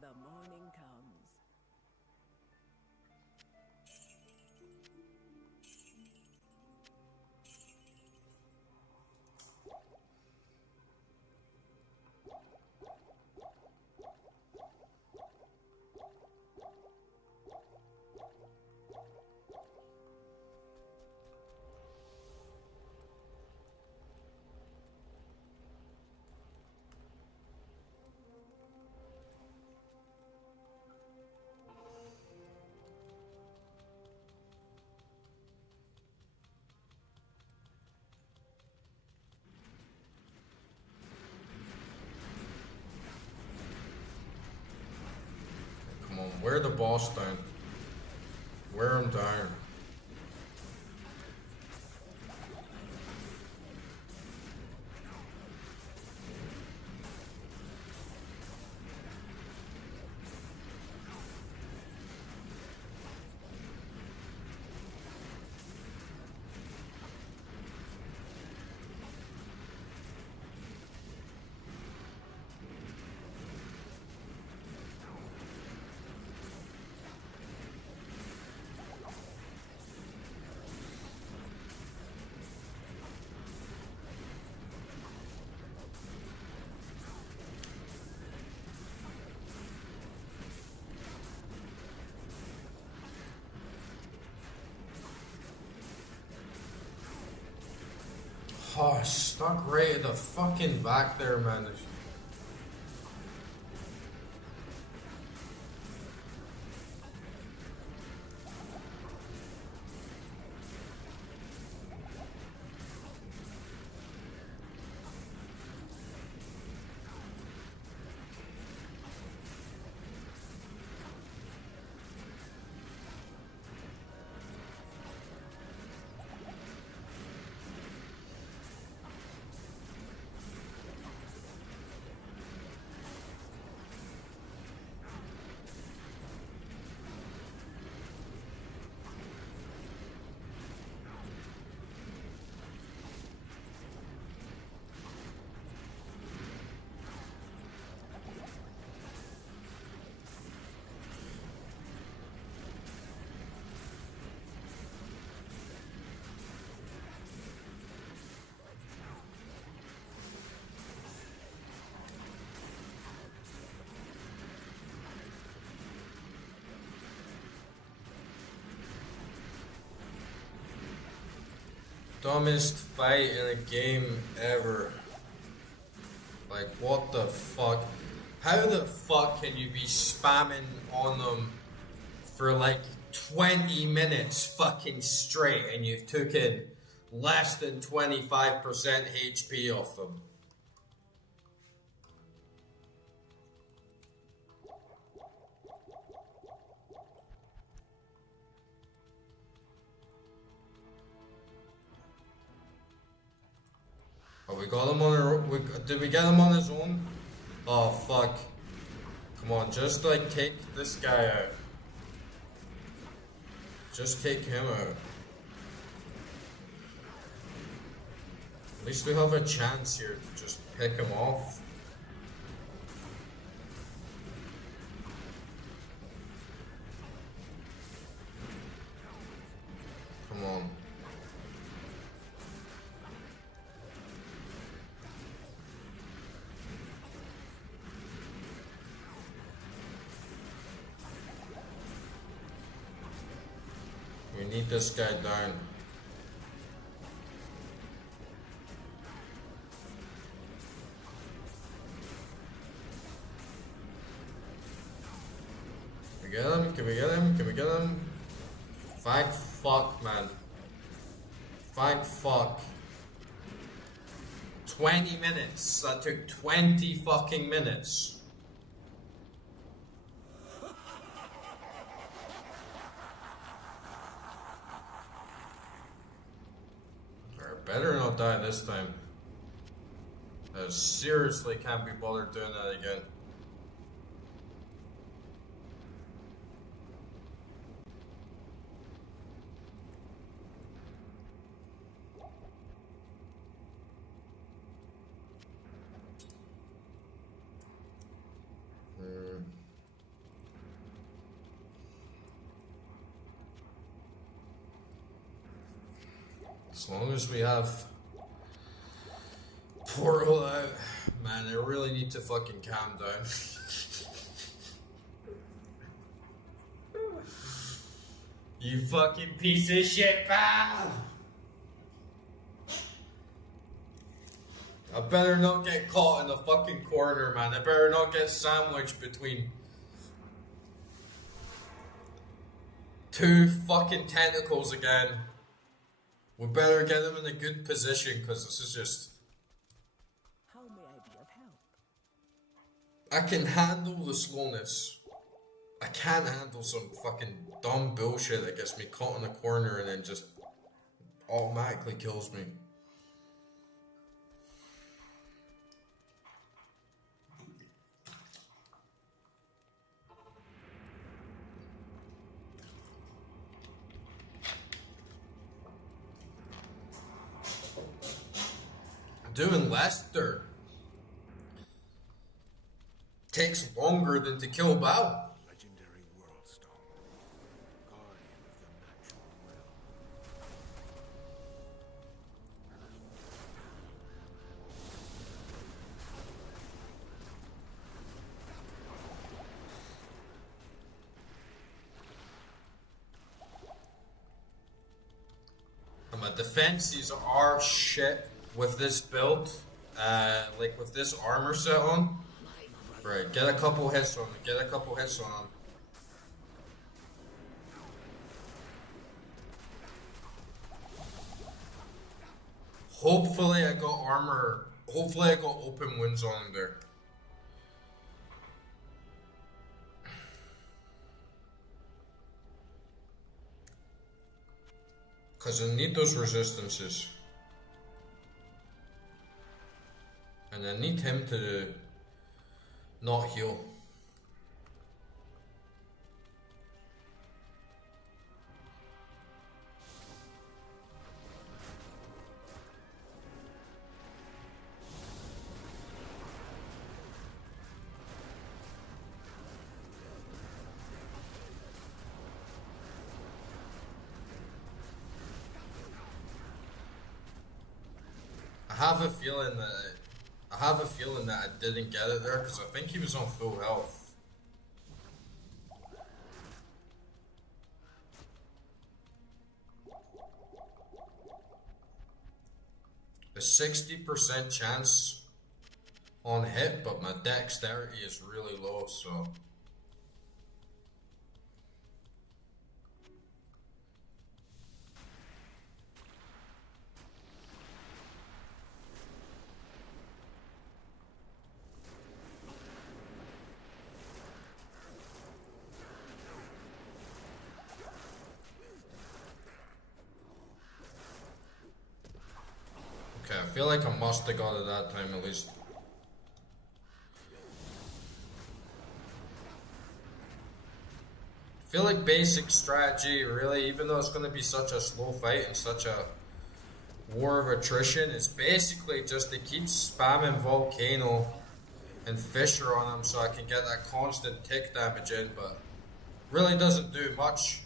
The morning comes. Wear the boss down. Wear him down. Oh, stuck right at the fucking back there, man. Dumbest fight in a game ever. Like, what the fuck? How the fuck can you be spamming on them for like 20 minutes fucking straight and you've taken less than 25% HP off them? Oh, we got him on our, did we get him on his own? Oh fuck. Come on, just like take this guy out. Just take him out. At least we have a chance here to just pick him off. Come on. We need this guy down. Can we get him? Can we get him? Can we get him? Thank fuck, man. Thank fuck. 20 minutes. That took 20 fucking minutes. Better not die this time. I seriously can't be bothered doing that again. As long as we have Portal out, man, I really need to fucking calm down. You fucking piece of shit, pal! I better not get caught in the fucking corner, man. I better not get sandwiched between two fucking tentacles again. We better get them in a good position, because this is just... How may I be of help? I can handle the slowness. I can't handle some fucking dumb bullshit that gets me caught in a corner and then just automatically kills me. Doing Lester takes longer than to kill Bao. Legendary world stone. Guardian of the natural realm. And my defenses are shit with this build. Like with this armor set on. Right, get a couple hits on him. Get a couple hits on him. Hopefully I got armor. Hopefully I got open wounds on him there. Because I need those resistances. And I need him to not heal. I have a feeling that I didn't get it there because I think he was on full health. A 60% chance on hit, but my dexterity is really low, so. Okay, I feel like I must have got it that time at least. I feel like basic strategy, really, even though it's going to be such a slow fight and such a war of attrition, it's basically just to keep spamming Volcano and Fisher on him so I can get that constant tick damage in, but really doesn't do much.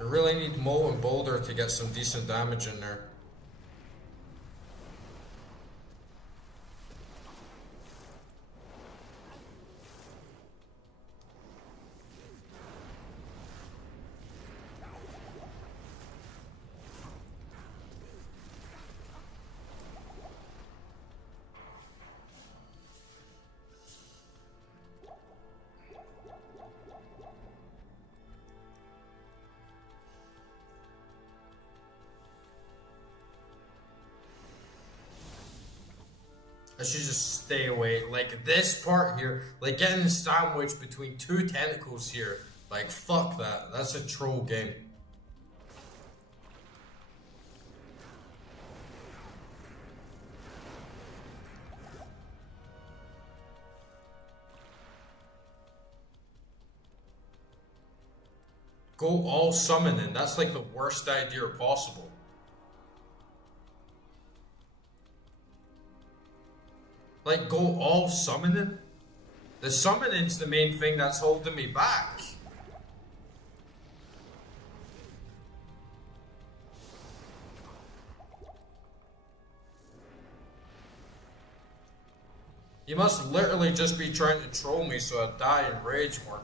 I really need Mo and Boulder to get some decent damage in there. I should just stay away. Like this part here, like getting sandwiched between two tentacles here. Like fuck that. That's a troll game. Go all summoning. That's like the worst idea possible. Like, go all summoning? The summoning's the main thing that's holding me back. You must literally just be trying to troll me so I die in rage more.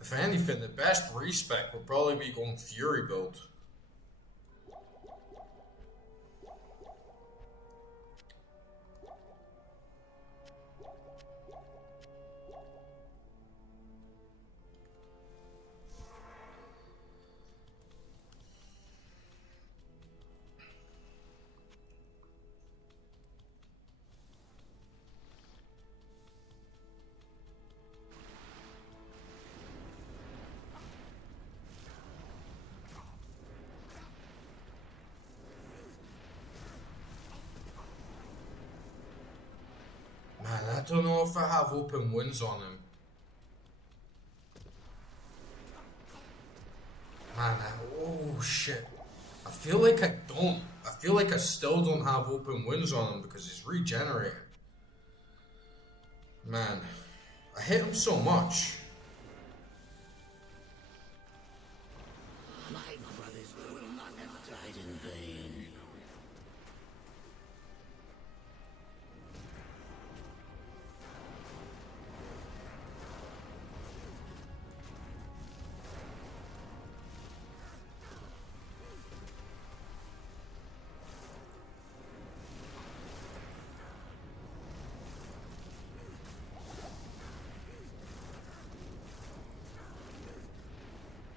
If anything, the best respec would probably be going Fury build. don't know if I have open wounds on him. Man, oh shit. I feel like I don't. I feel like I still don't have open wounds on him because he's regenerating. Man, I hit him so much. My brothers will not have died in vain.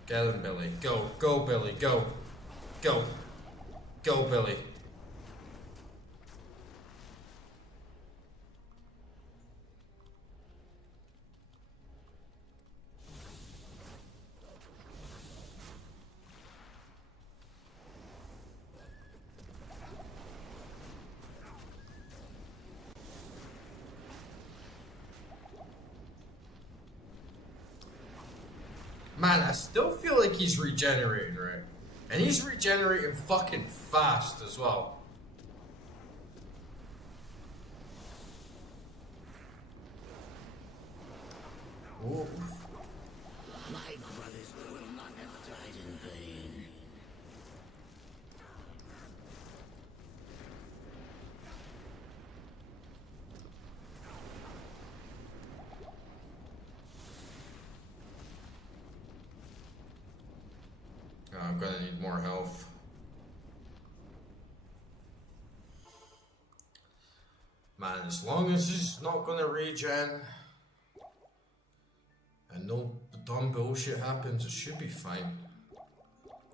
Get him, Billy. Go. Go, Billy. Go. Go. Go, Billy. Man, I still feel like he's regenerating, right? And he's regenerating fucking fast as well. Ooh. My brothers will not have died in vain. Oh, I'm gonna need more health. Man, as long as he's not gonna regen and no dumb bullshit happens, it should be fine.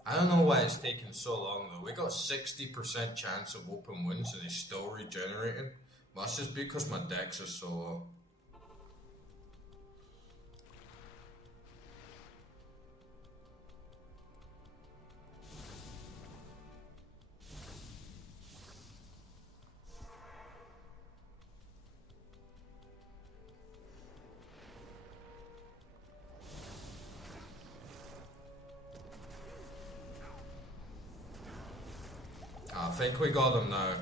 I don't know why it's taking so long though. We got 60% chance of open wounds and he's still regenerating. Must just be because my dex is so low. I think we got him now.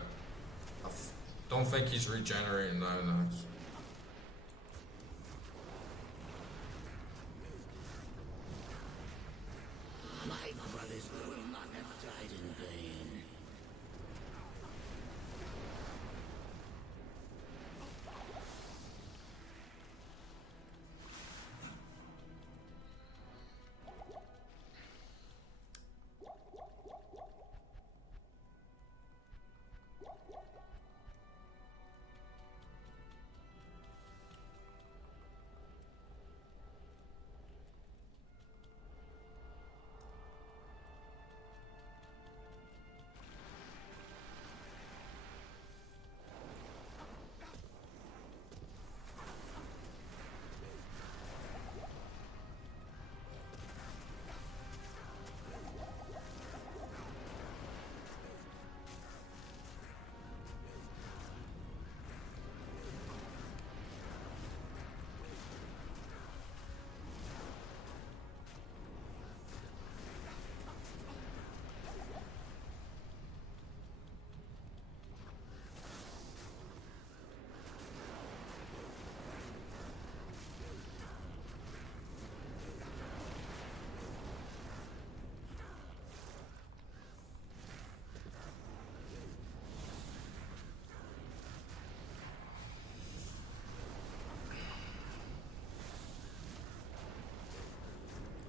Don't think he's regenerating now. Nice. My brothers will not have died in vain.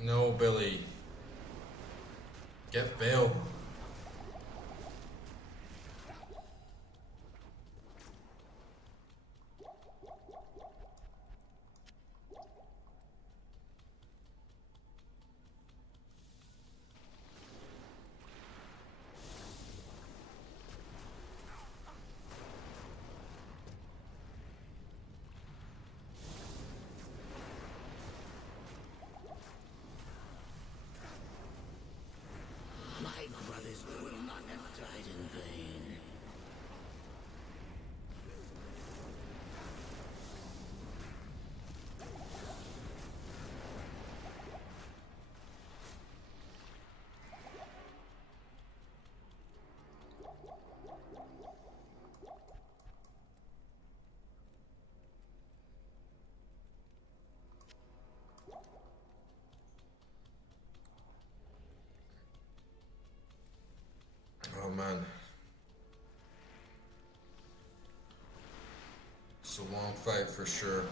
No, Billy. Get Bill. My brothers will not have died in vain. man. It's a long fight for sure.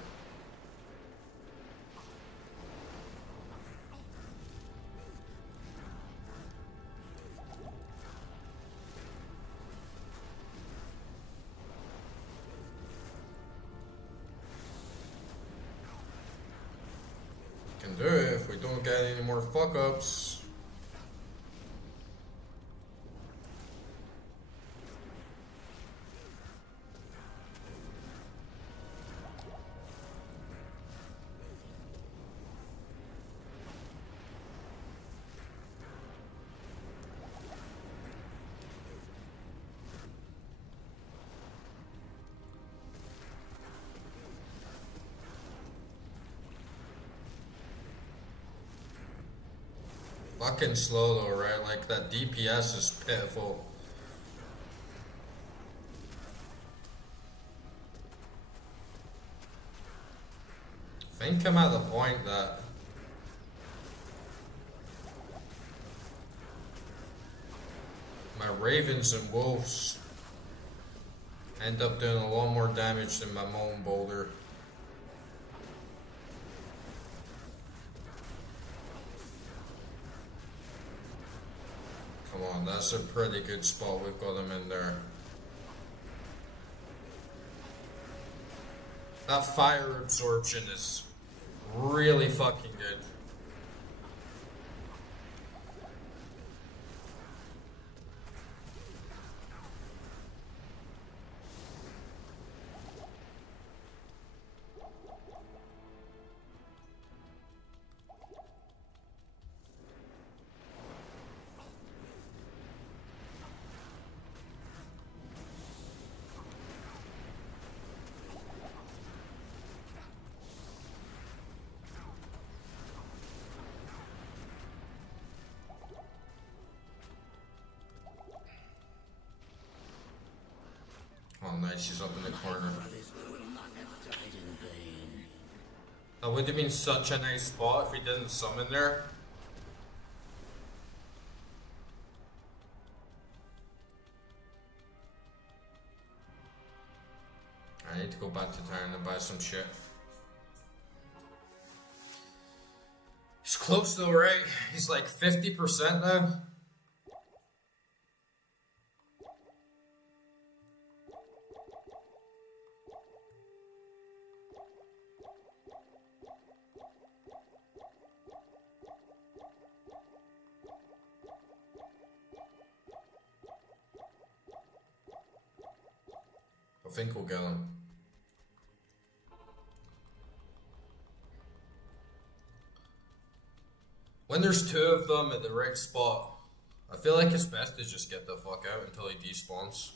Can do it if we don't get any more fuck ups. Fucking slow though, right? Like that DPS is pitiful. I think I'm at the point that my ravens and wolves end up doing a lot more damage than my molten boulder. Come on, that's a pretty good spot. We've got him in there. That fire absorption is really fucking good. Oh, nice, he's up in the corner. That would have been such a nice spot if we didn't summon there. I need to go back to town and buy some shit. He's close though, right? He's like 50% now. I think we'll get him. When there's two of them at the right spot, I feel like it's best to just get the fuck out until he despawns.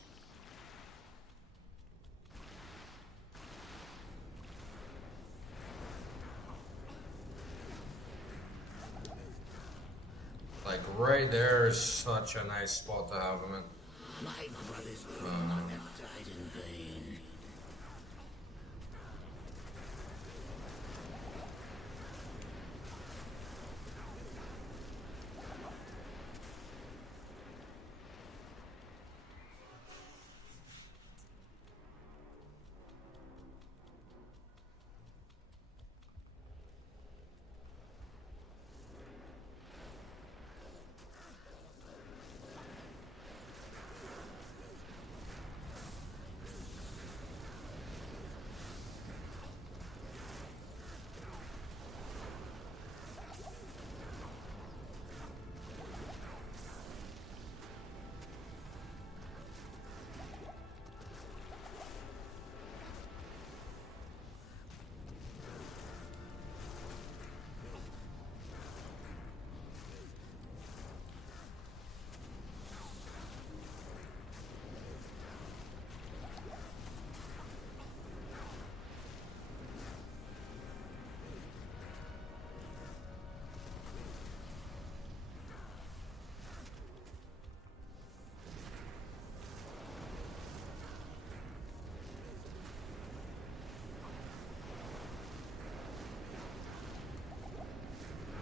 Like right there is such a nice spot to have him in. My brothers will not have died in vain.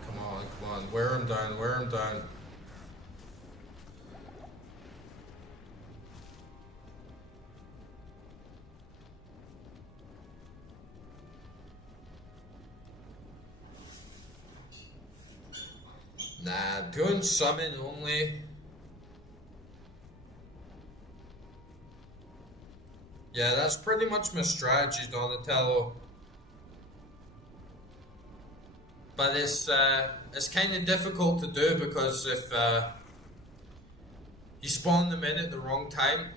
Come on, wear him down, wear him down. Nah, doing summon only. Yeah, that's pretty much my strategy, Donatello. But it's kind of difficult to do because if you spawn them in at the wrong time,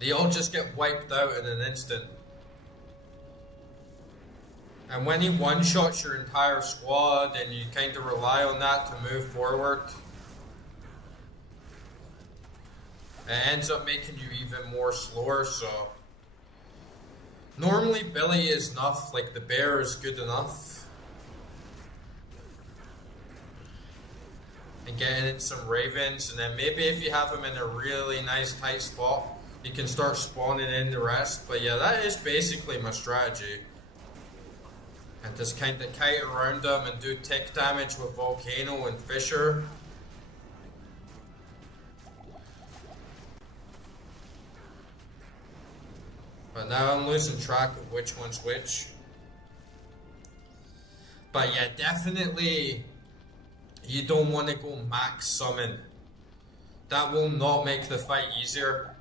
they all just get wiped out in an instant. And when he one-shots your entire squad and you kind of rely on that to move forward, it ends up making you even more slower, so... Normally Billy is enough, like the bear is good enough. And getting in some ravens, and then maybe if you have him in a really nice tight spot, you can start spawning in the rest. But yeah, that is basically my strategy. And just kind of kite around them and do tick damage with Volcano and Fisher. But now I'm losing track of which one's which. But yeah, definitely you don't want to go max summon. That will not make the fight easier.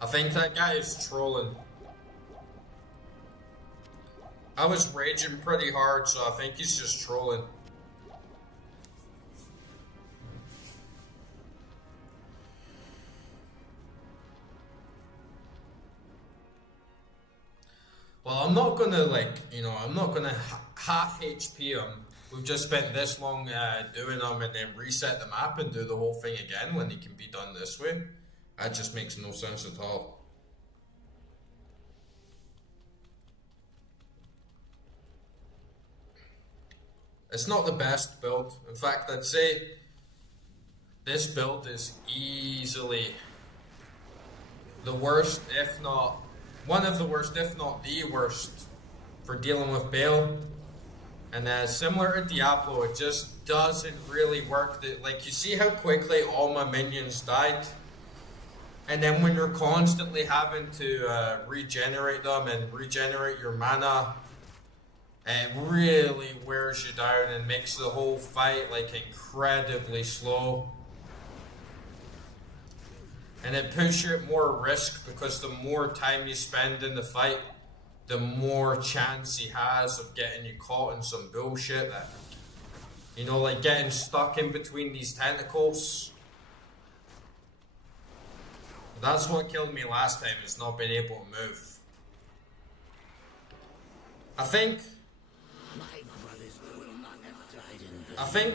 I think that guy is trolling. I was raging pretty hard, so I think he's just trolling. Well, I'm not gonna I'm not gonna half HP him. We've just spent this long doing them and then reset the map and do the whole thing again when it can be done this way. That just makes no sense at all. It's not the best build. In fact, I'd say this build is easily the worst, if not one of the worst, if not the worst, for dealing with Bale. And similar to Diablo, it just doesn't really work. Like, you see how quickly all my minions died? And then when you're constantly having to regenerate them and regenerate your mana, it really wears you down and makes the whole fight like incredibly slow. And it puts you at more risk because the more time you spend in the fight, the more chance he has of getting you caught in some bullshit that, like getting stuck in between these tentacles. That's what killed me last time, is not being able to move. I think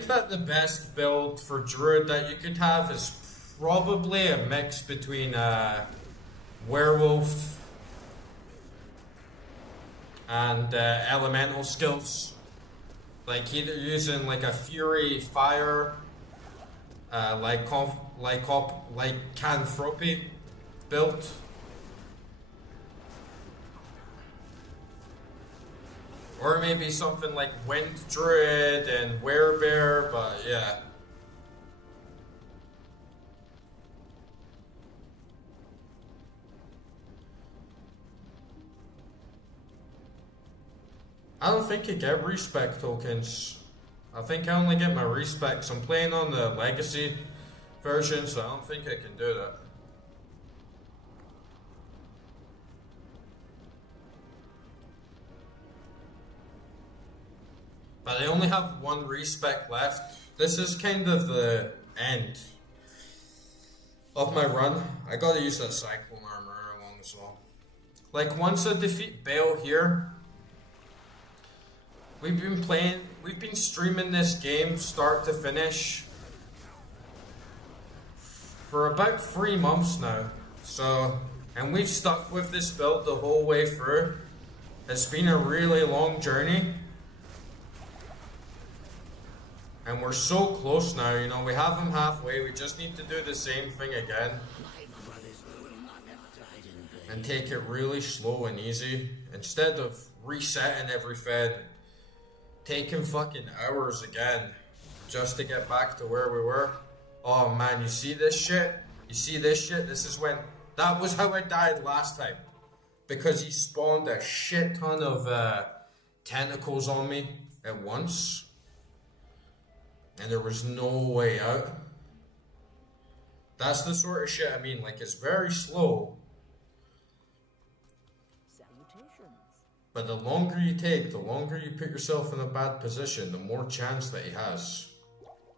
that the best build for Druid that you could have is probably a mix between Werewolf and Elemental skills. Like either using like a Fury Fire, like Canthropy build. Or maybe something like Wind Druid and Werebear, but yeah. I don't think you get respec tokens. I think I only get my respecs. I'm playing on the Legacy version, so I don't think I can do that. But I only have one respec left. This is kind of the end of my run. I gotta use that Cyclone armor along as well. Like, once I defeat Bale here, we've been streaming this game start to finish for about 3 months now. So, and we've stuck with this build the whole way through. It's been a really long journey. And we're so close now, we have him halfway. We just need to do the same thing again. And take it really slow and easy. Instead of resetting everything, taking fucking hours again just to get back to where we were. Oh man, you see this shit? You see this shit? That was how I died last time. Because he spawned a shit ton of tentacles on me at once, and there was no way out. That's the sort of shit I mean. Like, it's very slow, Salutations. but the longer you take, the longer you put yourself in a bad position, the more chance that he has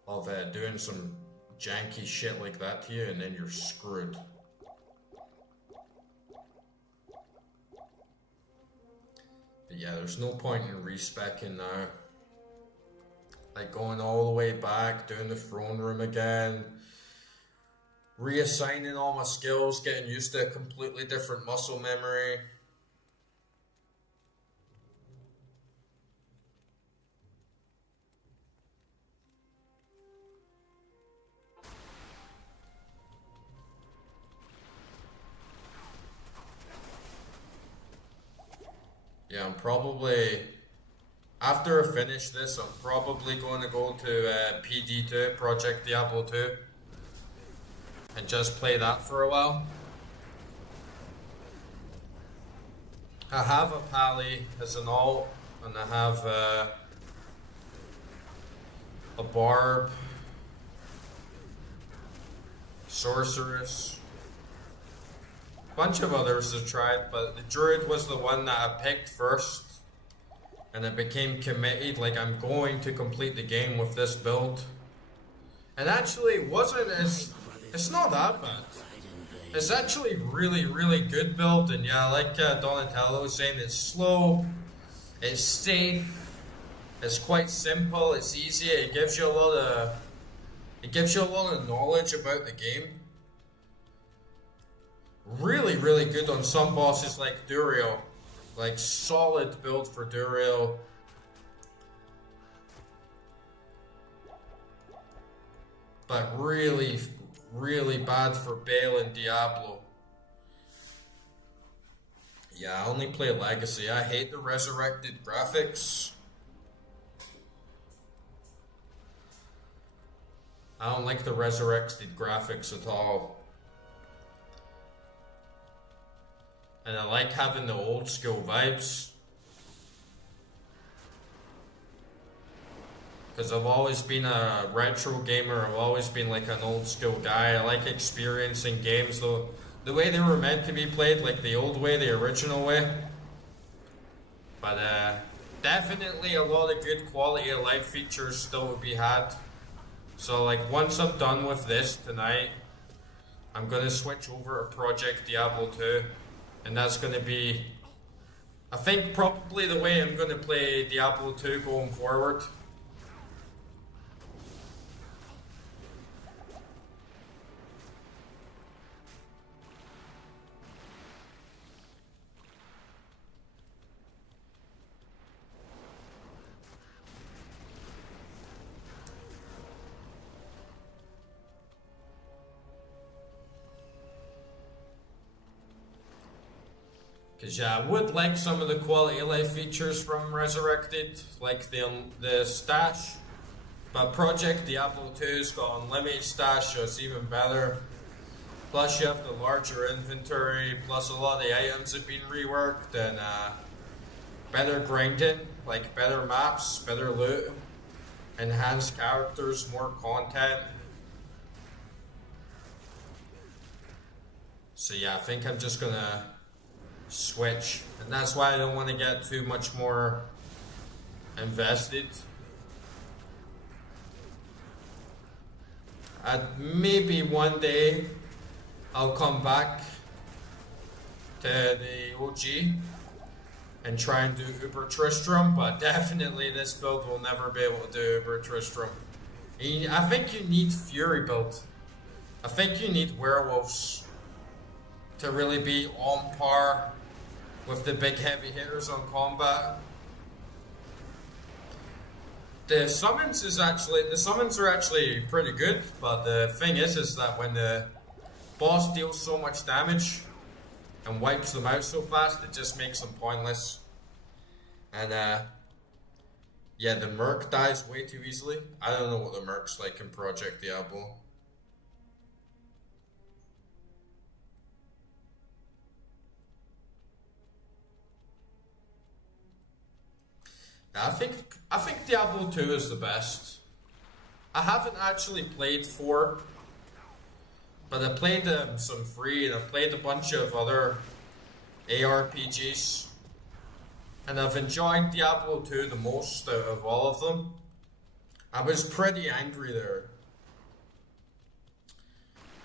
of doing some janky shit like that to you, and then you're screwed. But yeah, there's no point in respecing now. Like going all the way back, doing the throne room again, reassigning all my skills, getting used to a completely different muscle memory. Yeah, I'm probably, after I finish this, I'm probably going to go to PD2, Project Diablo 2, and just play that for a while. I have a Pally as an alt, and I have a Barb, Sorceress, bunch of others I tried, but the Druid was the one that I picked first, and I became committed, like I'm going to complete the game with this build. And actually it wasn't as, it's not that bad. It's actually really, really good build, and yeah, like Donatello was saying, it's slow, it's safe, it's quite simple, it's easy, it gives you a lot of knowledge about the game. Really, really good on some bosses like Duriel. Like, solid build for Duriel. But really, really bad for Bale and Diablo. Yeah, I only play Legacy. I hate the resurrected graphics. I don't like the resurrected graphics at all. And I like having the old school vibes. Because I've always been a retro gamer, I've always been like an old school guy. I like experiencing games though, the way they were meant to be played, like the old way, the original way. But definitely a lot of good quality of life features still to be had. So like once I'm done with this tonight, I'm going to switch over to Project Diablo 2. And that's going to be, I think, probably the way I'm going to play Diablo 2 going forward. Because yeah, I would like some of the quality of life features from Resurrected, like the stash. But Project Diablo 2's got unlimited stash, so it's even better. Plus you have the larger inventory, plus a lot of the items have been reworked, and better grinding, like better maps, better loot, enhanced characters, more content. So yeah, I think I'm just gonna switch, and that's why I don't want to get too much more invested. Maybe one day I'll come back to the OG and try and do Uber Tristram, but definitely this build will never be able to do Uber Tristram. I think you need Fury build. I think you need werewolves to really be on par with the big heavy hitters on combat. The summons are actually pretty good, but the thing is that when the boss deals so much damage and wipes them out so fast, it just makes them pointless. And yeah, the Merc dies way too easily. I don't know what the Merc's like in Project Diablo. I think Diablo 2 is the best. I haven't actually played 4, but I played some free, and I played a bunch of other ARPGs, and I've enjoyed Diablo 2 the most out of all of them. I was pretty angry there.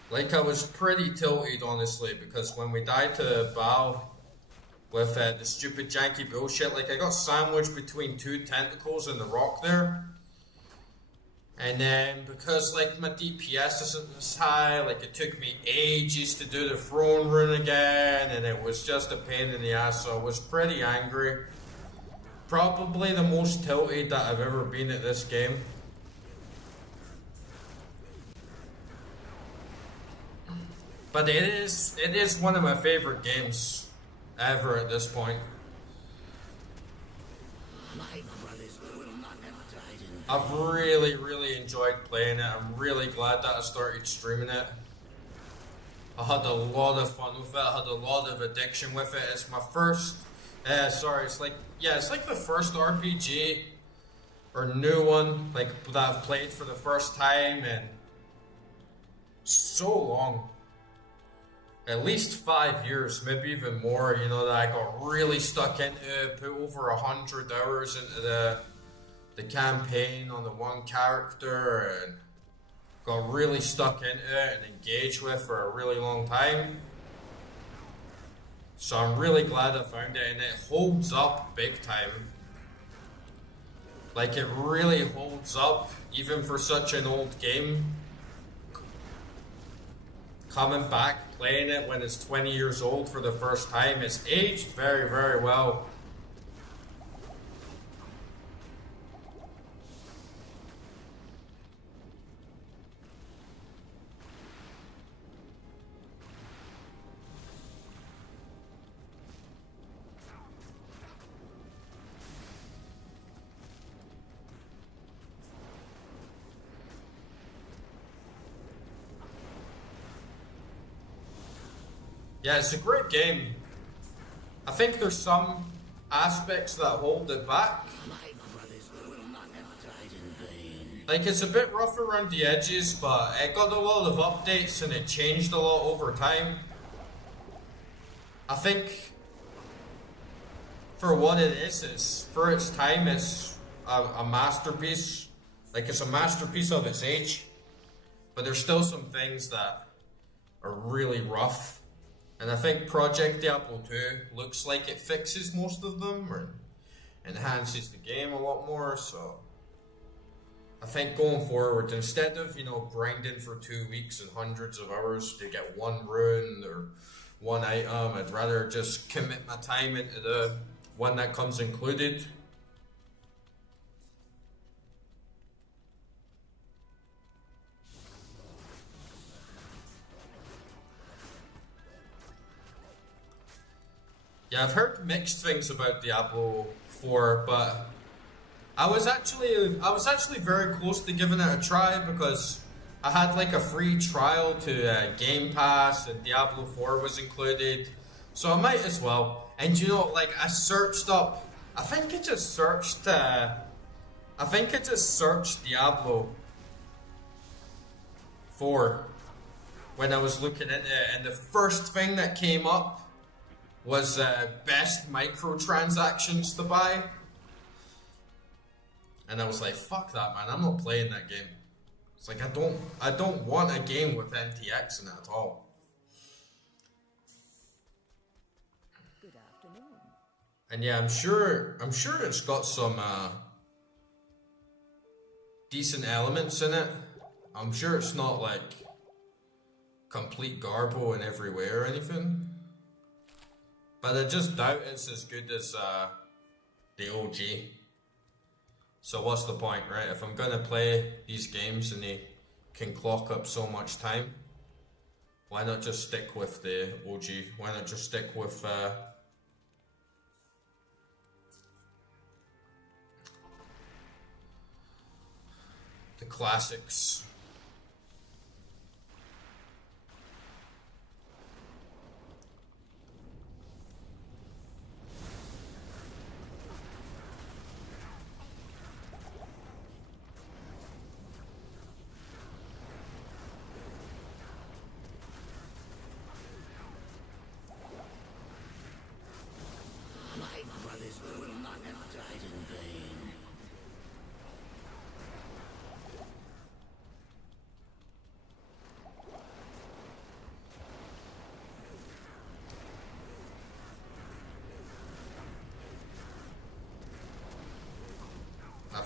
Like, I was pretty tilted, honestly, because when we died to Bao with the stupid janky bullshit, like, I got sandwiched between 2 tentacles in the rock there. And then, because, like, my DPS isn't as high, like, it took me ages to do the throne rune again, and it was just a pain in the ass, so I was pretty angry. Probably the most tilted that I've ever been at this game. But it is one of my favorite games ever at this point. My brothers will not have died in I've really enjoyed playing it. I'm really glad that I started streaming it. I had a lot of fun with it. I had a lot of addiction with it. It's my first, it's like the first RPG or new one like that I've played for the first time in so long. At least 5 years, maybe even more, you know, that I got really stuck into it, put over 100 hours into the campaign on the one character, and got really stuck into it and engaged with for a really long time. So I'm really glad I found it, and it holds up big time. Like, it really holds up, even for such an old game. Coming back, playing it when it's 20 years old for the first time, it's aged very well. Yeah, it's a great game. I think there's some aspects that hold it back. my brothers will not have died in vain. Like, it's a bit rough around the edges, but it got a lot of updates and it changed a lot over time. I think for what it is, for its time, it's a masterpiece. Like, it's a masterpiece of its age. But there's still some things that are really rough. And I think Project Diablo 2 looks like it fixes most of them or enhances the game a lot more, so I think going forward, instead of, you know, grinding for 2 weeks and hundreds of hours to get one rune or one item, I'd rather just commit my time into the one that comes included. Yeah, I've heard mixed things about Diablo 4, but I was actually very close to giving it a try because I had like a free trial to Game Pass and Diablo 4 was included, so I might as well. And you know, like, I searched up, I think I just searched Diablo 4 when I was looking into it, and the first thing that came up was best microtransactions to buy. And I was like, fuck that, man, I'm not playing that game. It's like, I don't want a game with NTX in it at all. Good afternoon. And yeah, I'm sure it's got some decent elements in it. I'm sure it's not like complete garbo in every way or anything. But I just doubt it's as good as the OG. So what's the point, right? If I'm gonna play these games and they can clock up so much time, why not just stick with the OG? Why not just stick with the classics?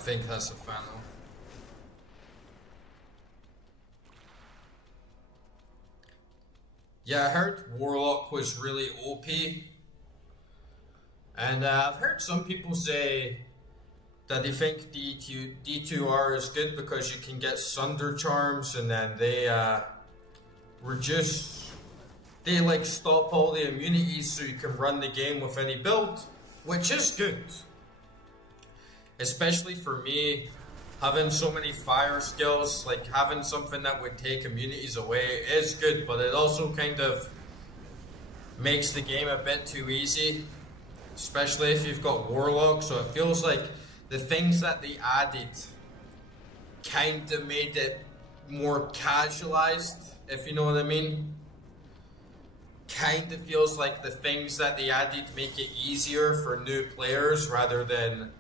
think that's a Phantom. Yeah, I heard Warlock was really OP. And I've heard some people say that they think D2R is good because you can get Sunder Charms and then they they like stop all the immunities so you can run the game with any build, which is good. Especially for me, having so many fire skills, like having something that would take immunities away is good, but it also kind of makes the game a bit too easy. Especially if you've got Warlock, so it feels like the things that they added kind of made it more casualized, if you know what I mean. Kind of feels like the things that they added make it easier for new players rather than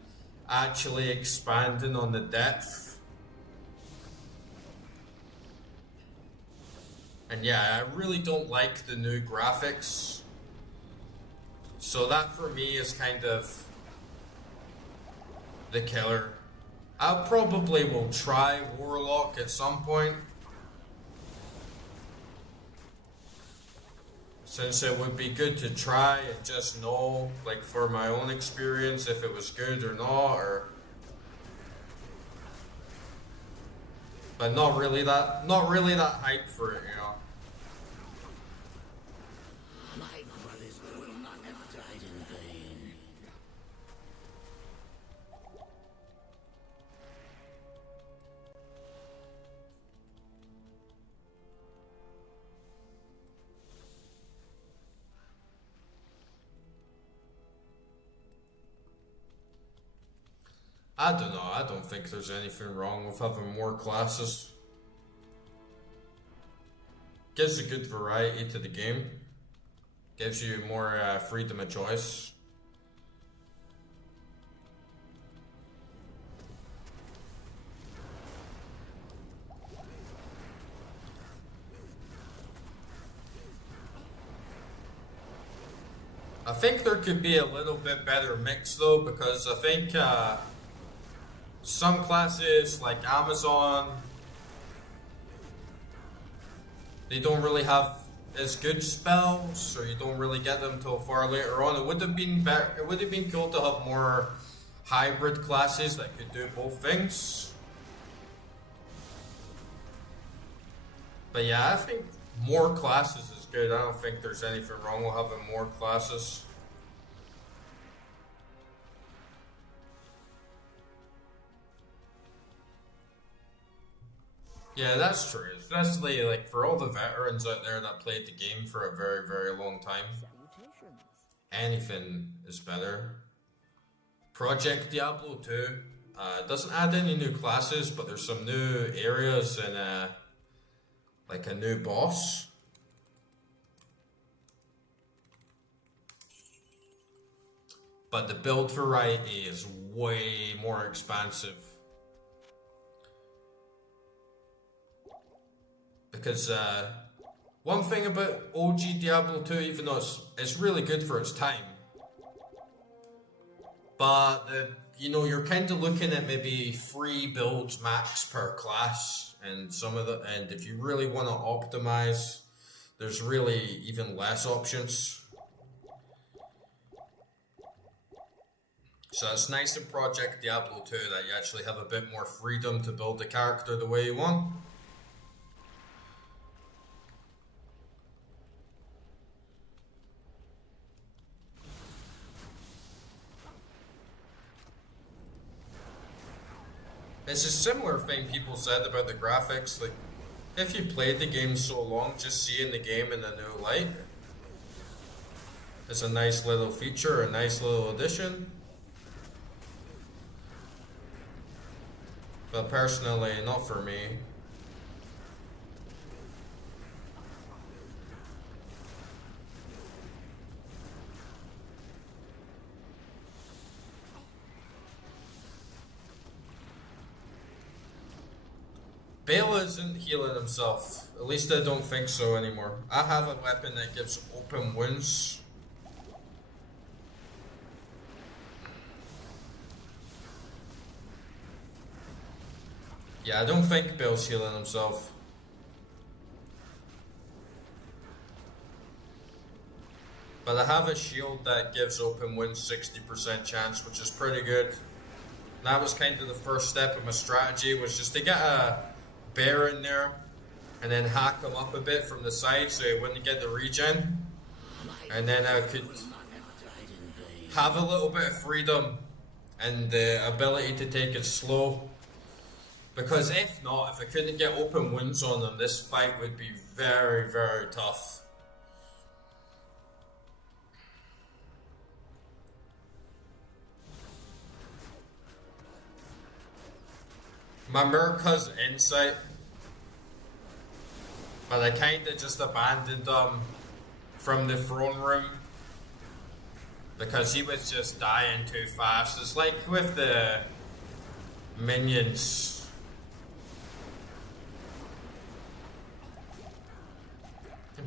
actually expanding on the depth. And yeah, I really don't like the new graphics. So that for me is kind of the killer. I probably will try Warlock at some point, since it would be good to try and just know, like for my own experience, if it was good or not, or but not really that hype for it, you know. My brothers will not have died in vain. I don't know, I don't think there's anything wrong with having more classes. Gives a good variety to the game. Gives you more freedom of choice. I think there could be a little bit better mix though, because I think some classes like Amazon, they don't really have as good spells, or you don't really get them till far later on. It would have been better. It would have been cool to have more hybrid classes that could do both things. But yeah, I think more classes is good. I don't think there's anything wrong with having more classes. Yeah, that's true. Especially like for all the veterans out there that played the game for a very, very long time. Salutations. Anything is better. Project Diablo 2 doesn't add any new classes, but there's some new areas and like a new boss. But the build variety is way more expansive. Because one thing about OG Diablo 2, even though it's really good for its time, but you're kind of looking at maybe 3 builds max per class, and and if you really want to optimize, there's really even less options. So it's nice in Project Diablo 2 that you actually have a bit more freedom to build the character the way you want. It's a similar thing people said about the graphics. Like, if you played the game so long, just seeing the game in a new light is a nice little feature, a nice little addition. But personally, not for me. Bale isn't healing himself. At least I don't think so anymore. I have a weapon that gives open wounds. Yeah, I don't think Bill's healing himself. But I have a shield that gives open wounds 60% chance, which is pretty good. And that was kind of the first step of my strategy, was just to get a bear in there and then hack him up a bit from the side so he wouldn't get the regen. And then I could have a little bit of freedom and the ability to take it slow. Because if not, if I couldn't get open wounds on them, this fight would be very, very tough. My merc has insight, but I kinda just abandoned him from the throne room because he was just dying too fast. It's like with the minions.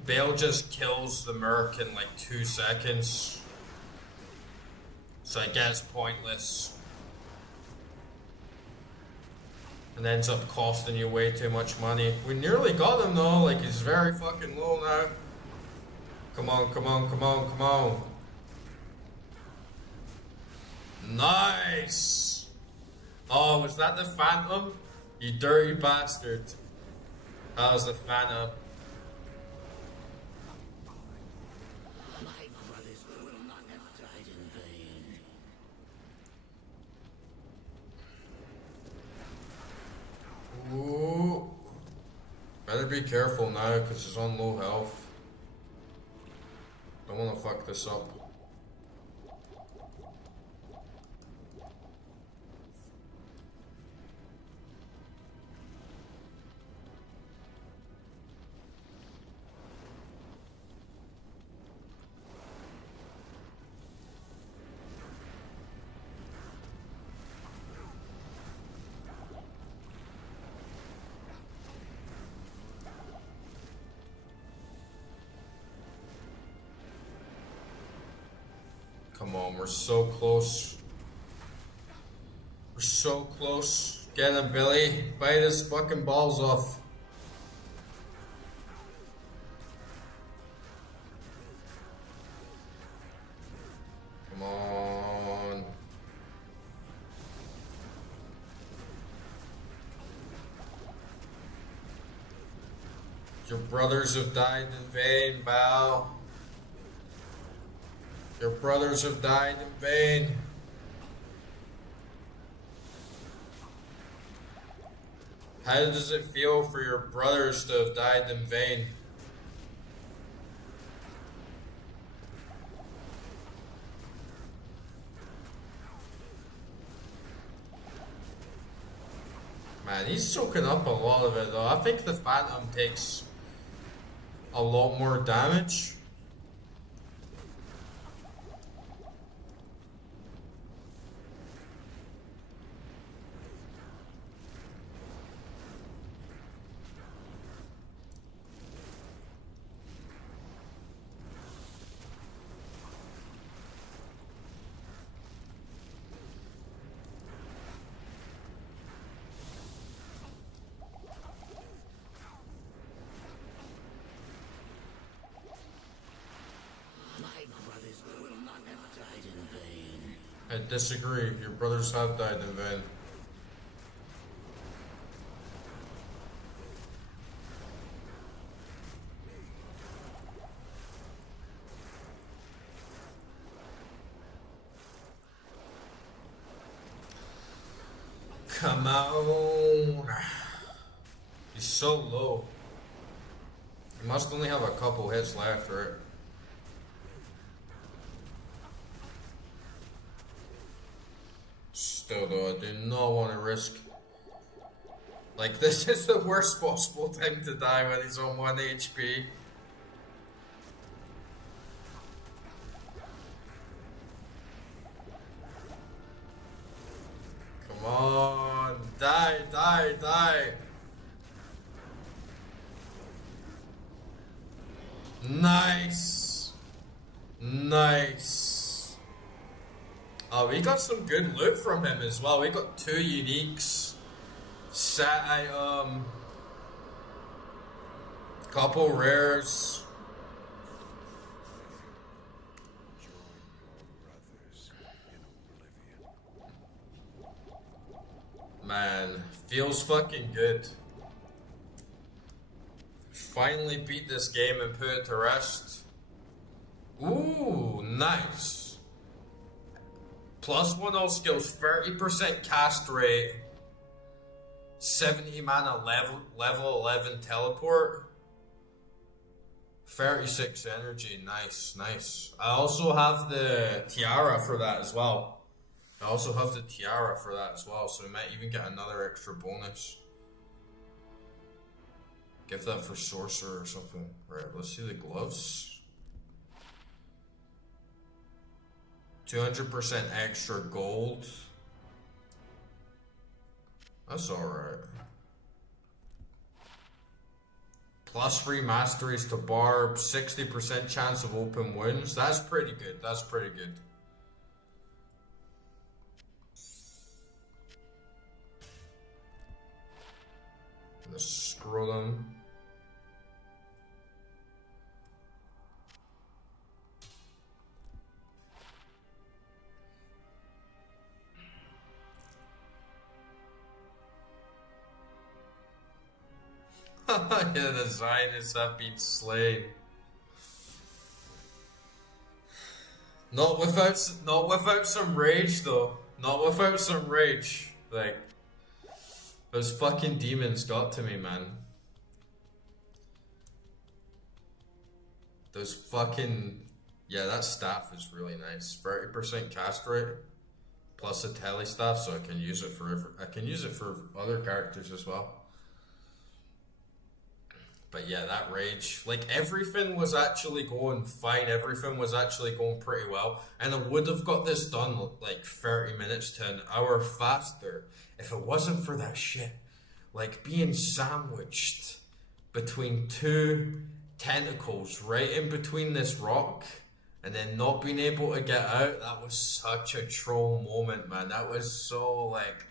Bale just kills the merc in like 2 seconds. So I guess pointless. And ends up costing you way too much money. We nearly got him though, like he's very fucking low now. Come on, come on, come on, come on. Nice! Oh, was that the Phantom? You dirty bastard. That was the Phantom. My brothers will not have died in vain. Ooh. Better be careful now, because he's on low health. Don't want to fuck this up. Come on, we're so close. We're so close. Get him, Billy. Bite his fucking balls off. Come on. Your brothers have died in vain, Bao. Your brothers have died in vain. How does it feel for your brothers to have died in vain? Man, he's soaking up a lot of it though. I think the Phantom takes a lot more damage. My brothers will not have died in vain. I disagree. Your brothers have died in vain. Come on. He's so low. He must only have a couple hits left, right? Still though, I do not want to risk. Like, this is the worst possible time to die when he's on 1 HP. Come on, die, die, die. Nice. Nice. Oh, we got some good loot from him as well. We got 2 uniques, Set item. Couple rares. Join your brothers in oblivion. Man, feels fucking good. Finally beat this game and put it to rest. Ooh, nice. +1 all skills, 30% cast rate, 70 mana level 11 teleport, 36 energy. Nice, nice. I also have the tiara for that as well. So we might even get another extra bonus. Give that for sorcerer or something. Right, let's see the gloves. 200% extra gold. That's alright. +3 masteries to barb, 60% chance of open wounds. That's pretty good. The scrotum. Yeah, the Zionists have been slain. Not without some rage though. Not without some rage. Like, those fucking demons got to me, man. Those fucking... Yeah, that staff is really nice. 30% cast rate. Plus a tele staff, so I can use it for other characters as well. But yeah, that rage, like everything was actually going fine, everything was actually going pretty well, and I would have got this done like 30 minutes to an hour faster if it wasn't for that shit. Like being sandwiched between two tentacles right in between this rock and then not being able to get out. That was such a troll moment, man. That was so like,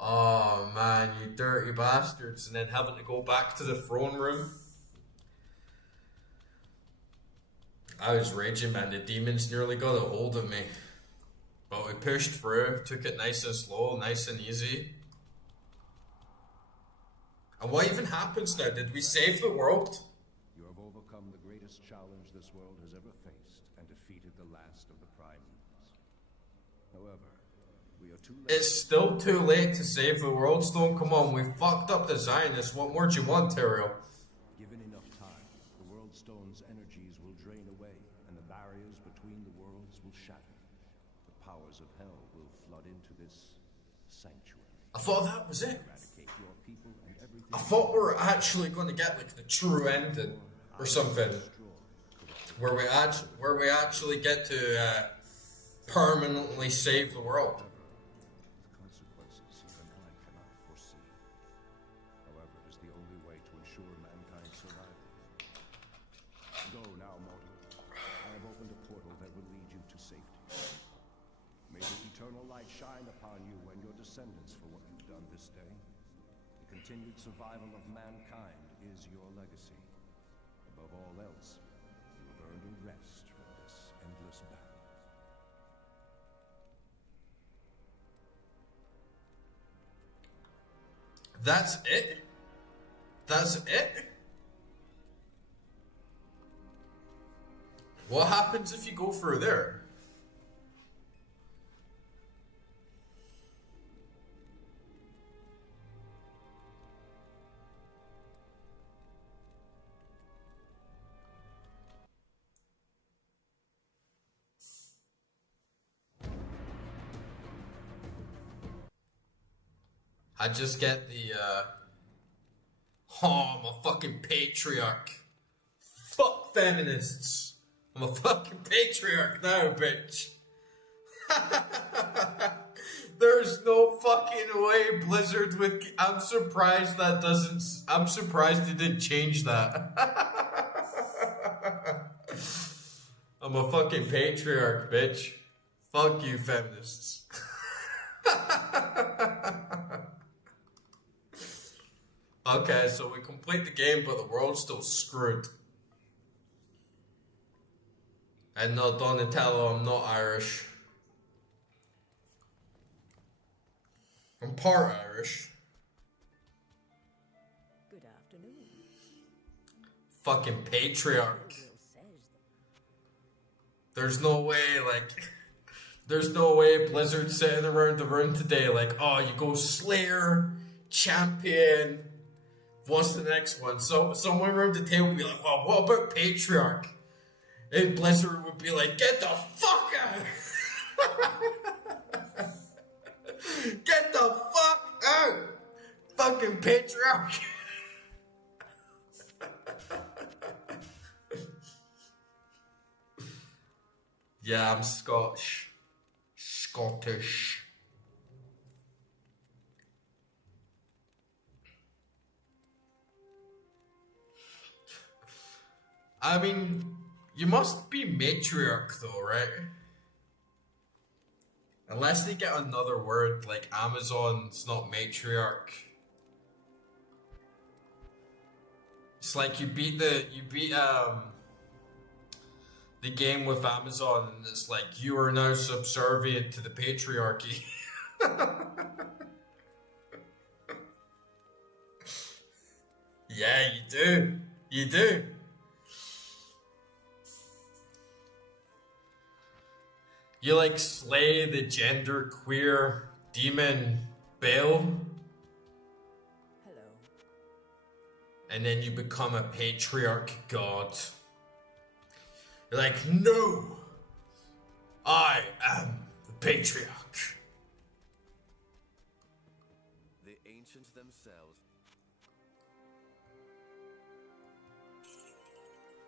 oh man, you dirty bastards. And then having to go back to the throne room. I was raging, man. The demons nearly got a hold of me. But we pushed through, took it nice and slow, nice and easy. And what even happens now? Did we save the world? You have overcome the greatest challenge this world has ever faced and defeated the last of the primals. However, we are too late. It's still too late to save the world, Stone. Come on, we fucked up the Zionists. What more do you want, Tyrael? Given enough time, the World Stone's energies will drain away, and the barriers between the worlds will shatter. The powers of hell will flood into this sanctuary. I thought that was it. Eradicate your people and everything. I thought we were actually going to get like the true ending or something, where we actually get to permanently save the world. Consequences even I cannot foresee. However, it is the only way to ensure mankind's survival. Go now, mortal. I have opened a portal that will lead you to safety. May the eternal light shine upon you and your descendants for what you've done this day. The continued survival of mankind is your legacy. Above all else, you have earned a rest from this endless battle. That's it? That's it? What happens if you go through there? I just get the, oh, I'm a fucking patriarch. Fuck feminists. I'm a fucking patriarch now, bitch. There's no fucking way Blizzard would, I'm surprised he didn't change that. I'm a fucking patriarch, bitch. Fuck you, feminists. Okay, so we complete the game, but the world's still screwed. And no, Donatello, I'm not Irish. I'm part Irish. Good afternoon. Fucking patriarch. Will says There's no way, there's no way Blizzard's sitting around the room today like, oh, you go Slayer, Champion, what's the next one? So someone around the table would be like, oh, what about Patriarch? And Blizzard would be like, get the fuck out! Get the fuck out! Fucking Patriarch! Yeah, I'm Scottish. Scottish. I mean, you must be matriarch though, right? Unless they get another word like Amazon's not matriarch. It's like you beat the game with Amazon and it's like you are now subservient to the patriarchy. Yeah, you do. You do. You like slay the gender queer demon Bale, hello. and then you become a patriarch god. You're like, no, I am the patriarch. The ancients themselves.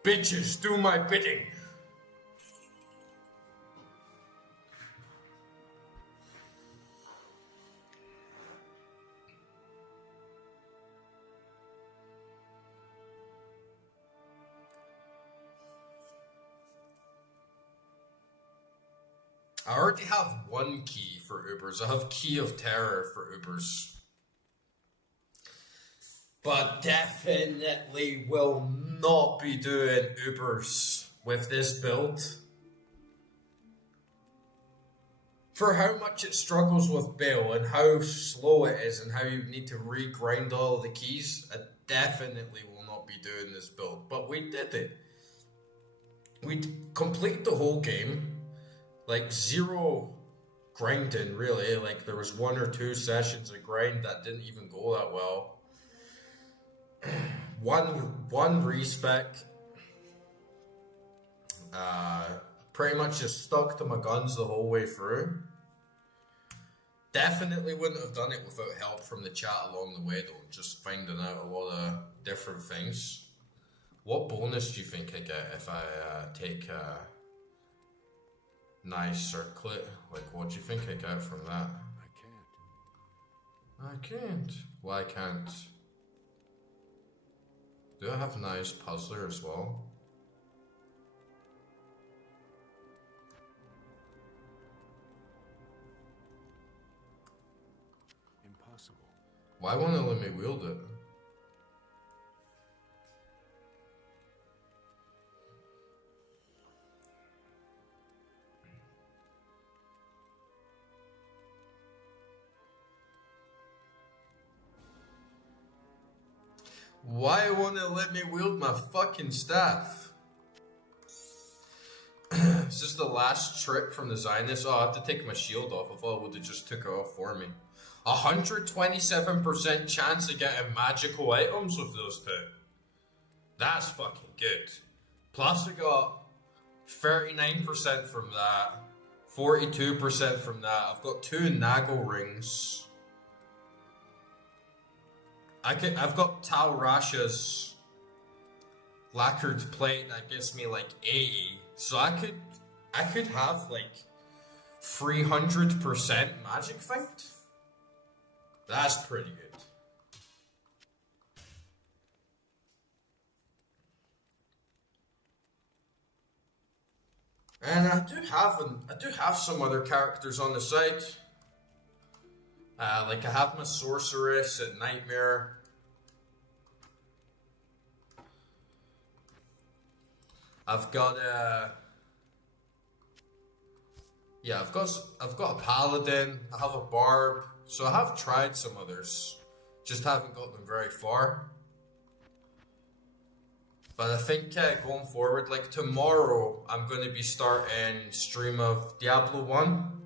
Bitches, do my bidding. I already have one key for Ubers. I have Key of Terror for Ubers. But definitely will not be doing Ubers with this build. For how much it struggles with Bale and how slow it is and how you need to regrind all the keys, I definitely will not be doing this build. But we did it. We completed the whole game. Like zero grinding really, like there was 1 or 2 sessions of grind that didn't even go that well. one respec. Pretty much just stuck to my guns the whole way through. Definitely wouldn't have done it without help from the chat along the way though, just finding out a lot of different things. What bonus do you think I get if I take nice circlet? Like, what do you think I get from that? I can't. I can't. Why can't? Do I have nice puzzler as well? Impossible. Why won't it let me wield it? Why won't it let me wield my fucking staff? Is this the last trick from the Zionists? Oh, I have to take my shield off. I thought it would have just took it off for me. 127% chance of getting magical items with those two. That's fucking good. Plus I got 39% from that. 42% from that. I've got 2 Nagel rings. I've got Tal Rasha's lacquered plate that gives me like 80. So I could have like 300% magic fight. That's pretty good. And I do have some other characters on the site. Like I have my sorceress at Nightmare. I've got a yeah, I've got a paladin. I have a barb. So I have tried some others, just haven't got them very far. But I think going forward, like tomorrow, I'm going to be starting stream of Diablo 1.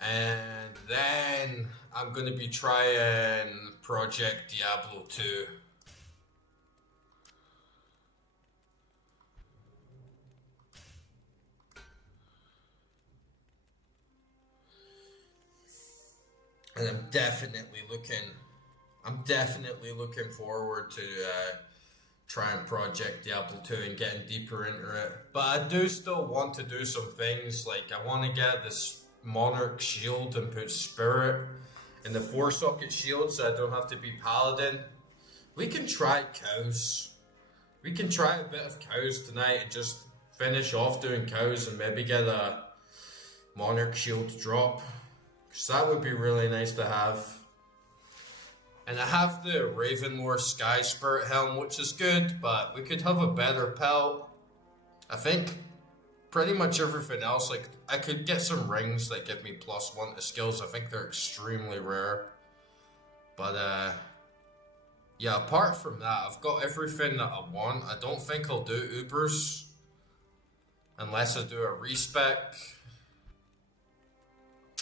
And then I'm going to be trying Project Diablo 2. And I'm definitely looking forward to trying Project Diablo 2 and getting deeper into it. But I do still want to do some things, like I want to get this Monarch shield and put Spirit in the 4-socket shield so I don't have to be Paladin. We can try cows. We can try a bit of cows tonight and just finish off doing cows and maybe get a Monarch shield drop. Because that would be really nice to have. And I have the Ravenlore Sky Spirit Helm, which is good, but we could have a better pelt. I think pretty much everything else, like I could get some rings that give me +1 to skills. I think they're extremely rare. But yeah, apart from that, I've got everything that I want. I don't think I'll do Ubers unless I do a respec.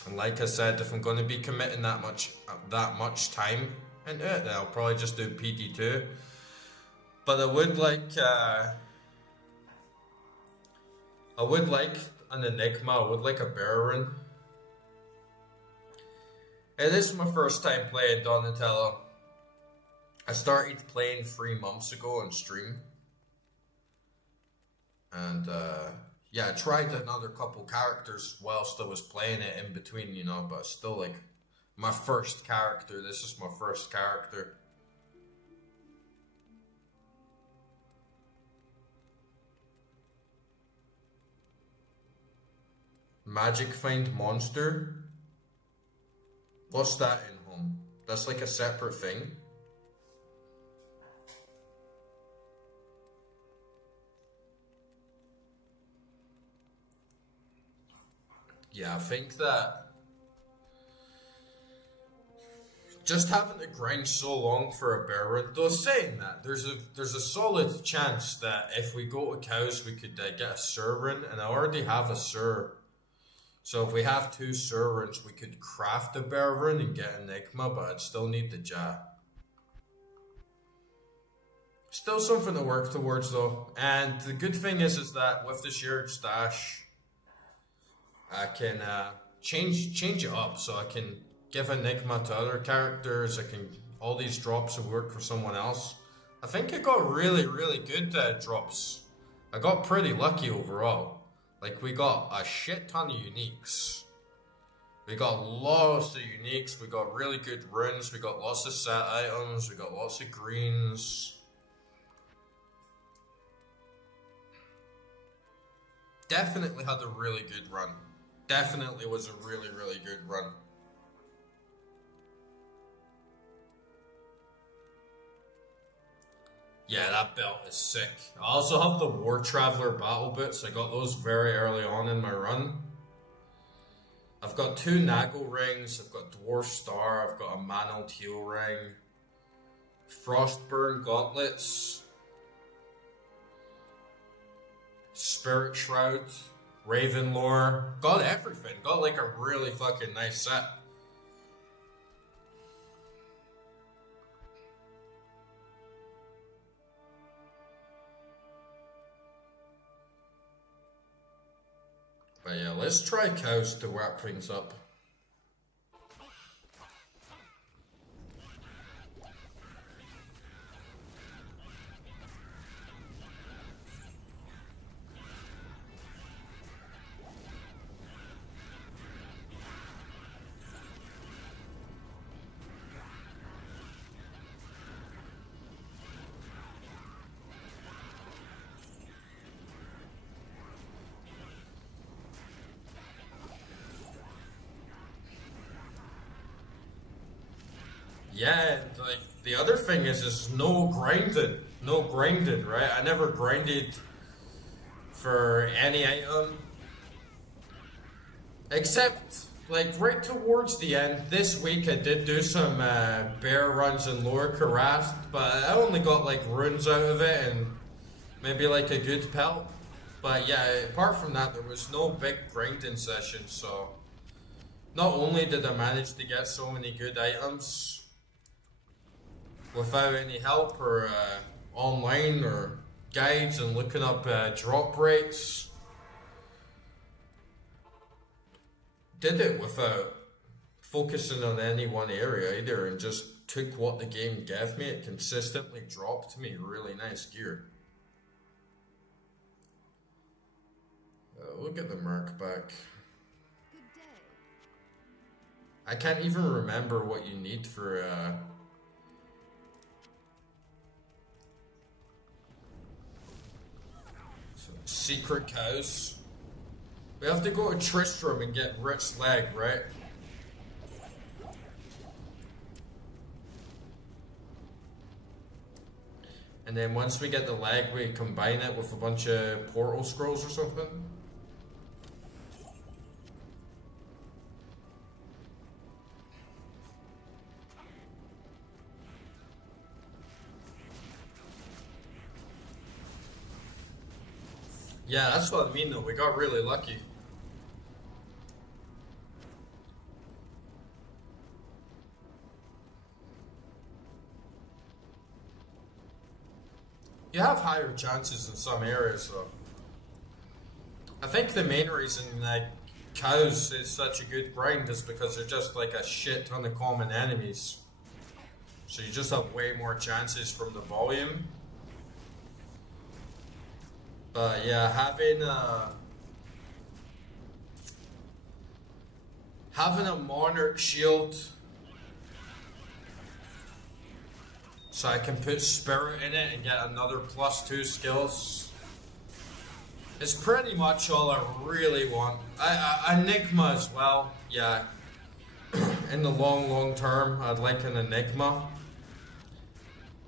And like I said, if I'm going to be committing that much time into it, then I'll probably just do PD2. But I would like an Enigma. I would like a Baron. It is my first time playing Donatello. I started playing 3 months ago on stream. And yeah, I tried another couple characters whilst I was playing it in between, you know, but still like my first character. This is my first character. Magic Find Monster? What's that in home? That's like a separate thing. Yeah, I think that just having to grind so long for a Baron, though saying that, there's a solid chance that if we go to cows we could get a Surin, and I already have a Sur. So if we have 2 Surins, we could craft a Baron and get Enigma, but I'd still need the Ja. Still something to work towards though. And the good thing is that with the shared stash, I can change it up, so I can give Enigma to other characters. I can all these drops will work for someone else. I think I got really good drops. I got pretty lucky overall. Like we got a shit ton of uniques. We got lots of uniques. We got really good runes. We got lots of set items. We got lots of greens. Definitely had a really good run. Definitely was a really good run. Yeah, that belt is sick. I also have the War Traveler battle boots. I got those very early on in my run. I've got 2 Nagel rings. I've got Dwarf Star. I've got a Mantled Heel ring. Frostburn gauntlets. Spirit Shroud. Ravenlore. Got everything. Got like a really fucking nice set. But yeah, let's try cows to wrap things up. yeah, like the other thing is no grinding. No grinding, right? I never grinded for any item. Except, like, right towards the end, this week I did do some bear runs in Lower Karast, but I only got, like, runes out of it and maybe, like, a good pelt. But yeah, apart from that, there was no big grinding session, so not only did I manage to get so many good items without any help or online or guides and looking up drop rates, did it without focusing on any one area either, and just took what the game gave me. It consistently dropped me really nice gear. We'll get the mark back. Good day. I can't even remember what you need for secret cows. We have to go to Tristram and get Rich Leg, right? And then once we get the leg, we combine it with a bunch of portal scrolls or something. Yeah, that's what I mean though. We got really lucky. You have higher chances in some areas though. I think the main reason like cows is such a good grind is because they're just like a shit ton of common enemies. So you just have way more chances from the volume. But yeah, having a monarch shield so I can put spirit in it and get another +2 skills is pretty much all I really want. Enigma as well, yeah. In the long term, I'd like an Enigma.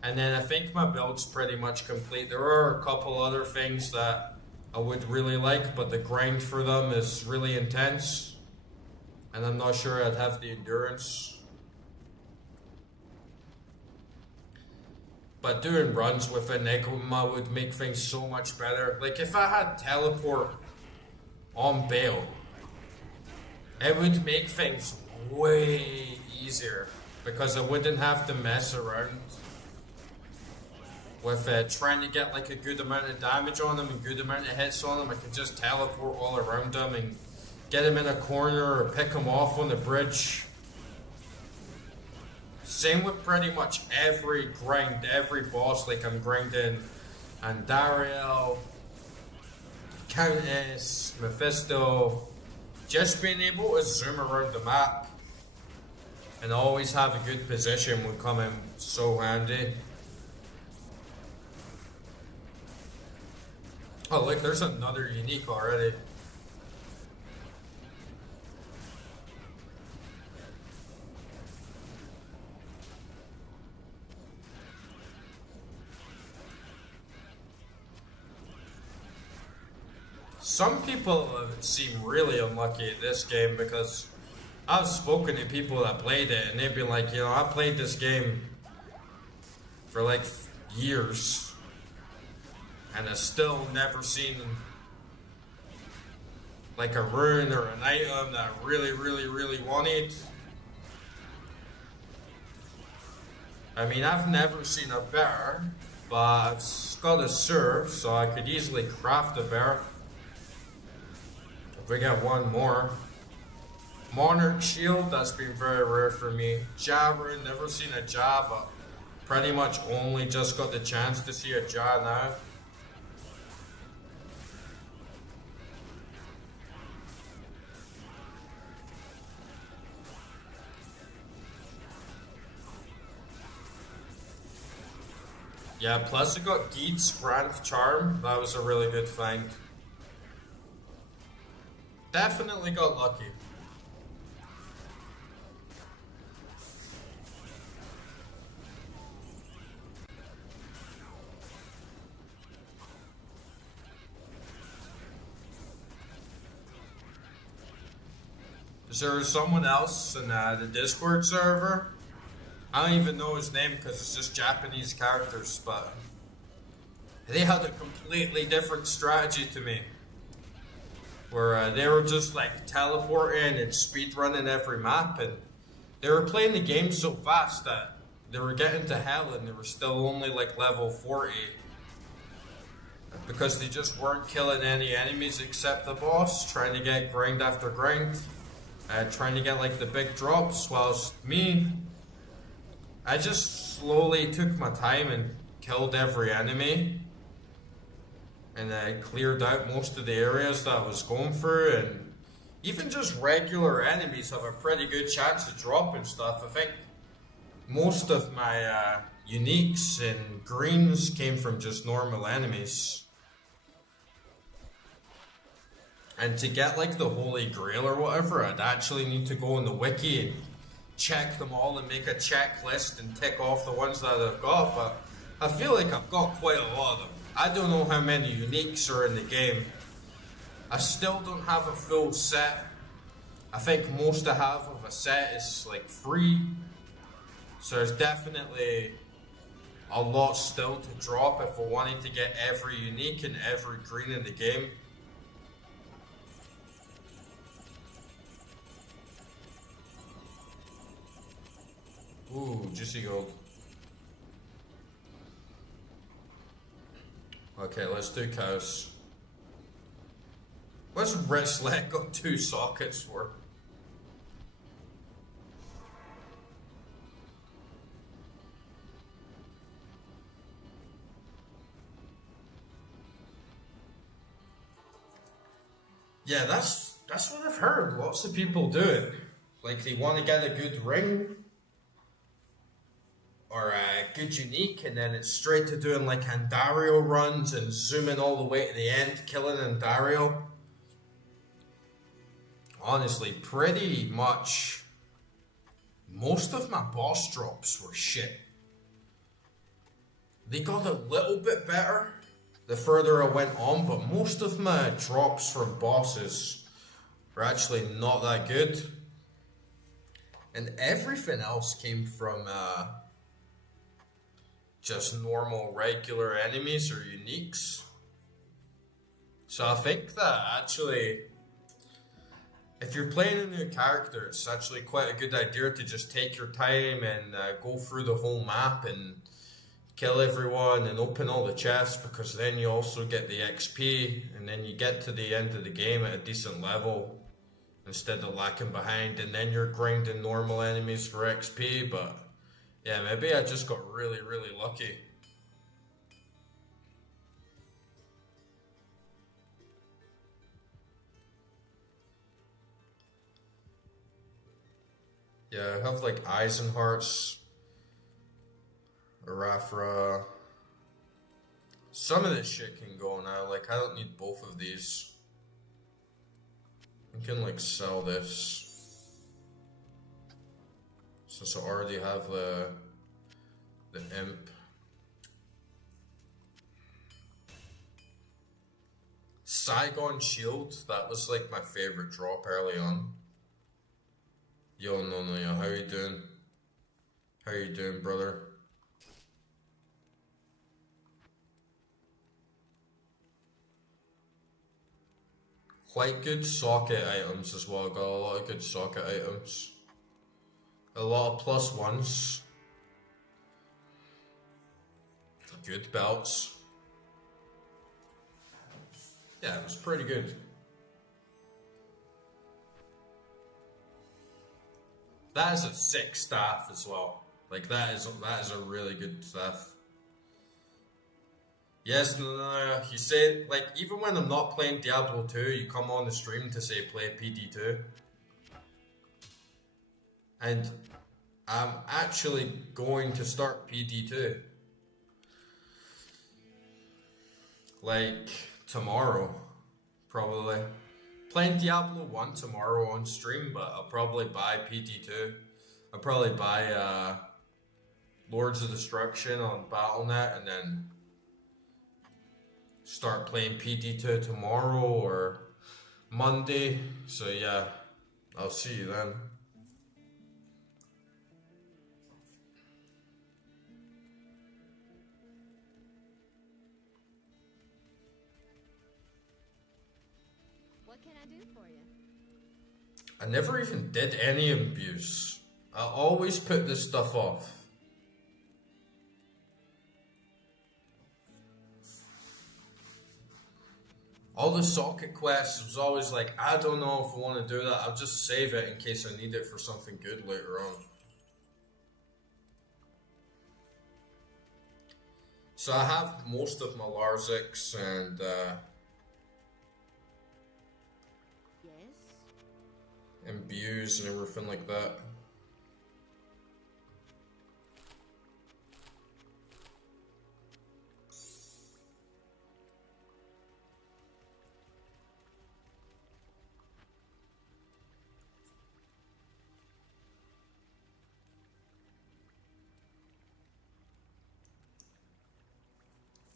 And then I think my build's pretty much complete. There are a couple other things that I would really like, but the grind for them is really intense. And I'm not sure I'd have the endurance. But doing runs with Enigma would make things so much better. Like if I had teleport on Bale, it would make things way easier because I wouldn't have to mess around with trying to get like a good amount of damage on them and good amount of hits on them. I could just teleport all around them and get them in a corner or pick them off on the bridge. Same with pretty much every grind, every boss. Like I'm grinding Andariel, Countess, Mephisto. Just being able to zoom around the map and always have a good position would come in so handy. Oh look, there's another unique already. Some people seem really unlucky at this game because I've spoken to people that played it and they've been like, you know, I played this game for like years and I've still never seen like a rune or an item that I really wanted. I mean, I've never seen a bear, but I've got a serve, so I could easily craft a bear. If we get one more. Monarch shield, that's been very rare for me. Jabber, never seen a Ja, but pretty much only just got the chance to see a Ja now. Yeah, plus I got Geet's Grand Charm. That was a really good find. Definitely got lucky. So there's someone else in the Discord server. I don't even know his name because it's just Japanese characters, but they had a completely different strategy to me. Where they were just like teleporting and speedrunning every map, and they were playing the game so fast that they were getting to hell and they were still only like level 40. Because they just weren't killing any enemies except the boss, trying to get grind after grind, trying to get like the big drops, whilst me, I just slowly took my time and killed every enemy, and I cleared out most of the areas that I was going through, and even just regular enemies have a pretty good chance of dropping stuff. I think most of my uniques and greens came from just normal enemies. And to get like the Holy Grail or whatever, I'd actually need to go in the wiki and check them all and make a checklist and tick off the ones that I've got, but I feel like I've got quite a lot of them. I don't know how many uniques are in the game. I still don't have a full set. I think most I have of a set is like free. So there's definitely a lot still to drop if I wanted to get every unique and every green in the game. Ooh, juicy gold. Okay, let's do cows. What's wrist leg got 2 sockets for? Yeah, that's what I've heard. Lots of people do it. Like they want to get a good ring or a good unique, and then it's straight to doing like Andario runs and zooming all the way to the end, killing Andario. Honestly, pretty much most of my boss drops were shit. They got a little bit better the further I went on, but most of my drops from bosses were actually not that good. And everything else came from just normal regular enemies or uniques. So I think that actually, if you're playing a new character, it's actually quite a good idea to just take your time and go through the whole map and kill everyone and open all the chests, because then you also get the XP, and then you get to the end of the game at a decent level instead of lacking behind, and then you're grinding normal enemies for XP. But yeah, maybe I just got really, really lucky. Yeah, I have like Eisenhearts, Arafra. Some of this shit can go now. Like, I don't need both of these. I can like sell this, since I already have the imp. Saigon Shield, that was like my favorite drop early on. Yo, no, how you doing? How you doing, brother? Quite good socket items as well. Got a lot of good socket items. A lot of +1s. Good belts. Yeah, it was pretty good. That is a sick staff as well. Like that is a really good staff. Yes, no. You say, like, even when I'm not playing Diablo 2, you come on the stream to say play PD2. And I'm actually going to start PD2. Like, tomorrow, probably. Playing Diablo 1 tomorrow on stream, but I'll probably buy PD2. I'll probably buy Lords of Destruction on Battle.net and then start playing PD2 tomorrow or Monday. So yeah, I'll see you then. What can I do for you? I never even did any abuse. I always put this stuff off. All the socket quests was always like, I don't know if I want to do that. I'll just save it in case I need it for something good later on. So I have most of my Larziks and Yes? imbues and everything like that.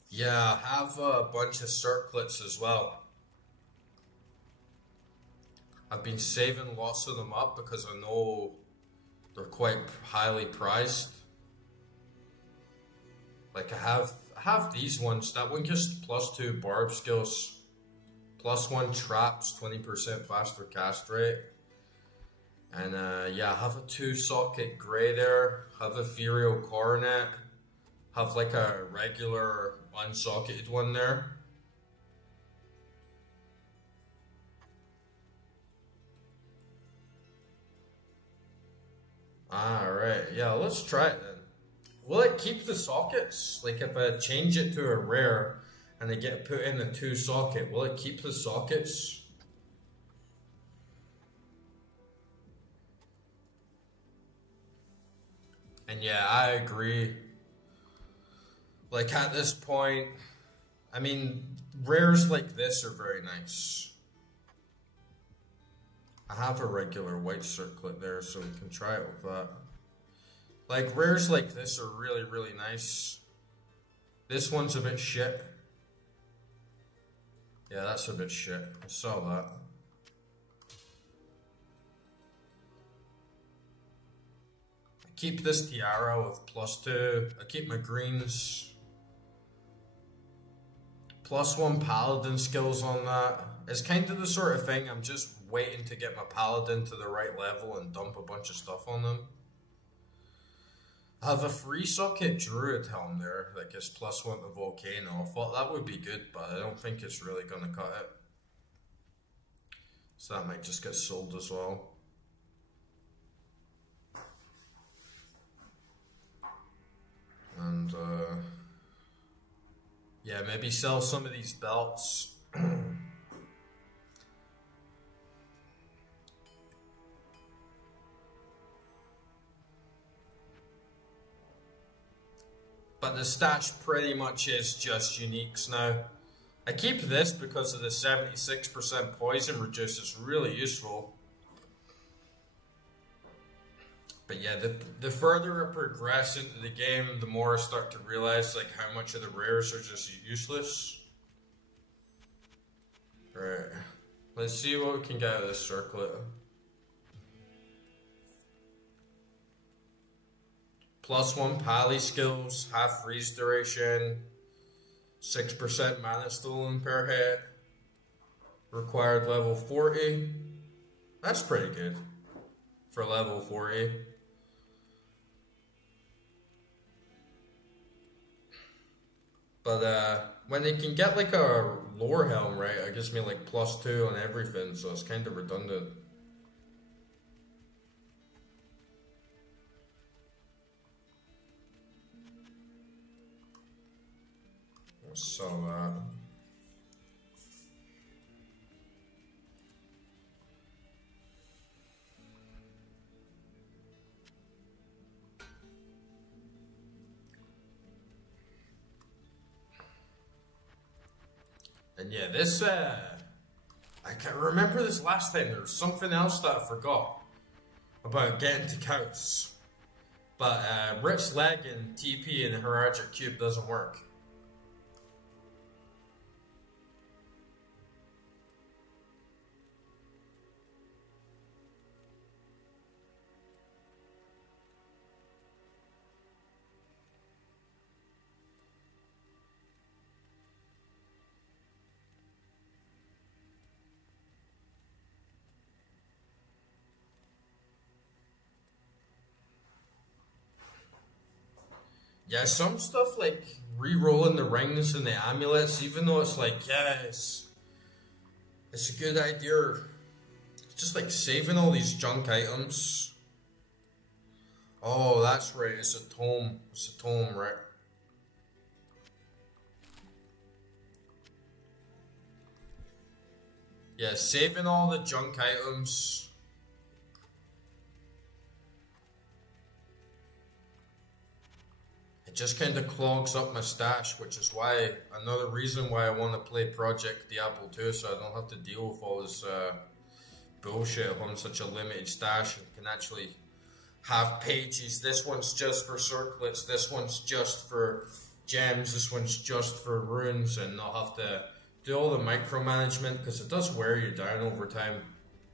Yeah, I have a bunch of circlets as well. I've been saving lots of them up because I know they're quite highly priced. Like I have these ones. That one just +2 barb skills, +1 traps, 20% faster cast rate. And yeah, I have a 2-socket grey there. Have a ethereal coronet. Have like a regular unsocketed one there. Alright, yeah, let's try it then. Will it keep the sockets? Like if I change it to a rare and I get put in a 2-socket, will it keep the sockets? And yeah, I agree. Like at this point, I mean, rares like this are very nice. I have a regular white circlet there, so we can try it with that. Like, rares like this are really, really nice. This one's a bit shit. Yeah, that's a bit shit. I saw that. I keep this tiara with +2. I keep my greens. +1 paladin skills on that. It's kind of the sort of thing I'm just waiting to get my paladin to the right level and dump a bunch of stuff on them. I have a 3-socket druid helm there that gives +1 to volcano. I thought that would be good, but I don't think it's really gonna cut it. So that might just get sold as well. And yeah, maybe sell some of these belts. But the stash pretty much is just uniques now. I keep this because of the 76% poison reduce. It's really useful. But yeah, the further I progress into the game, the more I start to realize like how much of the rares are just useless. Right. Let's see what we can get out of this circlet. +1 pally skills, half freeze duration, 6% mana stolen per hit, required level 40. That's pretty good for level 40. But when they can get like a lore helm, right, it gives me like +2 on everything, so it's kind of redundant. Sell that. And yeah, this I can't remember this last time. There was something else that I forgot about getting to cows. But Rich Leg and TP in the Hierarchic Cube doesn't work. Yeah, some stuff like re-rolling the rings and the amulets, even though it's like, yes, it's a good idea. It's just like saving all these junk items. Oh, that's right, it's a tome. It's a tome, right? Yeah, saving all the junk items. It just kind of clogs up my stash, which is why, another reason why I want to play Project Diablo 2, so I don't have to deal with all this bullshit of having such a limited stash and can actually have pages. This one's just for circlets, this one's just for gems, this one's just for runes, and not have to do all the micromanagement, because it does wear you down over time.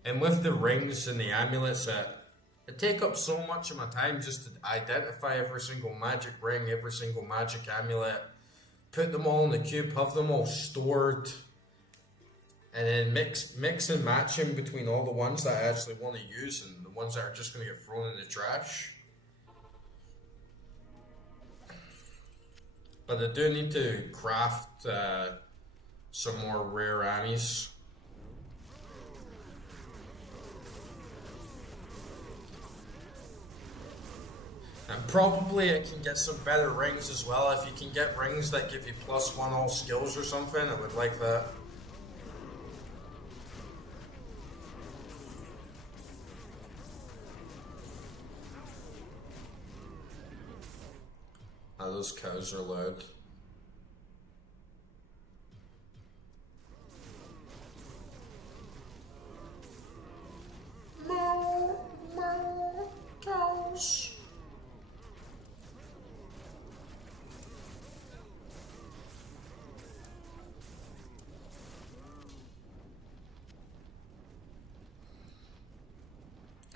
And with the rings and the amulets, it take up so much of my time just to identify every single magic ring, every single magic amulet, put them all in the cube, have them all stored, and then mix and matching between all the ones that I actually want to use and the ones that are just going to get thrown in the trash. But I do need to craft some more rare ammies. And probably I can get some better rings as well. If you can get rings that give you +1 all skills or something, I would like that. Ah, those cows are loud. Moo, moo, cows.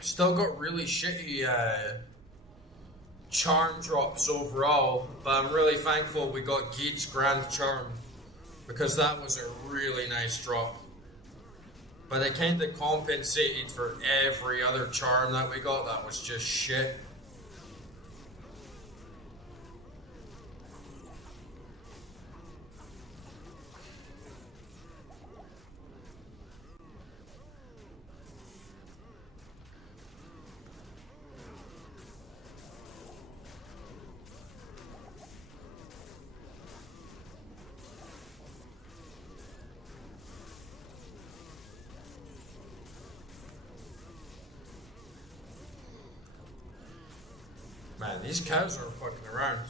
Still got really shitty charm drops overall, but I'm really thankful we got Geet's Grand Charm, because that was a really nice drop. But it kind of compensated for every other charm that we got that was just shit. Man, these cows are fucking around.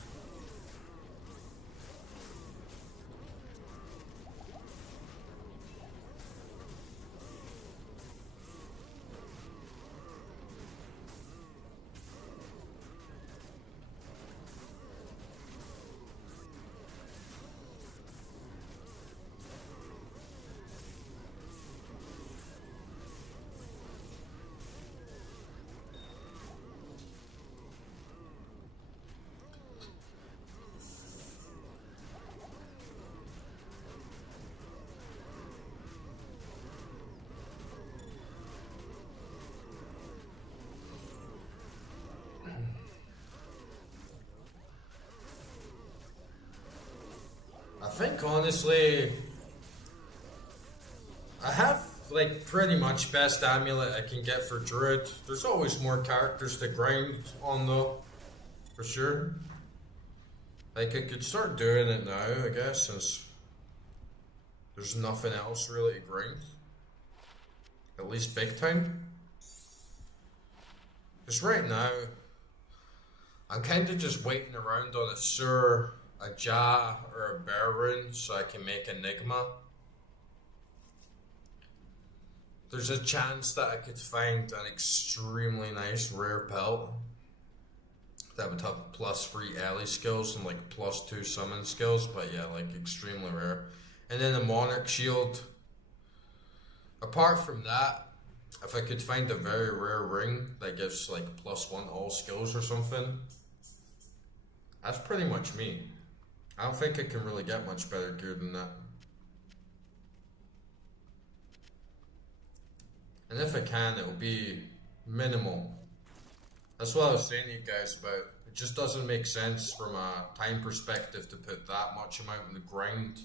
I think honestly, I have like pretty much best amulet I can get for Druid. There's always more characters to grind on though, for sure. Like I could start doing it now, I guess, since there's nothing else really to grind. At least big time. Because right now, I'm kind of just waiting around on a Sur, a Ja, or a Bear rune so I can make Enigma. There's a chance that I could find an extremely nice rare pelt that would have +3 ally skills and like +2 summon skills, but yeah, like extremely rare. And then a Monarch shield. Apart from that, if I could find a very rare ring that gives like +1 all skills or something, that's pretty much me. I don't think I can really get much better gear than that. And if I can, it will be minimal. That's what I was saying to you guys about just doesn't make sense from a time perspective to put that much amount of the grind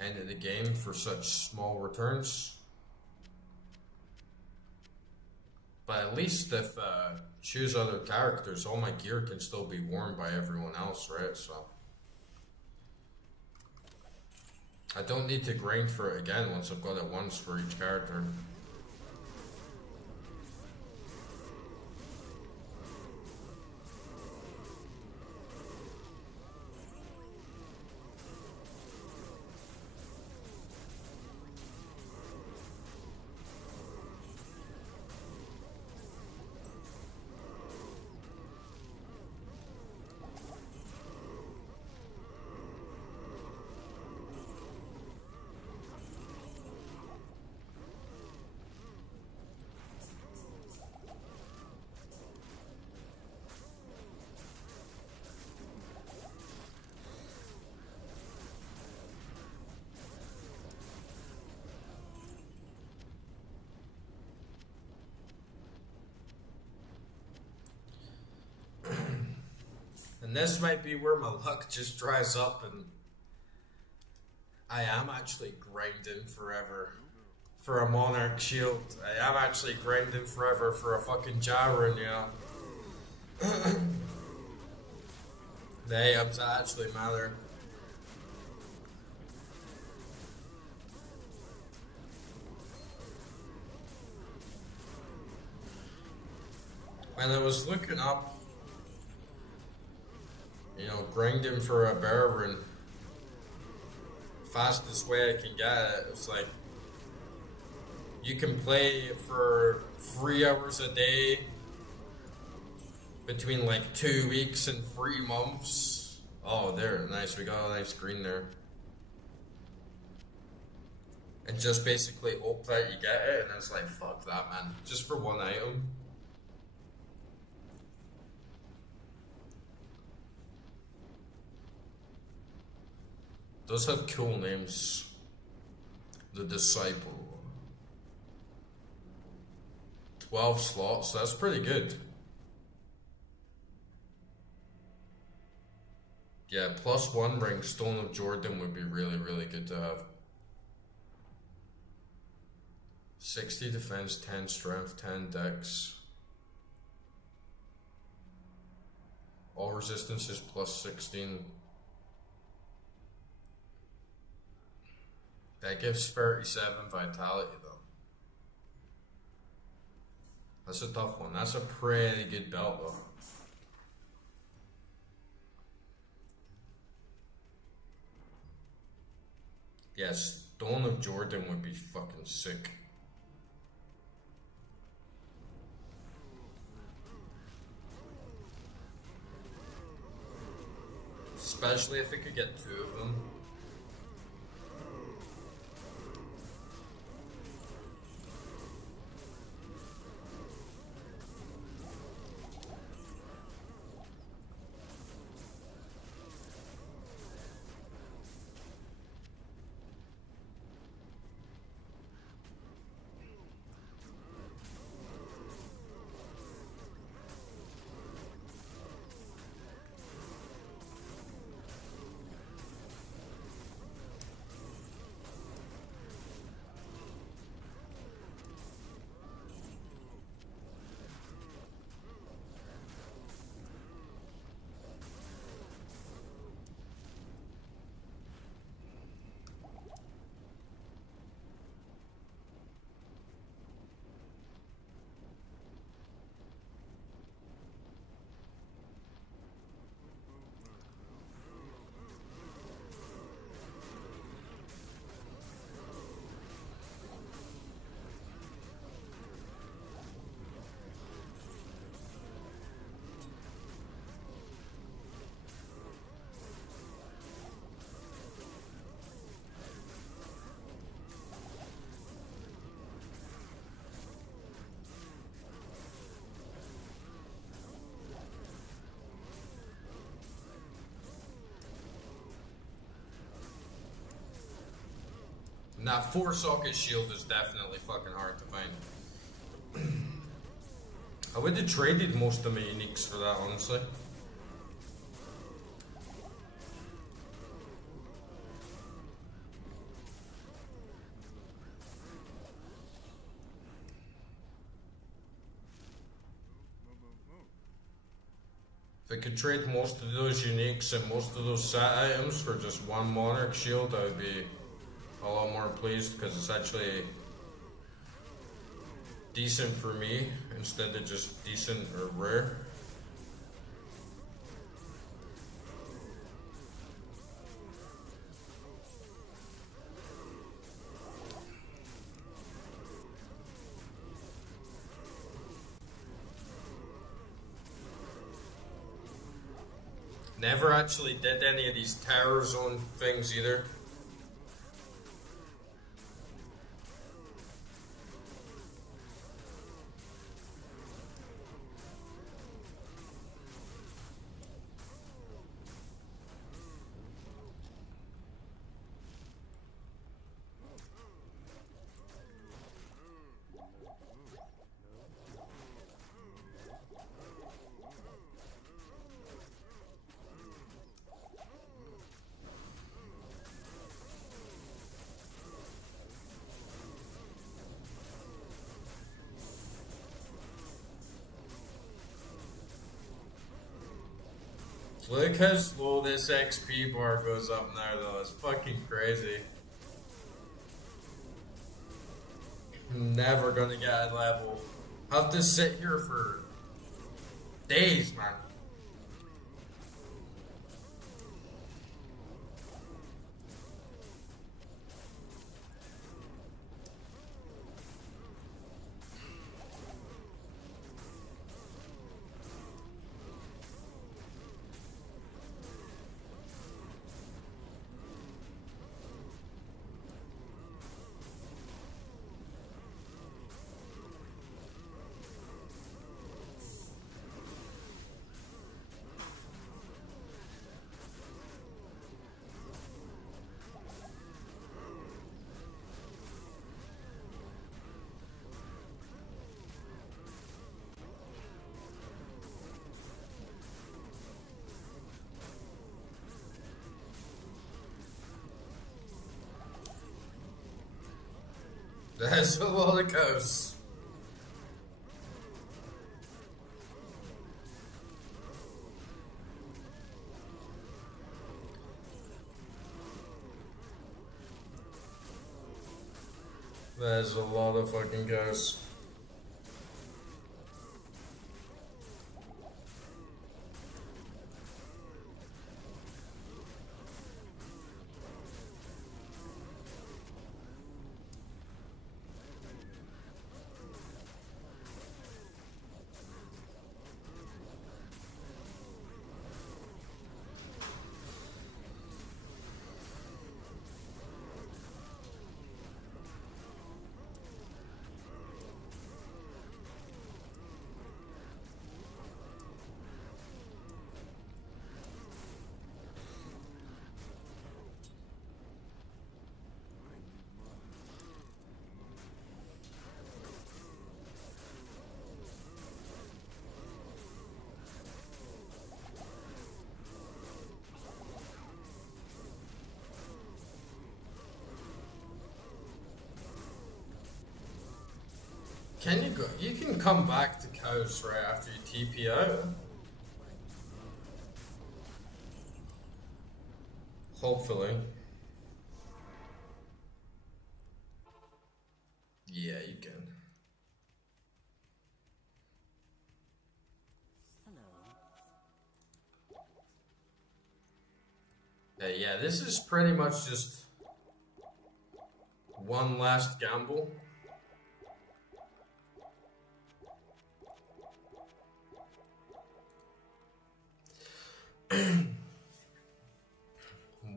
into the game for such small returns. But at least if choose other characters, all my gear can still be worn by everyone else, right? So I don't need to grind for it again once I've got it once for each character. And this might be where my luck just dries up and I am actually grinding forever for a Monarch shield. I am actually grinding forever for a fucking Jaren, yeah. The A-ups actually matter. When I was looking up, you know, grinding for a Baron, fastest way I can get it, it's like, you can play for 3 hours a day, between like 2 weeks and 3 months. Oh, there, nice, we got a nice green there. And just basically hope that you get it, and it's like, fuck that, man, just for one item. Does have cool names. The Disciple. 12 slots, that's pretty good. Yeah, +1 ring, Stone of Jordan would be really, really good to have. 60 defense, 10 strength, 10 dex. All resistance is +16. That gives 37 vitality though. That's a tough one. That's a pretty good belt though. Yeah, Stone of Jordan would be fucking sick. Especially if it could get 2 of them. And that 4-socket shield is definitely fucking hard to find. I would have traded most of my uniques for that, honestly. If I could trade most of those uniques and most of those set items for just one Monarch shield, I would be a lot more pleased because it's actually decent for me instead of just decent or rare. Never actually did any of these Terror Zone things either. Look how slow this XP bar goes up now though, it's fucking crazy. I'm never gonna get a level. I have to sit here for days, man. That's a lot of cows. That's a lot of fucking cows. Can you go? You can come back to cows right after you TP out. Hopefully. Yeah, you can. Yeah, this is pretty much just one last gamble.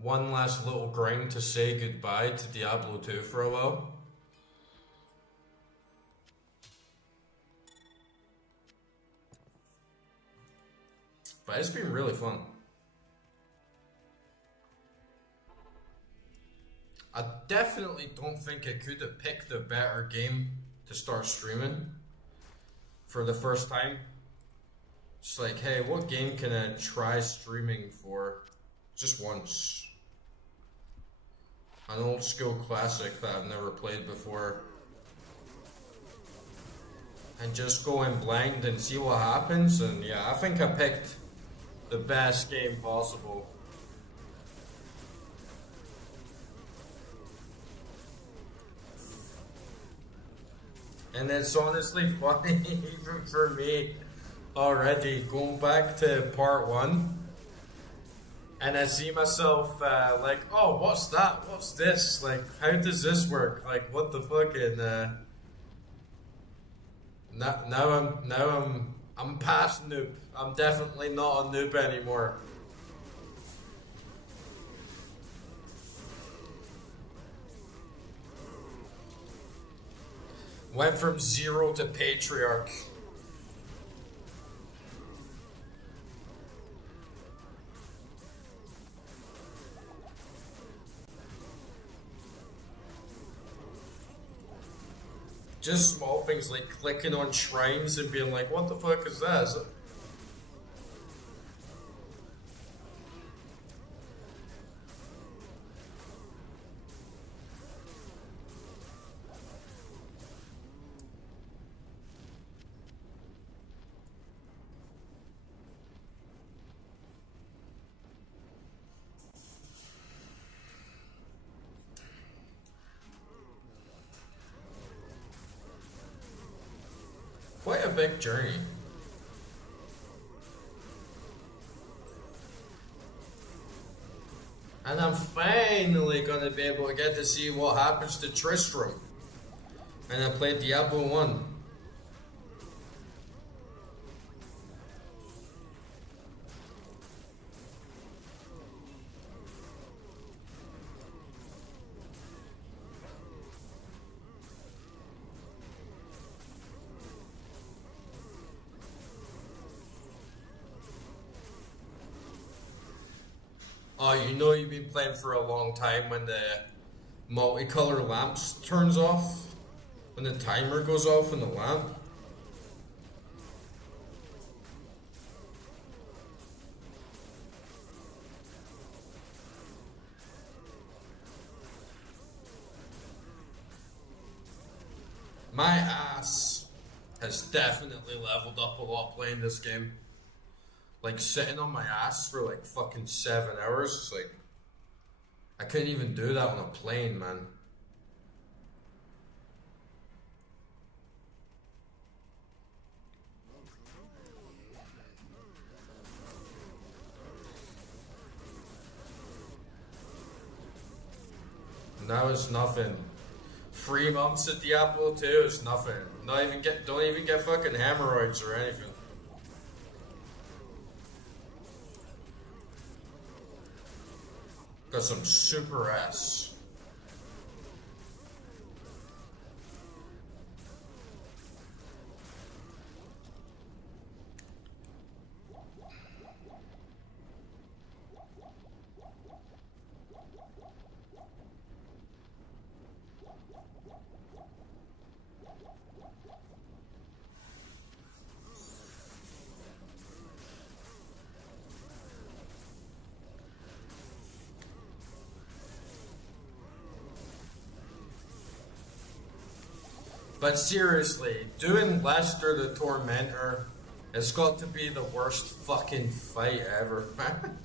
One last little grind to say goodbye to Diablo 2 for a while. But it's been really fun. I definitely don't think I could have picked a better game to start streaming for the first time. It's like, hey, what game can I try streaming for just once? An old school classic that I've never played before. And just go in blind and see what happens. And yeah, I think I picked the best game possible. And it's honestly funny, even for me, already, going back to part 1. And I see myself, like, oh, what's that? What's this? Like, how does this work? Like, what the fuck? And, now I'm past noob. I'm definitely not a noob anymore. Went from 0 to patriarch. Just small things like clicking on shrines and being like, what the fuck is that? Is it... Quite a big journey. And I'm finally gonna be able to get to see what happens to Tristram. And I played Diablo 1. Oh, you know you've been playing for a long time when the multicolor lamps turns off. When the timer goes off in the lamp. My ass has definitely leveled up a lot playing this game. Like, sitting on my ass for like fucking 7 hours, it's like, I couldn't even do that on a plane, man. Now it's nothing. 3 months at Diablo 2 is nothing. Don't even get fucking hemorrhoids or anything. Got some super ass. But seriously, doing Lester the Tormentor has got to be the worst fucking fight ever, man.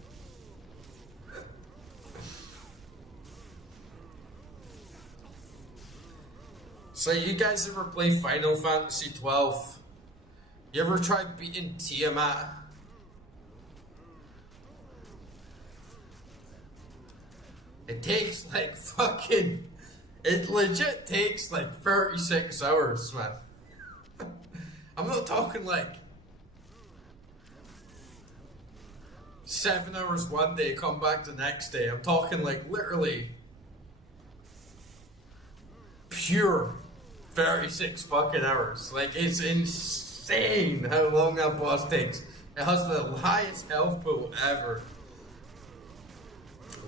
So you guys ever play Final Fantasy 12? You ever tried beating Tiamat? It takes like fucking... It legit takes like 36 hours, man. I'm not talking like 7 hours one day, come back the next day. I'm talking like literally pure 36 fucking hours. Like, it's insane how long that boss takes. It has the highest health pool ever.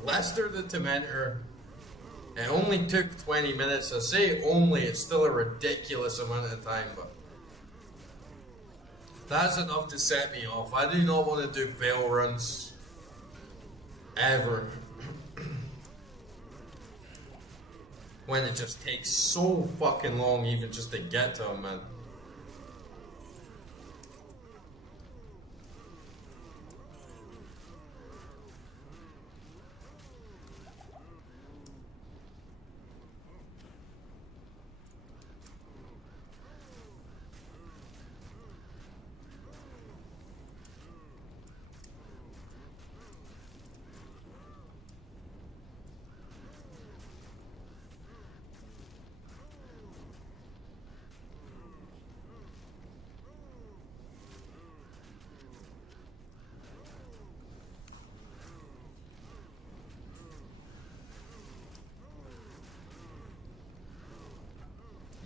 Lester the Tormentor. It only took 20 minutes. I say only, it's still a ridiculous amount of time, but that's enough to set me off. I do not want to do bail runs ever. When it just takes so fucking long even just to get to them, man.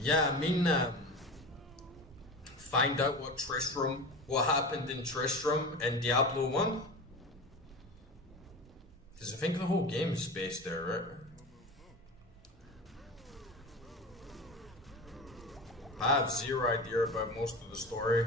Yeah, I mean, find out what happened in Tristram and Diablo 1. Because I think the whole game is based there, right? I have zero idea about most of the story.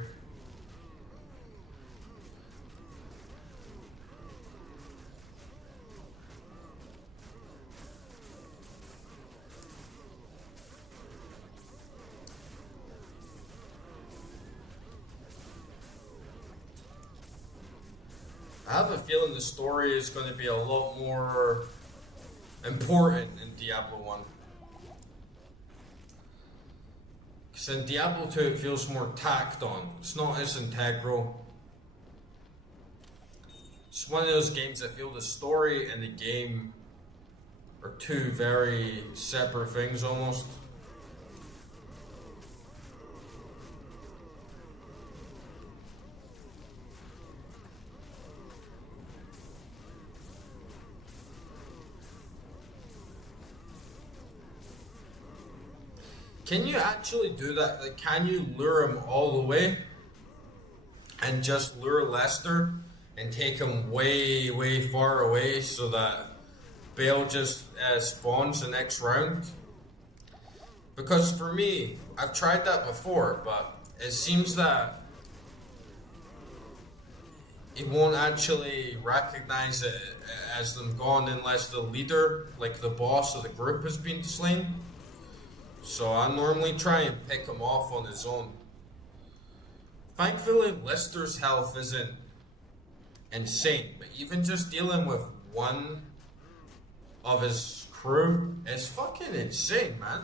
I have a feeling the story is going to be a lot more important in Diablo 1. Because in Diablo 2 it feels more tacked on. It's not as integral. It's one of those games that feel the story and the game are two very separate things almost. Can you actually do that? Like, can you lure him all the way and just lure Lester and take him way, way far away so that Bale just spawns the next round? Because for me, I've tried that before, but it seems that it won't actually recognize it as them gone unless the leader, like the boss of the group, has been slain. So I normally try and pick him off on his own. Thankfully, Lester's health isn't insane, but even just dealing with one of his crew is fucking insane, man.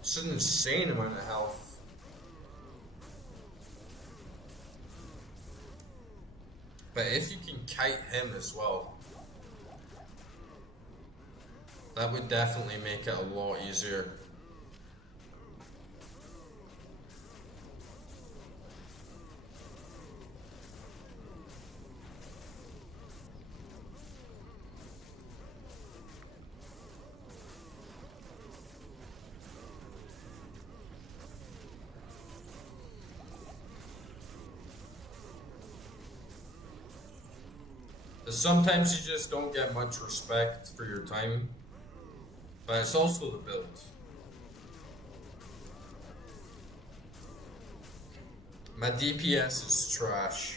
It's an insane amount of health. But if you can kite him as well, that would definitely make it a lot easier. But sometimes you just don't get much respect for your time. But it's also the build. My DPS is trash.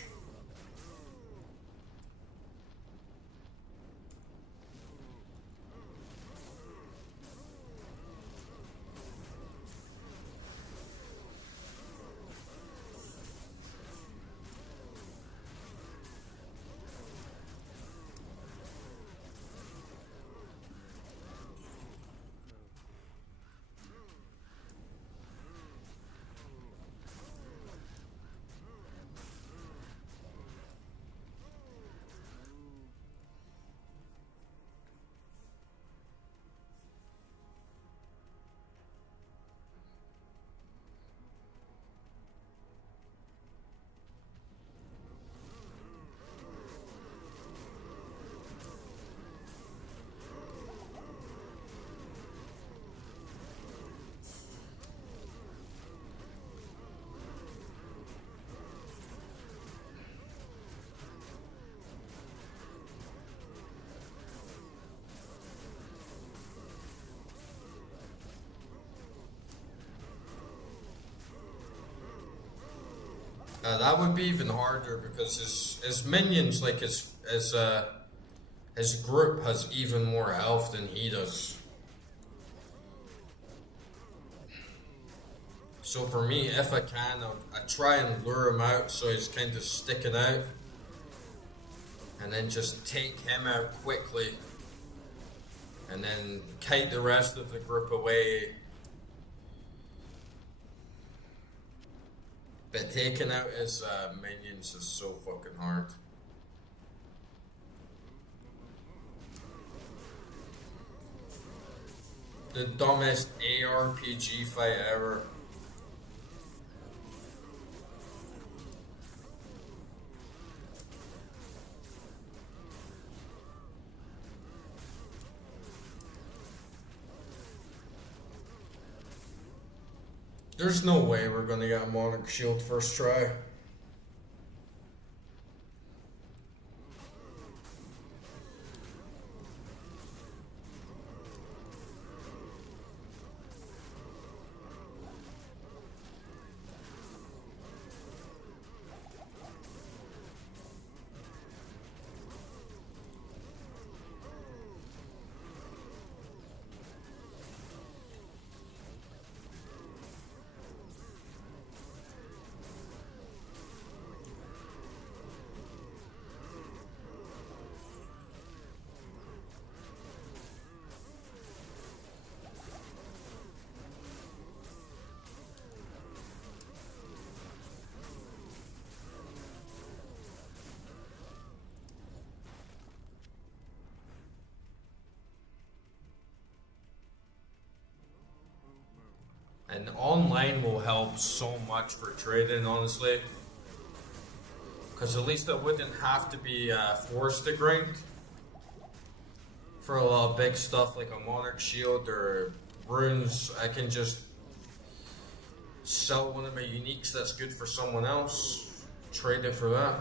That would be even harder because his minions, like his group, has even more health than he does. So for me, if I can, I try and lure him out so he's kind of sticking out, and then just take him out quickly, and then kite the rest of the group away. But taking out his minions is so fucking hard. The dumbest ARPG fight ever. There's no way we're gonna get a Monarch Shield first try. And online will help so much for trading, honestly. Because at least I wouldn't have to be forced to grind for a lot of big stuff like a Monarch Shield or runes. I can just sell one of my uniques that's good for someone else, trade it for that.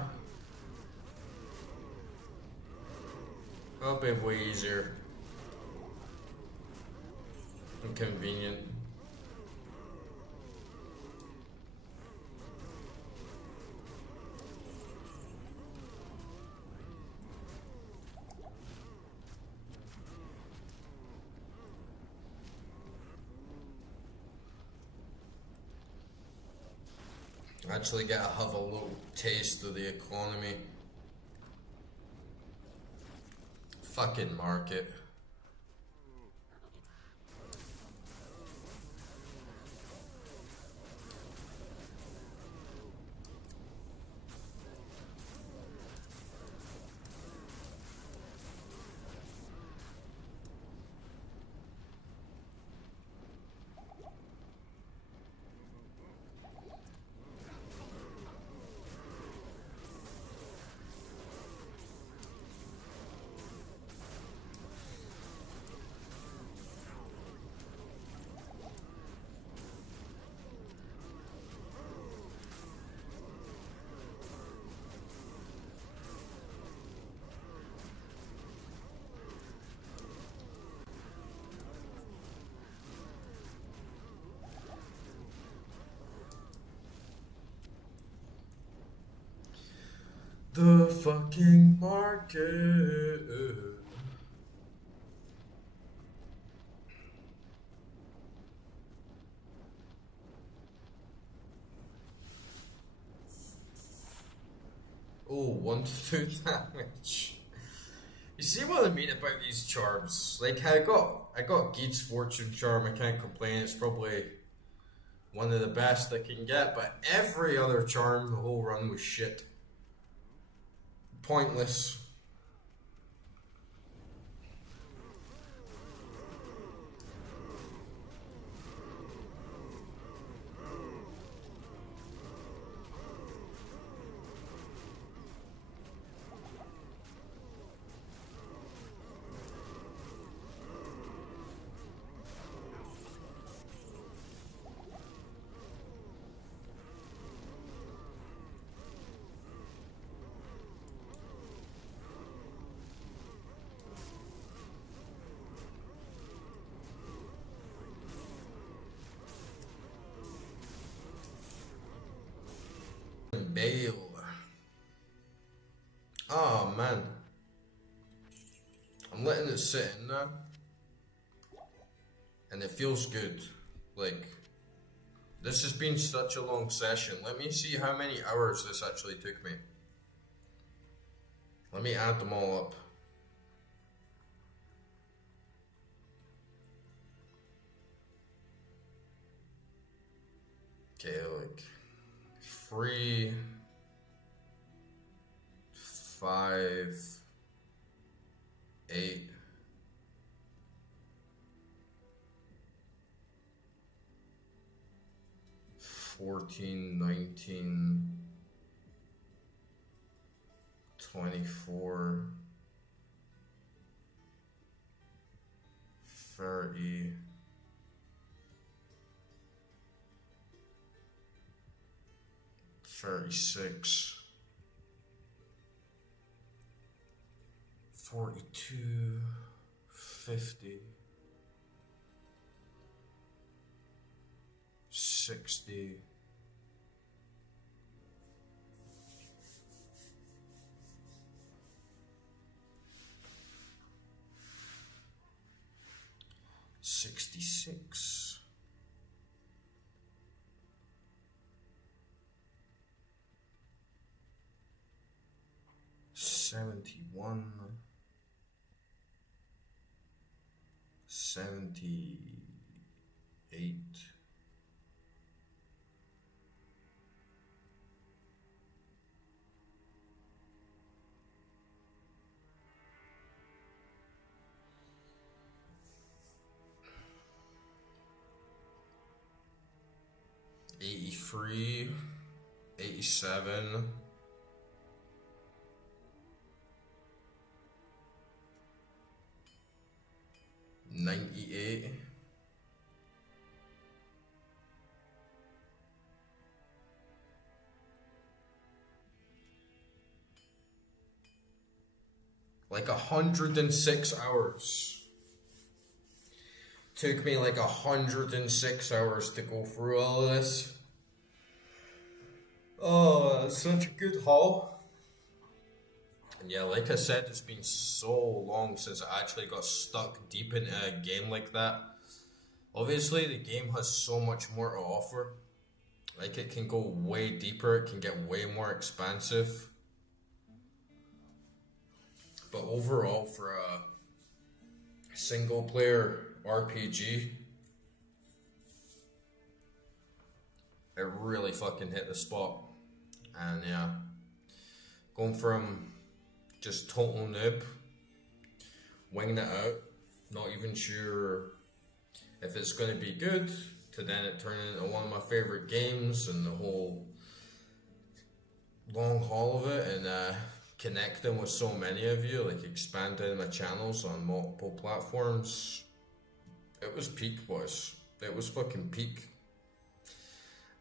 That'll be way easier and convenient. Actually get to have a little taste of the economy. Fucking market. The fucking market. Oh, 1 to 2 damage. You see what I mean about these charms? Like I got Geet's Fortune charm, I can't complain, it's probably one of the best I can get, but every other charm the whole run was shit. Pointless. Bale. Oh man. I'm letting it sit in now. And it feels good. Like, this has been such a long session. Let me see how many hours this actually took me. Let me add them all up. Okay, like 3, 5, 8, 14, 19, 24, 30, 36, 42, 50, 60, 66, 71, 78, 83, 87, 98, 106 hours. Took me 106 hours to go through all of this. Oh, that's such a good haul. And yeah, like I said, it's been so long since I actually got stuck deep into a game like that. Obviously, the game has so much more to offer. It can go way deeper, it can get way more expansive. But overall, for a single player RPG, it really fucking hit the spot. And yeah, going from just total noob, winging it out, not even sure if it's going to be good, to then it turning into one of my favorite games and the whole long haul of it, and connecting with so many of you, expanding my channels on multiple platforms. It was peak, boys. It was fucking peak.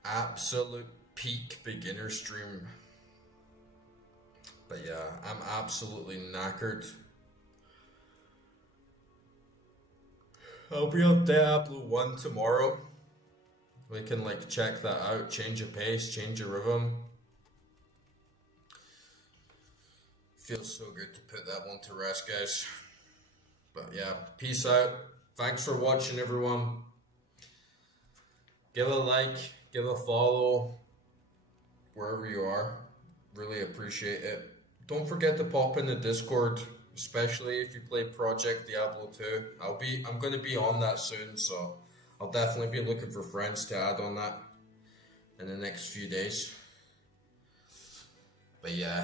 Absolute peak beginner stream. But yeah, I'm absolutely knackered. I'll be on Diablo 1 tomorrow. We can check that out, change your pace, change your rhythm. Feels so good to put that one to rest, guys. But yeah, peace out. Thanks for watching, everyone. Give a like, give a follow, wherever you are. Really appreciate it. Don't forget to pop in the Discord, especially if you play Project Diablo 2. I'm gonna be on that soon, so I'll definitely be looking for friends to add on that in the next few days. But yeah.